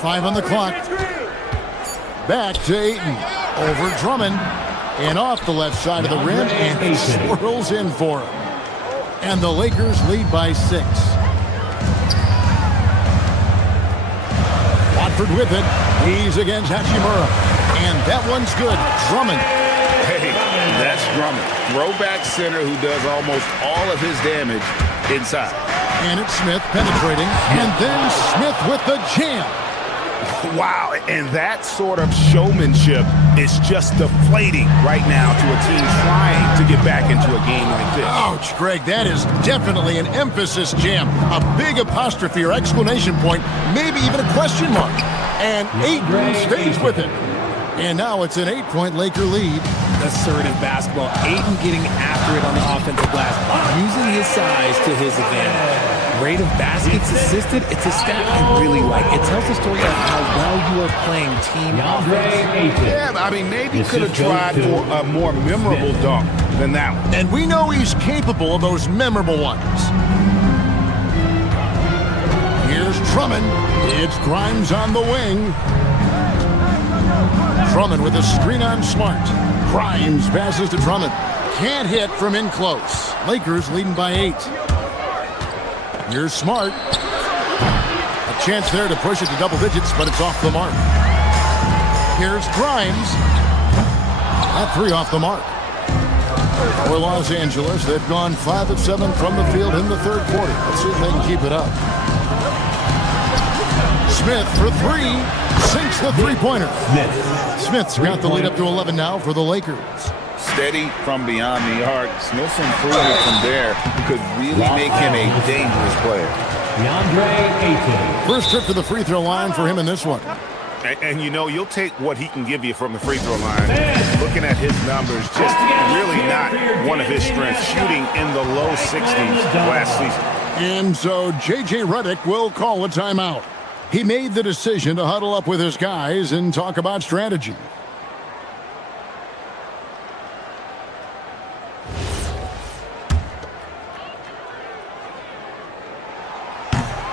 5 on the clock. Back to Ayton. Over Drummond. And off the left side of the rim. And he swirls in for him. And the Lakers lead by 6. Watford with it. He's against Hachimura. And that one's good. Drummond. Hey, that's Drummond. Throwback center who does almost all of his damage inside. And it's Smith penetrating. And then Smith with the jam. Wow, and that sort of showmanship is just deflating right now to a team trying to get back into a game like this. Ouch, Greg, that is definitely an emphasis jam. A big apostrophe or exclamation point, maybe even a question mark. And Ayton stays with it. And now it's an 8-point Laker lead. Assertive basketball. Ayton getting after it on the offensive glass, using his size to his advantage. Rate of baskets assisted, it's a stat I really like. It tells the story of how well you are playing team offense. Yeah, I mean, maybe could have tried for a more memorable dunk than that one. And we know he's capable of those memorable ones. Here's Drummond. It's Grimes on the wing. Drummond with a screen on Smart. Grimes passes to Drummond. Can't hit from in close. Lakers leading by 8. Here's Smart. A chance there to push it to double digits, but it's off the mark. Here's Grimes. That 3 off the mark. For Los Angeles, they've gone 5 of 7 from the field in the third quarter. Let's see if they can keep it up. Smith for 3. Sinks the three-pointer. Smith's got the lead up to 11 now for the Lakers. Steady from beyond the arc. Smith's improvement from there could really make him a dangerous player. First trip to the free throw line for him in this one. And you know, you'll take what he can give you from the free throw line. Looking at his numbers, just really not one of his strengths. Shooting in the low 60s last season. And so J.J. Redick will call a timeout. He made the decision to huddle up with his guys and talk about strategy.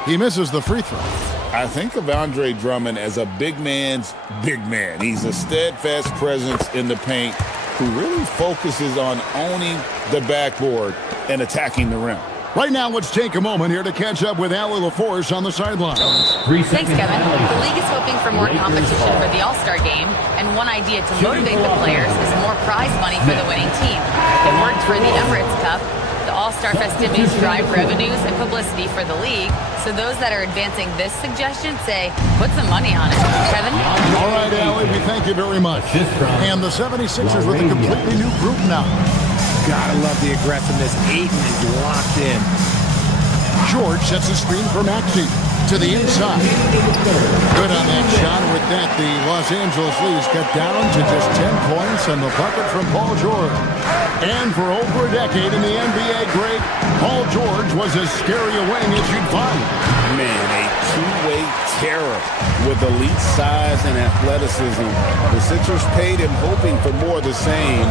He misses the free throw. I think of Andre Drummond as a big man's big man. He's a steadfast presence in the paint who really focuses on owning the backboard and attacking the rim. Right now, let's take a moment here to catch up with Allie LaForce on the sideline. Thanks, Kevin. The league is hoping for more competition for the All-Star game, and one idea to motivate the players is more prize money for the winning team. It worked for the Emirates Cup. The All-Star festivities drive revenues and publicity for the league, so those that are advancing this suggestion say, put some money on it. Kevin? All right, Allie, we thank you very much. And the 76ers with a completely new group now. Gotta love the aggressiveness. Ayton is locked in. George sets a screen for Maxey to the inside. Good on that shot. With that, the Los Angeles leads cut down to just 10 points and the bucket from Paul George. And for over a decade in the NBA great, Paul George was as scary a wing as you'd find. Man, a two-way terror with elite size and athleticism. The Sixers paid him hoping for more of the same.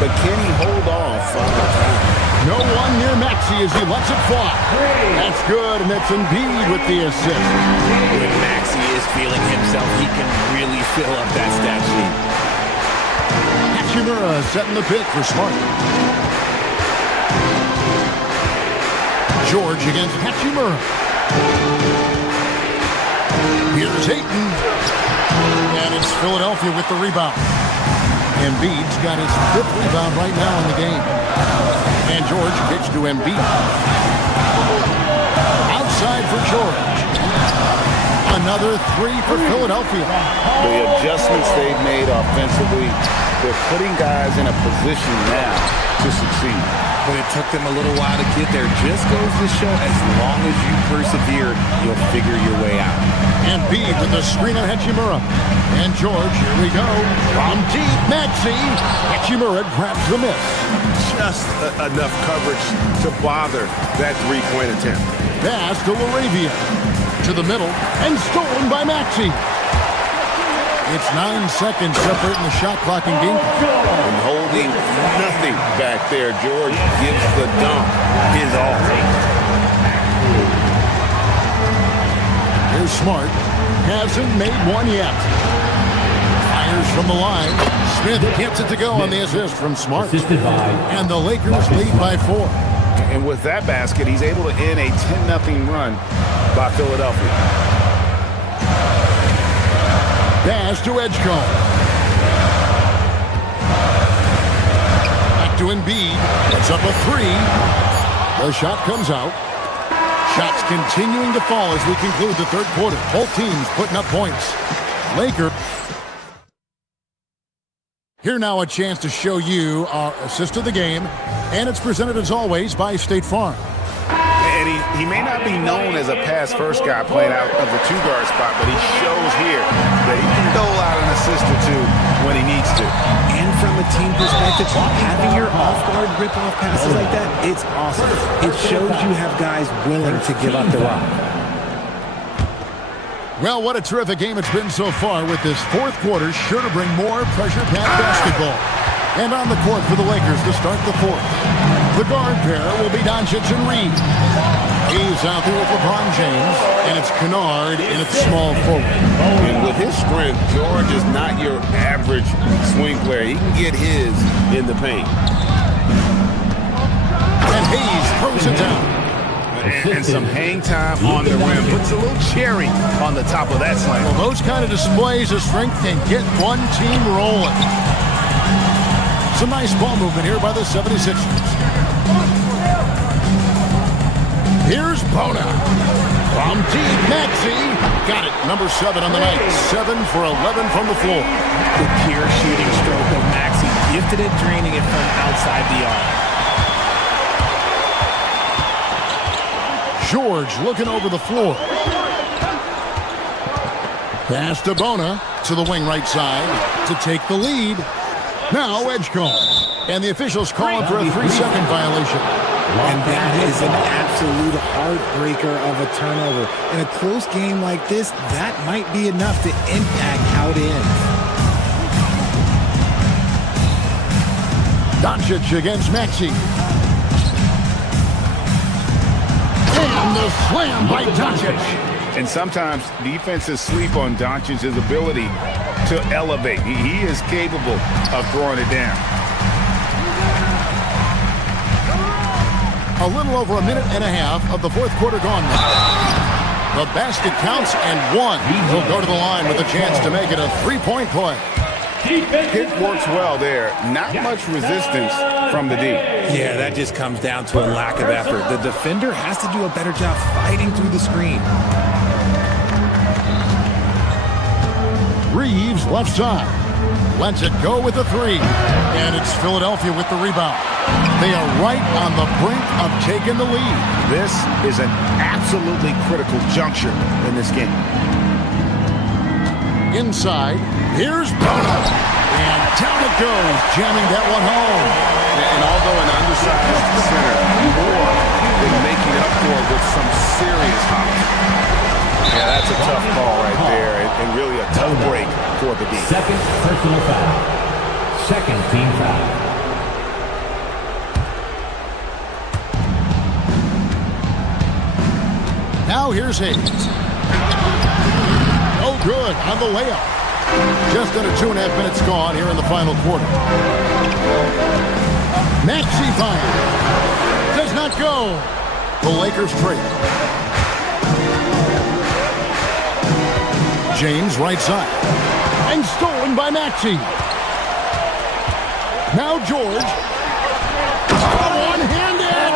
But can he hold off on the time? No one near Maxey as he lets it fly. That's good, and that's Embiid with the assist. When Maxey is feeling himself, he can really fill up that stat sheet. Hachimura setting the pick for Smart. George against Hachimura. Here's Ayton. And it's Philadelphia with the rebound. Embiid's got his 5th rebound right now in the game. And George kicks to Embiid. Outside for George. Another 3 for Philadelphia. The adjustments they've made offensively, they're putting guys in a position now to succeed. But it took them a little while to get there. Just goes to show, as long as you persevere, you'll figure your way out. Embiid with the screen on Hachimura. And George, here we go. From deep, Maxey. Hachimura grabs the miss. Just enough coverage to bother that three-point attempt. Pass to Laravia. To the middle, and stolen by Maxey. It's 9 seconds separating the shot clock and game. And holding nothing back there. George gives the dunk his all. Here's Smart. Hasn't made one yet. Fires from the line. Smith gets it to go on the assist from Smart. And the Lakers lead by 4. And with that basket, he's able to end a 10-0 run by Philadelphia. Pass to Edgecombe. Back to Embiid. It's up a 3. The shot comes out. Shots continuing to fall as we conclude the 3rd quarter. Both teams putting up points. Lakers. Here now a chance to show you our assist of the game, and it's presented as always by State Farm. And he may not be known as a pass-first guy playing out of the 2-guard spot, but he shows here that he can dole out an assist or 2 when he needs to. And from a team perspective, having your off-guard rip-off passes like that, it's awesome. It shows you have guys willing to give up the rock. Well, what a terrific game it's been so far, with this 4th quarter sure to bring more pressure-packed basketball. And on the court for the Lakers to start the 4th. The guard pair will be Doncic and Reed. He's out there with LeBron James, and it's Kennard in its small forward. And with his strength, George is not your average swing player. He can get his in the paint. And Hayes throws it down. And some hang time on the rim. Puts a little cherry on the top of that slam. Well, those kind of displays of strength can get one team rolling. Some nice ball movement here by the 76ers. Here's Bona. From deep, Maxey. Got it. Number 7 on the night. 7 for 11 from the floor. The pure shooting stroke of Maxey. Gifted at draining it from outside the arc. George looking over the floor. Pass to Bona to the wing right side to take the lead. Now Edgecombe. And the officials calling for a 3-second violation. And that is an absolute heartbreaker of a turnover. In a close game like this, that might be enough to impact how it ends. Doncic against Maxey. And the slam by Doncic. And sometimes defenses sleep on Doncic's ability to elevate. He is capable of throwing it down. A little over a minute and a half of the 4th quarter gone now. The basket counts and 1. He'll go to the line with a chance to make it a 3-point play. It works well there. Not much resistance from the D. Yeah, that just comes down to a lack of effort. The defender has to do a better job fighting through the screen. Reeves left side. Lets it go with the 3. And it's Philadelphia with the rebound. They are right on the brink of taking the lead. This is an absolutely critical juncture in this game. Inside, here's Bona. And down it goes, jamming that one home. And although an undersized center, more than making up for it with some serious hop. Yeah, that's a tough call right there, and really a tough break for the D. Second personal foul. Second team foul. Now here's Hayes. Oh, good on the layup. Just under 2.5 minutes gone here in the final quarter. Maxey fire. Does not go. The Lakers trade. James right side. And stolen by Maxey. Now George. One-handed.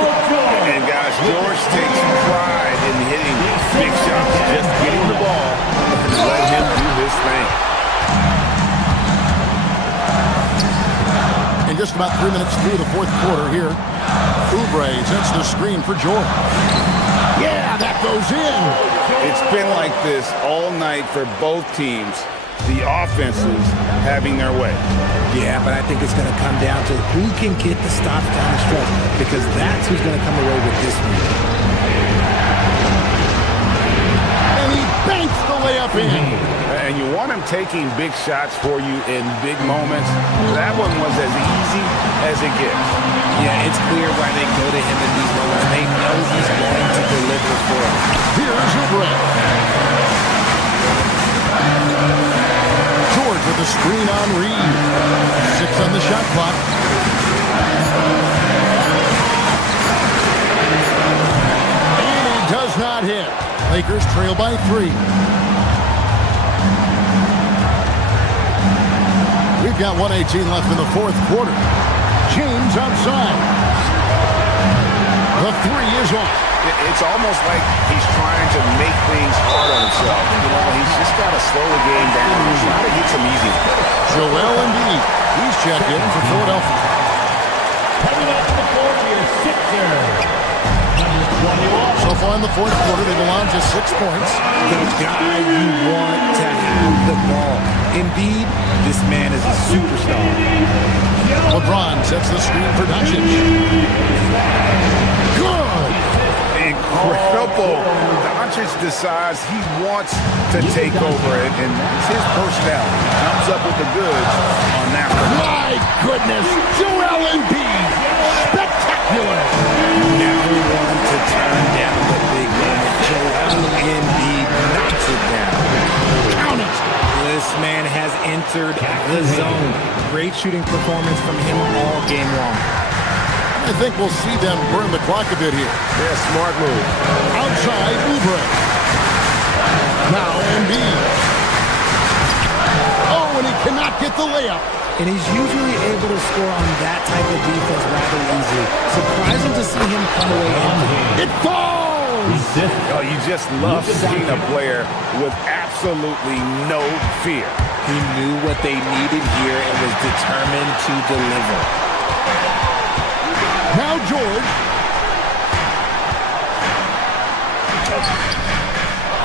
And guys, George takes pride in hitting big shots. Just getting the ball and let him do his thing. And just about 3 minutes through the fourth quarter here. Oubre sets the screen for George. Yeah, that goes in. It's been like this all night for both teams. The offenses having their way. Yeah, but I think it's going to come down to who can get the stops down the stretch, because that's who's going to come away with this one. And he banks the layup in. And you want him taking big shots for you in big moments. That one was as easy as it gets. Yeah, it's clear why they go to him in these moments. They know he's going to deliver for them. Here's Oubre. George with the screen on Reed. 6 on the shot clock. And he does not hit. Lakers trail by 3. We've got 1:18 left in the fourth quarter. James outside. The 3 is off. It's almost like he's trying to make things hard on himself. You know, he's just got to slow the game down and try to get some easy. Joel Embiid. He's checked in for Philadelphia. Coming up to the court here, Sixer. Number 21. So far in the fourth quarter, they belong to 6 points. The guy you want to have the ball. Embiid, this man is a superstar. LeBron sets the screen for Doncic. Good! Incredible. Doncic decides he wants to take over it, and that's his personality. Comes up with the goods on that one. My goodness! Joel Embiid! Spectacular! Never want to turn down the big man. Joel Embiid knocks it down. Count it! This man has entered the zone. Great shooting performance from him all game long. I think we'll see them burn the clock a bit here. Yeah, smart move. Outside, Oubre. Now Embiid. Oh, and he cannot get the layup. And he's usually able to score on that type of defense rather easily. Surprising to see him come away empty. It falls! Oh, you just love seeing a player with absolutely no fear. He knew what they needed here and was determined to deliver. Now George.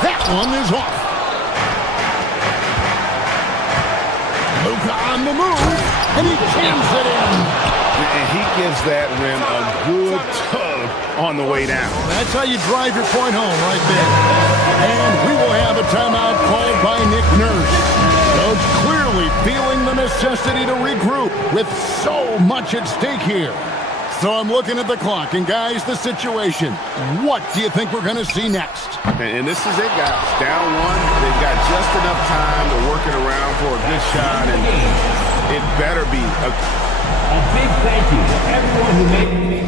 That one is off. Luka on the move, and he jams it in. And he gives that rim a good tug on the way down. That's how you drive your point home right there. And we will have a timeout called by Nick Nurse. Coach clearly feeling the necessity to regroup with so much at stake here. So I'm looking at the clock, and guys, the situation. What do you think we're going to see next? And this is it, guys. Down 1, they've got just enough time to work it around for a good shot, and it better be A big thank you to everyone who made me.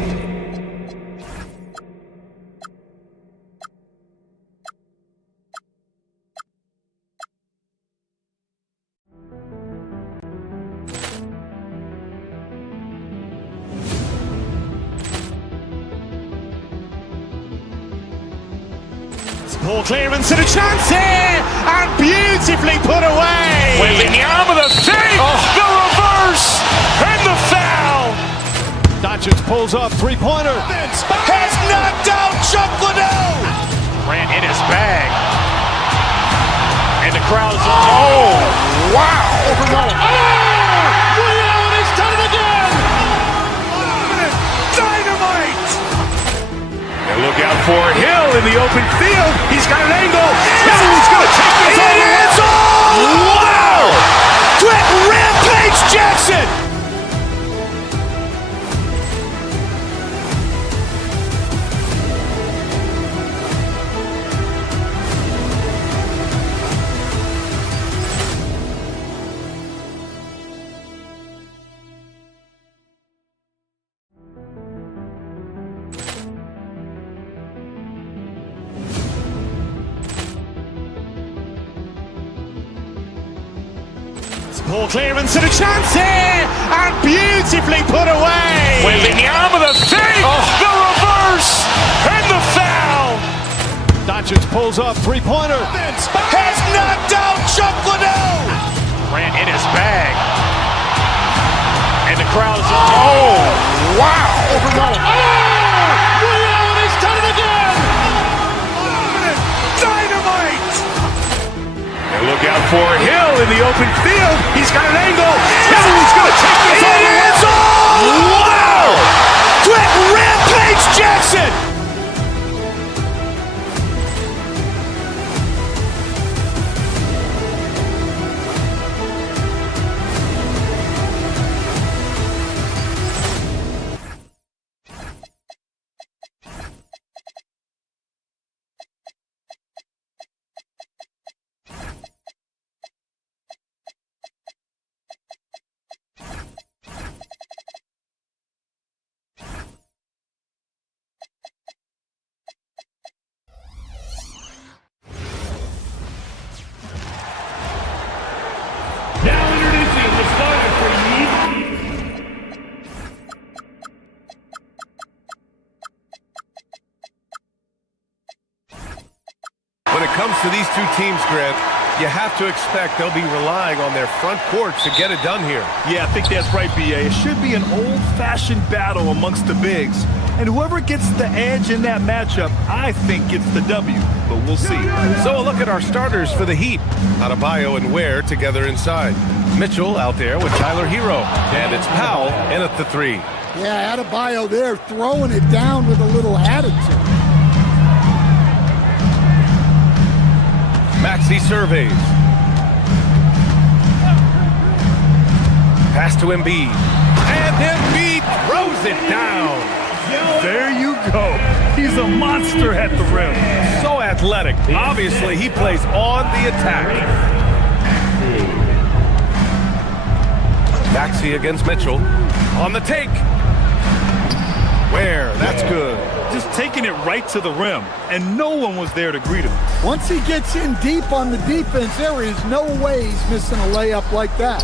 Ball clearance and a chance here, and beautifully put away. Wembanyama the fake, the reverse, and the foul. Doncic pulls up, three-pointer. Has knocked out Chuck Liddell. Ran in his bag. And the crowd is, oh, wow. He's done it again. Dynamite. And look out for Hill in the open field. He's got an angle. He's going to take this all the way. Wow. Quick Rampage Jackson. Ball clearance and a chance here, and beautifully put away. Wembanyama the fake, the reverse, and the foul. Doncic pulls up, three-pointer. Has knocked out Chuck Liddell. Ran in his bag. And the crowd is... Oh, wow. He's done it again. Dynamite. And look out for Hill in the open field. He's got an angle. He's going to take this all the way. Wow. Quick Rampage Jackson. Now introducing the starter for Kiev. When it comes to these two teams, Grant, you have to expect they'll be relying on their front court to get it done here. Yeah, I think that's right, B.A. It should be an old-fashioned battle amongst the bigs. And whoever gets the edge in that matchup, I think gets the W. But we'll see. So a look at our starters for the Heat. Adebayo and Ware together inside. Mitchell out there with Tyler Hero. And it's Powell in at the three. Yeah, Adebayo there throwing it down with a little attitude. Maxey surveys. Pass to Embiid. And Embiid throws it down. There you go. He's a monster at the rim. So athletic. Obviously, he plays on the attack. Maxey against Mitchell. On the take. Ware, that's good. Just taking it right to the rim, and no one was there to greet him. Once he gets in deep on the defense, there is no way he's missing a layup like that.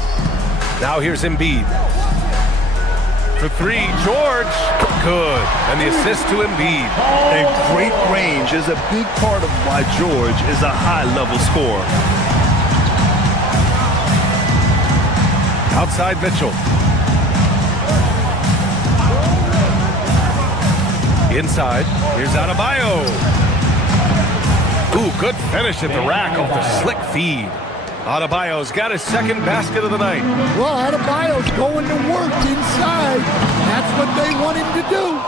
Now here's Embiid. For three, George. Good. And the assist to Embiid. And great range is a big part of why George is a high-level scorer. Outside Mitchell. Inside, here's Adebayo. Ooh, good finish at the rack off the slick feed. Adebayo's got his second basket of the night. Well, Adebayo's going to work inside. That's what they want him to do.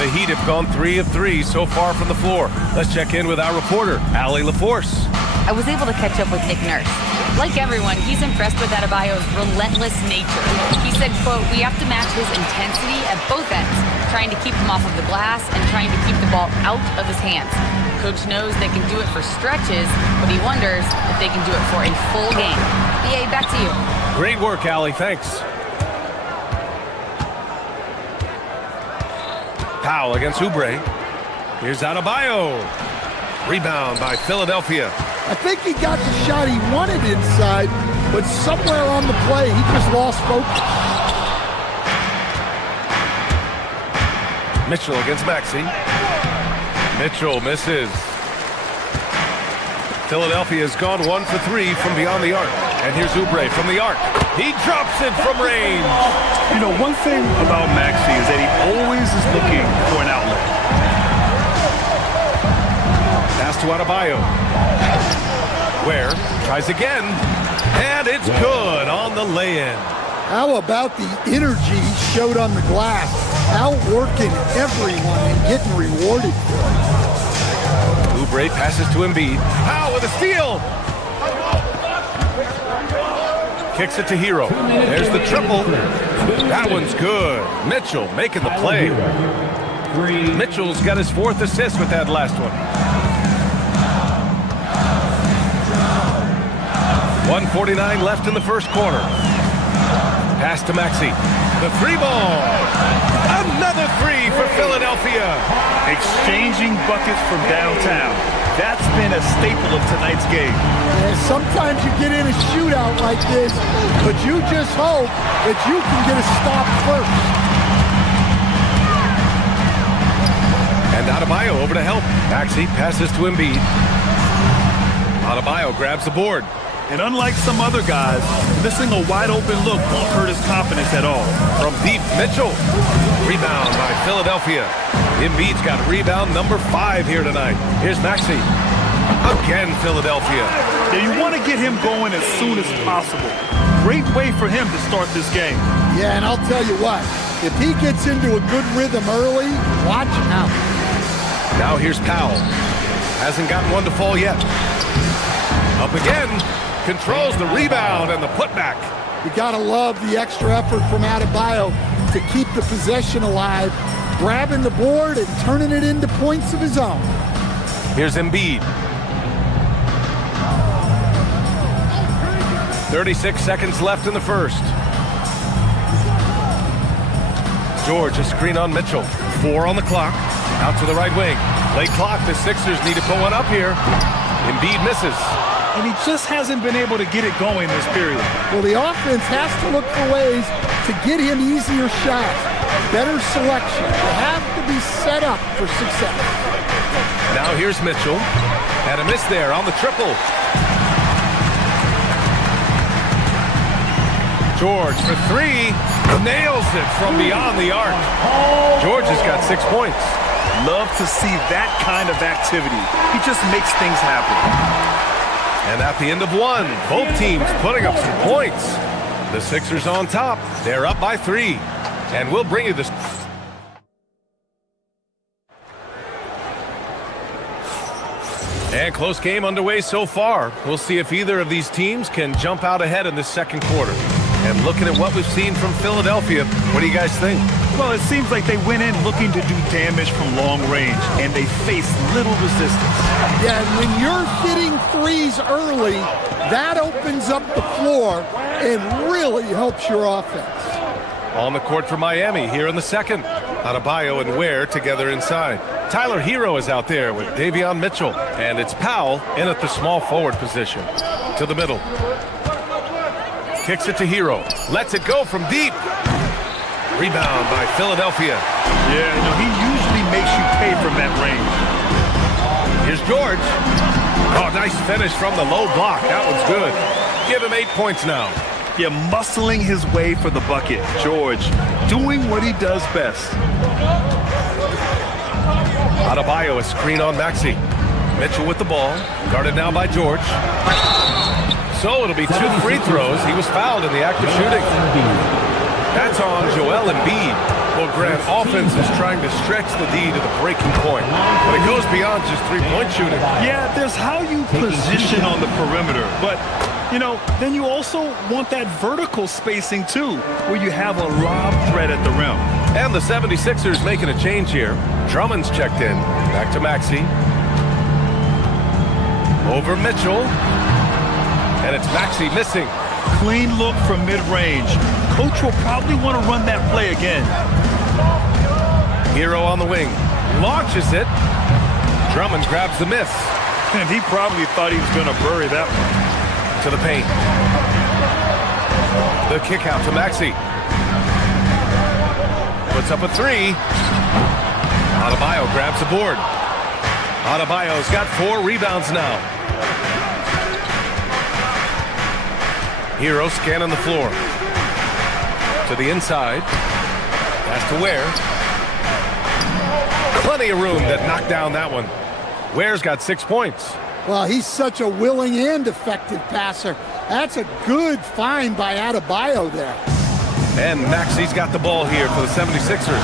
The Heat have gone 3 of 3 so far from the floor. Let's check in with our reporter, Allie LaForce. I was able to catch up with Nick Nurse. Like everyone, he's impressed with Adebayo's relentless nature. He said, quote, "We have to match his intensity at both ends, trying to keep him off of the glass and trying to keep the ball out of his hands. Coach knows they can do it for stretches, but he wonders if they can do it for a full game." BA, back to you. Great work, Allie. Thanks. Powell against Oubre. Here's Adebayo. Rebound by Philadelphia. I think he got the shot he wanted inside, but somewhere on the play, he just lost focus. Mitchell against Maxey. Mitchell misses. Philadelphia's gone 1 for 3 from beyond the arc. And here's Oubre from the arc. He drops it from range. You know, one thing about Maxey is that he always is looking for an outlet. Pass to Adebayo. Ware tries again. And it's good on the lay-in. How about the energy he showed on the glass? Outworking everyone and getting rewarded for it. Oubre passes to Embiid. Powell with a steal. Kicks it to Hero. There's the triple. That one's good. Mitchell making the play. Mitchell's got his 4th assist with that last one. 1:49 left in the first quarter. Pass to Maxey. The 3-ball. Another 3 for Philadelphia. Exchanging buckets from downtown. That's been a staple of tonight's game. And sometimes you get in a shootout like this, but you just hope that you can get a stop first. And Adebayo over to help. Maxey passes to Embiid. Adebayo grabs the board. And unlike some other guys, missing a wide-open look won't hurt his confidence at all. From deep, Mitchell. Rebound by Philadelphia. Embiid's got rebound number 5 here tonight. Here's Maxey. Again, Philadelphia. Yeah, you want to get him going as soon as possible. Great way for him to start this game. Yeah, and I'll tell you what, if he gets into a good rhythm early, watch out. Now here's Powell. Hasn't gotten one to fall yet. Up again. Controls the rebound and the putback. You gotta love the extra effort from Adebayo to keep the possession alive, grabbing the board and turning it into points of his own. Here's Embiid. 36 seconds left in the first. George, a screen on Mitchell. 4 on the clock. Out to the right wing. Late clock. The Sixers need to put one up here. Embiid misses. And he just hasn't been able to get it going this period. Well, the offense has to look for ways to get him easier shots, better selection. They have to be set up for success. Now here's Mitchell. And a miss there on the triple. George for 3. Nails it from beyond the arc. George has got 6 points. Love to see that kind of activity. He just makes things happen. And at the end of 1, both teams putting up some points. The Sixers on top. They're up by 3. And we'll bring you this. And close game underway so far. We'll see if either of these teams can jump out ahead in this second quarter. And looking at what we've seen from Philadelphia, what do you guys think? Well, it seems like they went in looking to do damage from long range, and they faced little resistance. Yeah, and when you're hitting threes early, that opens up the floor and really helps your offense. On the court for Miami here in the second. Adebayo and Ware together inside. Tyler Hero is out there with Davion Mitchell. And it's Powell in at the small forward position. To the middle. Kicks it to Hero. Lets it go from deep. Rebound by Philadelphia. Yeah, he usually makes you pay from that range. Here's George. Oh, nice finish from the low block. That one's good. Give him 8 points now. Yeah, muscling his way for the bucket. George doing what he does best. Adebayo, a screen on Maxey. Mitchell with the ball. Guarded now by George. So it'll be 2 free throws. He was fouled in the act of shooting. That's on Joel Embiid. Well, Grant, offense is trying to stretch the D to the breaking point. But it goes beyond just three-point shooting. Yeah, there's how you position on the perimeter. But, then you also want that vertical spacing, too, where you have a lob threat at the rim. And the 76ers making a change here. Drummond's checked in. Back to Maxey. Over Mitchell. And it's Maxey missing. Clean look from mid-range. Coach will probably want to run that play again. Hero on the wing. Launches it. Drummond grabs the miss. And he probably thought he was going to bury that one. To the paint. The kick out to Maxey. Puts up a 3. Adebayo grabs the board. Adebayo's got 4 rebounds now. Hero scanning the floor. To the inside. Pass to Ware. Plenty of room to knock down that one. Ware's got 6 points. Well, he's such a willing and effective passer. That's a good find by Adebayo there. And Maxey's got the ball here for the 76ers.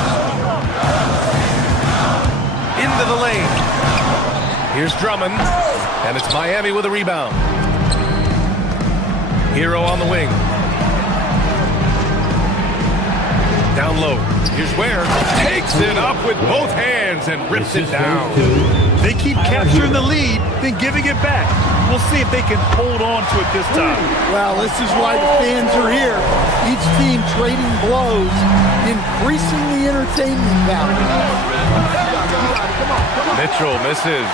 Into the lane. Here's Drummond. And it's Miami with a rebound. Hero on the wing. Down low. Here's Ware. Takes it up with both hands and rips it down. They keep capturing the lead, then giving it back. We'll see if they can hold on to it this time. Well, this is why the fans are here. Each team trading blows, increasing the entertainment value. Mitchell misses.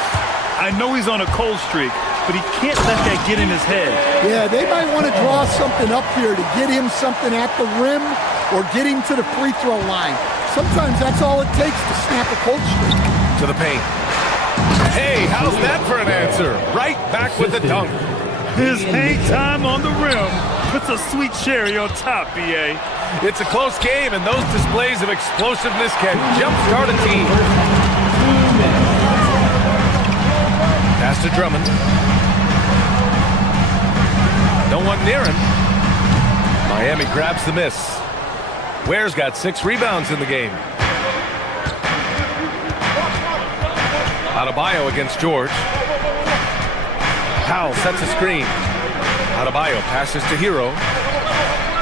I know he's on a cold streak, but he can't let that get in his head. Yeah, they might want to draw something up here to get him something at the rim or get him to the free throw line. Sometimes that's all it takes to snap a cold streak. To the paint. Hey, how's that for an answer? Right back with the dunk. His hang time on the rim puts a sweet cherry on top, B.A. It's a close game, and those displays of explosiveness can jumpstart a team. Pass to Drummond. No one near him. Miami grabs the miss. Ware's got 6 rebounds in the game. Adebayo against George. Powell sets a screen. Adebayo passes to Hero.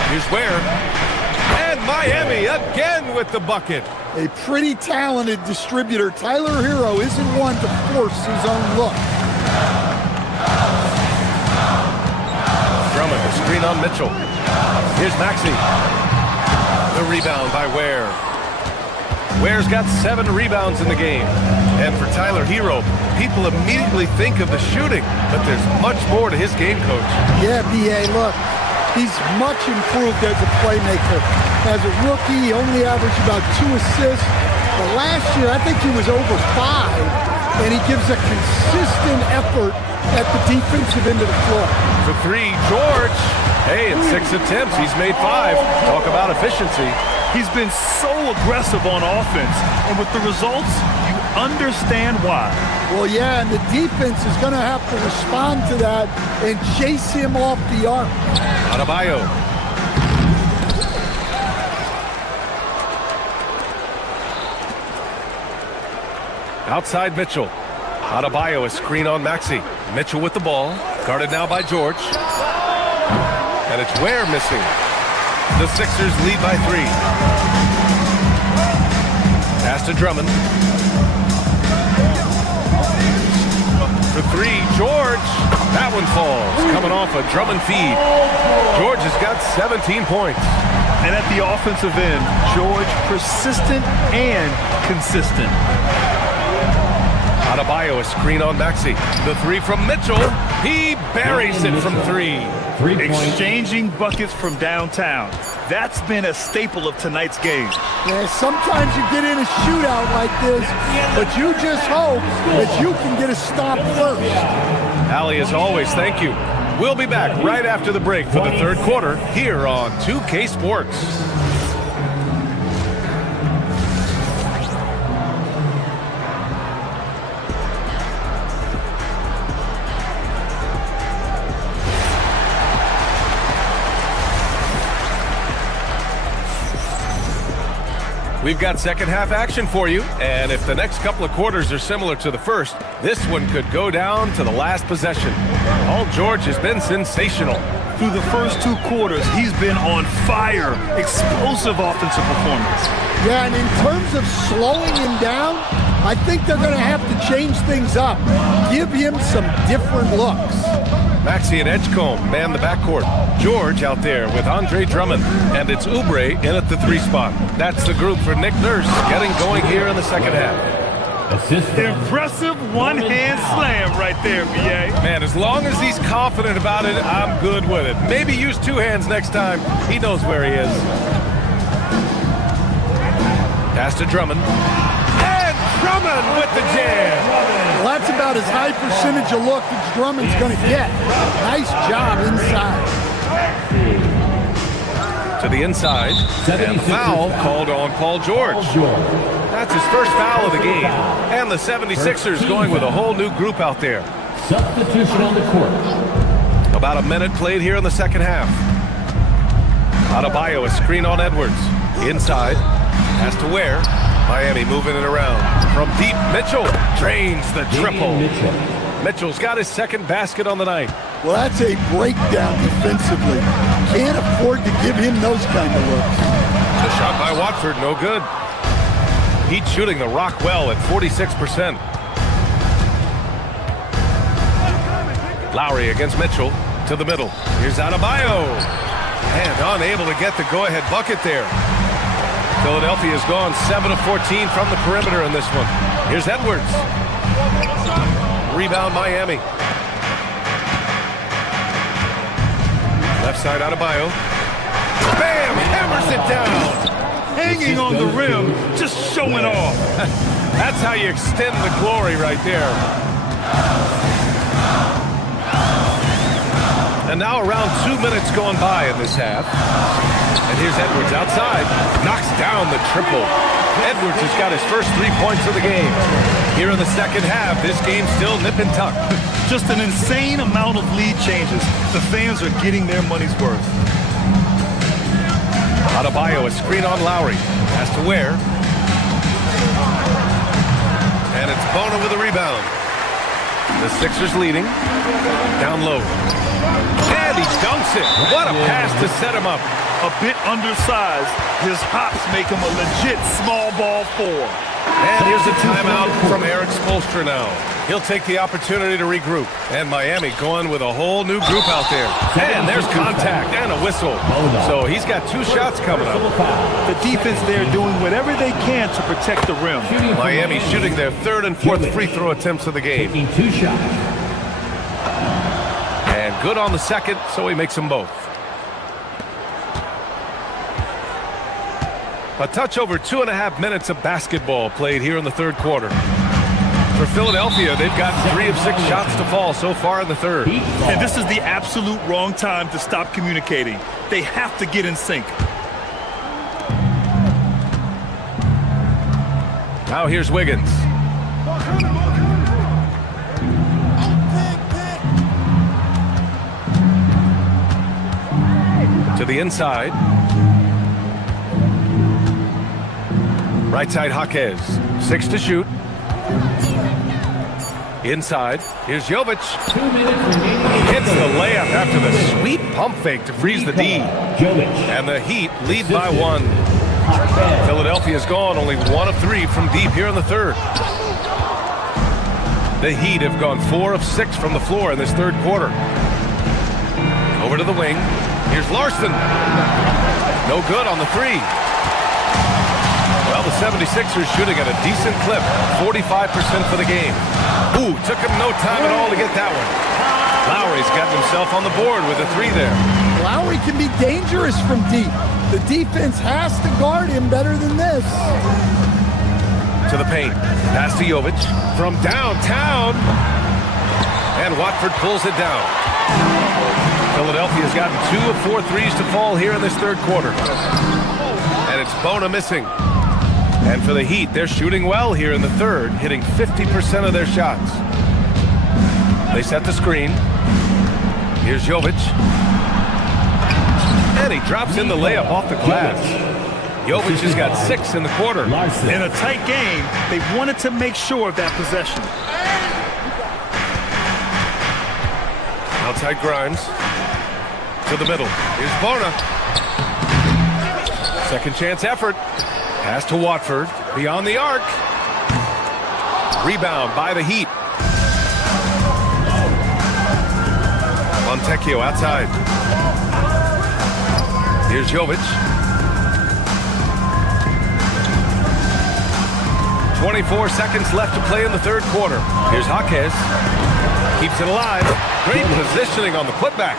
Here's Ware. And Miami again with the bucket. A pretty talented distributor. Tyler Hero isn't one to force his own look. Drummond, a screen on Mitchell. Here's Maxey. The rebound by Ware. Ware's got 7 rebounds in the game. And for Tyler Hero, people immediately think of the shooting, but there's much more to his game, Coach. Yeah, B.A., look, he's much improved as a playmaker. As a rookie, he only averaged about 2 assists. But last year, I think he was over 5, and he gives a consistent effort at the defensive end of the floor. For 3, George. Hey, in 6 attempts, he's made 5. Talk about efficiency. He's been so aggressive on offense, and with the results, you understand why. Well, yeah, and the defense is going to have to respond to that and chase him off the arc. Adebayo. Outside Mitchell. Adebayo, a screen on Maxey. Mitchell with the ball. Guarded now by George. And it's Ware missing. The Sixers lead by 3. Pass to Drummond. For 3, George. That one falls. Coming off a Drummond feed. George has got 17 points. And at the offensive end, George persistent and consistent. Adebayo, a screen on Maxey. The 3 from Mitchell. He buries it from 3. Exchanging buckets from downtown. That's been a staple of tonight's game. Yeah, sometimes you get in a shootout like this, but you just hope that you can get a stop first. Allie, as always, thank you. We'll be back right after the break for the 3rd quarter here on 2K Sports. We've got second half action for you, and if the next couple of quarters are similar to the first, this one could go down to the last possession. Paul George has been sensational. Through the first 2 quarters, he's been on fire. Explosive offensive performance. Yeah, and in terms of slowing him down, I think they're going to have to change things up. Give him some different looks. Maxey and Edgecombe man the backcourt. George out there with Andre Drummond. And it's Oubre in at the 3 spot. That's the group for Nick Nurse getting going here in the second half. Impressive one-hand slam right there, B.A. Man, as long as he's confident about it, I'm good with it. Maybe use 2 hands next time. He knows where he is. Pass to Drummond. And Drummond with the jam. Well, that's about as high percentage of look that Drummond's going to get. Nice job inside. To the inside. And foul called on Paul George. That's his first foul of the game. And the 76ers going with a whole new group out there. Substitution on the court. About a minute played here in the second half. Adebayo, a screen on Edwards. Inside. Pass to Ware. Miami moving it around. From deep, Mitchell drains the triple. Mitchell's got his second basket on the night. Well, that's a breakdown defensively. Can't afford to give him those kind of looks. The shot by Watford, no good. Heat shooting the rock well at 46%. Lowry against Mitchell to the middle. Here's Adebayo. And unable to get the go-ahead bucket there. Philadelphia's gone 7 of 14 from the perimeter in this one. Here's Edwards. Rebound Miami. Left side Adebayo. Bam! Hammers it down. Hanging on the rim, just showing off. That's how you extend the glory right there. And now around 2 minutes going by in this half. And here's Edwards outside. Knocks down the triple. Edwards has got his first 3 points of the game. Here in the second half, this game's still nip and tuck. Just an insane amount of lead changes. The fans are getting their money's worth. Adebayo, a screen on Lowry. Has to Ware. And it's Bona with a rebound. The Sixers leading. Down low. And he dunks it. What a pass to set him up. A bit undersized. His hops make him a legit small ball 4. And here's a timeout from Eric Spoelstra now. He'll take the opportunity to regroup. And Miami going with a whole new group out there. And there's contact and a whistle. So he's got 2 shots coming up. The defense there doing whatever they can to protect the rim. Miami shooting their 3rd and 4th free throw attempts of the game. Taking 2 shots. And good on the second, so he makes them both. A touch over 2.5 minutes of basketball played here in the third quarter. For Philadelphia, they've got 3 of 6 shots to fall so far in the third. And this is the absolute wrong time to stop communicating. They have to get in sync. Now here's Wiggins. To the inside. Right side Jaquez. 6 to shoot. Inside. Here's Jovic. 2 minutes remaining. Hits the layup after the sweet pump fake to freeze the D. And the Heat lead by 1. Philadelphia's gone only 1 of 3 from deep here in the third. The Heat have gone 4 of 6 from the floor in this third quarter. Over to the wing. Here's Larson. No good on the 3. Well, the 76ers shooting at a decent clip. 45% for the game. Ooh, took him no time at all to get that one. Lowry's got himself on the board with a 3 there. Lowry can be dangerous from deep. The defense has to guard him better than this. To the paint. Pass to Jovic. From downtown. And Watford pulls it down. Philadelphia's gotten 2 of 4 threes to fall here in this third quarter. And it's Bona missing. And for the Heat, they're shooting well here in the third, hitting 50% of their shots. They set the screen. Here's Jovic. And he drops in the layup off the glass. Jovic has got 6 in the quarter. In a tight game, they wanted to make sure of that possession. Outside Grimes. To the middle. Here's Bona. Second chance effort. Pass to Watford. Beyond the arc. Rebound by the Heat. Montecchio outside. Here's Jovic. 24 seconds left to play in the third quarter. Here's Jaquez. Keeps it alive. Great positioning on the putback.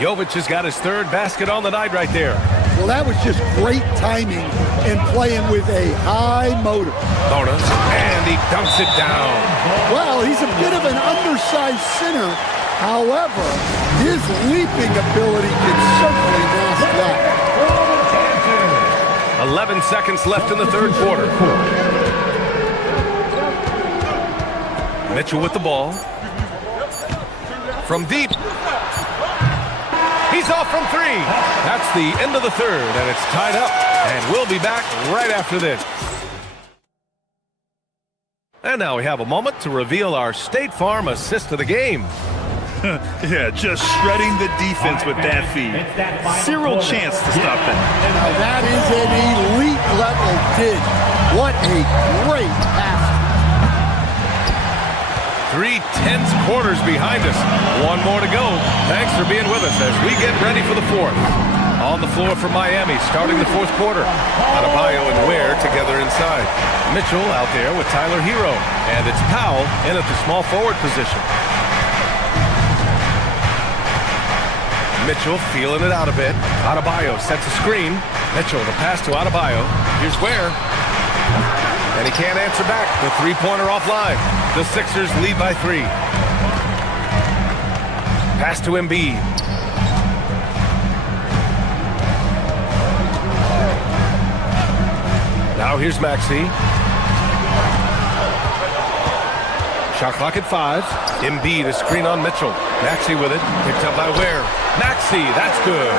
Jovic has got his 3rd basket on the night right there. Well, that was just great timing and playing with a high motor. Bona, and he dunks it down. Well, he's a bit of an undersized center. However, his leaping ability can certainly mask that. 11 seconds left in the third quarter. Mitchell with the ball. From deep. He's off from 3. That's the end of the third, and it's tied up. And we'll be back right after this. And now we have a moment to reveal our State Farm assist of the game. Yeah, just shredding the defense with that feed. Zero chance to stop that. Now that is an elite level dig. What a great pass. 3 tense quarters behind us. 1 more to go. Thanks for being with us as we get ready for the fourth. On the floor for Miami, starting the fourth quarter. Adebayo and Ware together inside. Mitchell out there with Tyler Hero. And it's Powell in at the small forward position. Mitchell feeling it out a bit. Adebayo sets a screen. Mitchell, the pass to Adebayo. Here's Ware. And he can't answer back. The three-pointer offline. The Sixers lead by 3. Pass to Embiid. Now here's Maxey. Shot clock at 5. Embiid, a screen on Mitchell. Maxey with it. Picked up by Ware. Maxey, that's good.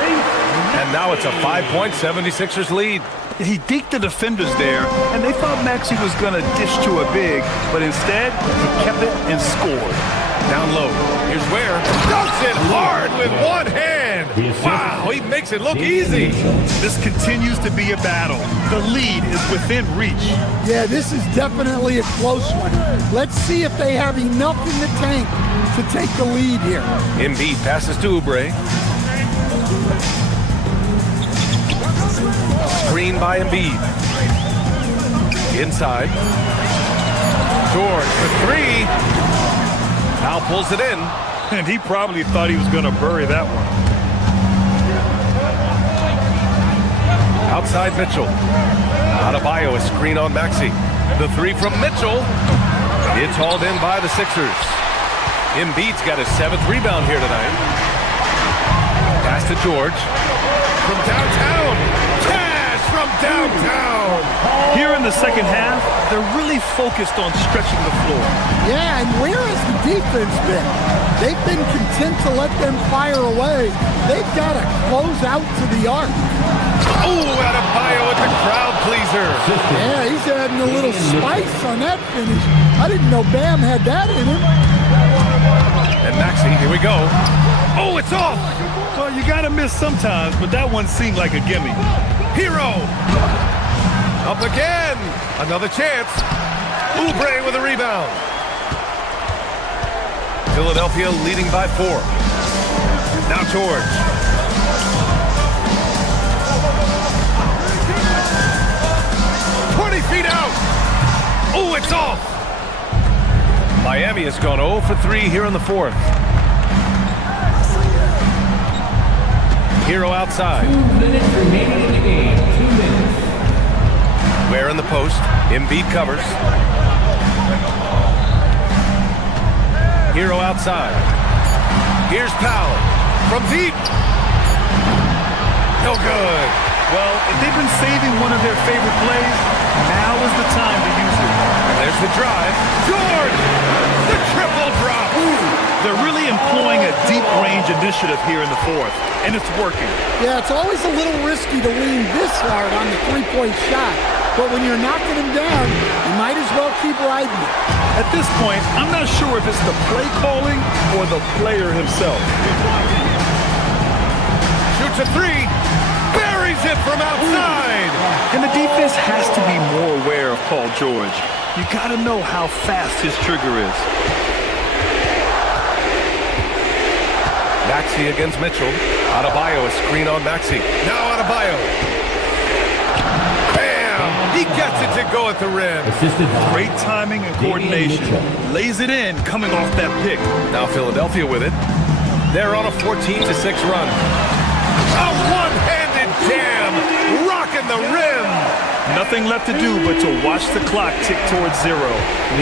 And now it's a 5-point 76ers lead. He deked the defenders there, and they thought Maxey was going to dish to a big, but instead, he kept it and scored. Down low. Here's Ware. Dunks it hard with one hand. Wow, he makes it look easy. This continues to be a battle. The lead is within reach. Yeah, this is definitely a close one. Let's see if they have enough in the tank to take the lead here. Embiid passes to Oubre. Screen by Embiid. Inside. George for 3. Powell pulls it in. And he probably thought he was going to bury that one. Outside Mitchell. Adebayo, a screen on Maxey. The 3 from Mitchell. It's hauled in by the Sixers. Embiid's got his 7th rebound here tonight. Pass to George. From downtown. Cash from downtown. Here in the second half, they're really focused on stretching the floor. Yeah, and where has the defense been? They've been content to let them fire away. They've got to close out to the arc. Oh, Adebayo with the crowd pleaser. Yeah, he's adding a little spice on that finish. I didn't know Bam had that in him. And Maxey, here we go. Oh, it's off. Well, you got to miss sometimes, but that one seemed like a gimme. Hero. Up again. Another chance. Oubre with a rebound. Philadelphia leading by 4. Now George. Feet out. Oh, it's off. Miami has gone 0 for 3 here in the fourth. Hero outside. 2 minutes remaining in the game. 2 minutes. Ware in the post. Embiid covers. Hero outside. Here's Powell from deep. No good. Well, if they've been saving one of their favorite plays, now is the time to use it. There's the drive. George! The triple drop! They're really employing a deep-range initiative here in the fourth, and it's working. Yeah, it's always a little risky to lean this hard on the three-point shot. But when you're knocking him down, you might as well keep riding it. At this point, I'm not sure if it's the play calling or the player himself. Shoots a 3. Buries it from outside. And the defense has to be more aware of Paul George. You got to know how fast his trigger is. Maxey against Mitchell. Adebayo, a screen on Maxey. Now Adebayo. Bam! He gets it to go at the rim. Great timing and coordination. Lays it in coming off that pick. Now Philadelphia with it. They're on a 14-6 run. A one-handed jam, rocking the rim. Nothing left to do but to watch the clock tick towards 0.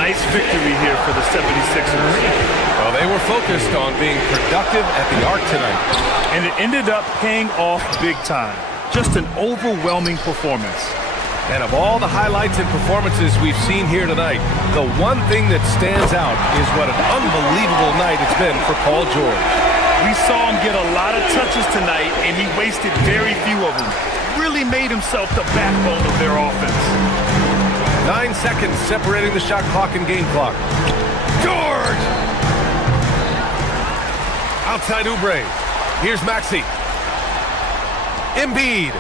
Nice victory here for the 76ers. Well, they were focused on being productive at the arc tonight. And it ended up paying off big time. Just an overwhelming performance. And of all the highlights and performances we've seen here tonight, the one thing that stands out is what an unbelievable night it's been for Paul George. We saw him get a lot of touches tonight, and he wasted very few of them. Really made himself the backbone of their offense. 9 seconds separating the shot clock and game clock. George! Outside Oubre. Here's Maxey. Embiid.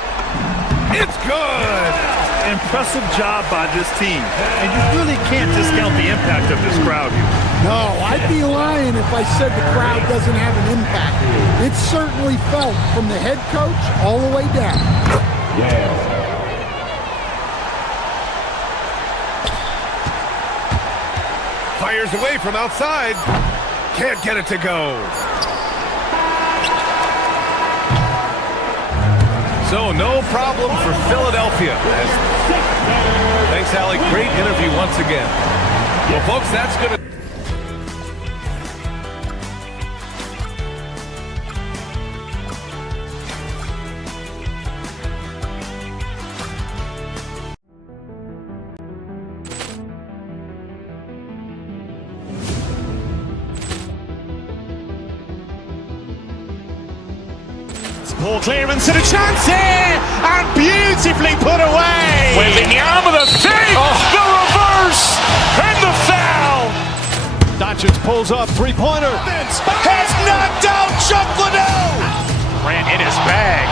It's good! Impressive job by this team. And you really can't discount the impact of this crowd here. No, I'd be lying if I said the crowd doesn't have an impact. It's certainly felt from the head coach all the way down. Fires away from outside. Can't get it to go. So no problem for Philadelphia. Thanks, Allie. Great interview once again. Well, folks, that's going to... Ball clearance and a chance here, and beautifully put away. Wembanyama the fake, the reverse, and the foul. Doncic pulls up, three-pointer. Has knocked out Chuck Liddell. Ran in his bag.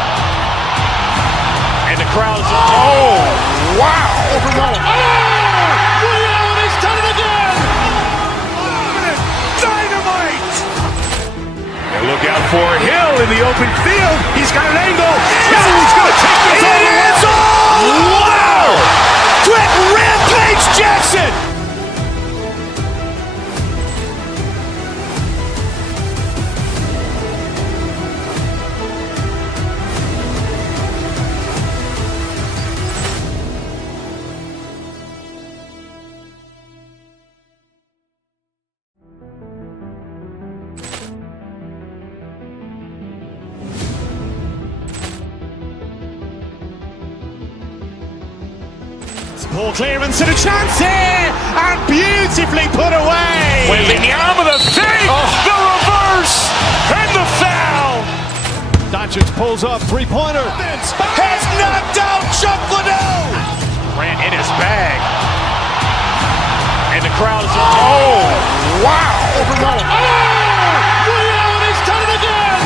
And the crowd's, oh, wow. Overrun. He's done it again. Dynamite. And look out for Hill in the open field. He's got an angle. No, he's going to take this all the way. Wow! Quick Rampage Jackson. Ball clearance and a chance here, and beautifully put away. Wembanyama the fake, the reverse, and the foul. Doncic pulls up, three-pointer. Has knocked out Chuck Liddell. Ran in his bag. And the crowd's, oh, wow. Overrun. He's done it again.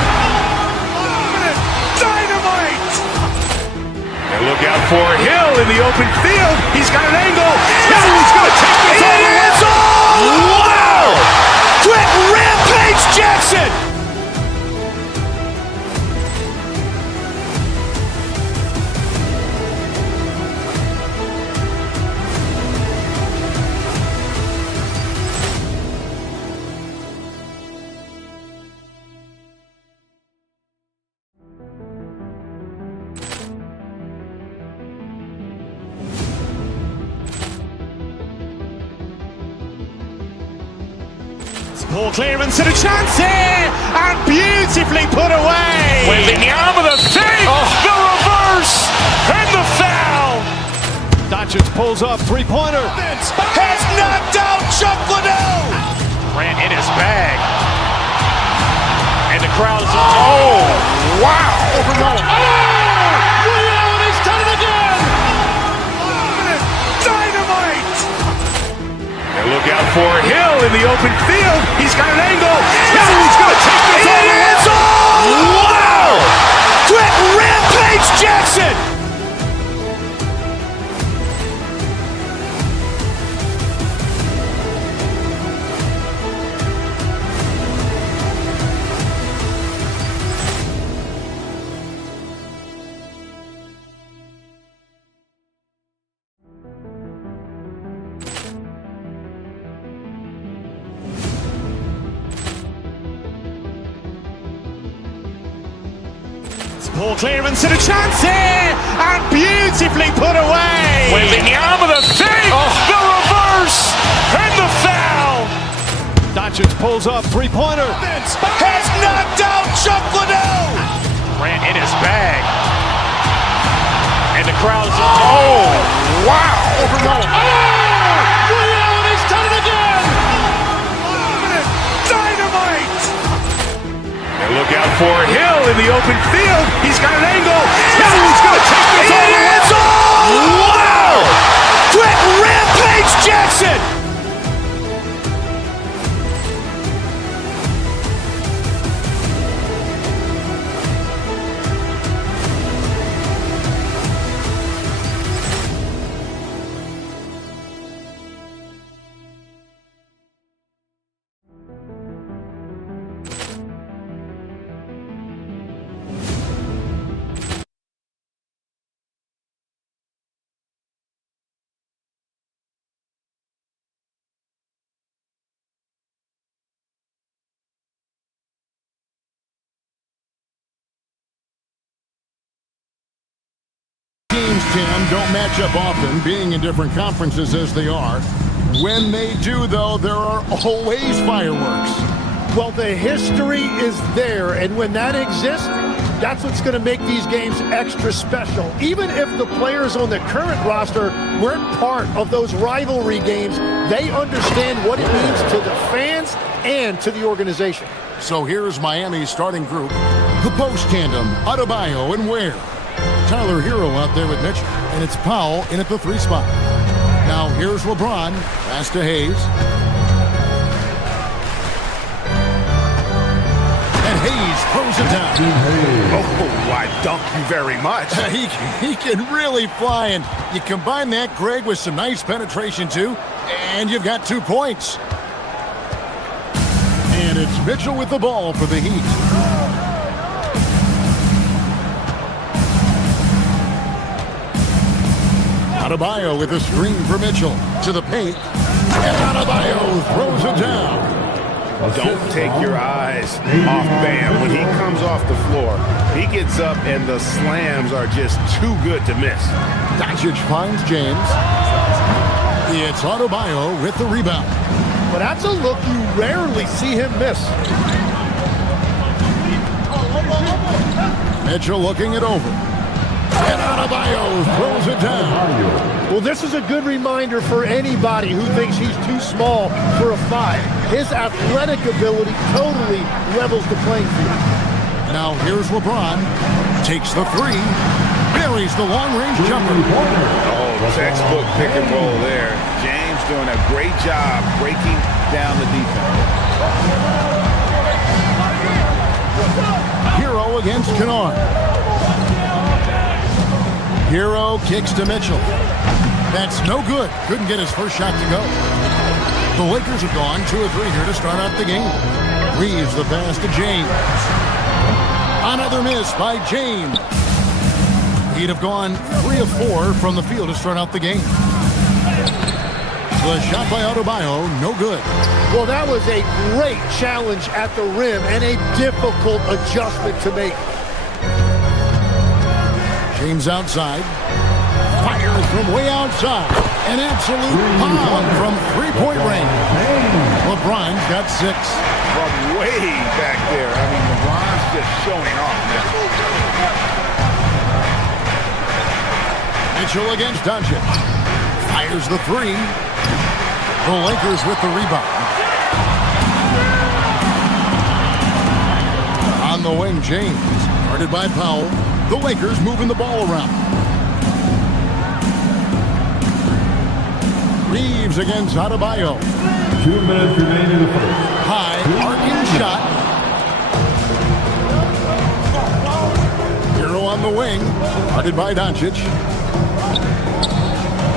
Dynamite. And look out for Hill in the open field. He's got an angle. No, he's going to take this all the way. Wow! Quick Rampage Jackson. Ball clearance and a chance here, and beautifully put away. Wembanyama the fake, the reverse, and the foul. Doncic pulls up, three-pointer. Has knocked out Chuck Liddell. Ran in his bag. And the crowd's, oh, wow. Overrun. He's done it again. Dynamite. And look out for Hill in the open field. He's got an angle. No, he's going to take this all the way. Wow! Quick Rampage Jackson. Ball clearance and a chance here, and beautifully put away. Wembanyama the fake, the reverse, and the foul. Doncic pulls up, three-pointer. Has knocked out Chuck Liddell. Ran in his bag. And the crowd's, oh, wow. Overrun. He's done it again. Dynamite. And look out for Hill in the open field. He's got an angle. No, he's going to take this all the way. Wow! Quick Rampage Jackson. Teams, Tim, don't match up often, being in different conferences as they are. When they do, though, there are always fireworks. Well, the history is there, and when that exists, that's what's going to make these games extra special. Even if the players on the current roster weren't part of those rivalry games, they understand what it means to the fans and to the organization. So here's Miami's starting group. The post tandem, Adebayo and Ware. Tyler Hero out there with Mitchell, and it's Powell in at the 3 spot. Now here's LeBron, pass to Hayes. And Hayes throws it down. Oh, why, thank you very much. He can really fly, and you combine that, Greg, with some nice penetration too, and you've got 2 points. And it's Mitchell with the ball for the Heat. Adebayo with a screen for Mitchell to the paint. And Adebayo throws it down. Don't take your eyes off Bam. When he comes off the floor, he gets up and the slams are just too good to miss. Doncic finds James. It's Adebayo with the rebound. But that's a look you rarely see him miss. Mitchell looking it over. And Adebayo throws it down. Well, this is a good reminder for anybody who thinks he's too small for a 5. His athletic ability totally levels the playing field. Now here's LeBron. Takes the 3. Buries the long-range jumper. Oh, textbook pick and roll there. James doing a great job breaking down the defense. Hero against Kennard. Hero kicks to Mitchell. That's no good. Couldn't get his first shot to go. The Lakers have gone 2 of 3 here to start out the game. Reeves the pass to James. Another miss by James. He'd have gone 3 of 4 from the field to start out the game. The shot by Adebayo, no good. Well, that was a great challenge at the rim and a difficult adjustment to make. James outside. Fires from way outside. An absolute bomb from 3-point range. LeBron's got 6. From way back there. I mean, LeBron's just showing off now. Mitchell against Doncic. Fires the 3. The Lakers with the rebound. On the wing, James. Guarded by Powell. The Lakers moving the ball around. Reeves against Adebayo. 2 minutes remaining in the first. High, arcing shot. Hero on the wing. Guarded by Doncic.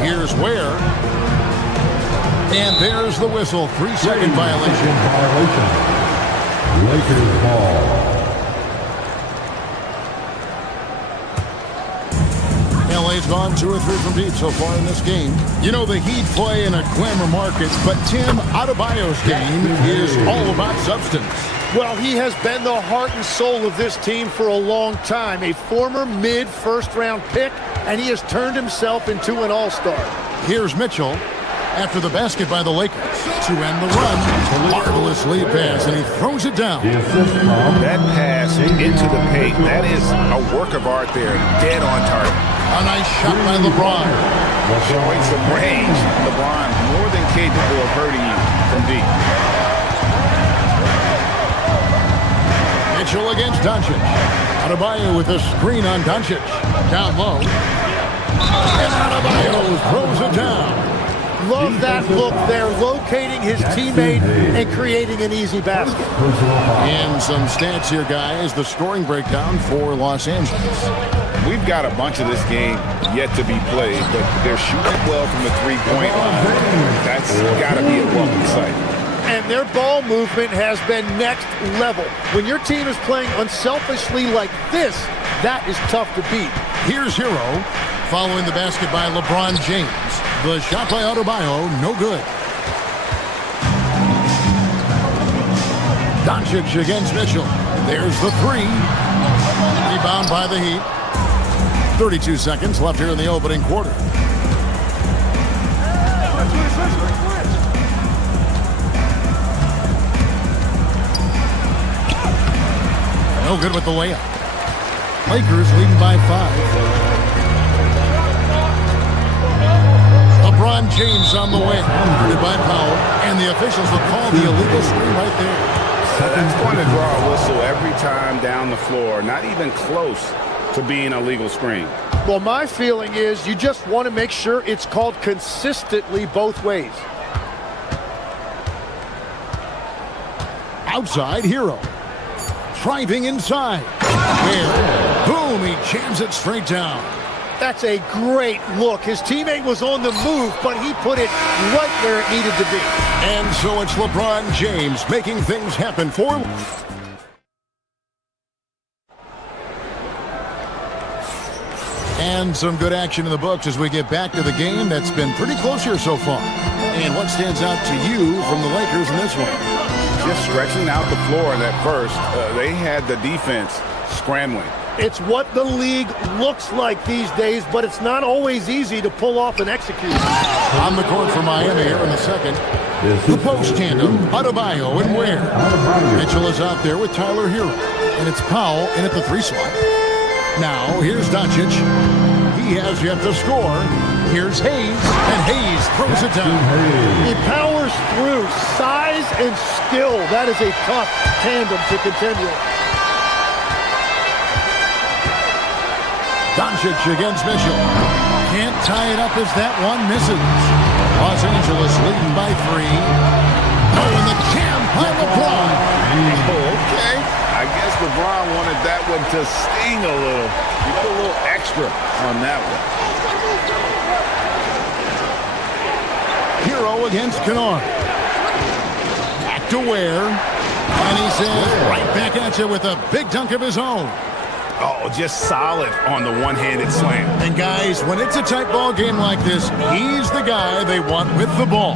Here's Ware. And there's the whistle. 3-second violation. Lakers ball. LA's gone 2 or 3 from deep so far in this game. You know, the Heat play in a glamour market, but Tim, Adebayo's game is all about substance. Well, he has been the heart and soul of this team for a long time. A former mid-first-round pick, and he has turned himself into an all-star. Here's Mitchell after the basket by the Lakers to end the run. Marvelous lead pass, and he throws it down. That pass into the paint, that is a work of art there. Dead on target. A nice shot by LeBron. Showing some range. LeBron more than capable of hurting you from deep. Mitchell against Doncic. Adebayo with a screen on Doncic. Down low. And Adebayo throws it down. Love that look there, locating his teammate and creating an easy basket. And some stats here, guys. The scoring breakdown for Los Angeles. We've got a bunch of this game yet to be played, but they're shooting well from the 3-point line. That's got to be a welcome sight. And their ball movement has been next level. When your team is playing unselfishly like this, that is tough to beat. Here's Hero following the basket by LeBron James. The shot by Adebayo, no good. Doncic against Mitchell. There's the 3. Rebound by the Heat. 32 seconds left here in the opening quarter. No good with the layup. Lakers leading by 5. LeBron James on the way. Guarded by Powell. And the officials will call the illegal screen right there. That's going to draw a whistle every time down the floor. Not even close to being a legal screen. Well, my feeling is you just want to make sure it's called consistently both ways. Outside Hero. Driving inside. Where? Boom, he jams it straight down. That's a great look. His teammate was on the move, but he put it right where it needed to be. And so it's LeBron James making things happen for him. And some good action in the books as we get back to the game that's been pretty close here so far. And what stands out to you from the Lakers in this one? Just stretching out the floor in that first. They had the defense scrambling. It's what the league looks like these days, but it's not always easy to pull off and execute. On the court for Miami here in the second. The post tandem, Adebayo and Ware. Mitchell is out there with Tyler Hero. And it's Powell in at the 3 slot. Now, here's Doncic. He has yet to score. Here's Hayes, and Hayes throws it down. He powers through. Size and skill. That is a tough tandem to contend with. Doncic against Mitchell. Can't tie it up as that one misses. Los Angeles leading by 3. Oh, and the jam by LeBron. Okay. I guess LeBron wanted that one to sting a little. You put a little extra on that one. Hero against Kennard. Back to Ware. And he says right back at you with a big dunk of his own. Oh, just solid on the one-handed slam. And guys, when it's a tight ball game like this, he's the guy they want with the ball.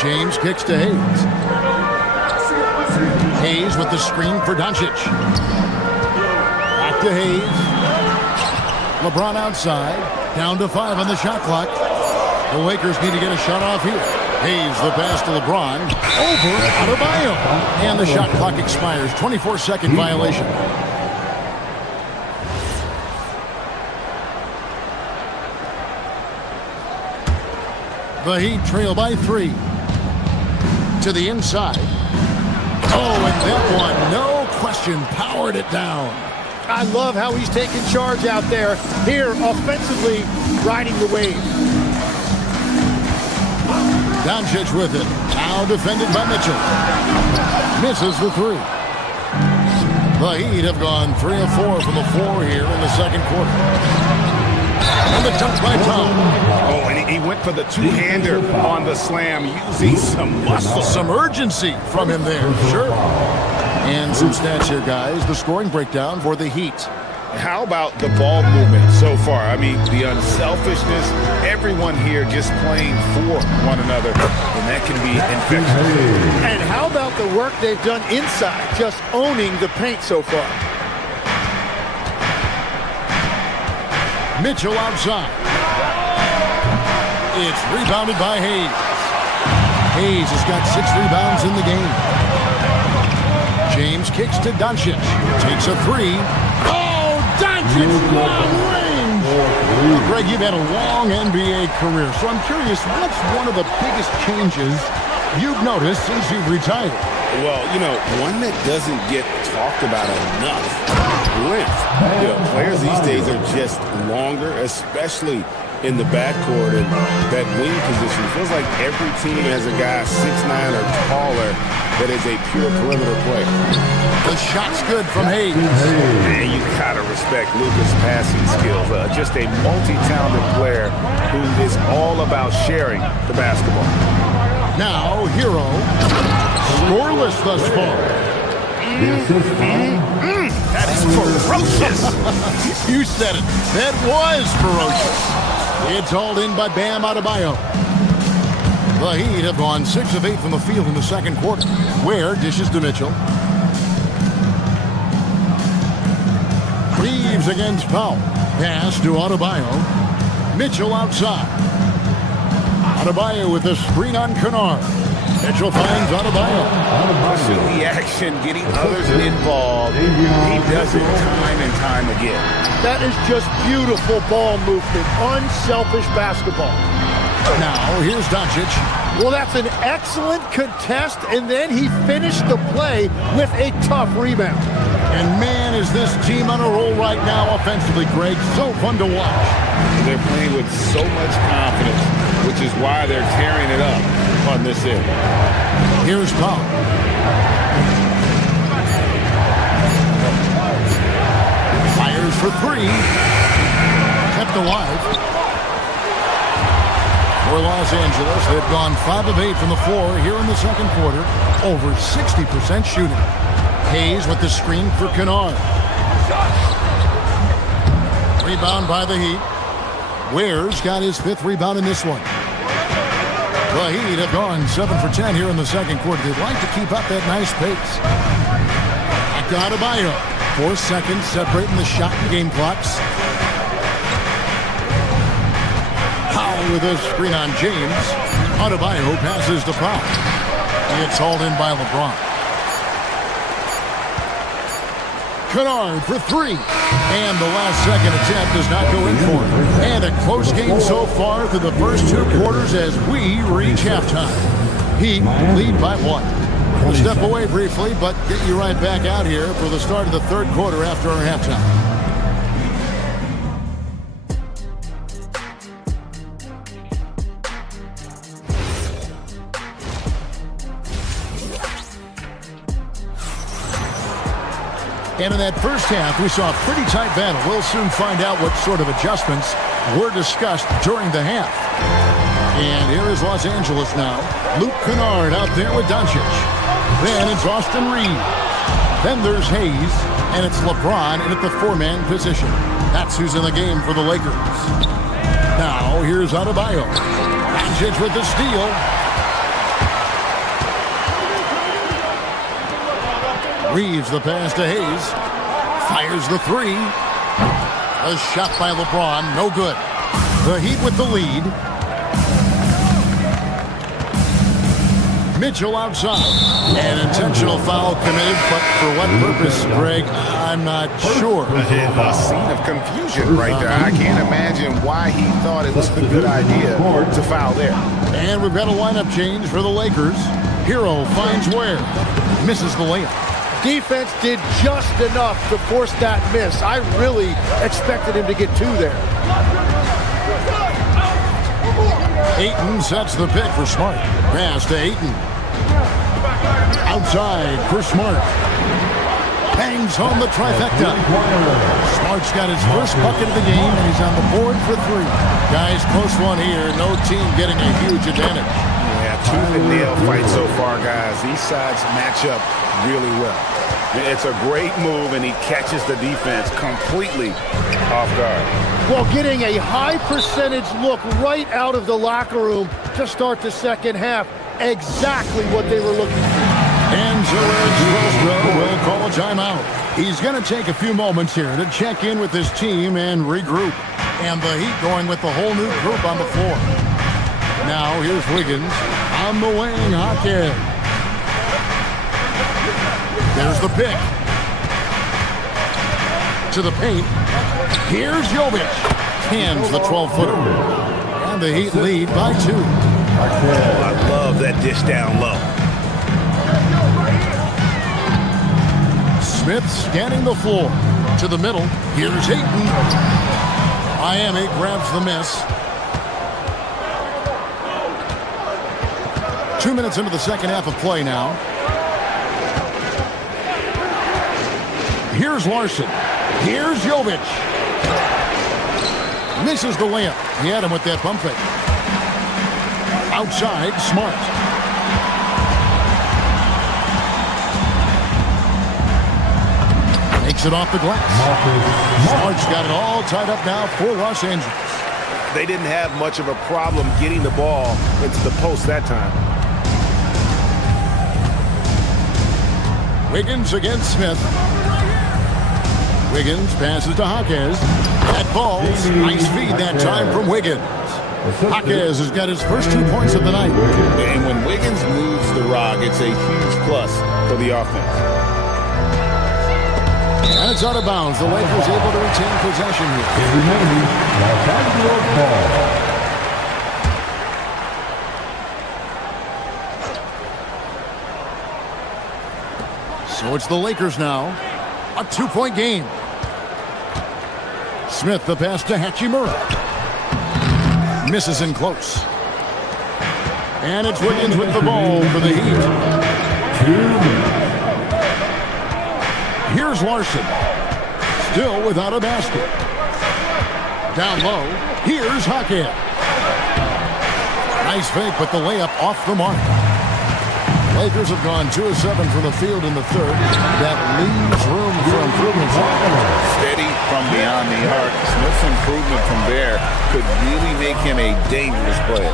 James kicks to Hayes. Hayes with the screen for Doncic. Back to Hayes. LeBron outside. Down to 5 on the shot clock. The Lakers need to get a shot off here. Hayes the pass to LeBron. Over Adebayo. And the shot clock expires. 24-second violation. The Heat trail by 3. To the inside. Oh, and that one, no question, powered it down. I love how he's taking charge out there. Here, offensively, riding the wave. Doncic with it. Now defended by Mitchell. Misses the 3. The Heat have gone 3 of 4 from the floor here in the second quarter. And the dunk by Tom. Oh, and he went for the two-hander on the slam, using some muscle. Some urgency from him there, sure. And some stats here, guys. The scoring breakdown for the Heat. How about the ball movement so far? I mean, the unselfishness, everyone here just playing for one another, and that can be infectious. And how about the work they've done inside, just owning the paint so far? Mitchell outside. It's rebounded by Hayes. Hayes has got 6 rebounds in the game. James kicks to Doncic. Takes a 3. Oh, Doncic, long range. Greg, you've had a long NBA career, so I'm curious, what's one of the biggest changes you've noticed since you've retired? Well, you know, one that doesn't get talked about enough. Length. You know, players these days are just longer, especially in the backcourt, and that wing position. It feels like every team has a guy 6'9" or taller that is a pure perimeter player. The shot's good from Hayes. And you gotta respect Luka's passing skills. Just a multi-talented player who is all about sharing the basketball. Now, Hero. Scoreless thus far. That is ferocious. You said it. That was ferocious. It's hauled in by Bam Adebayo. The Heat have gone 6 of 8 from the field in the second quarter. Ware dishes to Mitchell. 3 Reeves against Powell. Pass to Adebayo. Mitchell outside. Adebayo with the screen on Kennard. Mitchell finds Adebayo. Pushing the action, getting others involved. He does it time and time again. That is just beautiful ball movement. Unselfish basketball. Now, here's Doncic. Well, that's an excellent contest, and then he finished the play with a tough rebound. And man, is this team on a roll right now offensively, Greg. So fun to watch. They're playing with so much confidence, which is why they're tearing it up on this end. Here's Powell. Fires for three. Kept alive. For Los Angeles, they've gone 5 of 8 from the floor here in the second quarter. Over 60% shooting. Hayes with the screen for Kennard. Rebound by the Heat. Ware's got his 5th rebound in this one. The Heat have gone 7 for 10 here in the second quarter. They'd like to keep up that nice pace. Back to Adebayo. 4 seconds separating the shot and game clocks. Powell with a screen on James. Adebayo passes to Powell. It's hauled in by LeBron. Kennard for 3. And the last second attempt does not go in for it. And a close game so far through the first 2 quarters as we reach halftime. Heat lead by 1. We'll step away briefly, but get you right back out here for the start of the third quarter after our halftime. And in that first half, we saw a pretty tight battle. We'll soon find out what sort of adjustments were discussed during the half. And here is Los Angeles now. Luke Kennard out there with Doncic. Then it's Austin Reeves. Then there's Hayes. And it's LeBron in at the 4-man position. That's who's in the game for the Lakers. Now, here's Adebayo. Doncic with the steal. Reeves the pass to Hayes. Fires the 3. A shot by LeBron. No good. The Heat with the lead. Mitchell outside. An intentional foul committed, but for what purpose, Greg, I'm not sure. A scene of confusion right there. I can't imagine why he thought it was a good idea to foul there. And we've got a lineup change for the Lakers. Hero finds Ware. Misses the layup. Defense did just enough to force that miss. I really expected him to get 2 there. Ayton sets the pick for Smart. Pass to Ayton. Outside for Smart. Bangs home the trifecta. Smart's got his first bucket of the game, and he's on the board for 3. Guys, close one here. No team getting a huge advantage. Yeah, tooth and nail fight so far, guys. These sides match up really well. It's a great move, and he catches the defense completely off guard. Well, getting a high percentage look right out of the locker room to start the second half. Exactly what they were looking for. And so Eric Spoelstra will call a timeout. He's going to take a few moments here to check in with his team and regroup. And the Heat going with the whole new group on the floor. Now here's Wiggins on the wing. Hockey. There's the pick. To the paint. Here's Jovic. Hands the 12-footer. And the Heat lead by 2. I love that dish down low. Smith scanning the floor. To the middle. Here's Ayton. Miami grabs the miss. 2 minutes into the second half of play now. Here's Larson. Here's Jovic. Misses the layup. He had him with that pump fake. Outside, Smart. Makes it off the glass. Smart's got it all tied up now for Los Angeles. They didn't have much of a problem getting the ball into the post that time. Wiggins against Smith. Wiggins passes to Jaquez. That ball's nice feed that time from Wiggins. Jaquez has got his first 2 points of the night. And when Wiggins moves the rock, it's a huge plus for the offense. And it's out of bounds. The Lakers able to retain possession here. So it's the Lakers now. A 2-point game. Smith the pass to Hachimura. Misses in close. And it's Wiggins with the ball for the Heat. Here's Larson. Still without a basket. Down low. Here's Jaquez. Nice fake, but the layup off the mark. Lakers have gone 2 of 7 from the field in the third. That leaves room for improvement. Steady from beyond the arc. Smith's improvement from there could really make him a dangerous player.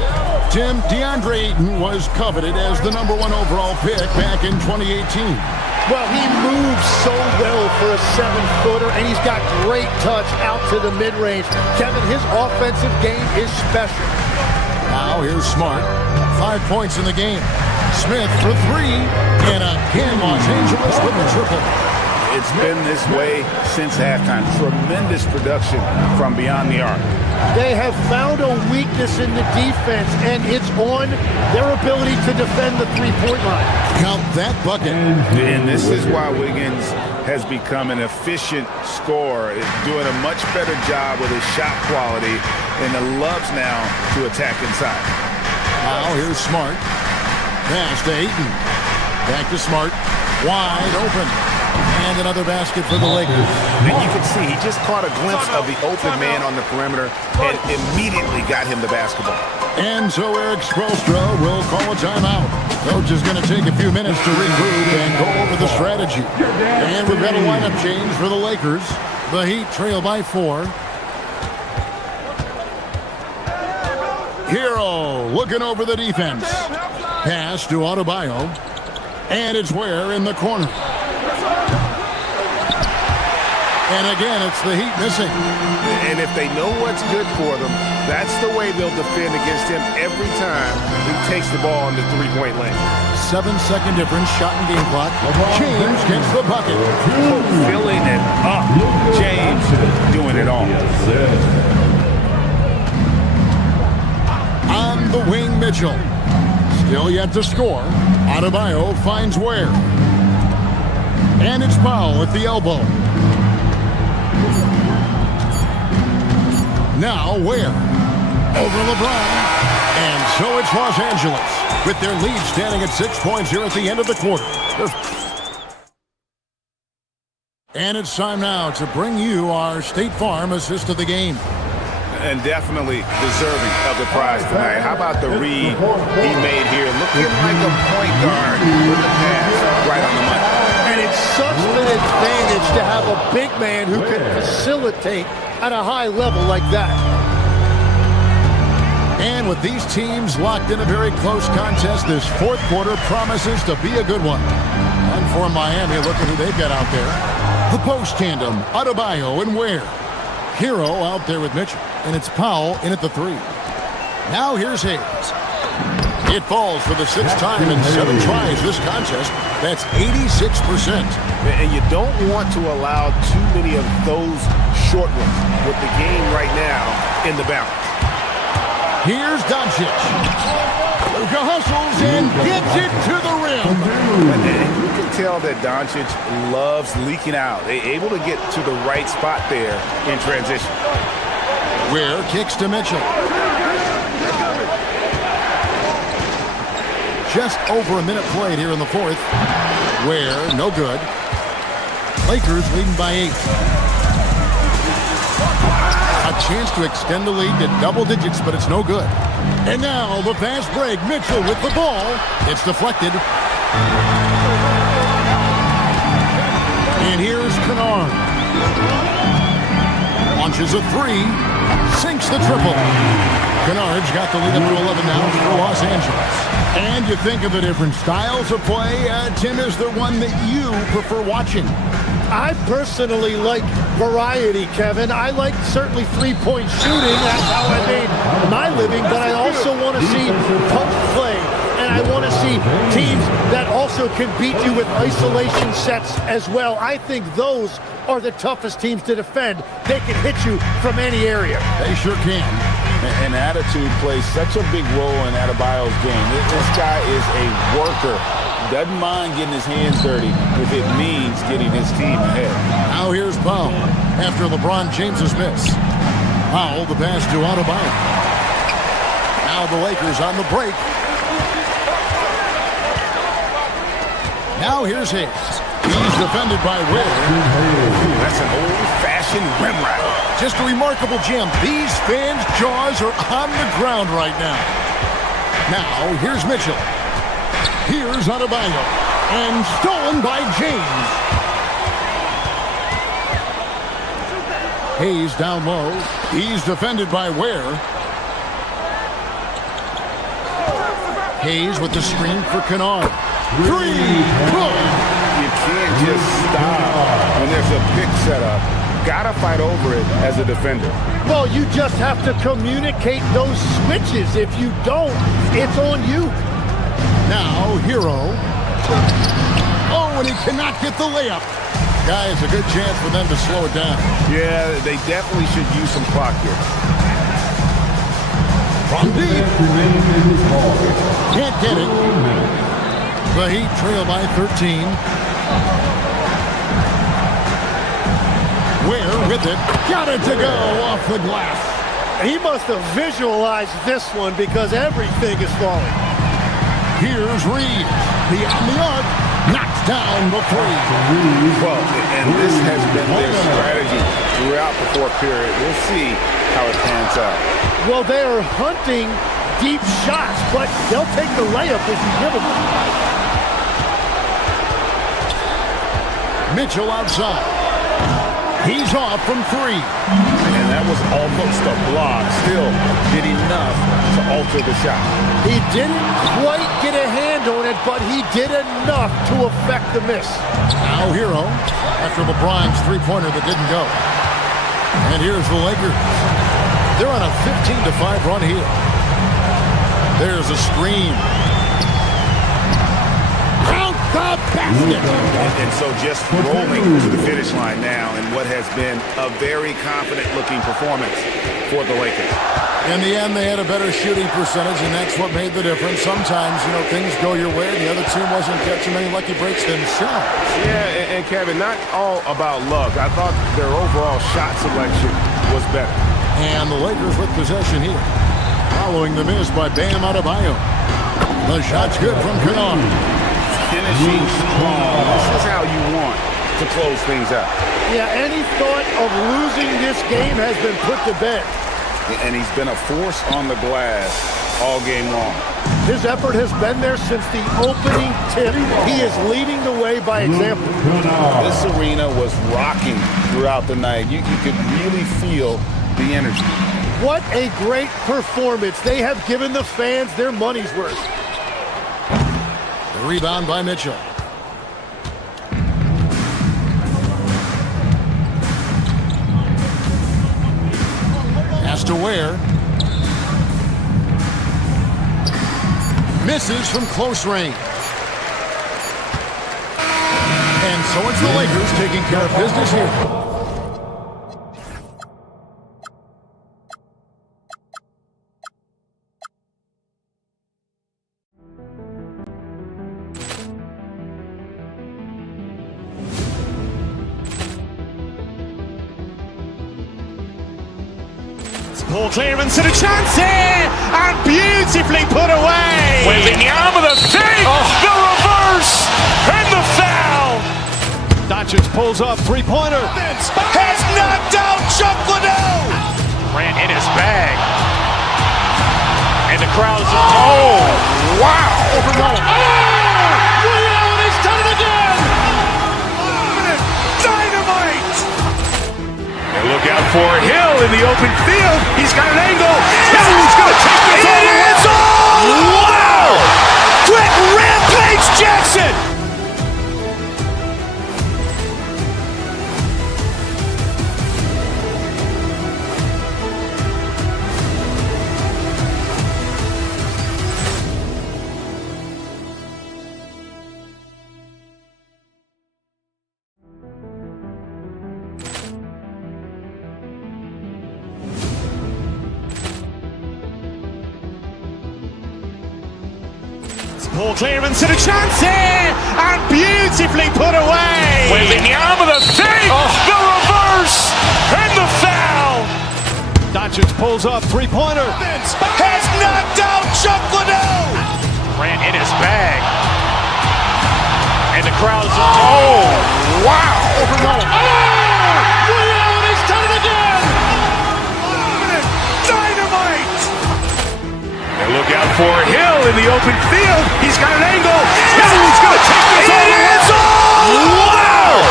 Tim, DeAndre Ayton was coveted as the #1 overall pick back in 2018. Well, he moves so well for a 7-footer, and he's got great touch out to the mid-range. Kevin, his offensive game is special. Now here's Smart. 5 points in the game. Smith for 3, and again Los Angeles with the triple. It's been this way since halftime. Tremendous production from beyond the arc. They have found a weakness in the defense, and it's on their ability to defend the three-point line. Count that bucket. And this is why Wiggins has become an efficient scorer, doing a much better job with his shot quality, and loves now to attack inside. Now here's Smart. Pass to Ayton. Back to Smart. Wide open. And another basket for the Lakers. And you can see he just caught a glimpse of the open man on the perimeter and immediately got him the basketball. And so Eric Spoelstra will call a timeout. Coach is going to take a few minutes to regroup and go over the strategy. And we've got a lineup change for the Lakers. The Heat trail by 4. Hero looking over the defense. Pass to Adebayo. And it's Ware in the corner. And again, it's the Heat missing. And if they know what's good for them, that's the way they'll defend against him every time he takes the ball in the three-point lane. 7-second difference, shot and game clock. James gets the bucket. Filling it up. James doing it all. On the wing, Mitchell. Still yet to score. Adebayo finds Ware. And it's Powell at the elbow. Now Ware. Over LeBron. And so it's Los Angeles with their lead standing at 6 points here at the end of the quarter. And it's time now to bring you our State Farm assist of the game. And definitely deserving of the prize tonight. How about the read he made here? Looking like a point guard with the pass right on the money. And it's such an advantage to have a big man who can facilitate at a high level like that. And with these teams locked in a very close contest, this fourth quarter promises to be a good one. And for Miami, look at who they've got out there. The post tandem, Adebayo and Ware. Hero out there with Mitchell, and it's Powell in at the 3. Now here's Hayes. It falls for the 6th time in 7 tries this contest. That's 86%. And you don't want to allow too many of those short ones with the game right now in the balance. Here's Doncic. Luka hustles and gets it to the rim. And you can tell that Doncic loves leaking out. They're able to get to the right spot there in transition. Ware kicks to Mitchell. Just over a minute played here in the 4th. Ware, no good. Lakers leading by 8. A chance to extend the lead to double digits, but it's no good. And now the fast break. Mitchell with the ball. It's deflected. And here's Kennard. Launches a 3. Sinks the triple. Kennard's got the lead up to 11 now for Los Angeles. And you think of the different styles of play. Tim, is there one that you prefer watching? I personally like variety, Kevin. I like certainly three-point shooting. That's how I made my living. But I also want to see post play. And I want to see teams that also can beat you with isolation sets as well. I think those are the toughest teams to defend. They can hit you from any area. They sure can. And attitude plays such a big role in Adebayo's game. This guy is a worker. Doesn't mind getting his hands dirty if it means getting his team ahead. Now here's Powell after LeBron James's miss. Powell, the pass to Adebayo. Now the Lakers on the break. Now here's Hayes. He's defended by Ware. That's an old-fashioned rim wrap. Just a remarkable gem. These fans' jaws are on the ground right now. Now here's Mitchell. Here's Adebayo. And stolen by James. Hayes down low. He's defended by Ware. Hayes with the screen for Kennard. Three. You can't just stop when there's a pick set up. Gotta fight over it as a defender. Well, you just have to communicate those switches. If you don't, it's on you. Now, Hero. Oh, and he cannot get the layup. Guys, a good chance for them to slow it down. Yeah, they definitely should use some clock here. From deep. Can't get it. The Heat trail by 13. Ware with it. Got it to go off the glass. He must have visualized this one because everything is falling. Here's Reed. Beyond the arc. Knocks down the three. Well, and this has been their strategy throughout the fourth period. We'll see how it pans out. Well, they are hunting deep shots, but they'll take the layup if you give them. Mitchell outside. He's off from three. And that was almost a block. Still did enough to alter the shot. He didn't quite get a hand on it, but he did enough to affect the miss. Now Hero after LeBron's three-pointer that didn't go. And here's the Lakers. They're on a 15-5 run here. There's a screen. The basket. And so just rolling to the finish line now in what has been a very confident-looking performance for the Lakers. In the end, they had a better shooting percentage, and that's what made the difference. Sometimes, things go your way. The other team wasn't catching many lucky breaks themselves. Yeah, and Kevin, not all about luck. I thought their overall shot selection was better. And the Lakers with possession here. Following the miss by Bam Adebayo. The shot's good from Kennard. Finishing strong. This is how you want to close things out. Yeah, any thought of losing this game has been put to bed. And he's been a force on the glass all game long. His effort has been there since the opening tip. He is leading the way by example. This arena was rocking throughout the night. You could really feel the energy. What a great performance. They have given the fans their money's worth. The rebound by Mitchell. Pass to Ware. Misses from close range. And so it's the Lakers taking care of business here. Ball clearance and a chance here, and beautifully put away. Wembanyama the save, the reverse, and the foul. Doncic pulls up, three-pointer. Has knocked out Chuck Liddell. Ran in his bag. And the crowd is, oh, wow. Liddell, he's done it again. Dynamite. And look out for Hill in the open field. He's got an angle. Hill's going to take this all the way. Wow! Ball clearance and a chance here, and beautifully put away. Wembanyama with a save, the reverse, and the foul. Doncic pulls up, three-pointer. Has knocked out Chuck Liddell. Grant in his bag. And the crowd is, oh, wow. Ray Allen has done it again. Dynamite. And look out for Hill in the open field. He's got an angle. He's going to take this all the way. Wow.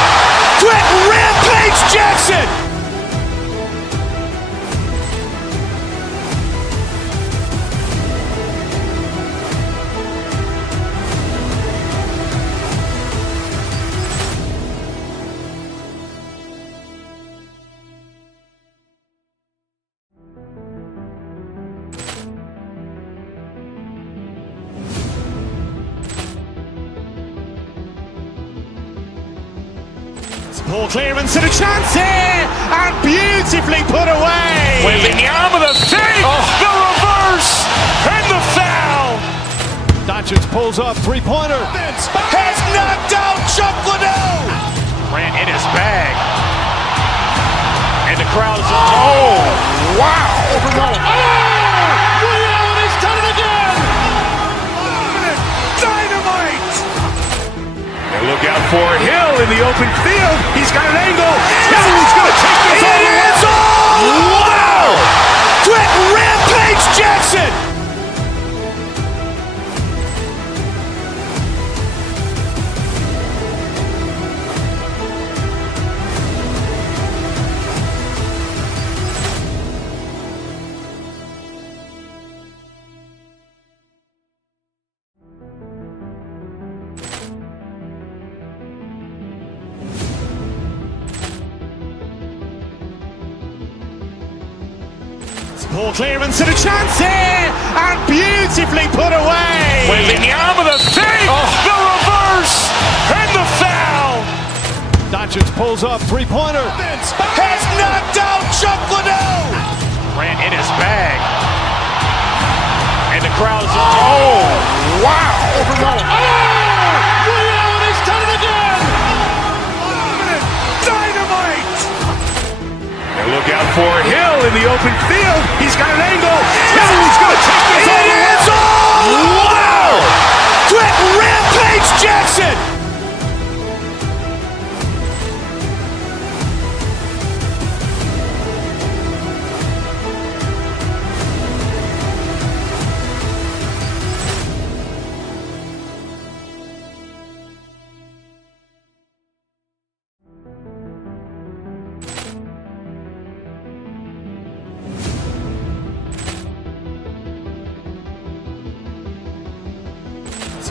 Quick Rampage Jackson. Ball clearance and a chance here, and beautifully put away. Wembanyama with a save, the reverse, and the foul. Doncic pulls up, three-pointer. Has knocked out Chuck Liddell. Grant in his bag. And the crowd is, oh, wow. Ray Allen has done it again. Dynamite. And look out for Hill in the open field. He's got an angle. He's going to take this all the way. Wow. Quick Rampage Jackson. Ball clearance and a chance here, and beautifully put away. Wembanyama with a save, the reverse, and the foul. Doncic pulls up, three-pointer. Has knocked out Chuck Liddell. Grant in his bag. And the crowd is, oh, wow. Ray Allen has done it again. Dynamite. And look out for Hill in the open field. He's got an angle. He's going to take this all the way. Wow. Quick Rampage Jackson.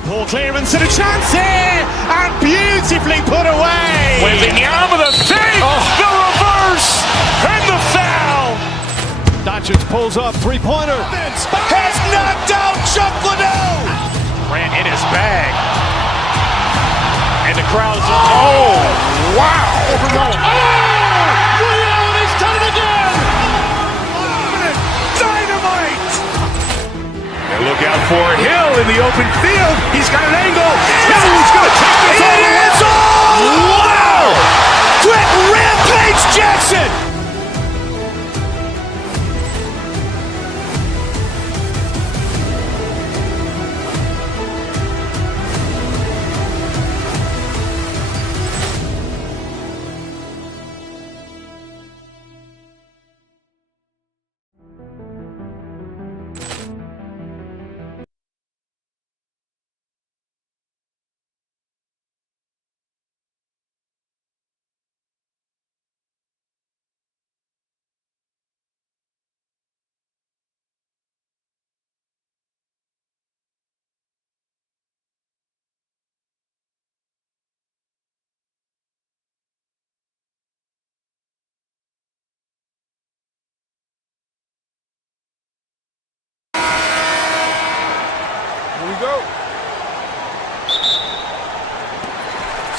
Ball clearance and a chance here, and beautifully put away. Wembanyama with a save, the reverse, and the foul. Doncic pulls up, three-pointer. Has knocked out Chuck Liddell. Grant in his bag. And the crowd is, oh, wow. Ray Allen has done it again. Dynamite. And look out for Hill in the open field. He's got an angle. He's going to take this all the way. Wow. Quick Rampage Jackson.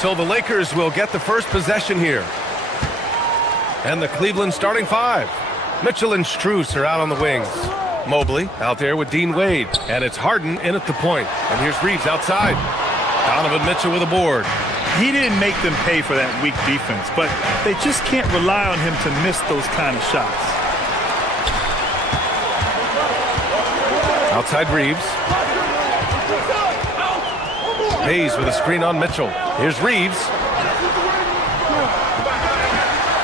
So the Lakers will get the first possession here. And the Cleveland starting five. Mitchell and Strus are out on the wings. Mobley out there with Dean Wade. And it's Harden in at the point. And here's Reeves outside. Donovan Mitchell with a board. He didn't make them pay for that weak defense, but they just can't rely on him to miss those kind of shots. Outside Reeves. Hayes with a screen on Mitchell. Here's Reeves.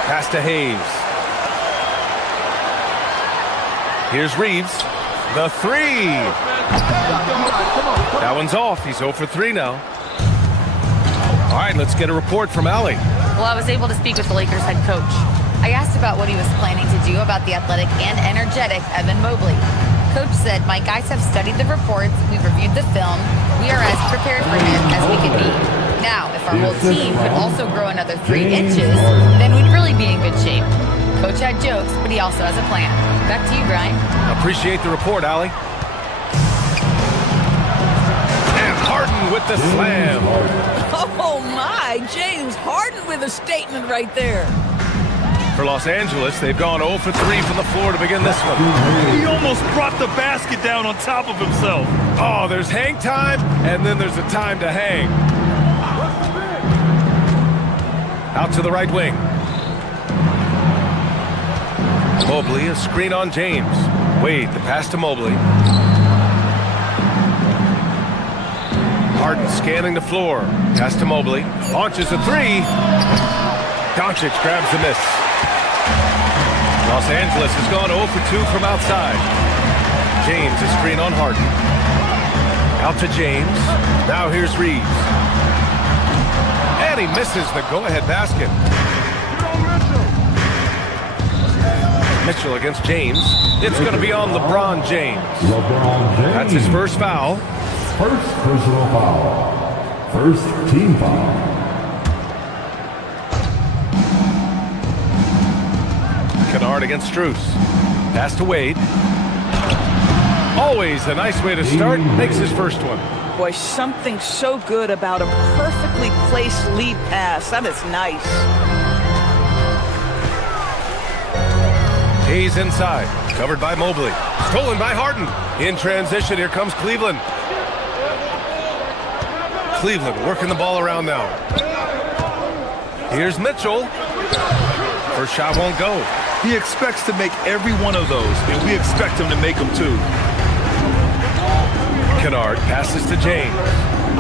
Pass to Hayes. Here's Reeves. The three. That one's off. He's 0 for 3 now. All right, let's get a report from Allie. Well, I was able to speak with the Lakers head coach. I asked about what he was planning to do about the athletic and energetic Evan Mobley. Coach said, my guys have studied the reports, we've reviewed the film, we are as prepared for him as we can be. Now, if our whole team could also grow another 3 inches, then we'd really be in good shape. Coach had jokes, but he also has a plan. Back to you, Brian. Appreciate the report, Allie. And Harden with the slam. Oh my, James Harden with a statement right there. For Los Angeles, they've gone 0 for 3 from the floor to begin this one. He almost brought the basket down on top of himself. Oh, there's hang time, and then there's a time to hang. Out to the right wing. Mobley, a screen on James. Wade, the pass to Mobley. Harden scanning the floor. Pass to Mobley. Launches a 3. Doncic grabs the miss. Los Angeles has gone 0 for 2 from outside. James, a screen on Harden. Out to James. Now here's Reeves. And he misses the go-ahead basket. Mitchell against James. It's going to be on LeBron James. That's his first foul. First personal foul. First team foul. Kennard against Strus. Pass to Wade. Always a nice way to start. Makes his first one. Boy, something so good about a perfectly placed lead pass. That is nice. Hayes inside. Covered by Mobley. Stolen by Harden. In transition, here comes Cleveland. Cleveland working the ball around now. Here's Mitchell. First shot won't go. He expects to make every one of those, and we expect him to make them too. Kennard passes to James.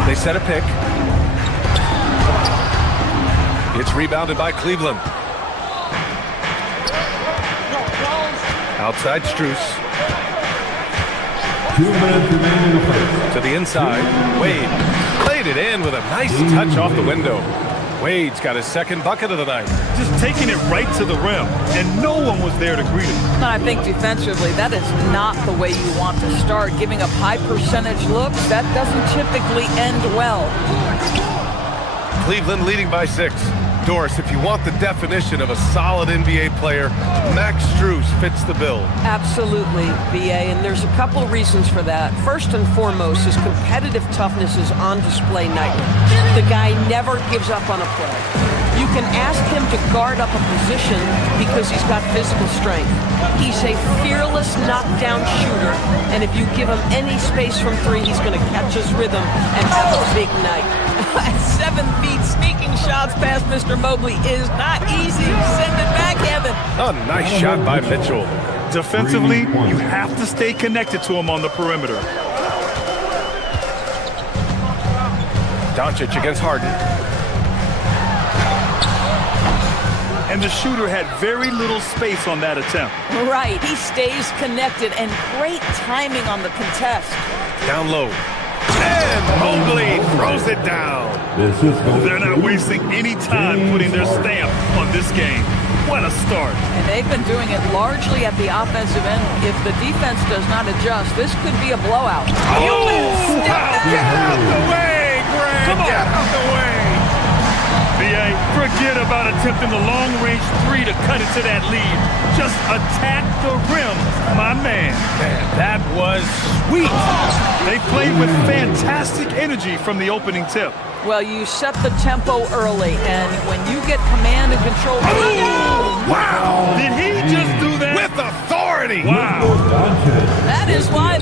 They set a pick. It's rebounded by Cleveland. Outside Strus. 2 minutes remaining in the first. To the inside. Wade played it in with a nice touch off the window. Wade's got his second bucket of the night. Just taking it right to the rim, and no one was there to greet him. I think defensively, that is not the way you want to start. Giving up high percentage looks, that doesn't typically end well. Cleveland leading by 6. Doris, if you want the definition of a solid NBA player, Max Strus fits the bill. Absolutely, BA, and there's a couple of reasons for that. First and foremost, his competitive toughness is on display nightly. The guy never gives up on a play. You can ask him to guard up a position because he's got physical strength. He's a fearless knockdown shooter, and if you give him any space from 3, he's going to catch his rhythm and have a big night. At 7 feet, sneaking shots past Mr. Mobley is not easy. Send it back, Evan. A nice shot by Mitchell. Defensively, you have to stay connected to him on the perimeter. Doncic against Harden. And the shooter had very little space on that attempt. Right, he stays connected, and great timing on the contest. Down low. And Mobley throws it down. They're not wasting any time putting their stamp on this game. What a start. And they've been doing it largely at the offensive end. If the defense does not adjust, this could be a blowout. Get out the way, Greg! Come on. Get out the way! BA, forget about attempting the long-range 3 to cut into that lead. Just attack the rim, my man. Man, that was sweet. They played with fantastic energy from the opening tip. Well, you set the tempo early, and when you get command and control... Oh, wow! Did he just do that? With authority! Wow.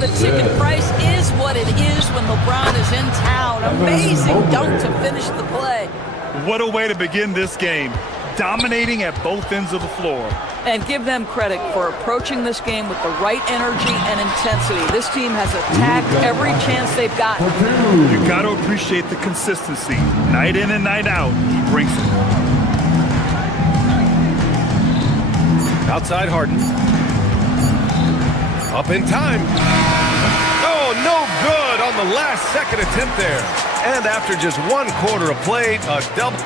the ticket price is what it is when LeBron is in town. Amazing dunk to finish the play. What a way to begin this game. Dominating at both ends of the floor. And give them credit for approaching this game with the right energy and intensity. This team has attacked every chance they've gotten. You got to appreciate the consistency. Night in and night out, he brings it. Outside Harden. Up in time. Oh, no good on the last second attempt there. And after just 1 quarter of play, a double.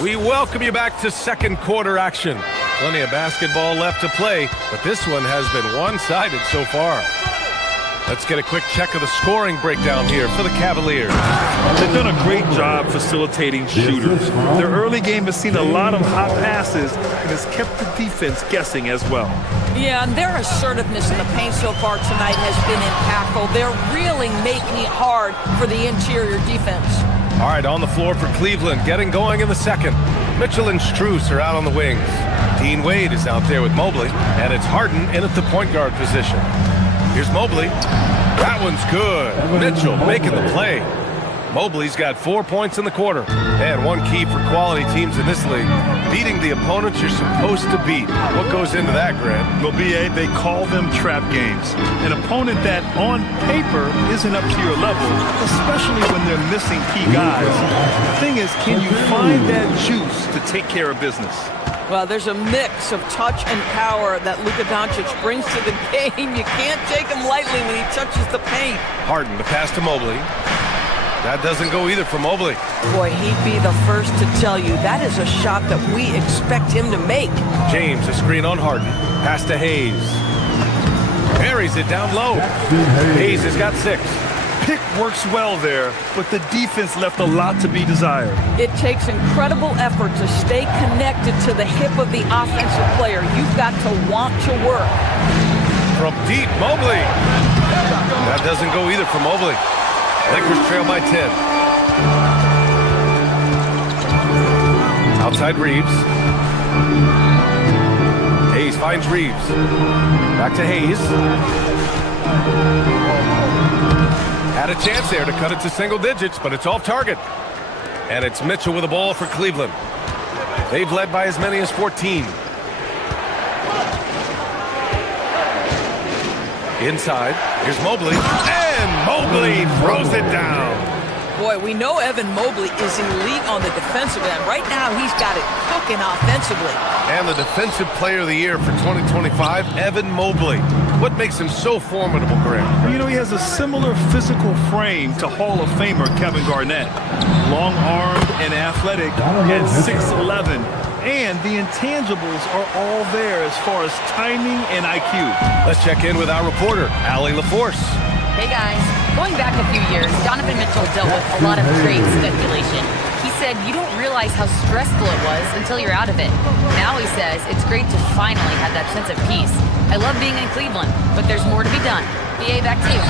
We welcome you back to second quarter action. Plenty of basketball left to play, but this one has been one-sided so far. Let's get a quick check of the scoring breakdown here for the Cavaliers. They've done a great job facilitating shooters. Their early game has seen a lot of hot passes and has kept the defense guessing as well. Yeah, and their assertiveness in the paint so far tonight has been impactful. They're really making it hard for the interior defense. All right, on the floor for Cleveland, getting going in the second. Mitchell and Strus are out on the wings. Dean Wade is out there with Mobley, and it's Harden in at the point guard position. Here's Mobley. That one's good. Mitchell making the play. Mobley's got 4 points in the quarter. And one key for quality teams in this league, beating the opponents you're supposed to beat. What goes into that, Grant? Well, BA, they call them trap games. An opponent that, on paper, isn't up to your level, especially when they're missing key guys. The thing is, can you find that juice to take care of business? Well, there's a mix of touch and power that Luka Doncic brings to the game. You can't take him lightly when he touches the paint. Harden, the pass to Mobley. That doesn't go either for Mobley. Boy, he'd be the first to tell you that is a shot that we expect him to make. James, a screen on Harden. Pass to Hayes. Buries it down low. Hayes has got 6. Pick works well there, but the defense left a lot to be desired. It takes incredible effort to stay connected to the hip of the offensive player. You've got to want to work. From deep, Mobley. That doesn't go either for Mobley. Lakers trail by 10. Outside Reeves. Hayes finds Reeves. Back to Hayes. Had a chance there to cut it to single digits, but it's off target. And it's Mitchell with the ball for Cleveland. They've led by as many as 14. Inside, here's Mobley, and Mobley throws it down. Boy, we know Evan Mobley is elite on the defensive end. Right now, he's got it cooking offensively. And the Defensive Player of the Year for 2025, Evan Mobley. What makes him so formidable, Grant? You know, he has a similar physical frame to Hall of Famer Kevin Garnett. Long-armed and athletic at 6'11". And the intangibles are all there as far as timing and IQ. Let's check in with our reporter, Allie LaForce. Hey guys, going back a few years, Donovan Mitchell dealt with a lot of trade speculation. He said you don't realize how stressful it was until you're out of it. Now he says it's great to finally have that sense of peace. I love being in Cleveland, but there's more to be done. BA, back to you.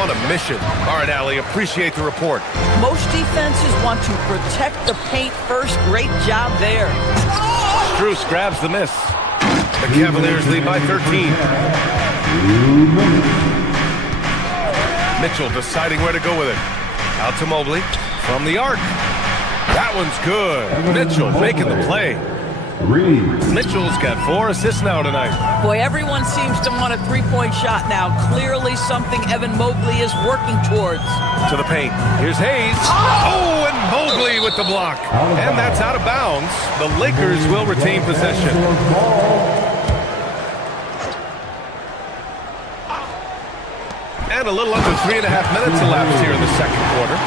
On a mission. All right, Allie, appreciate the report. Most defenses want to protect the paint first. Great job there. Strus grabs the miss. The Cavaliers lead by 13. Mitchell deciding where to go with it. Out to Mobley from the arc. That one's good. Mitchell making the play. Mitchell's got 4 assists now tonight. Boy, everyone seems to want a three-point shot now. Clearly something Evan Mobley is working towards. To the paint. Here's Hayes. Oh, and Mobley with the block. And that's out of bounds. The Lakers will retain possession. And a little under 3.5 minutes elapsed here in the second quarter.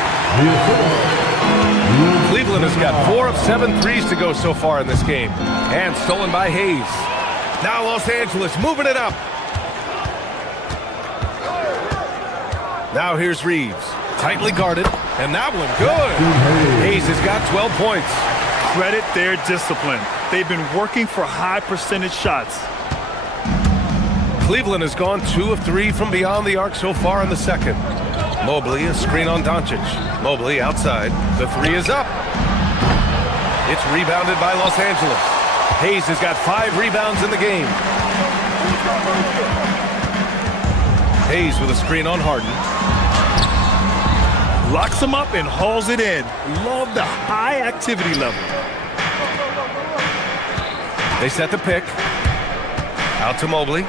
Cleveland has got 4 of 7 threes to go so far in this game. And stolen by Hayes. Now Los Angeles moving it up. Now here's Reeves. Tightly guarded. And that one good. Hayes has got 12 points. Credit their discipline. They've been working for high percentage shots. Cleveland has gone 2 of 3 from beyond the arc so far in the second. Mobley, a screen on Doncic. Mobley outside. The 3 is up. It's rebounded by Los Angeles. Hayes has got 5 rebounds in the game. Hayes with a screen on Harden. Locks him up and hauls it in. Love the high activity level. They set the pick. Out to Mobley.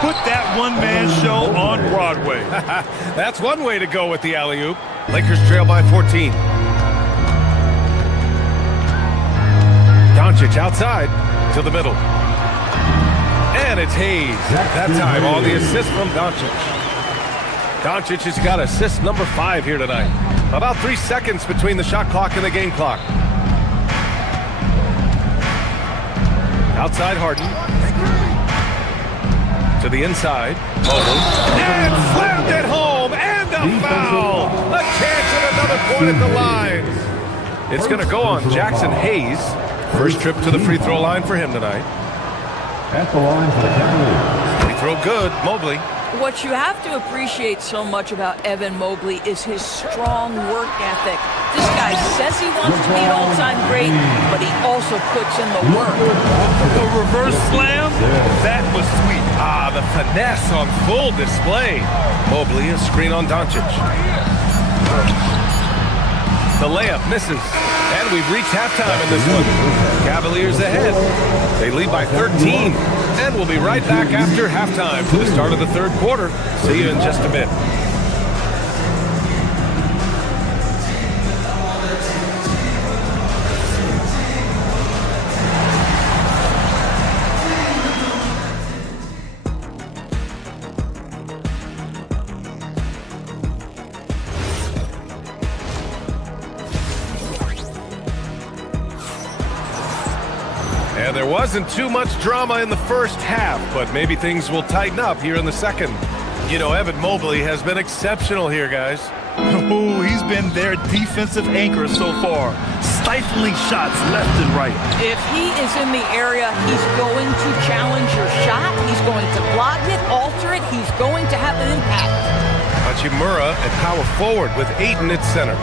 Put that one-man show on Broadway. That's one way to go with the alley-oop. Lakers trail by 14. Doncic outside to the middle. And it's Hayes. That time on the assist from Doncic. Doncic has got assist number 5 here tonight. About 3 seconds between the shot clock and the game clock. Outside Harden. To the inside. Mobley. And slammed it home. And a foul. A chance at another point at the line. It's going to go on Jackson Hayes. First trip to the free throw line for him tonight. At the line for the Cavaliers. Free throw good. Mobley. What you have to appreciate so much about Evan Mobley is his strong work ethic. This guy says he wants to be an all-time great, but he also puts in the work. The reverse slam, that was sweet. Ah, the finesse on full display. Mobley, a screen on Doncic. The layup misses. And we've reached halftime in this one. Cavaliers ahead. They lead by 13. And we'll be right back after halftime for the start of the third quarter. See you in just a bit. And there wasn't too much drama in the first half, but maybe things will tighten up here in the second. You know, Evan Mobley has been exceptional here, guys. Oh, he's been their defensive anchor so far. Stifling shots left and right. If he is in the area, he's going to challenge your shot. He's going to block it, alter it. He's going to have an impact. Hachimura at power forward with Ayton at center.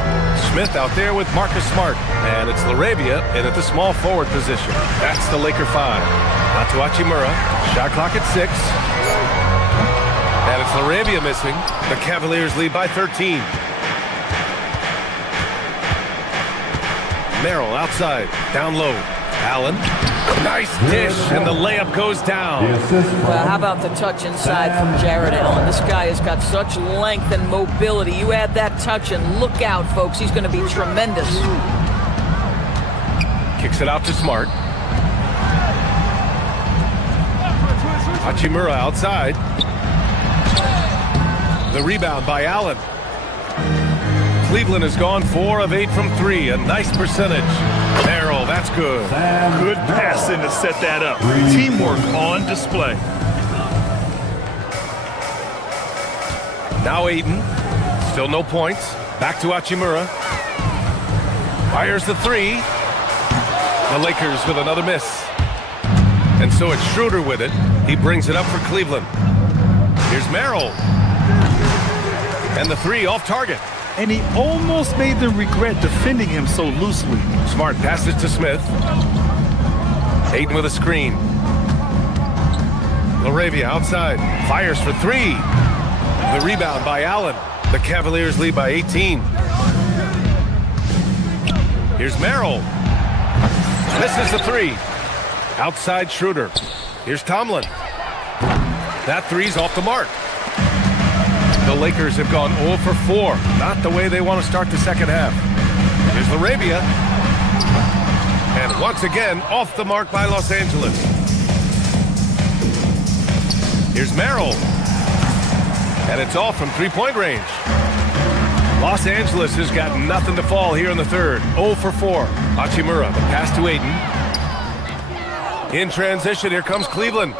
Smith out there with Marcus Smart. And it's Laravia in at the small forward position. That's the Laker 5. Out to Hachimura. Shot clock at 6. And it's Laravia missing. The Cavaliers lead by 13. Merrill outside. Down low. Allen. Nice dish, and the layup goes down. Well, how about the touch inside from Jared Allen? This guy has got such length and mobility. You add that touch, and look out, folks. He's going to be tremendous. Kicks it out to Smart. Hachimura outside. The rebound by Allen. Cleveland has gone 4 of 8 from 3. A nice percentage. Merrill, that's good. Good passing to set that up. Teamwork on display. Now Ayton. Still no points. Back to Hachimura. Fires the 3. The Lakers with another miss. And so it's Schroeder with it. He brings it up for Cleveland. Here's Merrill. And the 3 off target. And he almost made them regret defending him so loosely. Smart passes to Smith. Ayton with a screen. Laravia outside. Fires for 3. The rebound by Allen. The Cavaliers lead by 18. Here's Merrill. Misses the 3. Outside Schroeder. Here's Tomlin. That 3's off the mark. The Lakers have gone 0 for 4. Not the way they want to start the second half. Here's Laravia. And once again, off the mark by Los Angeles. Here's Merrill. And it's off from three-point range. Los Angeles has got nothing to fall here in the third. 0 for 4. Hachimura, the pass to Ayton. In transition, here comes Cleveland.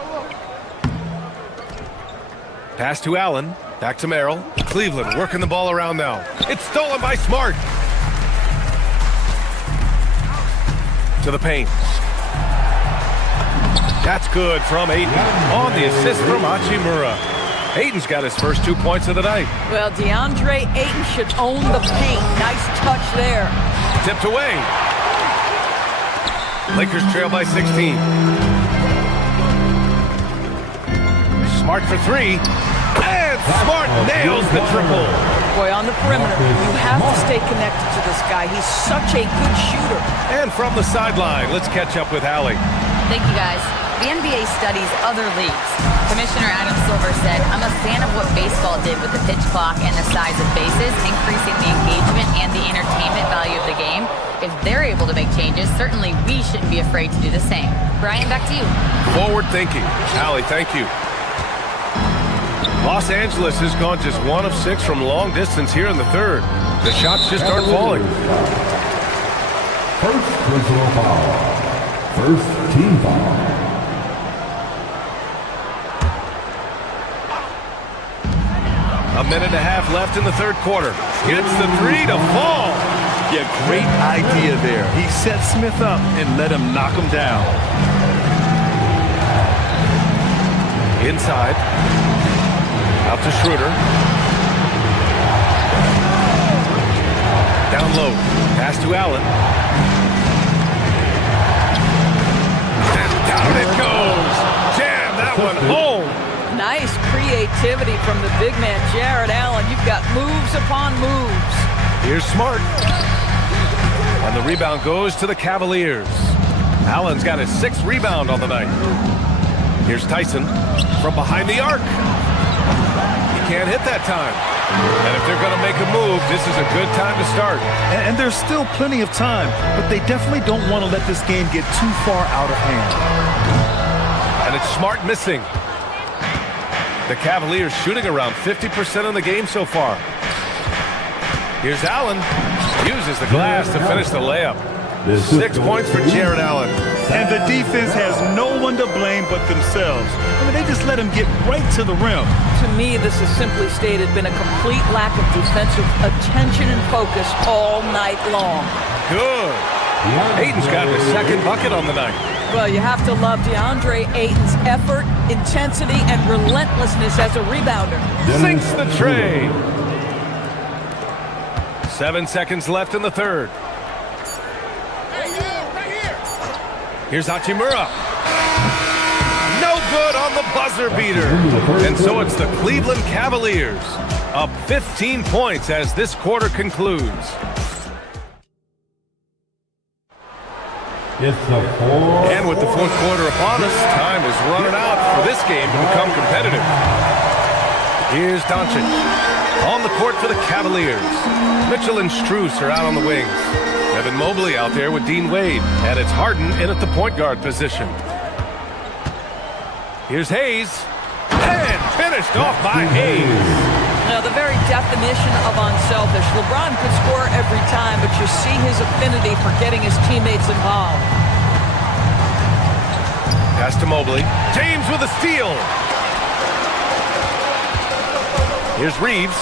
Pass to Allen. Back to Merrill. Cleveland working the ball around now. It's stolen by Smart. To the paint. That's good from Ayton. On the assist from Hachimura. Ayton's got his first 2 points of the night. Well, DeAndre Ayton should own the paint. Nice touch there. Tipped away. Lakers trail by 16. Smart for three. And Smart nails the triple. Boy, on the perimeter, you have to stay connected to this guy. He's such a good shooter. And from the sideline, let's catch up with Allie. Thank you, guys. The NBA studies other leagues. Commissioner Adam Silver said, I'm a fan of what baseball did with the pitch clock and the size of bases, increasing the engagement and the entertainment value of the game. If they're able to make changes, certainly we shouldn't be afraid to do the same. Brian, back to you. Forward thinking. Allie, thank you. Los Angeles has gone just 1 of 6 from long distance here in the third. The shots just aren't falling. First personal foul. First team foul. A minute and a half left in the third quarter. Gets the three to fall. Yeah, great idea there. He set Smith up and let him knock him down. Inside. Out to Schroeder. Down low. Pass to Allen. And down it goes. Jam that one home. Nice creativity from the big man, Jared Allen. You've got moves upon moves. Here's Smart. And the rebound goes to the Cavaliers. Allen's got his 6th rebound on the night. Here's Tyson from behind the arc. He can't hit that time. And if they're going to make a move, this is a good time to start. And there's still plenty of time, but they definitely don't want to let this game get too far out of hand. And it's Smart missing. The Cavaliers shooting around 50% in the game so far. Here's Allen. Uses the glass to finish the layup. 6 points for Jared Allen. And the defense has no one to blame but themselves. I mean, they just let him get right to the rim. To me, this is simply stated been a complete lack of defensive attention and focus all night long. Good. Ayton's got his 2nd bucket on the night. Well, you have to love DeAndre Ayton's effort, intensity, and relentlessness as a rebounder. Sinks the tray. 7 seconds left in the third. Here's Hachimura. No good on the buzzer beater. And so it's the Cleveland Cavaliers up 15 points as this quarter concludes. And with the fourth quarter upon us, time is running out for this game to become competitive. Here's Doncic on the court for the Cavaliers. Mitchell and Strus are out on the wings. Evan Mobley out there with Dean Wade. And it's Harden in at the point guard position. Here's Hayes. And finished off by Hayes. Now, the very definition of unselfish. LeBron could score every time, but you see his affinity for getting his teammates involved. Pass to Mobley. James with a steal. Here's Reeves.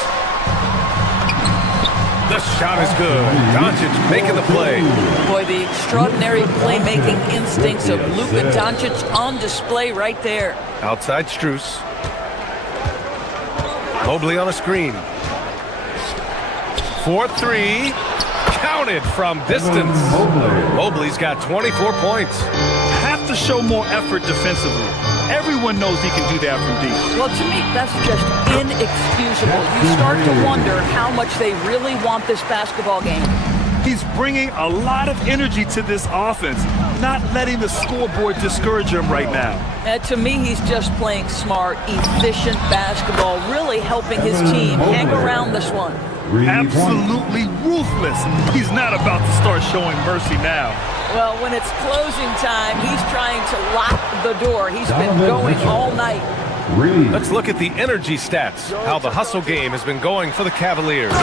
The shot is good. Doncic making the play. Boy, the extraordinary playmaking instincts of Luka Doncic on display right there. Outside Strus. Mobley on a screen. 4-3. Counted from distance. Mobley's got 24 points. Have to show more effort defensively. Everyone knows he can do that from deep. Well, to me, that's just inexcusable. You start to wonder how much they really want this basketball game. He's bringing a lot of energy to this offense, not letting the scoreboard discourage him right now. To me, he's just playing smart, efficient basketball, really helping his team hang around this one. Absolutely ruthless. He's not about to start showing mercy now. Well, when it's closing time, he's trying to lock the door. He's been going all night. Let's look at the energy stats, how the hustle game has been going for the Cavaliers.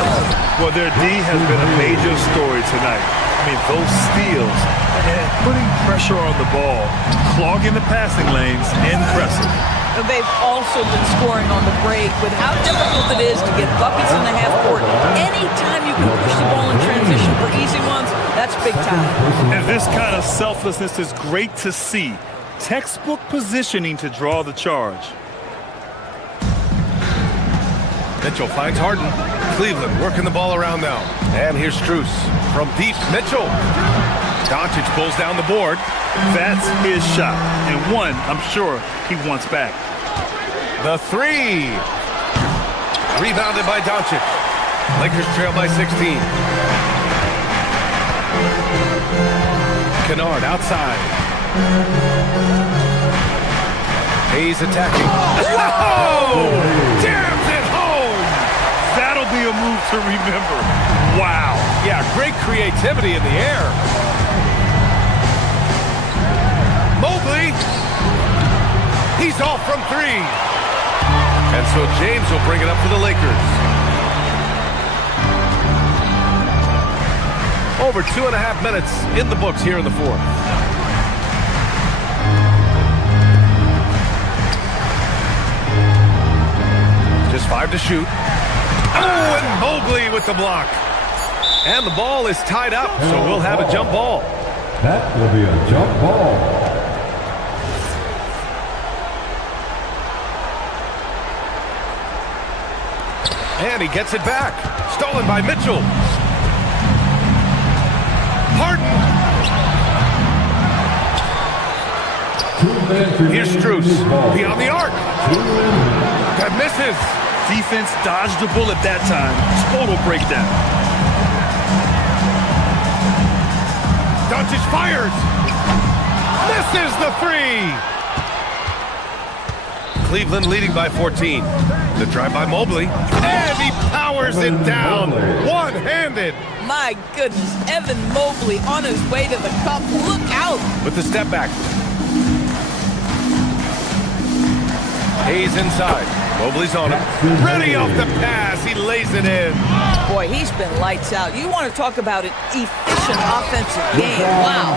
Well, their D has been a major story tonight. I mean, those steals and putting pressure on the ball, clogging the passing lanes, impressive. They've also been scoring on the break with how difficult it is to get buckets in the half court. Anytime you can push the ball in transition for easy ones, that's big time. And this kind of selflessness is great to see. Textbook positioning to draw the charge. Mitchell finds Harden. Cleveland working the ball around now. And here's Strus from deep. Mitchell. Doncic pulls down the board. That's his shot, and one I'm sure he wants back. The three. Rebounded by Doncic. Lakers trail by 16. Kennard outside. Hayes attacking. Whoa! Jams it home! That'll be a move to remember. Wow. Yeah, great creativity in the air. Mobley. He's off from three. And so James will bring it up for the Lakers. Over 2.5 minutes in the books here in the fourth. Just 5 to shoot. Oh, and Mobley with the block. And the ball is tied up, so we'll have a jump ball. That will be a jump ball. And he gets it back. Stolen by Mitchell. Harden. Here's Strus. Beyond the arc. That misses. Defense dodged the bullet that time. Total breakdown. Doncic fires. Misses the three. Cleveland leading by 14. The drive by Mobley. And he powers it down. One-handed. My goodness, Evan Mobley on his way to the cup. Look out. With the step back. Hayes inside. Mobley's on him. Ready off the pass. He lays it in. Boy, he's been lights out. You want to talk about an efficient offensive game. Wow.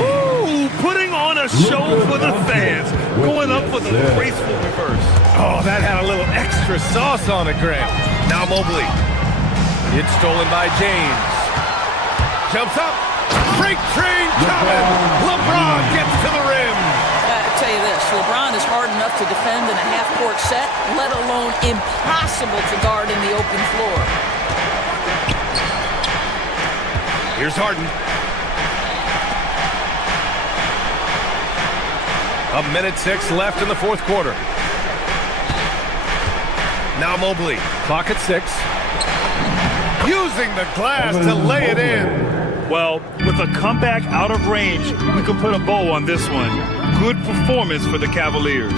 Ooh, putting on a show for the fans. Going up for the graceful reverse. Oh, that had a little extra sauce on it, Graham. Now Mobley. It's stolen by James. Jumps up. Freight train coming. LeBron gets to the rim. I'll tell you this, LeBron is hard enough to defend in a half-court set, let alone impossible to guard in the open floor. Here's Harden. 1:06 left in the fourth quarter. Now Mobley. Clock at 6. Using the glass to lay it in. Well, with a comeback out of range, we can put a bow on this one. Good performance for the Cavaliers.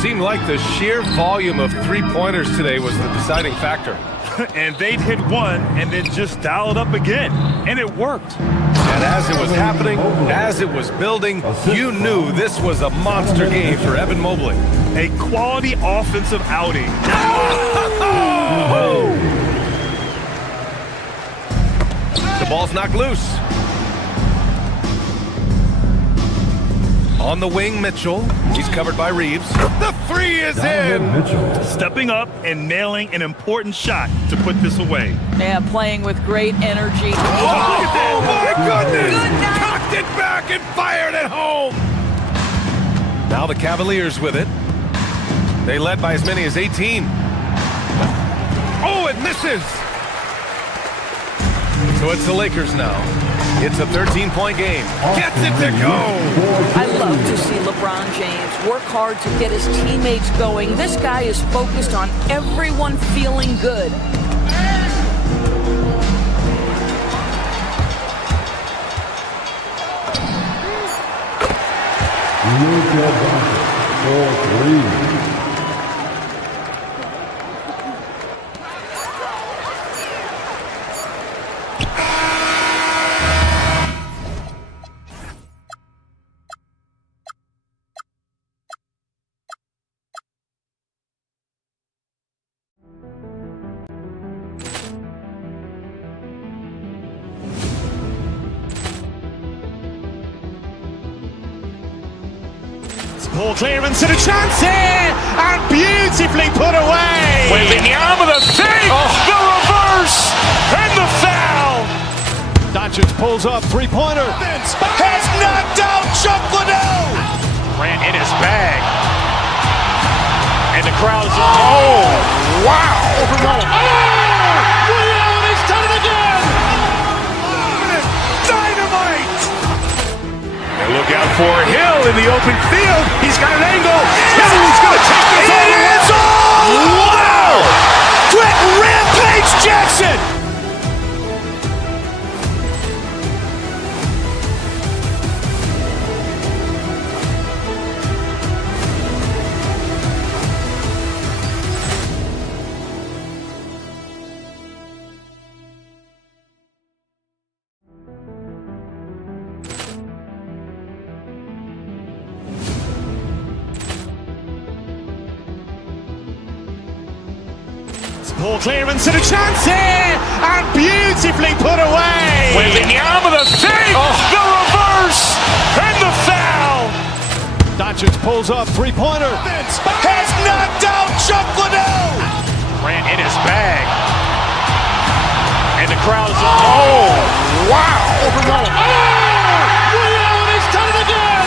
Seemed like the sheer volume of three-pointers today was the deciding factor. And they'd hit one and then just dial it up again. And it worked. And as it was happening, as it was building, you knew this was a monster game for Evan Mobley. A quality offensive outing. The ball's knocked loose. On the wing, Mitchell. He's covered by Reeves. The three is in. Stepping up and nailing an important shot to put this away. Yeah, playing with great energy. Oh, look at that. My goodness. Cocked it back and fired it home. Now the Cavaliers with it. They led by as many as 18. Oh, it misses. So it's the Lakers now. It's a 13-point game. Gets it to go. I love to see LeBron James work hard to get his teammates going. This guy is focused on everyone feeling good. For 3. Ball clearance and a chance here, and beautifully put away. With the arm of the thing, the reverse, and the foul. Doncic pulls up, three-pointer. Has knocked out Chuck Liddell. Ran in his bag. And the crowd is, oh, wow. He's done it again. Dynamite. open field. He's got an angle. He's going to take this all the way. Wow! Quick Rampage Jackson! Poor clearance and a chance here, and beautifully put away. Wembanyama the fake, the reverse, and the foul. Doncic pulls up, three-pointer. Has knocked out Chuck Liddell. Grant in his bag. And the crowd is, oh, wow. Liddell, he's done it again.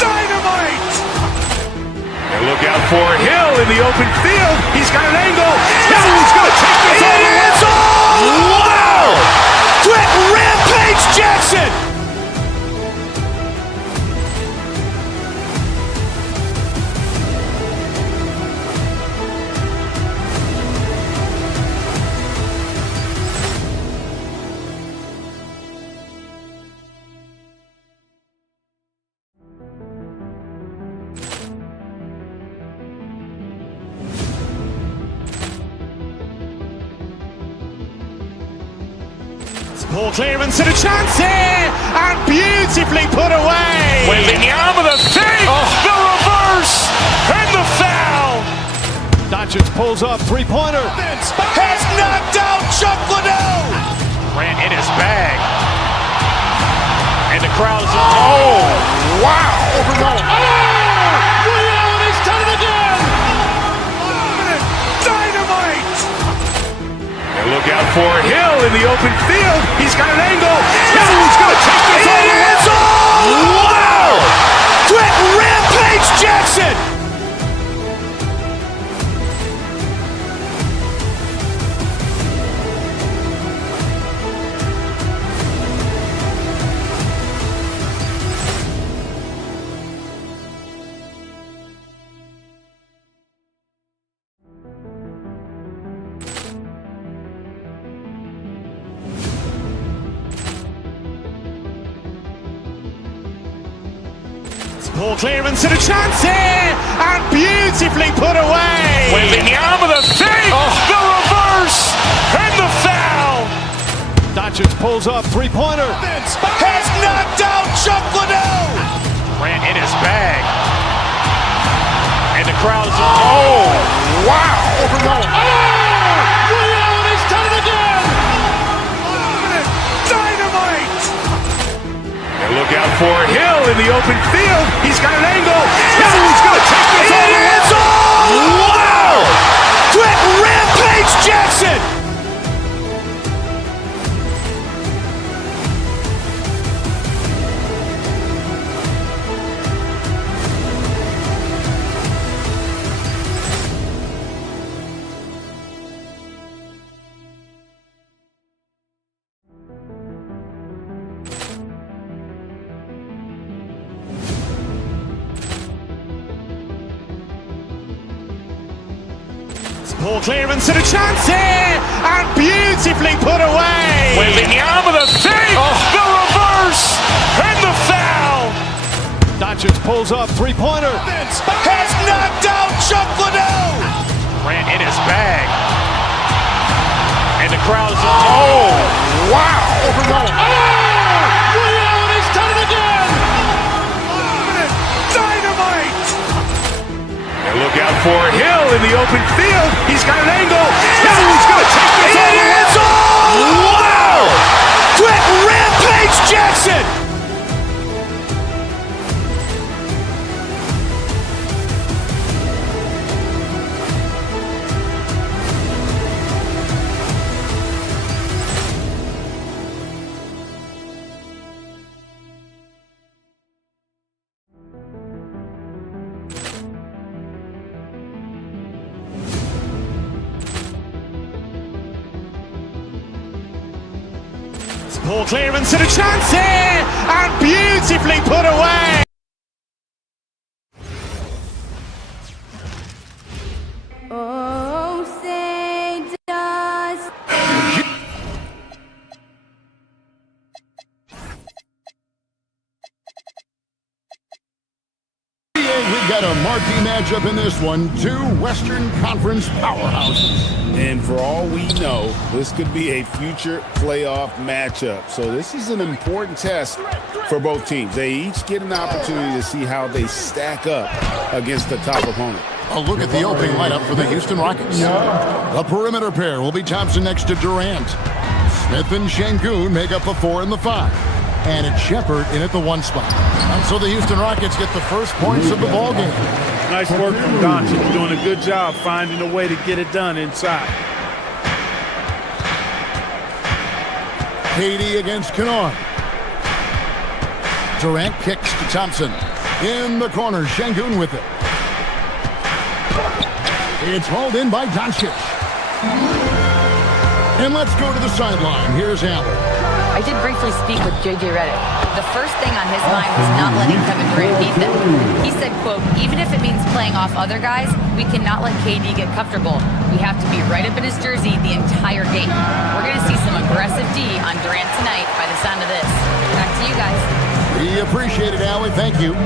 Dynamite. And look out for Hill in the open field. He's got an angle. He's going to take this all the way. Wow! Quick Rampage Jackson. Poor clearance and a chance here, and beautifully put away. Wembanyama the fake, the reverse, and the foul. Doncic pulls up, three-pointer. Has knocked out Chuck Liddell. Grant in his bag. And the crowd is, oh, wow. Liddell, he's done it again. Dynamite. And look out for Hill in the open field. He's got an angle. He's going to take this all the way. Wow! Quick Rampage Jackson. Poor clearance and a chance here, and beautifully put away. Wembanyama the fake, the reverse, and the foul. Doncic pulls up, three-pointer. Has knocked out Chuck Liddell. Grant in his bag. And the crowd is, oh, wow. Liddell, he's done it again. Dynamite. And look out for Hill in the open field. He's got an angle. He's going to take this all the way. Wow! Quick Rampage Jackson. Poor clearance and a chance here, and beautifully put away. Wembanyama the fake, the reverse, and the foul. Doncic pulls up, three-pointer. Has knocked out Chuck Liddell. Grant in his bag. And the crowd is, oh, wow. Liddell, he's done it again. Dynamite. And look out for Hill in the open field. He's got an angle. He's going to take this all the way. Wow! Quick Rampage Jackson. Ball clearance and a chance here, and beautifully put away. Oh, say does. We've got a marquee matchup in this one. Two Western Conference powerhouses. And for all we know, this could be a future playoff matchup. So this is an important test for both teams. They each get an opportunity to see how they stack up against the top opponent. A look at the opening lineup for the Houston Rockets. The perimeter pair will be Thompson next to Durant. Smith and Şengün make up the 4 and the 5. And it's Shepard in at the 1 spot. And so the Houston Rockets get the first points of the ball game. Nice work from Doncic, doing a good job finding a way to get it done inside. KD against Kennard. Durant kicks to Thompson. In the corner, Şengün with it. It's hauled in by Doncic. And let's go to the sideline. Here's Allen. I did briefly speak with J.J. Redick. The first thing on his mind was not letting Kevin Durant beat them. He said, quote, even if it means playing off other guys, we cannot let KD get comfortable. We have to be right up in his jersey the entire game. We're going to see some aggressive D on Durant tonight by the sound of this. Back to you guys. We appreciate it, Allie. Thank you.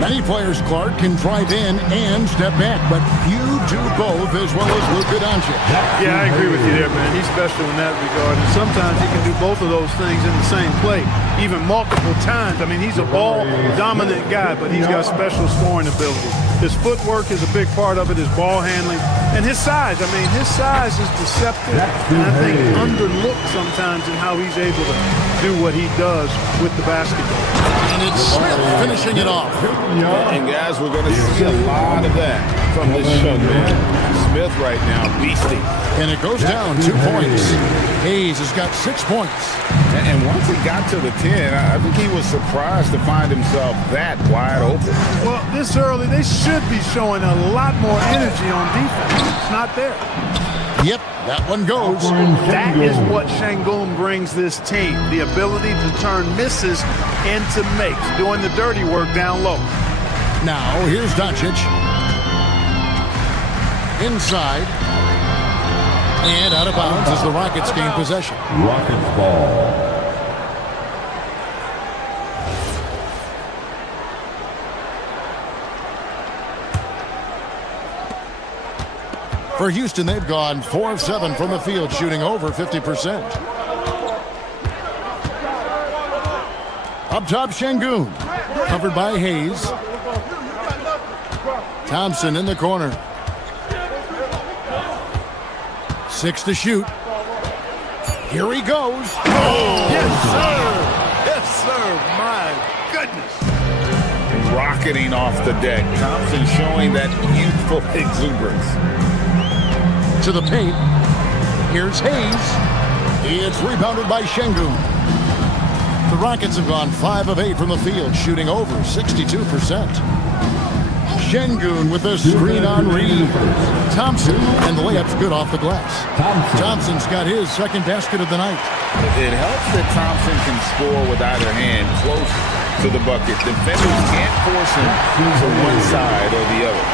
Many players, Clark, can drive in and step back, but few do both as well as Luka Doncic. Yeah, I agree with you there, man. He's special in that regard. And sometimes he can do both of those things in the same play, even multiple times. I mean, he's a ball-dominant guy, but he's got special scoring ability. His footwork is a big part of it, his ball handling, and his size. I mean, his size is deceptive, and I think underlooked sometimes in how he's able to do what he does with the basketball. And it's Smith finishing it off. And guys, we're going to see a lot of that from this young man. Smith right now, beasting. And it goes down 2 points. Hayes has got 6 points. And once he got to the 10, I think he was surprised to find himself that wide open. Well, this early, they should be showing a lot more energy on defense. It's not there. Yep, that one goes. That is what Şengün brings this team, the ability to turn misses into makes, doing the dirty work down low. Now, here's Doncic. Inside. And out of bounds as the Rockets gain possession. Rockets ball. For Houston, they've gone 4 of 7 from the field, shooting over 50%. Up top, Şengün. Covered by Hayes. Thompson in the corner. 6 to shoot. Here he goes. Oh! Yes, sir. Yes, sir. My goodness. Rocketing off the deck. Thompson showing that youthful exuberance. To the paint. Here's Hayes. It's rebounded by Şengün. The Rockets have gone 5 of 8 from the field, shooting over 62%. Şengün with a screen on Reeves. Thompson, and the layup's good off the glass. Thompson's got his second basket of the night. It helps that Thompson can score with either hand close to the bucket. Defenders can't force him to one side or the other.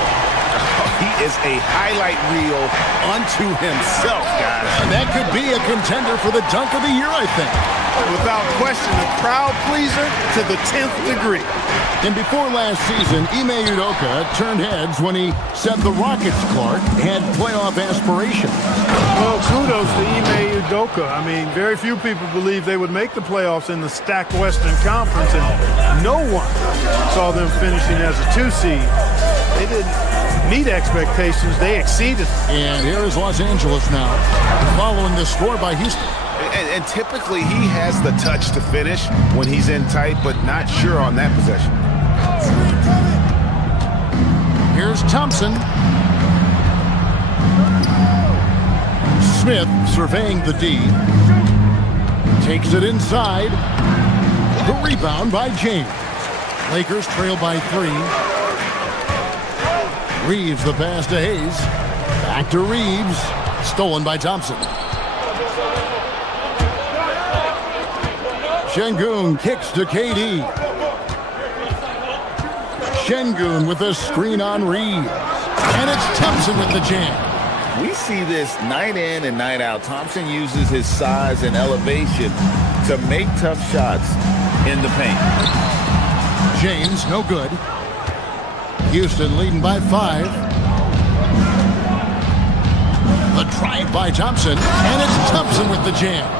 He is a highlight reel unto himself, guys. And that could be a contender for the dunk of the year, I think. Without question, a crowd pleaser to the 10th degree. And before last season, Ime Udoka turned heads when he said the Rockets, Clark, had playoff aspirations. Well, kudos to Ime Udoka. I mean, very few people believe they would make the playoffs in the stacked Western Conference, and no one saw them finishing as a 2 seed. They didn't meet expectations. They exceeded. And here is Los Angeles now, following the score by Houston. And typically he has the touch to finish when he's in tight, but not sure on that possession. Here's Thompson. Smith surveying the D. Takes it inside. The rebound by James. Lakers trail by 3. Reeves the pass to Hayes. Back to Reeves. Stolen by Thompson. Şengün kicks to KD. Şengün with a screen on Reeves. And it's Thompson with the jam. We see this night in and night out. Thompson uses his size and elevation to make tough shots in the paint. James, no good. Houston leading by 5. The drive by Thompson, and it's Thompson with the jam.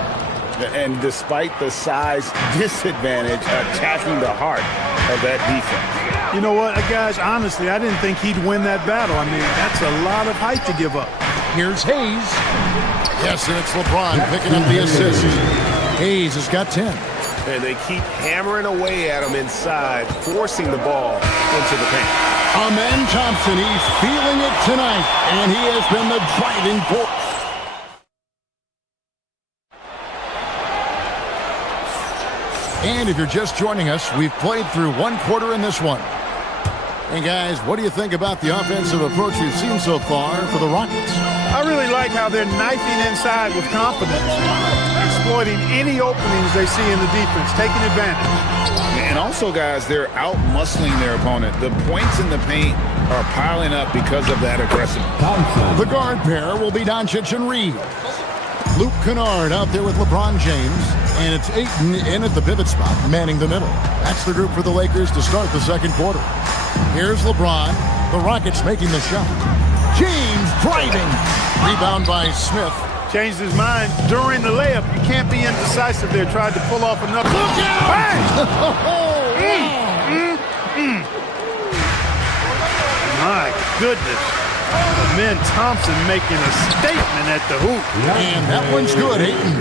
And despite the size disadvantage, attacking the heart of that defense. You know what, guys, honestly, I didn't think he'd win that battle. I mean, that's a lot of height to give up. Here's Hayes. Yes, and it's LeBron picking up the assist. Hayes has got 10. And they keep hammering away at him inside, forcing the ball into the paint. Amen Thompson, he's feeling it tonight, and he has been the driving force. And if you're just joining us, we've played through 1 quarter in this one. And guys, what do you think about the offensive approach we've seen so far for the Rockets? I really like how they're knifing inside with confidence, exploiting any openings they see in the defense, taking advantage. And also, guys, they're out-muscling their opponent. The points in the paint are piling up because of that aggressiveness. The guard pair will be Doncic and Reeves. Luke Kennard out there with LeBron James. And it's Ayton in at the pivot spot, manning the middle. That's the group for the Lakers to start the second quarter. Here's LeBron. The Rockets making the shot. James driving. Rebound by Smith. Changed his mind during the layup. You can't be indecisive there. Tried to pull off another. Look out! My goodness. Men Thompson making a statement at the hoop. And that one's good, Ayton.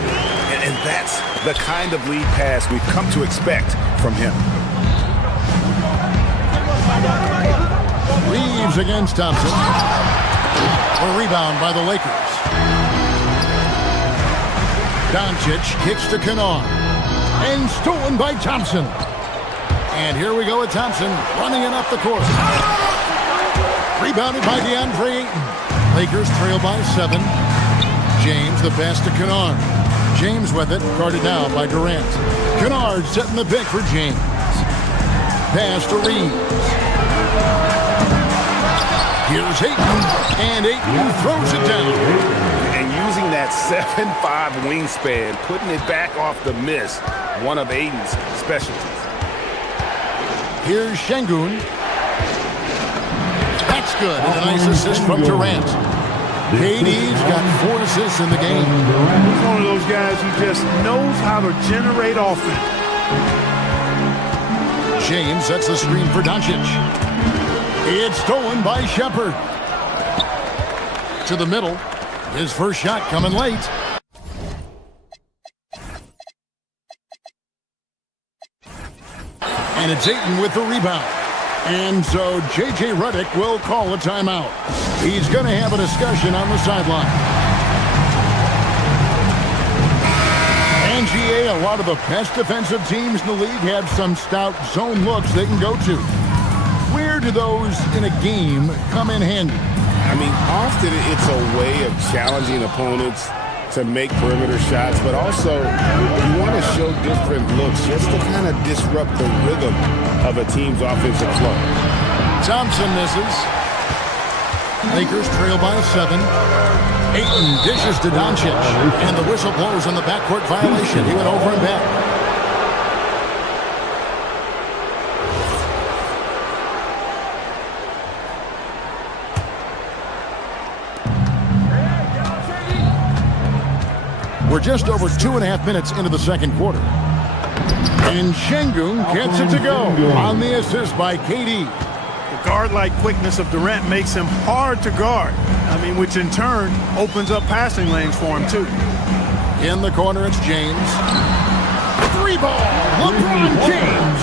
And that's the kind of lead pass we've come to expect from him. Reeves against Thompson. A rebound by the Lakers. Doncic kicks to Kennard. And stolen by Thompson. And here we go with Thompson running it up the court. Rebounded by DeAndre Ayton. Lakers trail by 7. James the pass to Kennard. James with it, guarded now by Durant. Kennard setting the pick for James. Pass to Reeves. Here's Ayton, and Ayton throws it down. And using that 7'5" wingspan, putting it back off the miss, one of Ayton's specialties. Here's Şengün. That's good, and a nice assist from Durant. KD's got 4 assists in the game. He's one of those guys who just knows how to generate offense. James sets the screen for Doncic. It's stolen by Shepherd. To the middle. His first shot coming late. And it's Ayton with the rebound. And so J.J. Redick will call a timeout. He's going to have a discussion on the sideline. NGA, a lot of the best defensive teams in the league have some stout zone looks they can go to. Where do those in a game come in handy? I mean, often it's a way of challenging opponents to make perimeter shots, but also you want to show different looks just to kind of disrupt the rhythm of a team's offensive flow. Thompson misses. Lakers trail by 7. Ayton dishes to Doncic, and the whistle blows on the backcourt violation. He went over and back. We're just over 2.5 minutes into the second quarter. And Şengün gets it to go on the assist by KD. The guard-like quickness of Durant makes him hard to guard. I mean, which in turn opens up passing lanes for him, too. In the corner, it's James. 3 ball, LeBron James.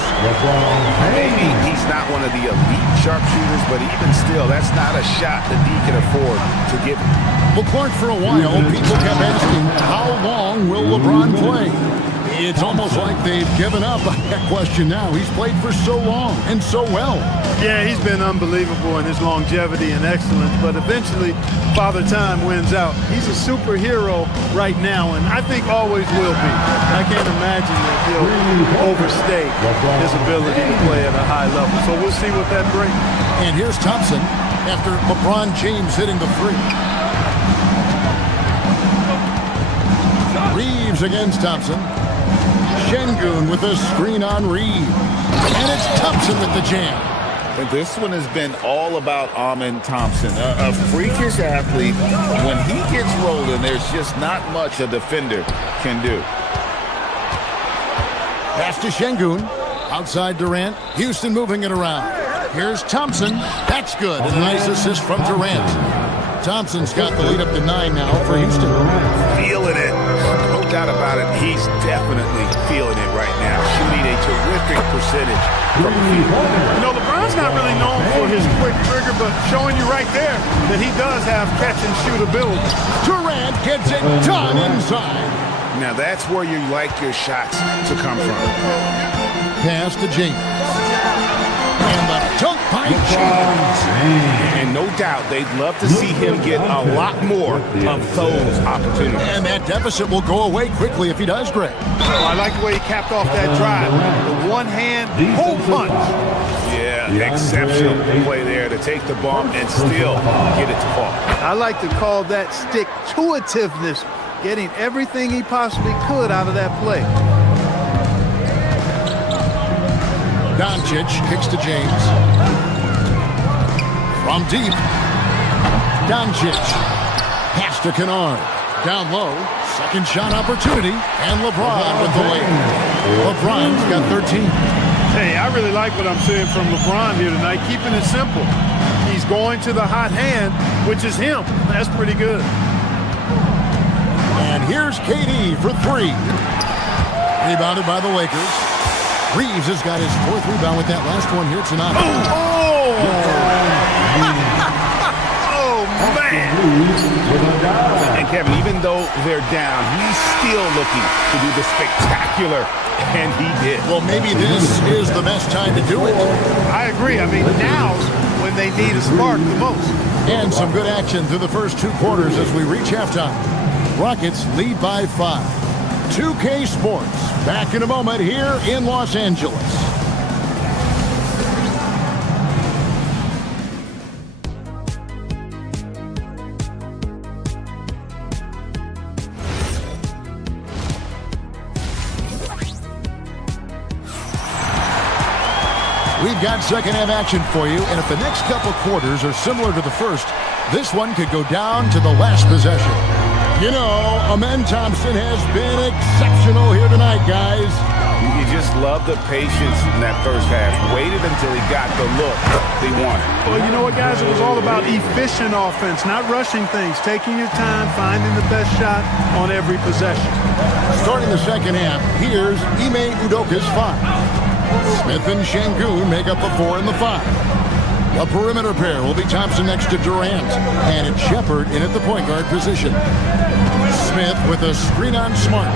Maybe he's not one of the elite sharpshooters, but even still, that's not a shot that he can afford to give him. Well, Clark, for a while, people kept asking, how long will LeBron play? It's almost like they've given up on that question now. He's played for so long and so well. Yeah, he's been unbelievable in his longevity and excellence, but eventually Father Time wins out. He's a superhero right now, and I think always will be. I can't imagine that he'll overstay his ability to play at a high level. So we'll see what that brings. And here's Thompson after LeBron James hitting the three. Reeves against Thompson. Şengün with a screen on Reeves. And it's Thompson with the jam. And this one has been all about Amen Thompson, a freakish athlete. When he gets rolling, there's just not much a defender can do. Pass to Şengün. Outside Durant. Houston moving it around. Here's Thompson. That's good. And a nice assist from Durant. Thompson's got the lead up to 9 now for Houston. Feeling it. No doubt about it. He's definitely feeling it right now. Shooting a terrific percentage from the field. You know, LeBron's not really known for his quick trigger, but showing you right there that he does have catch-and-shoot ability. Durant gets it done inside. Now that's where you like your shots to come from. Pass to James. And the dunk by James. And no doubt they'd love to see him get a lot more of those opportunities. And that deficit will go away quickly if he does, Greg. Well, I like the way he capped off that drive. The one-hand pull punch. Yeah, exceptional play there to take the bump and still get it to fall. I like to call that stick-to-itiveness, getting everything he possibly could out of that play. Doncic kicks to James. From deep. Doncic. Pass to Kennard. Down low. Second shot opportunity. And LeBron with the layup. LeBron's got 13. Hey, I really like what I'm seeing from LeBron here tonight, keeping it simple. He's going to the hot hand, which is him. That's pretty good. And here's KD for 3. Rebounded by the Lakers. Reeves has got his 4th rebound with that last one here tonight. Oh, man. And Kevin, even though they're down, he's still looking to do the spectacular, and he did. Well, maybe this is the best time to do it. I agree. I mean, now's when they need a spark the most. And some good action through the first 2 quarters as we reach halftime. Rockets lead by 5. 2K Sports, back in a moment here in Los Angeles. We've got second half action for you, and if the next couple quarters are similar to the first, this one could go down to the last possession. You know, Amen Thompson has been exceptional here tonight, guys. You just love the patience in that first half. Waited until he got the look they wanted. Well, you know what, guys? It was all about efficient offense, not rushing things, taking your time, finding the best shot on every possession. Starting the second half, here's Ime Udoka's 5. Smith and Şengün make up the 4 and the 5. The perimeter pair will be Thompson next to Durant, and it's Shepherd in at the point guard position. Smith with a screen on Smart.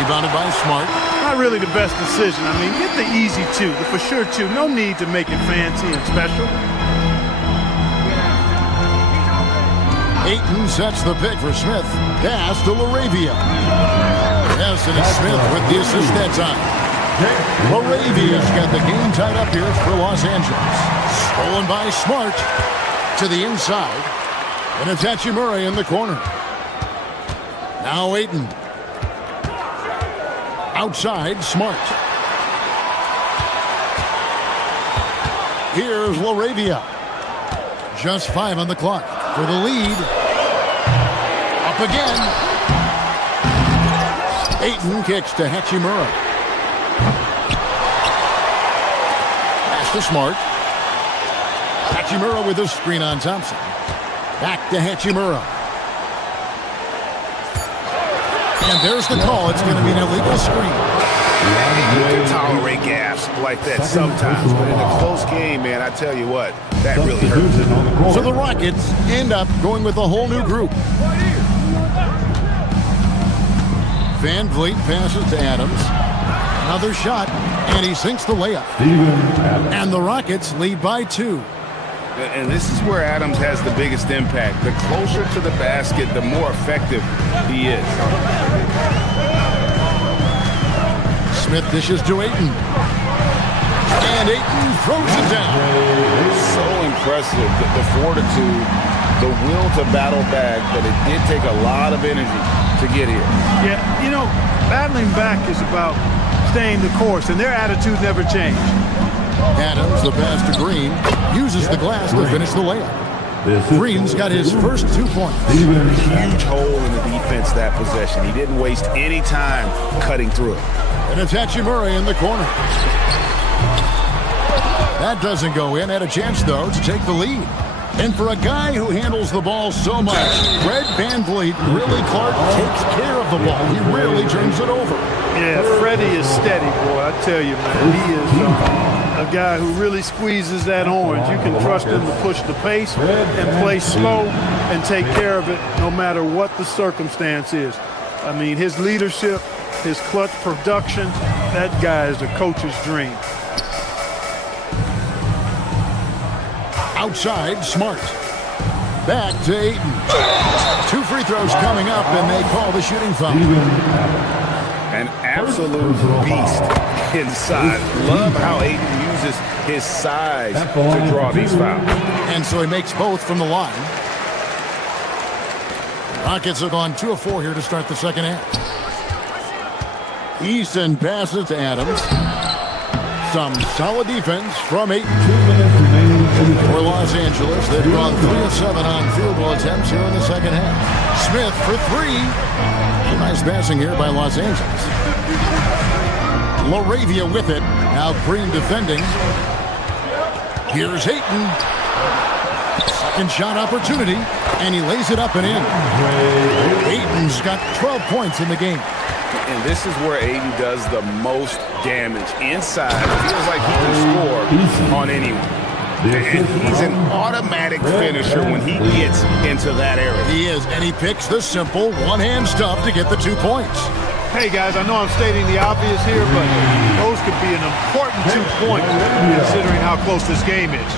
Rebounded by Smart. Not really the best decision. I mean, get the easy 2, the for sure 2. No need to make it fancy and special. Ayton sets the pick for Smith. Pass to LaRavia. Yes, and it's Smith with the assist that time. LaRavia's got the game tied up here for Los Angeles. Stolen by Smart to the inside. And it's Hachimura in the corner. Now Ayton. Outside, Smart. Here's LaRavia. Just 5 on the clock for the lead. Up again. Ayton kicks to Hachimura. Pass to Smart. Hachimura with a screen on Thompson. Back to Hachimura. And there's the call. It's going to be an illegal screen. You can tolerate gaps like that sometimes, but in a close game, man, I tell you what, that really hurts. So the Rockets end up going with a whole new group. Van Vliet passes to Adams. Another shot, and he sinks the layup. And the Rockets lead by 2. And this is where Adams has the biggest impact. The closer to the basket, the more effective he is. Smith dishes to Ayton. And Ayton throws it down. So impressive, the fortitude, the will to battle back, but it did take a lot of energy to get here. Yeah, you know, battling back is about staying the course, and their attitude never changed. Adams, the pass to Green, uses the glass to finish the layup. Green's got his first 2 points. Huge hole in the defense that possession. He didn't waste any time cutting through it. And it's Hachimura in the corner. That doesn't go in. Had a chance, though, to take the lead. And for a guy who handles the ball so much, Fred VanVleet, really, Clark, takes care of the ball. He rarely turns it over. Yeah, Freddie is steady, boy. I tell you, man. He is a guy who really squeezes that orange. You can trust him to push the pace and play slow and take care of it no matter what the circumstance is. I mean, his leadership, his clutch production, that guy is a coach's dream. Outside, Smart. Back to Ayton. 2 free throws coming up, and they call the shooting foul. An absolute beast inside. Love how Ayton uses his size to draw these fouls. And so he makes both from the line. Rockets have gone 2 of 4 here to start the second half. Easton passes to Adams. Some solid defense from Ayton. For Los Angeles, they've gone 3 of 7 on field goal attempts here in the second half. Smith for 3. Nice passing here by Los Angeles. LaRavia with it. Now Green defending. Here's Ayton. Second shot opportunity, and he lays it up and in. Ayton's got 12 points in the game. And this is where Ayton does the most damage. Inside, feels like he can score on anyone. And he's an automatic finisher when he gets into that area. He is, and he picks the simple one-hand stuff to get the 2 points. Hey, guys, I know I'm stating the obvious here, but those could be an important 2 points considering how close this game is.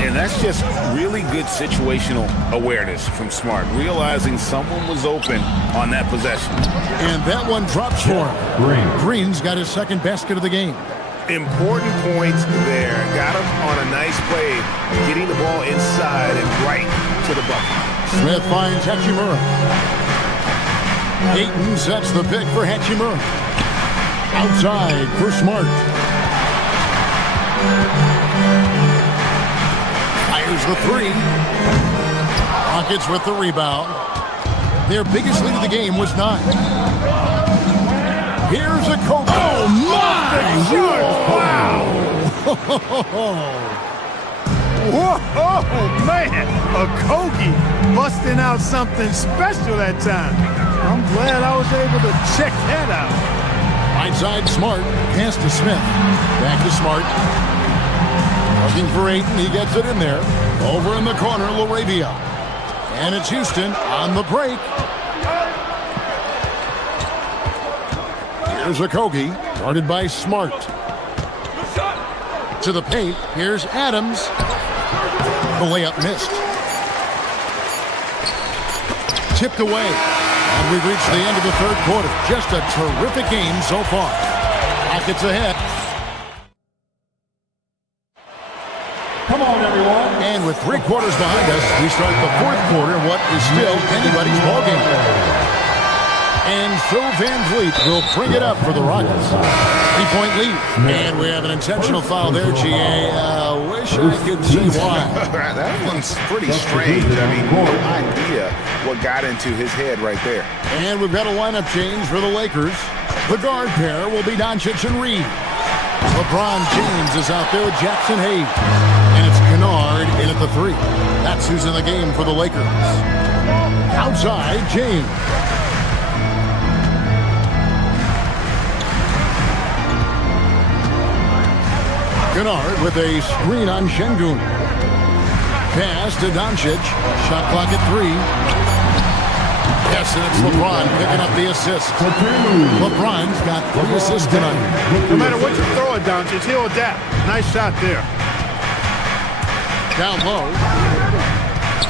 And that's just really good situational awareness from Smart, realizing someone was open on that possession. And that one drops for him. Green's got his second basket of the game. Important points there. Got him on a nice play, getting the ball inside and right to the bucket. Smith finds Hachimura. Ayton sets the pick for Hachimura. Outside for Smart. Fires the 3. Rockets with the rebound. Their biggest lead of the game was 9. Here's a Kobe. Oh, my! Wow! Whoa, man! A Kogi busting out something special that time. I'm glad I was able to check that out. Right side, Smart. Pass to Smith. Back to Smart. Looking for Ayton. He gets it in there. Over in the corner, LaRavia. And it's Houston on the break. Here's Okogie, guarded by Smart. To the paint, here's Adams. The layup missed. Tipped away. And we've reached the end of the third quarter. Just a terrific game so far. Rockets ahead. Come on, everyone. And with 3 quarters behind us, we start the fourth quarter in what is still anybody's ballgame. And so VanVleet will bring it up for the Rockets. 3-point lead. And we have an intentional foul there, GA. Wish I could say why. That one's pretty strange. I mean, no idea what got into his head right there. And we've got a lineup change for the Lakers. The guard pair will be Doncic and Reed. LeBron James is out there with Jackson Hayes. And it's Kennard in at the 3. That's who's in the game for the Lakers. Outside, James. Kennard with a screen on Şengün. Pass to Doncic. Shot clock at 3. Yes, and it's LeBron picking up the assist. LeBron's got 3 assists tonight. No matter what you throw at Doncic, he'll adapt. Nice shot there. Down low.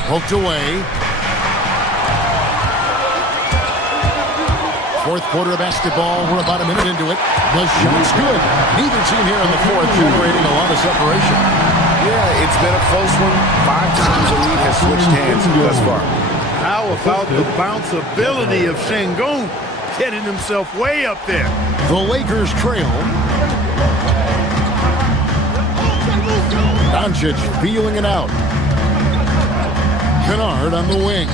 Poked away. Fourth quarter of basketball. We're about a minute into it. The shot's good. Neither team here in the fourth generating a lot of separation. Yeah, it's been a close one. 5 times the lead has switched hands thus far. How about the bounceability of Şengün getting himself way up there? The Lakers trail. Doncic feeling it out. Kennard on the wing.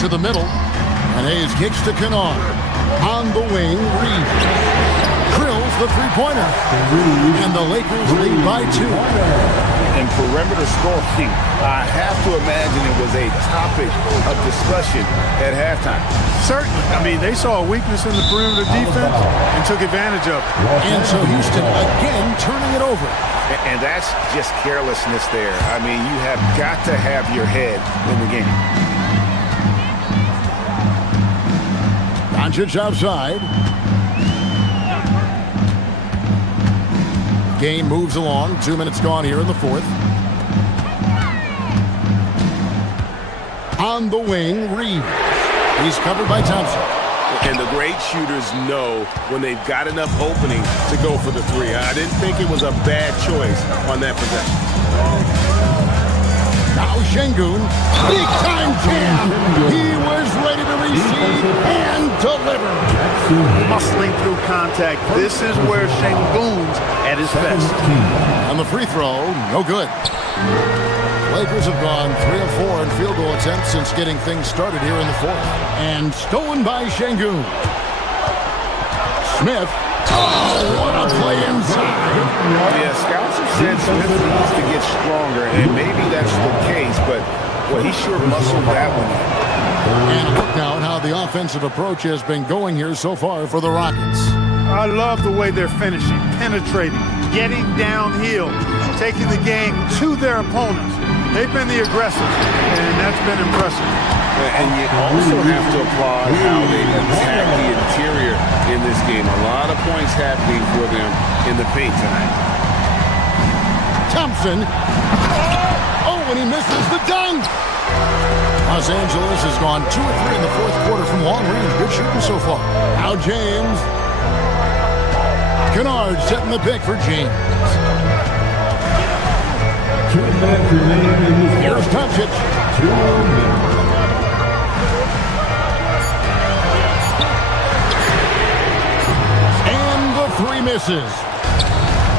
To the middle. And Hayes kicks to Kennard. On the wing, Reed. Drills the three-pointer. And the Lakers lead by 2. And perimeter scoring, I have to imagine it was a topic of discussion at halftime. Certainly. I mean, they saw a weakness in the perimeter defense and took advantage of it. And so Houston again turning it over. And that's just carelessness there. I mean, you have got to have your head in the game. Doncic outside. Game moves along. 2 minutes gone here in the fourth. On the wing, Reed. He's covered by Thompson. And the great shooters know when they've got enough opening to go for the 3. I didn't think it was a bad choice on that possession. Now Şengün, big time jam. He was ready to receive and deliver. Muscling through contact. This is where Şengün's at his best. On the free throw, no good. Lakers have gone 3 of 4 in field goal attempts since getting things started here in the fourth. And stolen by Şengün. Smith. Oh, what a play inside. Yeah, scouts have said Smith needs to get stronger, and maybe that's the case, but well, he sure muscled that one in. And look now at how the offensive approach has been going here so far for the Rockets. I love the way they're finishing, penetrating, getting downhill, taking the game to their opponents. They've been the aggressors, and that's been impressive. And you also have to applaud how they attack the interior in this game. A lot of points happening for them in the paint tonight. Thompson. Oh, and he misses the dunk. Los Angeles has gone 2 of 3 in the fourth quarter from long range. Good shooting so far. Now James. Kennard setting the pick for James. 2 minutes remaining in this. Here's Doncic. 2 minutes. And the 3 misses.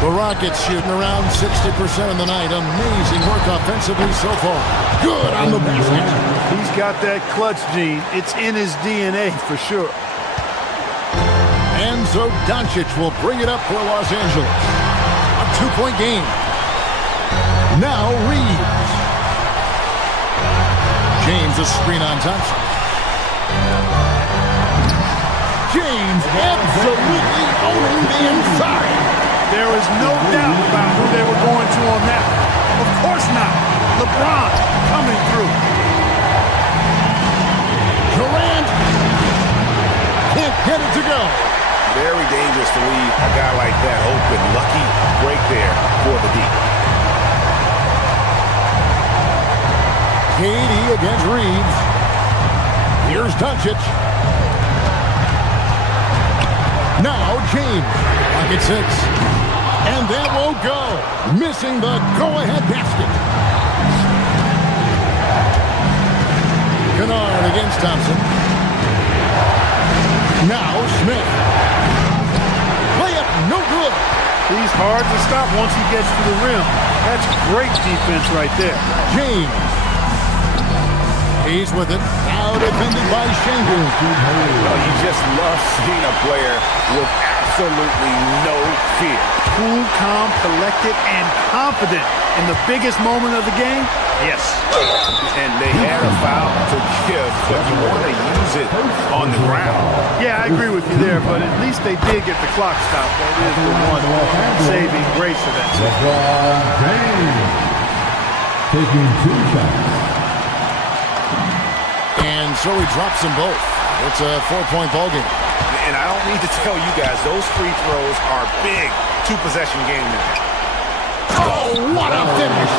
The Rockets shooting around 60% of the night. Amazing work offensively so far. Good on the basket. He's got that clutch gene. It's in his DNA for sure. And so Doncic will bring it up for Los Angeles. A 2-point game. Now Reeves. James a screen on Thompson. James absolutely owning the inside. There is no doubt about who they were going to on that. Of course not. LeBron coming through. Durant can't get it to go. Very dangerous to leave a guy like that open. Lucky break there for the deep. KD against Reeves. Here's Doncic. Now James. Pocket 6. And that won't go. Missing the go-ahead basket. Kennard against Thompson. Now Smith. Layup, no good. He's hard to stop once he gets to the rim. That's great defense right there. James. He's with it. Now defended by Şengün. Well, you just love seeing a player with absolutely no fear. Cool, calm, collected, and confident in the biggest moment of the game? Yes. And they had a foul to give, but you want to use it on the ground. Yeah, I agree with you there, but at least they did get the clock stopped. That is the one saving grace of that. LeBron James taking 2 shots. And And so he drops them both. It's a 4-point ball game. And I don't need to tell you guys, those free throws are big two-possession game now. Oh, what a finish!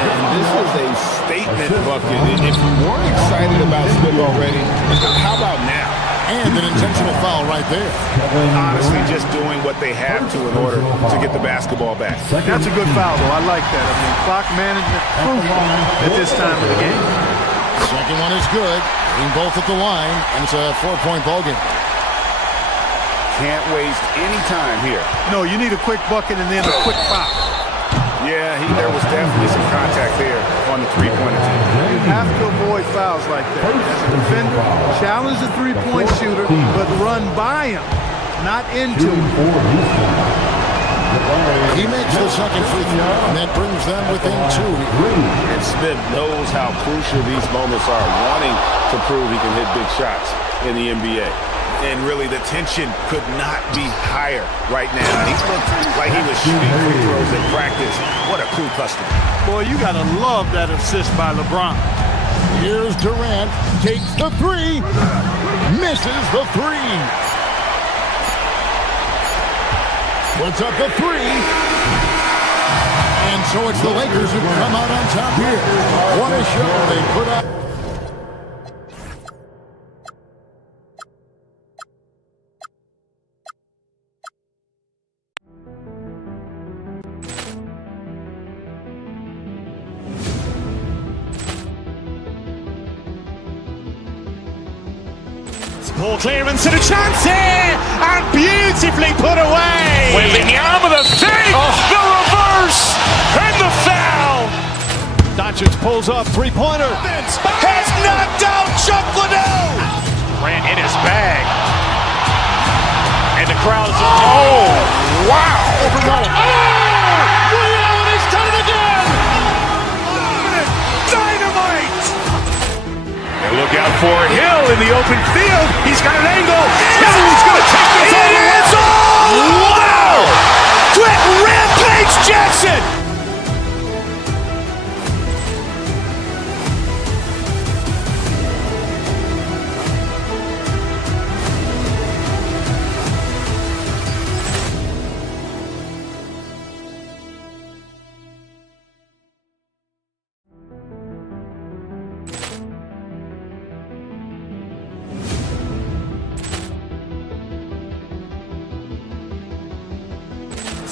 And this is a statement bucket. If you weren't excited about Smith already, how about now? And an intentional foul right there. Honestly, just doing what they have to in order to get the basketball back. That's a good foul, though. I like that. I mean, clock management crucial at this time of the game. Second one is good. Hitting both at the line, and it's a 4-point ball game. Can't waste any time here. No, you need a quick bucket and then a quick foul. Yeah, there was definitely some contact there on the three-pointer team. You have to avoid fouls like that. As a defender, challenge the three-point shooter, but run by him, not into him. He makes the second free throw, and that brings them within 2. And Smith knows how crucial these moments are, wanting to prove he can hit big shots in the NBA. And really, the tension could not be higher right now. He looked like he was shooting free throws in practice. What a cool customer. Boy, you got to love that assist by LeBron. Here's Durant, takes the 3, misses the 3. Puts up the 3. And so it's the Lakers who come out on top here. What a show they put up. Ball clearance and a chance here, and beautifully put away. Wembanyama the fake, the reverse, and the foul. Doncic pulls up, three-pointer. Has knocked out Chuck Liddell. Ran in his bag. And the crowd is... Oh, wow. He's done it again. Dynamite. And look out for Hill in the open field. He's got an angle. He's going to take this all the way. Wow! Quick Rampage Jackson.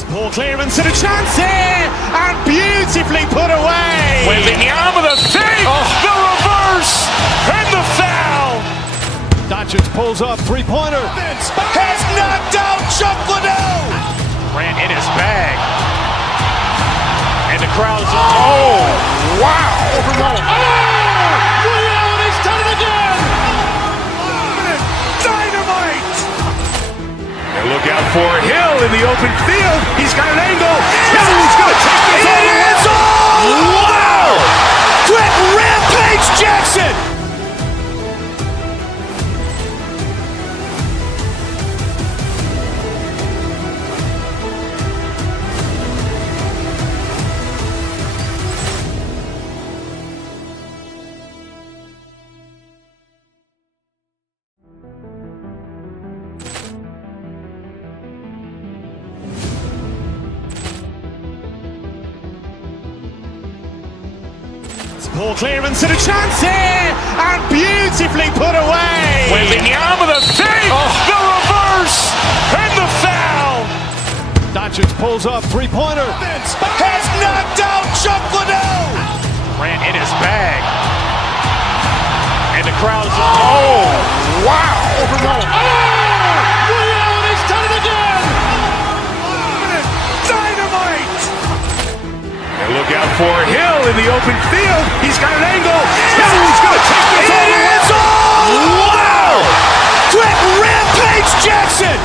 Ball clearance and a chance here, and beautifully put away. Wembanyama the fake, the reverse, and the foul. Doncic pulls up, three-pointer. Has knocked out Chuck Liddell. Ran in his bag. And the crowd is... Oh, wow. He's done it again. Dynamite. And look out for Hill in the open field. He's got an angle. He's going to take this all the way. Wow! Quick Rampage Jackson. Ball clearance and a chance here, and beautifully put away. Wembanyama the fake, the reverse, and the foul. Doncic pulls up, three-pointer. Has knocked out Chuck Liddell. Ran in his bag. And the crowd is... Oh, wow. He's done it again. Dynamite. And look out for Hill in the open field. He's got an angle. He's going to take this all the way. Wow! Quick Rampage Jackson.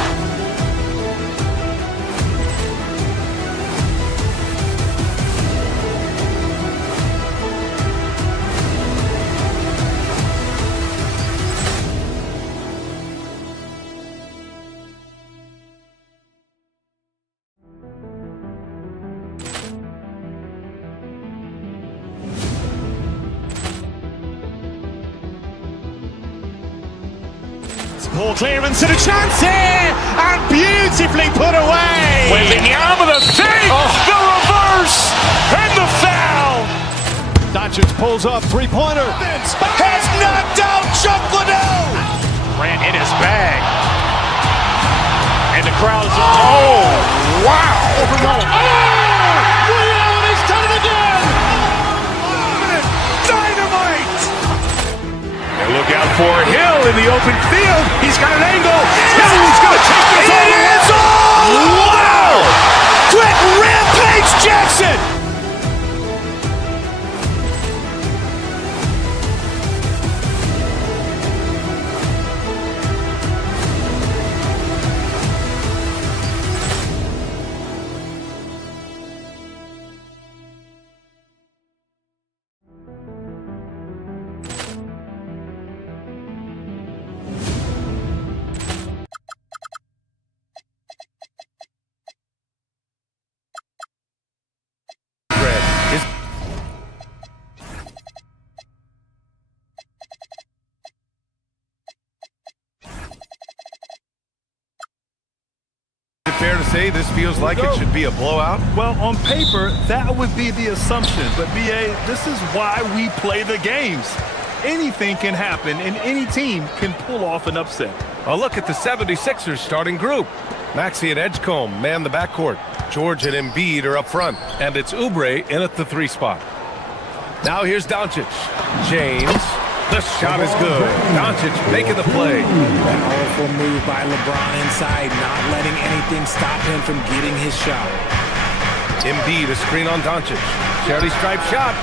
Ball clearance and a chance here, and beautifully put away. Wembanyama the fake, the reverse, and the foul. Doncic pulls up, three-pointer. Has knocked out Chuck Liddell. Ran in his bag. And the crowd is, oh, wow. Reality's done it again. Dynamite. And look out for Hill in the open field. He's got an angle. He's going to take this all the way. Wow. Quick Rampage Jackson. Fair to say this feels like it should be a blowout? Well, on paper, that would be the assumption. But, B.A., this is why we play the games. Anything can happen, and any team can pull off an upset. A look at the 76ers starting group. Maxey and Edgecombe man the backcourt. George and Embiid are up front. And it's Oubre in at the 3 spot. Now here's Doncic. James. The shot is good. Doncic making the play. Powerful move by LeBron inside, not letting anything stop him from getting his shot. Embiid, a screen on Doncic. Charity stripe shot.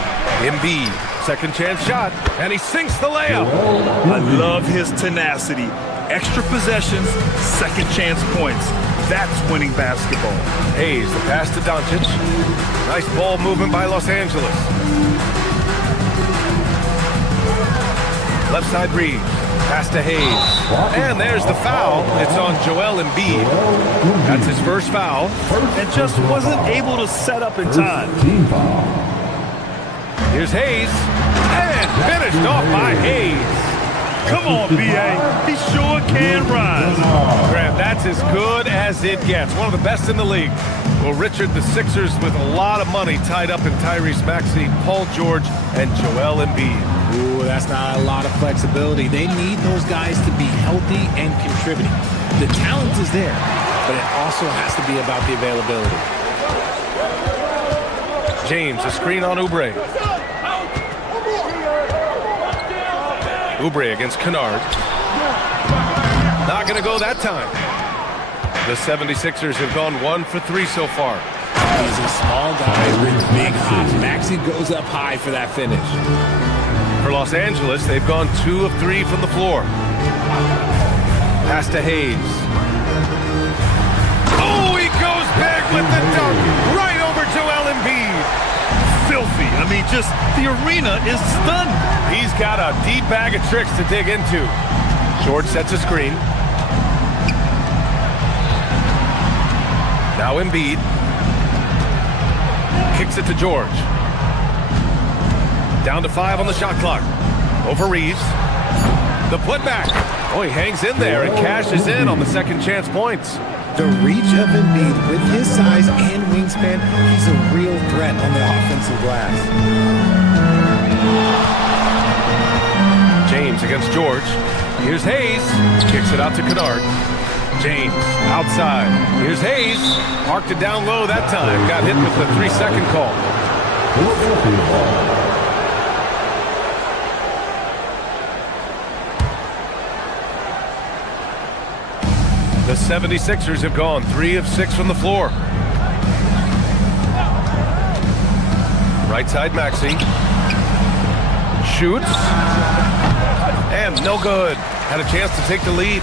Embiid, second chance shot. And he sinks the layup. I love his tenacity. Extra possessions, second chance points. That's winning basketball. Hayes, the pass to Doncic. Nice ball movement by Los Angeles. Left side Reeves, pass to Hayes, and there's the foul. It's on Joel Embiid. That's his first foul. And just wasn't able to set up in time. Here's Hayes, and finished off by Hayes. Come on, B.A. He sure can rise. Graham, that's as good as it gets. One of the best in the league. Well, Richard, the Sixers with a lot of money tied up in Tyrese Maxey, Paul George, and Joel Embiid. Ooh, that's not a lot of flexibility. They need those guys to be healthy and contributing. The talent is there, but it also has to be about the availability. James, a screen on Oubre. Oubre against Kennard. Not going to go that time. The 76ers have gone 1 for 3 so far. He's a small guy with big hops. Maxey goes up high for that finish. For Los Angeles, they've gone 2 of 3 from the floor. Pass to Hayes. Oh, he goes back with the dunk right over Joel Embiid. Filthy. I mean, just the arena is stunned. He's got a deep bag of tricks to dig into. George sets a screen. Now Embiid. Kicks it to George. Down to 5 on the shot clock. Over Reeves. The putback. Oh, he hangs in there and cashes in on the second chance points. The reach of Embiid with his size and wingspan, he's a real threat on the offensive glass. James against George. Here's Hayes. Kicks it out to Kennard. James outside. Here's Hayes. Parked it down low that time. Got hit with the 3-second call. The 76ers have gone 3 of 6 from the floor. Right side Maxey. Shoots. And no good. Had a chance to take the lead.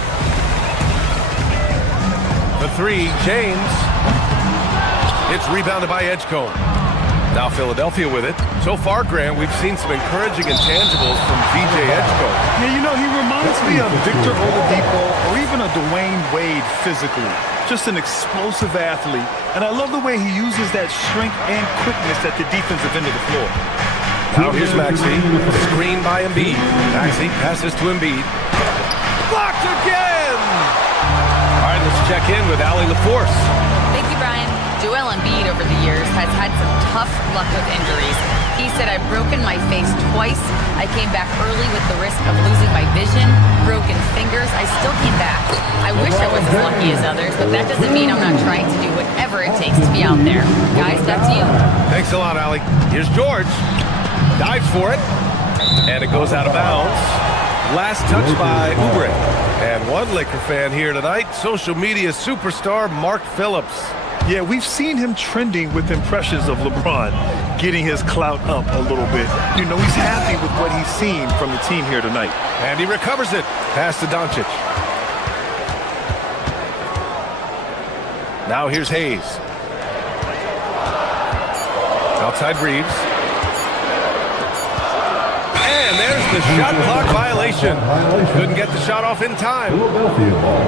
The 3, James. It's rebounded by Edgecombe. Now Philadelphia with it. So far, Grant, we've seen some encouraging intangibles from VJ Edgecombe. Yeah, you know, he reminds me of Victor Oladipo or even a Dwayne Wade physically. Just an explosive athlete. And I love the way he uses that strength and quickness at the defensive end of the floor. Now here's Maxey. Screen by Embiid. Maxey passes to Embiid. Blocked again! check in with Allie LaForce. Thank you, Brian. Joel Embiid over the years has had some tough luck with injuries. He said, I've broken my face twice. I came back early with the risk of losing my vision, broken fingers. I still came back. I wish I was as lucky as others, but that doesn't mean I'm not trying to do whatever it takes to be out there. Guys, back to you. Thanks a lot, Allie. Here's George. Dives for it. And it goes out of bounds. Last touch by Oubre. And one Laker fan here tonight, social media superstar Mark Phillips. Yeah, we've seen him trending with impressions of LeBron, getting his clout up a little bit. You know, he's happy with what he's seen from the team here tonight. And he recovers it. Pass to Doncic. Now here's Hayes. Outside Reeves. And there's the shot clock violation. Couldn't get the shot off in time. Philadelphia ball.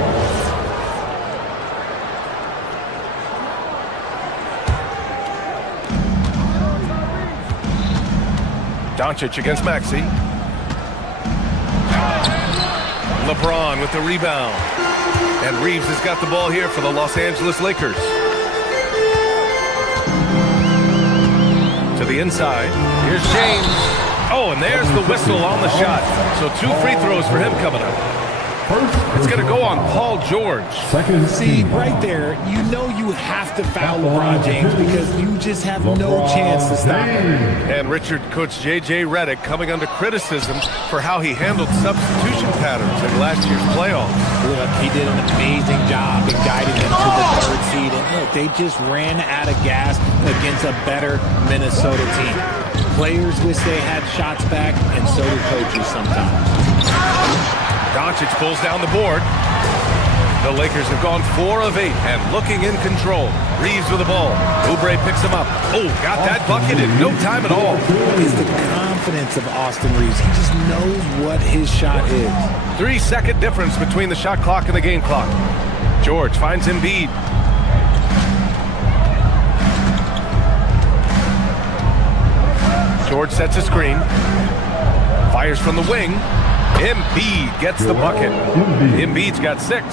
Doncic against Maxey. LeBron with the rebound. And Reeves has got the ball here for the Los Angeles Lakers. To the inside. Here's James. Oh, and there's the whistle on the shot. So 2 free throws for him coming up. It's going to go on Paul George. See, right there, you know you have to foul LeBron James because you just have no chance to stop him. And Richard, Coach J.J. Redick coming under criticism for how he handled substitution patterns in last year's playoffs. Look, he did an amazing job in guiding them to the 3rd seed. And look, they just ran out of gas against a better Minnesota team. Players wish they had shots back, and so do coaches sometimes. Doncic pulls down the board. The Lakers have gone 4 of 8 and looking in control. Reeves with the ball. Oubre picks him up. Oh, got that bucket in no time at all. It's the confidence of Austin Reeves. He just knows what his shot is. 3-second difference between the shot clock and the game clock. George finds Embiid. George sets a screen. Fires from the wing. Embiid gets the bucket. Embiid's got 6.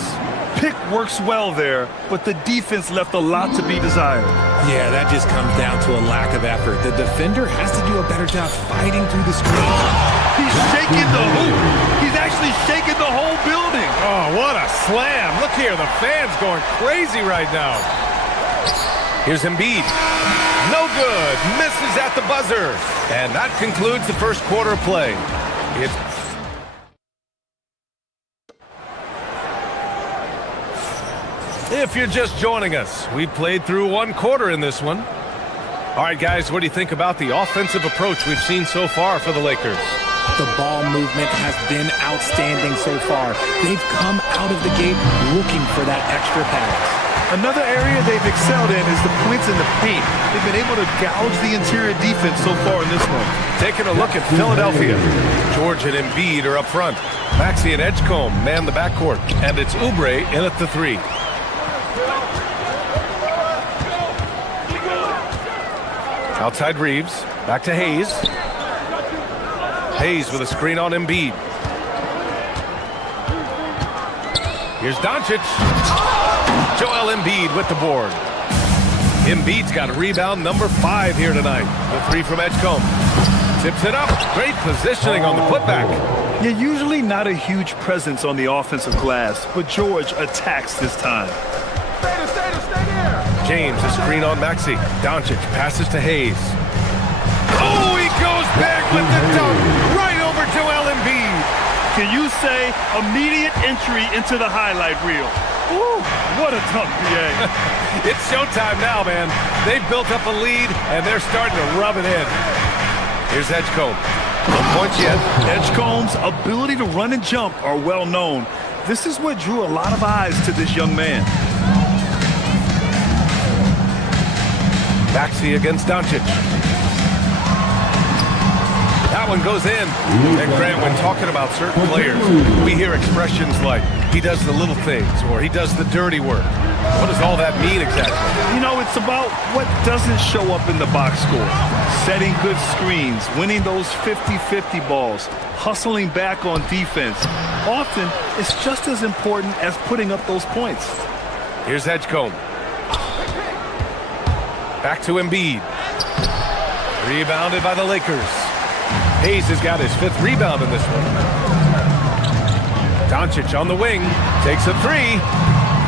Pick works well there, but the defense left a lot to be desired. Yeah, that just comes down to a lack of effort. The defender has to do a better job fighting through the screen. He's shaking the hoop. He's actually shaking the whole building. Oh, what a slam. Look here, the fans going crazy right now. Here's Embiid. No good. Misses at the buzzer. And that concludes the first quarter of play. If you're just joining us, we played through 1 quarter in this one. All right, guys, what do you think about the offensive approach we've seen so far for the Lakers? The ball movement has been outstanding so far. They've come out of the gate looking for that extra pass. Another area they've excelled in is the points in the paint. They've been able to gouge the interior defense so far in this one. Taking a look at Philadelphia. George and Embiid are up front. Maxey and Edgecombe man the backcourt. And it's Oubre in at the 3. Outside Reeves. Back to Hayes. Hayes with a screen on Embiid. Here's Doncic. Joel Embiid with the board. Embiid's got rebound number 5 here tonight. The 3 from Edgecombe. Tips it up. Great positioning on the putback. Yeah, usually not a huge presence on the offensive glass, but George attacks this time. Stay there. James, a screen on Maxey. Doncic passes to Hayes. Oh, he goes back with the dunk. Right over Joel Embiid. Can you say immediate entry into the highlight reel? Ooh, what a dunk, BA. It's showtime now, man. They've built up a lead, and they're starting to rub it in. Here's Edgecombe. No points yet. Edgecombe's ability to run and jump are well known. This is what drew a lot of eyes to this young man. Maxey against Doncic. That one goes in. And Grant, when talking about certain players, we hear expressions like, he does the little things, or he does the dirty work. What does all that mean exactly? You know, it's about what doesn't show up in the box score. Setting good screens, winning those 50-50 balls, hustling back on defense. Often, it's just as important as putting up those points. Here's Edgecombe. Back to Embiid. Rebounded by the Lakers. Hayes has got his 5th rebound in this one. Doncic on the wing. Takes a 3.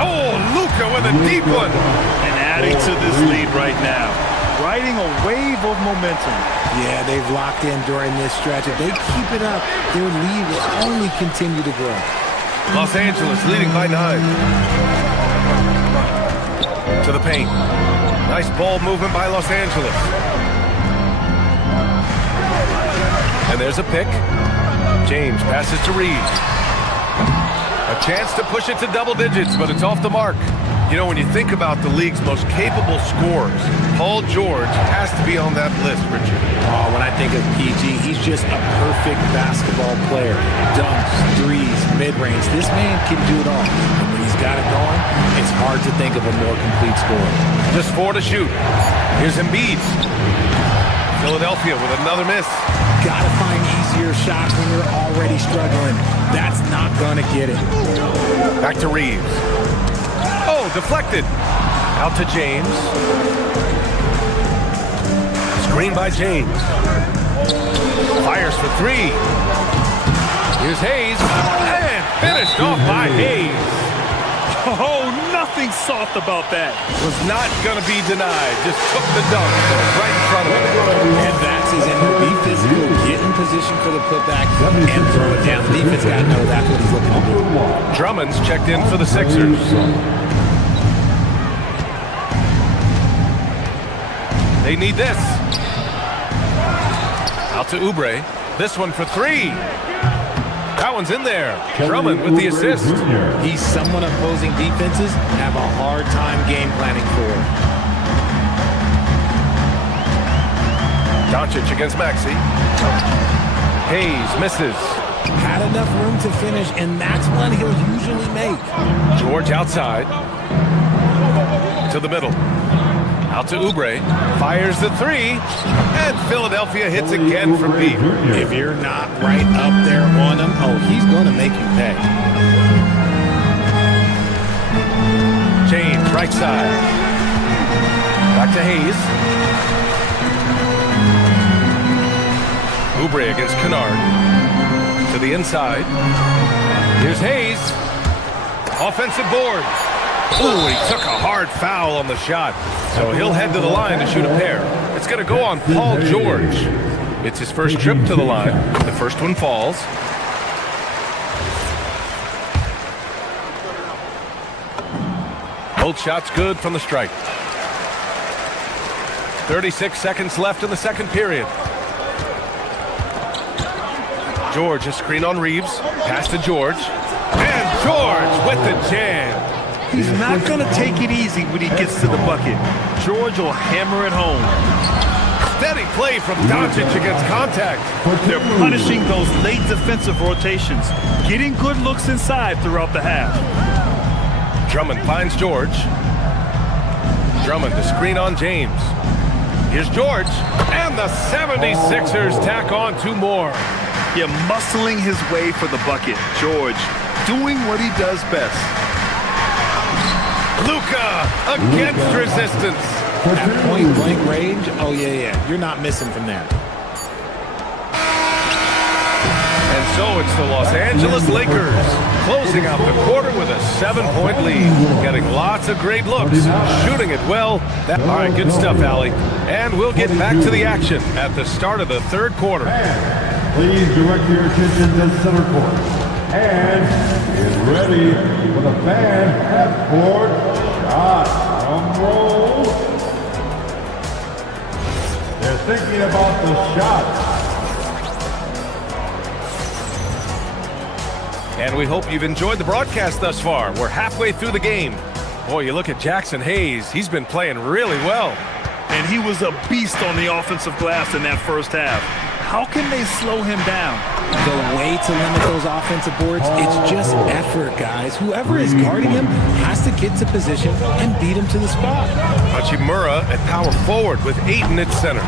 Oh, Luka with a deep one. And adding to this lead right now. Riding a wave of momentum. Yeah, they've locked in during this stretch. If they keep it up, their lead will only continue to grow. Los Angeles leading by 9. To the paint. Nice ball movement by Los Angeles. And there's a pick. James passes to Reeves. A chance to push it to double digits, but it's off the mark. You know, when you think about the league's most capable scorers, Paul George has to be on that list, Richard. Oh, when I think of PG, he's just a perfect basketball player. Dunks, threes, mid-range. This man can do it all. And when he's got it going, it's hard to think of a more complete scorer. Just 4 to shoot. Here's Embiid. Philadelphia with another miss. Gotta find easier shots when you're already struggling. That's not gonna get it. Back to Reeves. Oh, deflected. Out to James. Screen by James. Fires for 3. Here's Hayes. And finished off by Hayes. Oh, nothing soft about that. Was not going to be denied. Just took the dunk right in front of him. And that's his end. Be physical, get in position for the putback, and throw it down. The defense got to know that's what he's looking to do. Drummond's checked in for the Sixers. They need this. Out to Oubre. This one for 3. That one's in there. Drummond with the assist. He's someone opposing defenses have a hard time game planning for. Doncic against Maxey. Hayes misses. Had enough room to finish, and that's one he'll usually make. George outside. To the middle. Out to Oubre. Fires the 3. And Philadelphia hits again from deep. If you're not right up there on him, oh, he's going to make you pay. James, right side. Back to Hayes. Oubre against Kennard. To the inside. Here's Hayes. Offensive board. Ooh, he took a hard foul on the shot. So he'll head to the line to shoot a pair. It's going to go on Paul George. It's his first trip to the line. The first one falls. Both shots good from the stripe. 36 seconds left in the second period. George, a screen on Reeves. Pass to George. And George with the jam. He's not going to take it easy when he gets to the bucket. George will hammer it home. Steady play from Doncic against contact. They're punishing those late defensive rotations, getting good looks inside throughout the half. Drummond finds George. Drummond to screen on James. Here's George. And the 76ers tack on 2 more. Yeah, muscling his way for the bucket. George doing what he does best. Luka against resistance. At point-blank range, oh, yeah. You're not missing from there. And so it's the Los Angeles Lakers closing out the quarter with a 7-point lead. Getting lots of great looks, shooting it well. All right, good stuff, Allie. And we'll get back to the action at the start of the third quarter. Please direct your attention to center court. And get ready for the fan half-court shot. Drum roll. They're thinking about the shot. And we hope you've enjoyed the broadcast thus far. We're halfway through the game. Boy, you look at Jackson Hayes. He's been playing really well. And he was a beast on the offensive glass in that first half. How can they slow him down? The way to limit those offensive boards, it's just effort, guys. Whoever is guarding him has to get to position and beat him to the spot. Hachimura at power forward with Ayton at center.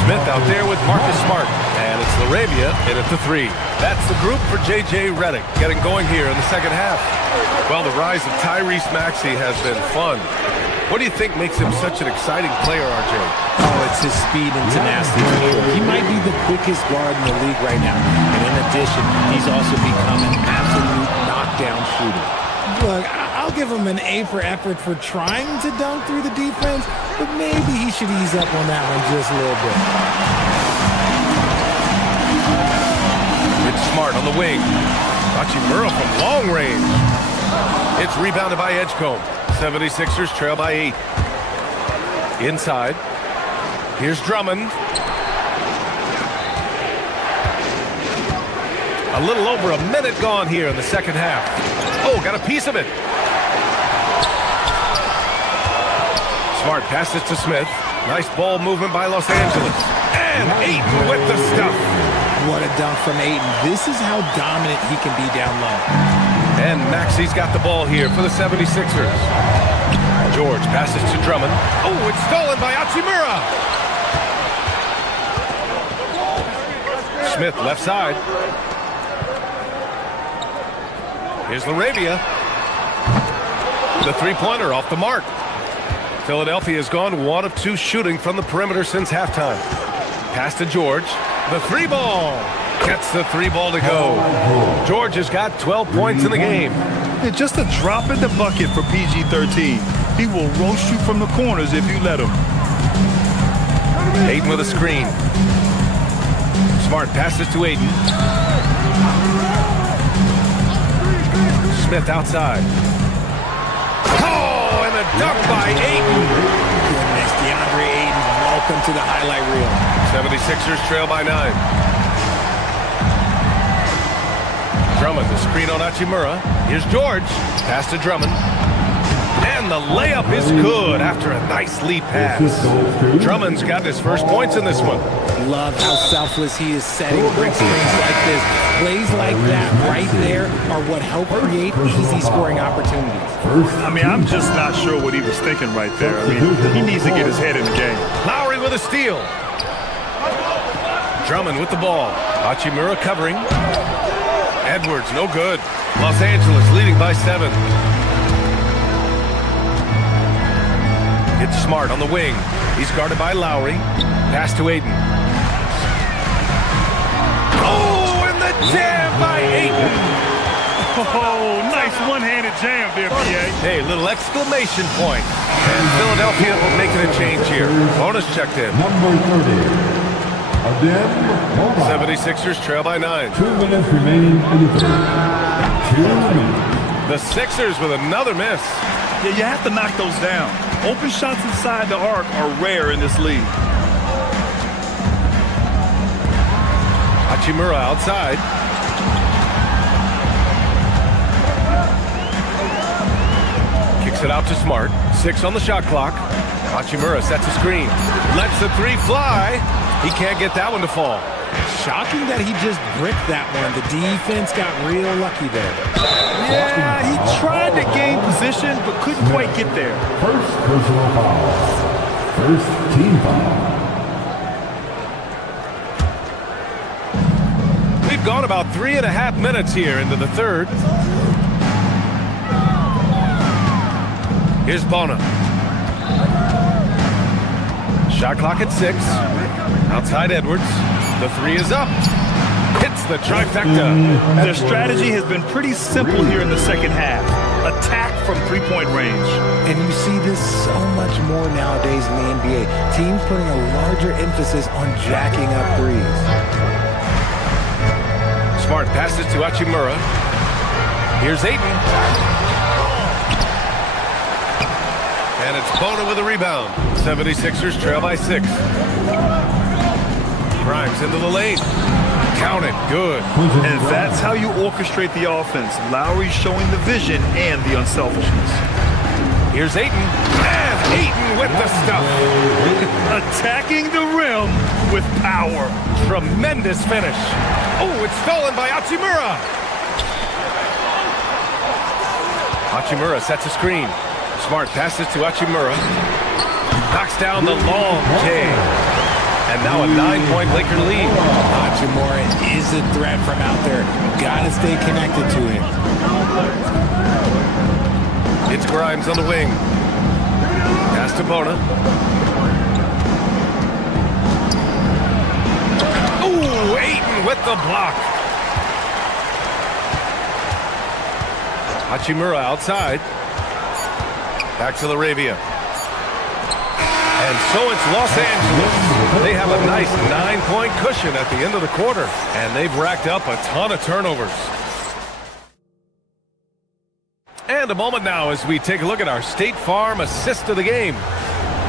Smith out there with Marcus Smart. And it's Laravia in at the 3. That's the group for J.J. Redick getting going here in the second half. Well, the rise of Tyrese Maxey has been fun. What do you think makes him such an exciting player, RJ? Oh, it's his speed and tenacity. He might be the quickest guard in the league right now. And in addition, he's also become an absolute knockdown shooter. Look, I'll give him an A for effort for trying to dunk through the defense, but maybe he should ease up on that one just a little bit. It's Smart on the wing. Hachimura from long range. It's rebounded by Edgecombe. 76ers trail by 8. Inside. Here's Drummond. A little over a minute gone here in the second half. Oh, got a piece of it. Smart passes to Smith. Nice ball movement by Los Angeles. And Ayton with the stuff. What a dunk from Ayton. This is how dominant he can be down low. And Maxey's got the ball here for the 76ers. George passes to Drummond. Oh, it's stolen by Hachimura. Smith left side. Here's Laravia. The three-pointer off the mark. Philadelphia has gone 1 of 2 shooting from the perimeter since halftime. Pass to George. The 3-ball. Gets the 3-ball to go. George has got 12 points in the game. It's just a drop in the bucket for PG-13. He will roast you from the corners if you let him. Ayton with a screen. Smart passes to Ayton. Smith outside. Oh, and a dunk by Ayton. Goodness, DeAndre Ayton, welcome to the highlight reel. 76ers trail by 9. Drummond, the screen on Hachimura. Here's George. Pass to Drummond. And the layup is good after a nice lead pass. Drummond's got his first points in this one. Love how selfless he is setting brick screens like this. Plays like that right there are what help create easy scoring opportunities. I mean, I'm just not sure what he was thinking right there. I mean, he needs to get his head in the game. Lowry with a steal. Drummond with the ball. Hachimura covering. Edwards, no good. Los Angeles leading by 7. It's Smart on the wing. He's guarded by Lowry. Pass to Ayton. Oh, and the jam by Ayton. Oh, nice one-handed jam there, PA. Hey, little exclamation point. And Philadelphia making a change here. Bonus checked in. Number 30. 76ers trail by 9. 2 minutes remaining in the third. 2 minutes. The Sixers with another miss. Yeah, you have to knock those down. Open shots inside the arc are rare in this league. Hachimura outside. Kicks it out to Smart. 6 on the shot clock. Hachimura sets a screen. Lets the 3 fly. He can't get that one to fall. Shocking that he just bricked that one. The defense got real lucky there. Yeah, he tried to gain position, but couldn't quite get there. First personal foul. First team foul. We've gone about 3.5 minutes here into the third. Here's Bona. Shot clock at 6. Outside Edwards. The 3 is up. Hits the trifecta. Their strategy has been pretty simple here in the second half. Attack from 3-point range. And you see this so much more nowadays in the NBA. Teams putting a larger emphasis on jacking up threes. Smart passes to Hachimura. Here's Ayton. And it's Bona with a rebound. 76ers trail by 6. Grimes into the lane. Count it. Good. And that's how you orchestrate the offense. Lowry showing the vision and the unselfishness. Here's Ayton, and Ayton with the stuff. Attacking the rim with power. Tremendous finish. Oh, it's stolen by Hachimura. Hachimura sets a screen. Smart passes to Hachimura. Knocks down the long J. And now a 9-point Laker lead. Hachimura is a threat from out there. Gotta stay connected to him. It's Grimes on the wing. Pass to Bona. Ooh, Ayton with the block. Hachimura outside. Back to Laravia. And so it's Los Angeles. They have a nice 9-point cushion at the end of the quarter. And they've racked up a ton of turnovers. And a moment now as we take a look at our State Farm assist of the game.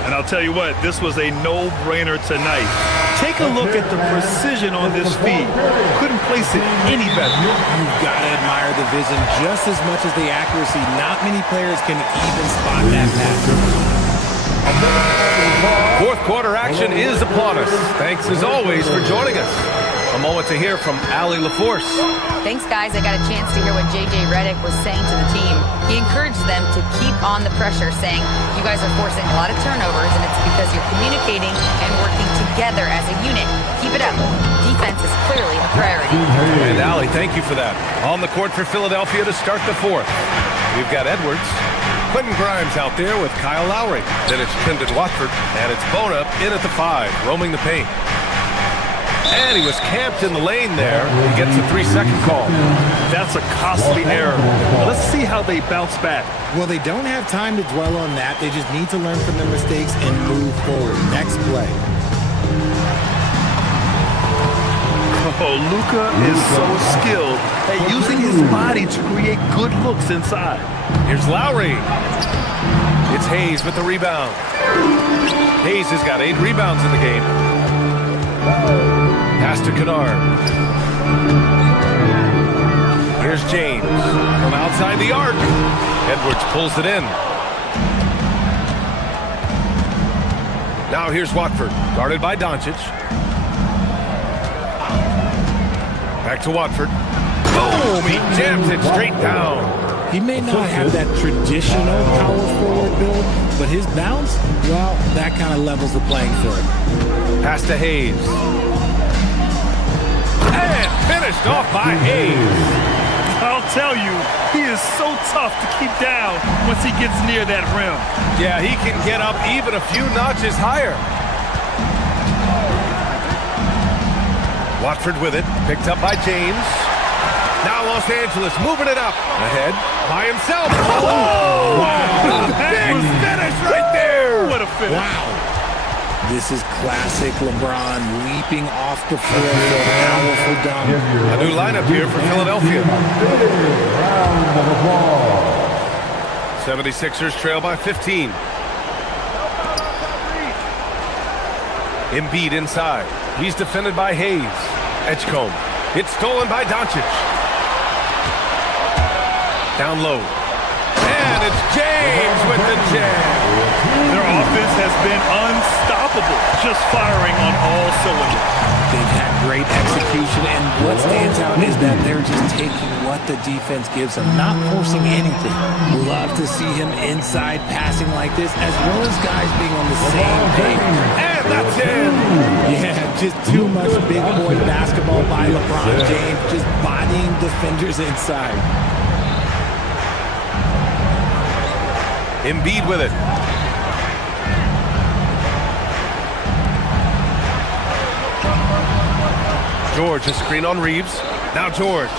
And I'll tell you what, this was a no-brainer tonight. Take a look at the precision on this feed. Couldn't place it any better. You've got to admire the vision just as much as the accuracy. Not many players can even spot that pass. Fourth quarter action is upon us. Thanks as always for joining us. A moment to hear from Allie LaForce. Thanks, guys. I got a chance to hear what J.J. Redick was saying to the team. He encouraged them to keep on the pressure, saying, you guys are forcing a lot of turnovers, and it's because you're communicating and working together as a unit. Keep it up. Defense is clearly a priority. And Allie, thank you for that. On the court for Philadelphia to start the fourth. We've got Edwards. Quentin Grimes out there with Kyle Lowry. Then it's Clinton Watford, and it's Bona in at the 5, roaming the paint. And he was camped in the lane there. He gets a 3-second call. That's a costly error. Let's see how they bounce back. Well, they don't have time to dwell on that. They just need to learn from their mistakes and move forward. Next play. Oh, Luka is so skilled at using his body to create good looks inside. Here's Lowry. It's Hayes with the rebound. Hayes has got 8 rebounds in the game. Pass to Kennard. Here's James from outside the arc. Edwards pulls it in. Now here's Watford, guarded by Doncic. Back to Watford. Boom! He jams it straight down. He may not have that traditional power forward build, but his bounce, well, that kind of levels the playing field. Pass to Hayes. And finished off by Hayes. I'll tell you, he is so tough to keep down once he gets near that rim. Yeah, he can get up even a few notches higher. Watford with it, picked up by James. Now Los Angeles moving it up. Ahead by himself. Oh! Wow. Big finish right there. What a finish. Wow. This is classic LeBron leaping off the floor for a powerful dunk. A new lineup here for Philadelphia. 76ers trail by 15. Embiid inside. He's defended by Hayes. Edgecombe. It's stolen by Doncic. Down low. And it's James with the jam. Their offense has been unstoppable, just firing on all cylinders. They've had great execution, and what stands out is that they're just taking what the defense gives them, not forcing anything. Love to see him inside passing like this, as well as guys being on the same page. And that's it. Yeah, just too much big boy basketball by LeBron James, just bodying defenders inside. Embiid with it. George, a screen on Reeves. Now George.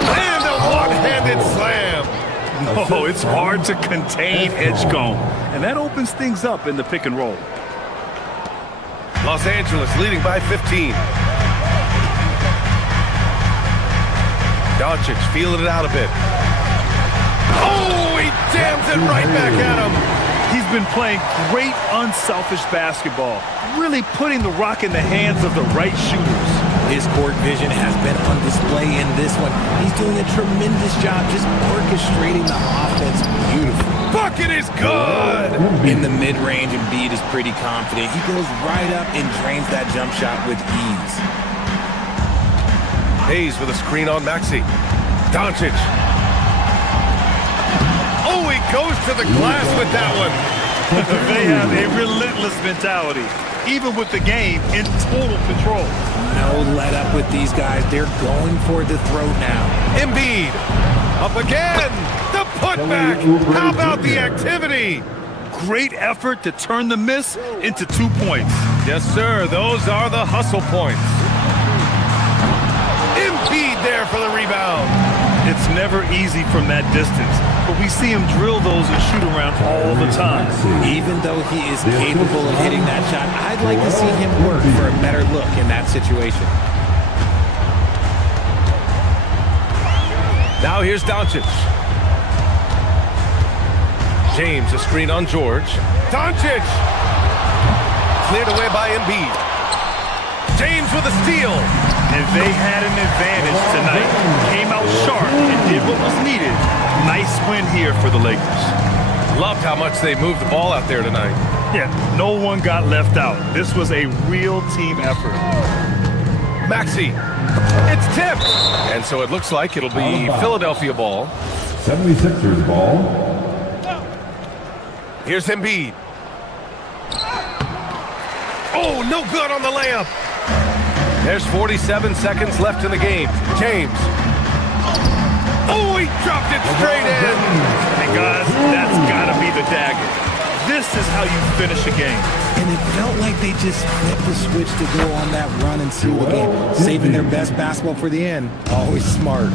And a one-handed slam. Oh, it's hard to contain Edgecombe. And that opens things up in the pick and roll. Los Angeles leading by 15. Doncic feeling it out a bit. Oh, he jams it right back at him. He's been playing great unselfish basketball, really putting the rock in the hands of the right shooters. His court vision has been on display in this one. He's doing a tremendous job just orchestrating the offense beautifully. Bucket is good! In the mid-range, Embiid is pretty confident. He goes right up and drains that jump shot with ease. Hayes with a screen on Maxey. Doncic. Oh, he goes to the glass with that one. They have a relentless mentality, even with the game in total control. No let up with these guys. They're going for the throat now. Embiid. Up again. The putback. How about the activity? Great effort to turn the miss into 2 points. Yes, sir. Those are the hustle points. Embiid there for the rebound. It's never easy from that distance, but we see him drill those and shoot around all the time. Even though he is capable of hitting that shot, I'd like to see him work for a better look in that situation. Now here's Doncic. James, a screen on George. Doncic! Cleared away by Embiid. James with a steal. And they had an advantage tonight. Came out sharp and did what was needed. Nice win here for the Lakers. Loved how much they moved the ball out there tonight. Yeah, no one got left out. This was a real team effort. Maxey. It's tipped. And so it looks like it'll be Philadelphia ball. 76ers ball. Here's Embiid. Oh, no good on the layup. There's 47 seconds left in the game. James. Oh, he dropped it straight in. And guys, that's got to be the dagger. This is how you finish a game. And it felt like they just flipped the switch to go on that run and seal the game. Saving their best basketball for the end. Always smart.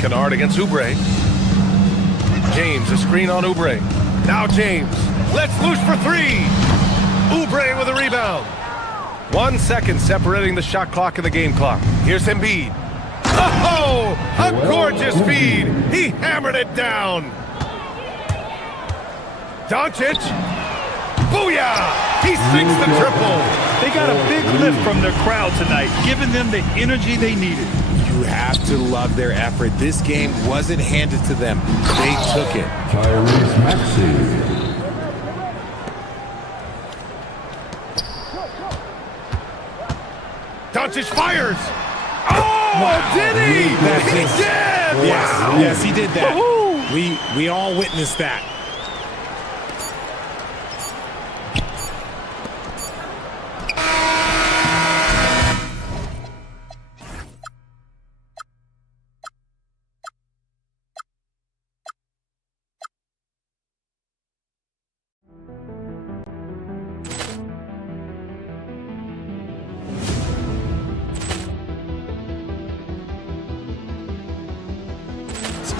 Kennard against Oubre. James, a screen on Oubre. Now James. Let's loose for three. Oubre with a rebound. 1 second separating the shot clock and the game clock. Here's Embiid. Oh, a gorgeous feed. He hammered it down. Doncic. Booyah! He sinks the triple. They got a big lift from their crowd tonight, giving them the energy they needed. You have to love their effort. This game wasn't handed to them. They took it. Tyrese Maxey. Doncic fires. Oh, wow. Did he? He did. Yes, he did that. We all witnessed that.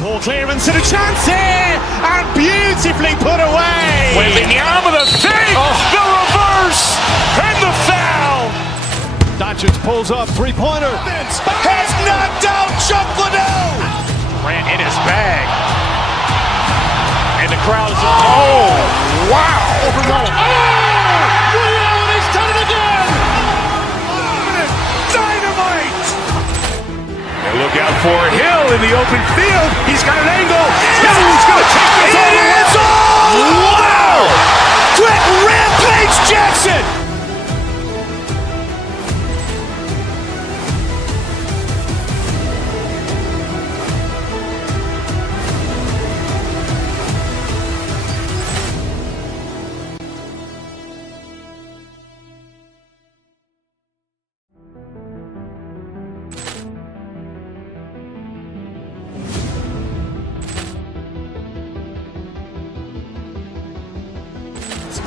Ball clearance and a chance here, and beautifully put away. Wembanyama with a save, the reverse, and the foul. Doncic pulls up, three-pointer. Has knocked out Chuck Liddell. Ran in his bag. And the crowd is oh, wow. Overrun. Oh, he's done it again. Dynamite. And look out for Hill in the open field. He's got an angle. Hill's going to take this all the way. Wow! Quick Rampage Jackson.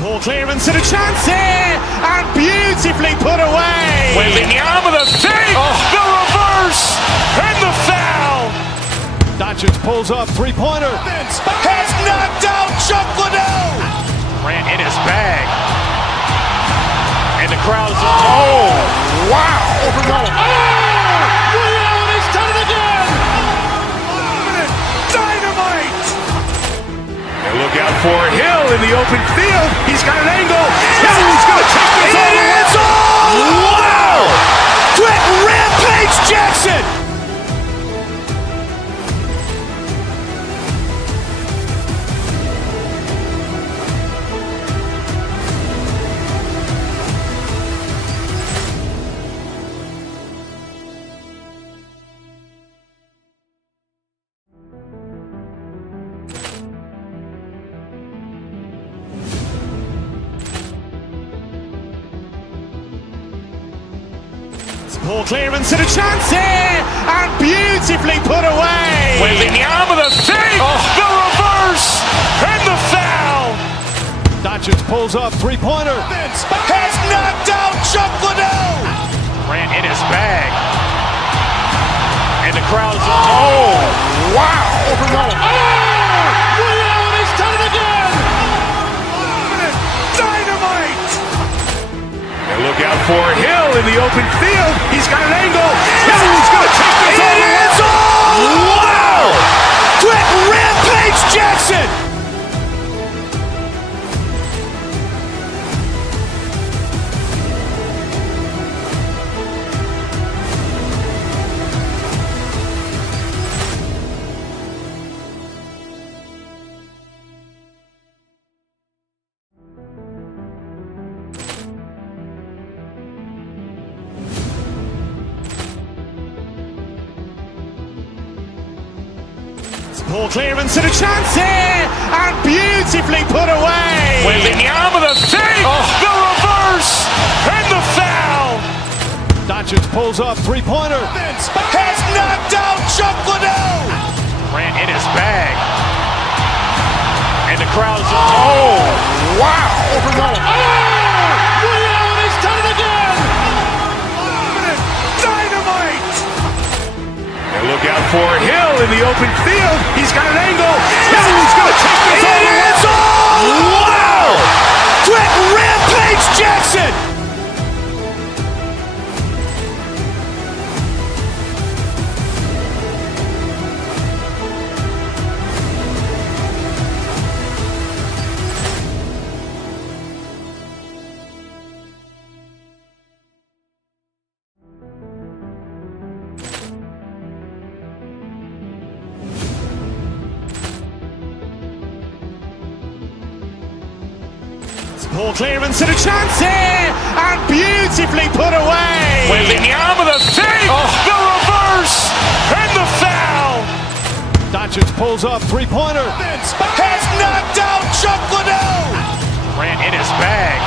Ball clearance and a chance here, and beautifully put away. Wembanyama with a save, the reverse, and the foul. Doncic pulls up, three-pointer. Has knocked out Chuck Liddell. Ran in his bag. And the crowd is oh, wow. Overrun. And he's done it again. Dynamite. And look out for Hill in the open field. He's got an angle. Hill's going to take this all the way. Ball clearance and a chance here, and beautifully put away. Wembanyama with a fake, the reverse, and the foul. Doncic pulls up, three-pointer. Has knocked out Chuck Liddell. Ran in his bag. And the crowd is, oh, wow. Liddell, he's done it again. Dynamite. And look out for Hill in the open field. He's got an angle. He's going to take this all the way. Wow. Quick Rampage Jackson. Ball clearance and a chance here, and beautifully put away. Wembanyama with a fake, the reverse, and the foul. Doncic pulls up, three-pointer. Has knocked out Chuck Liddell. Ran in his bag. And the crowd is, oh, wow. Liddell, he's done it again. Dynamite. And look out for Hill in the open field. He's got an angle. He's going to take this all the way. Wow. Quick Rampage Jackson. Ball clearance and a chance here, and beautifully put away. Wembanyama with a fake, the reverse, and the foul. Doncic pulls up, three-pointer. Has knocked out Chuck Liddell. Ran in his bag.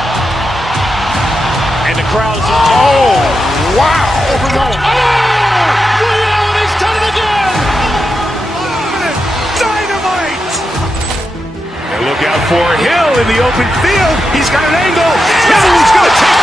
And the crowd is, oh, wow. Liddell, he's done it again. Dynamite. And look out for Hill in the open field. He's got an angle. He's going to take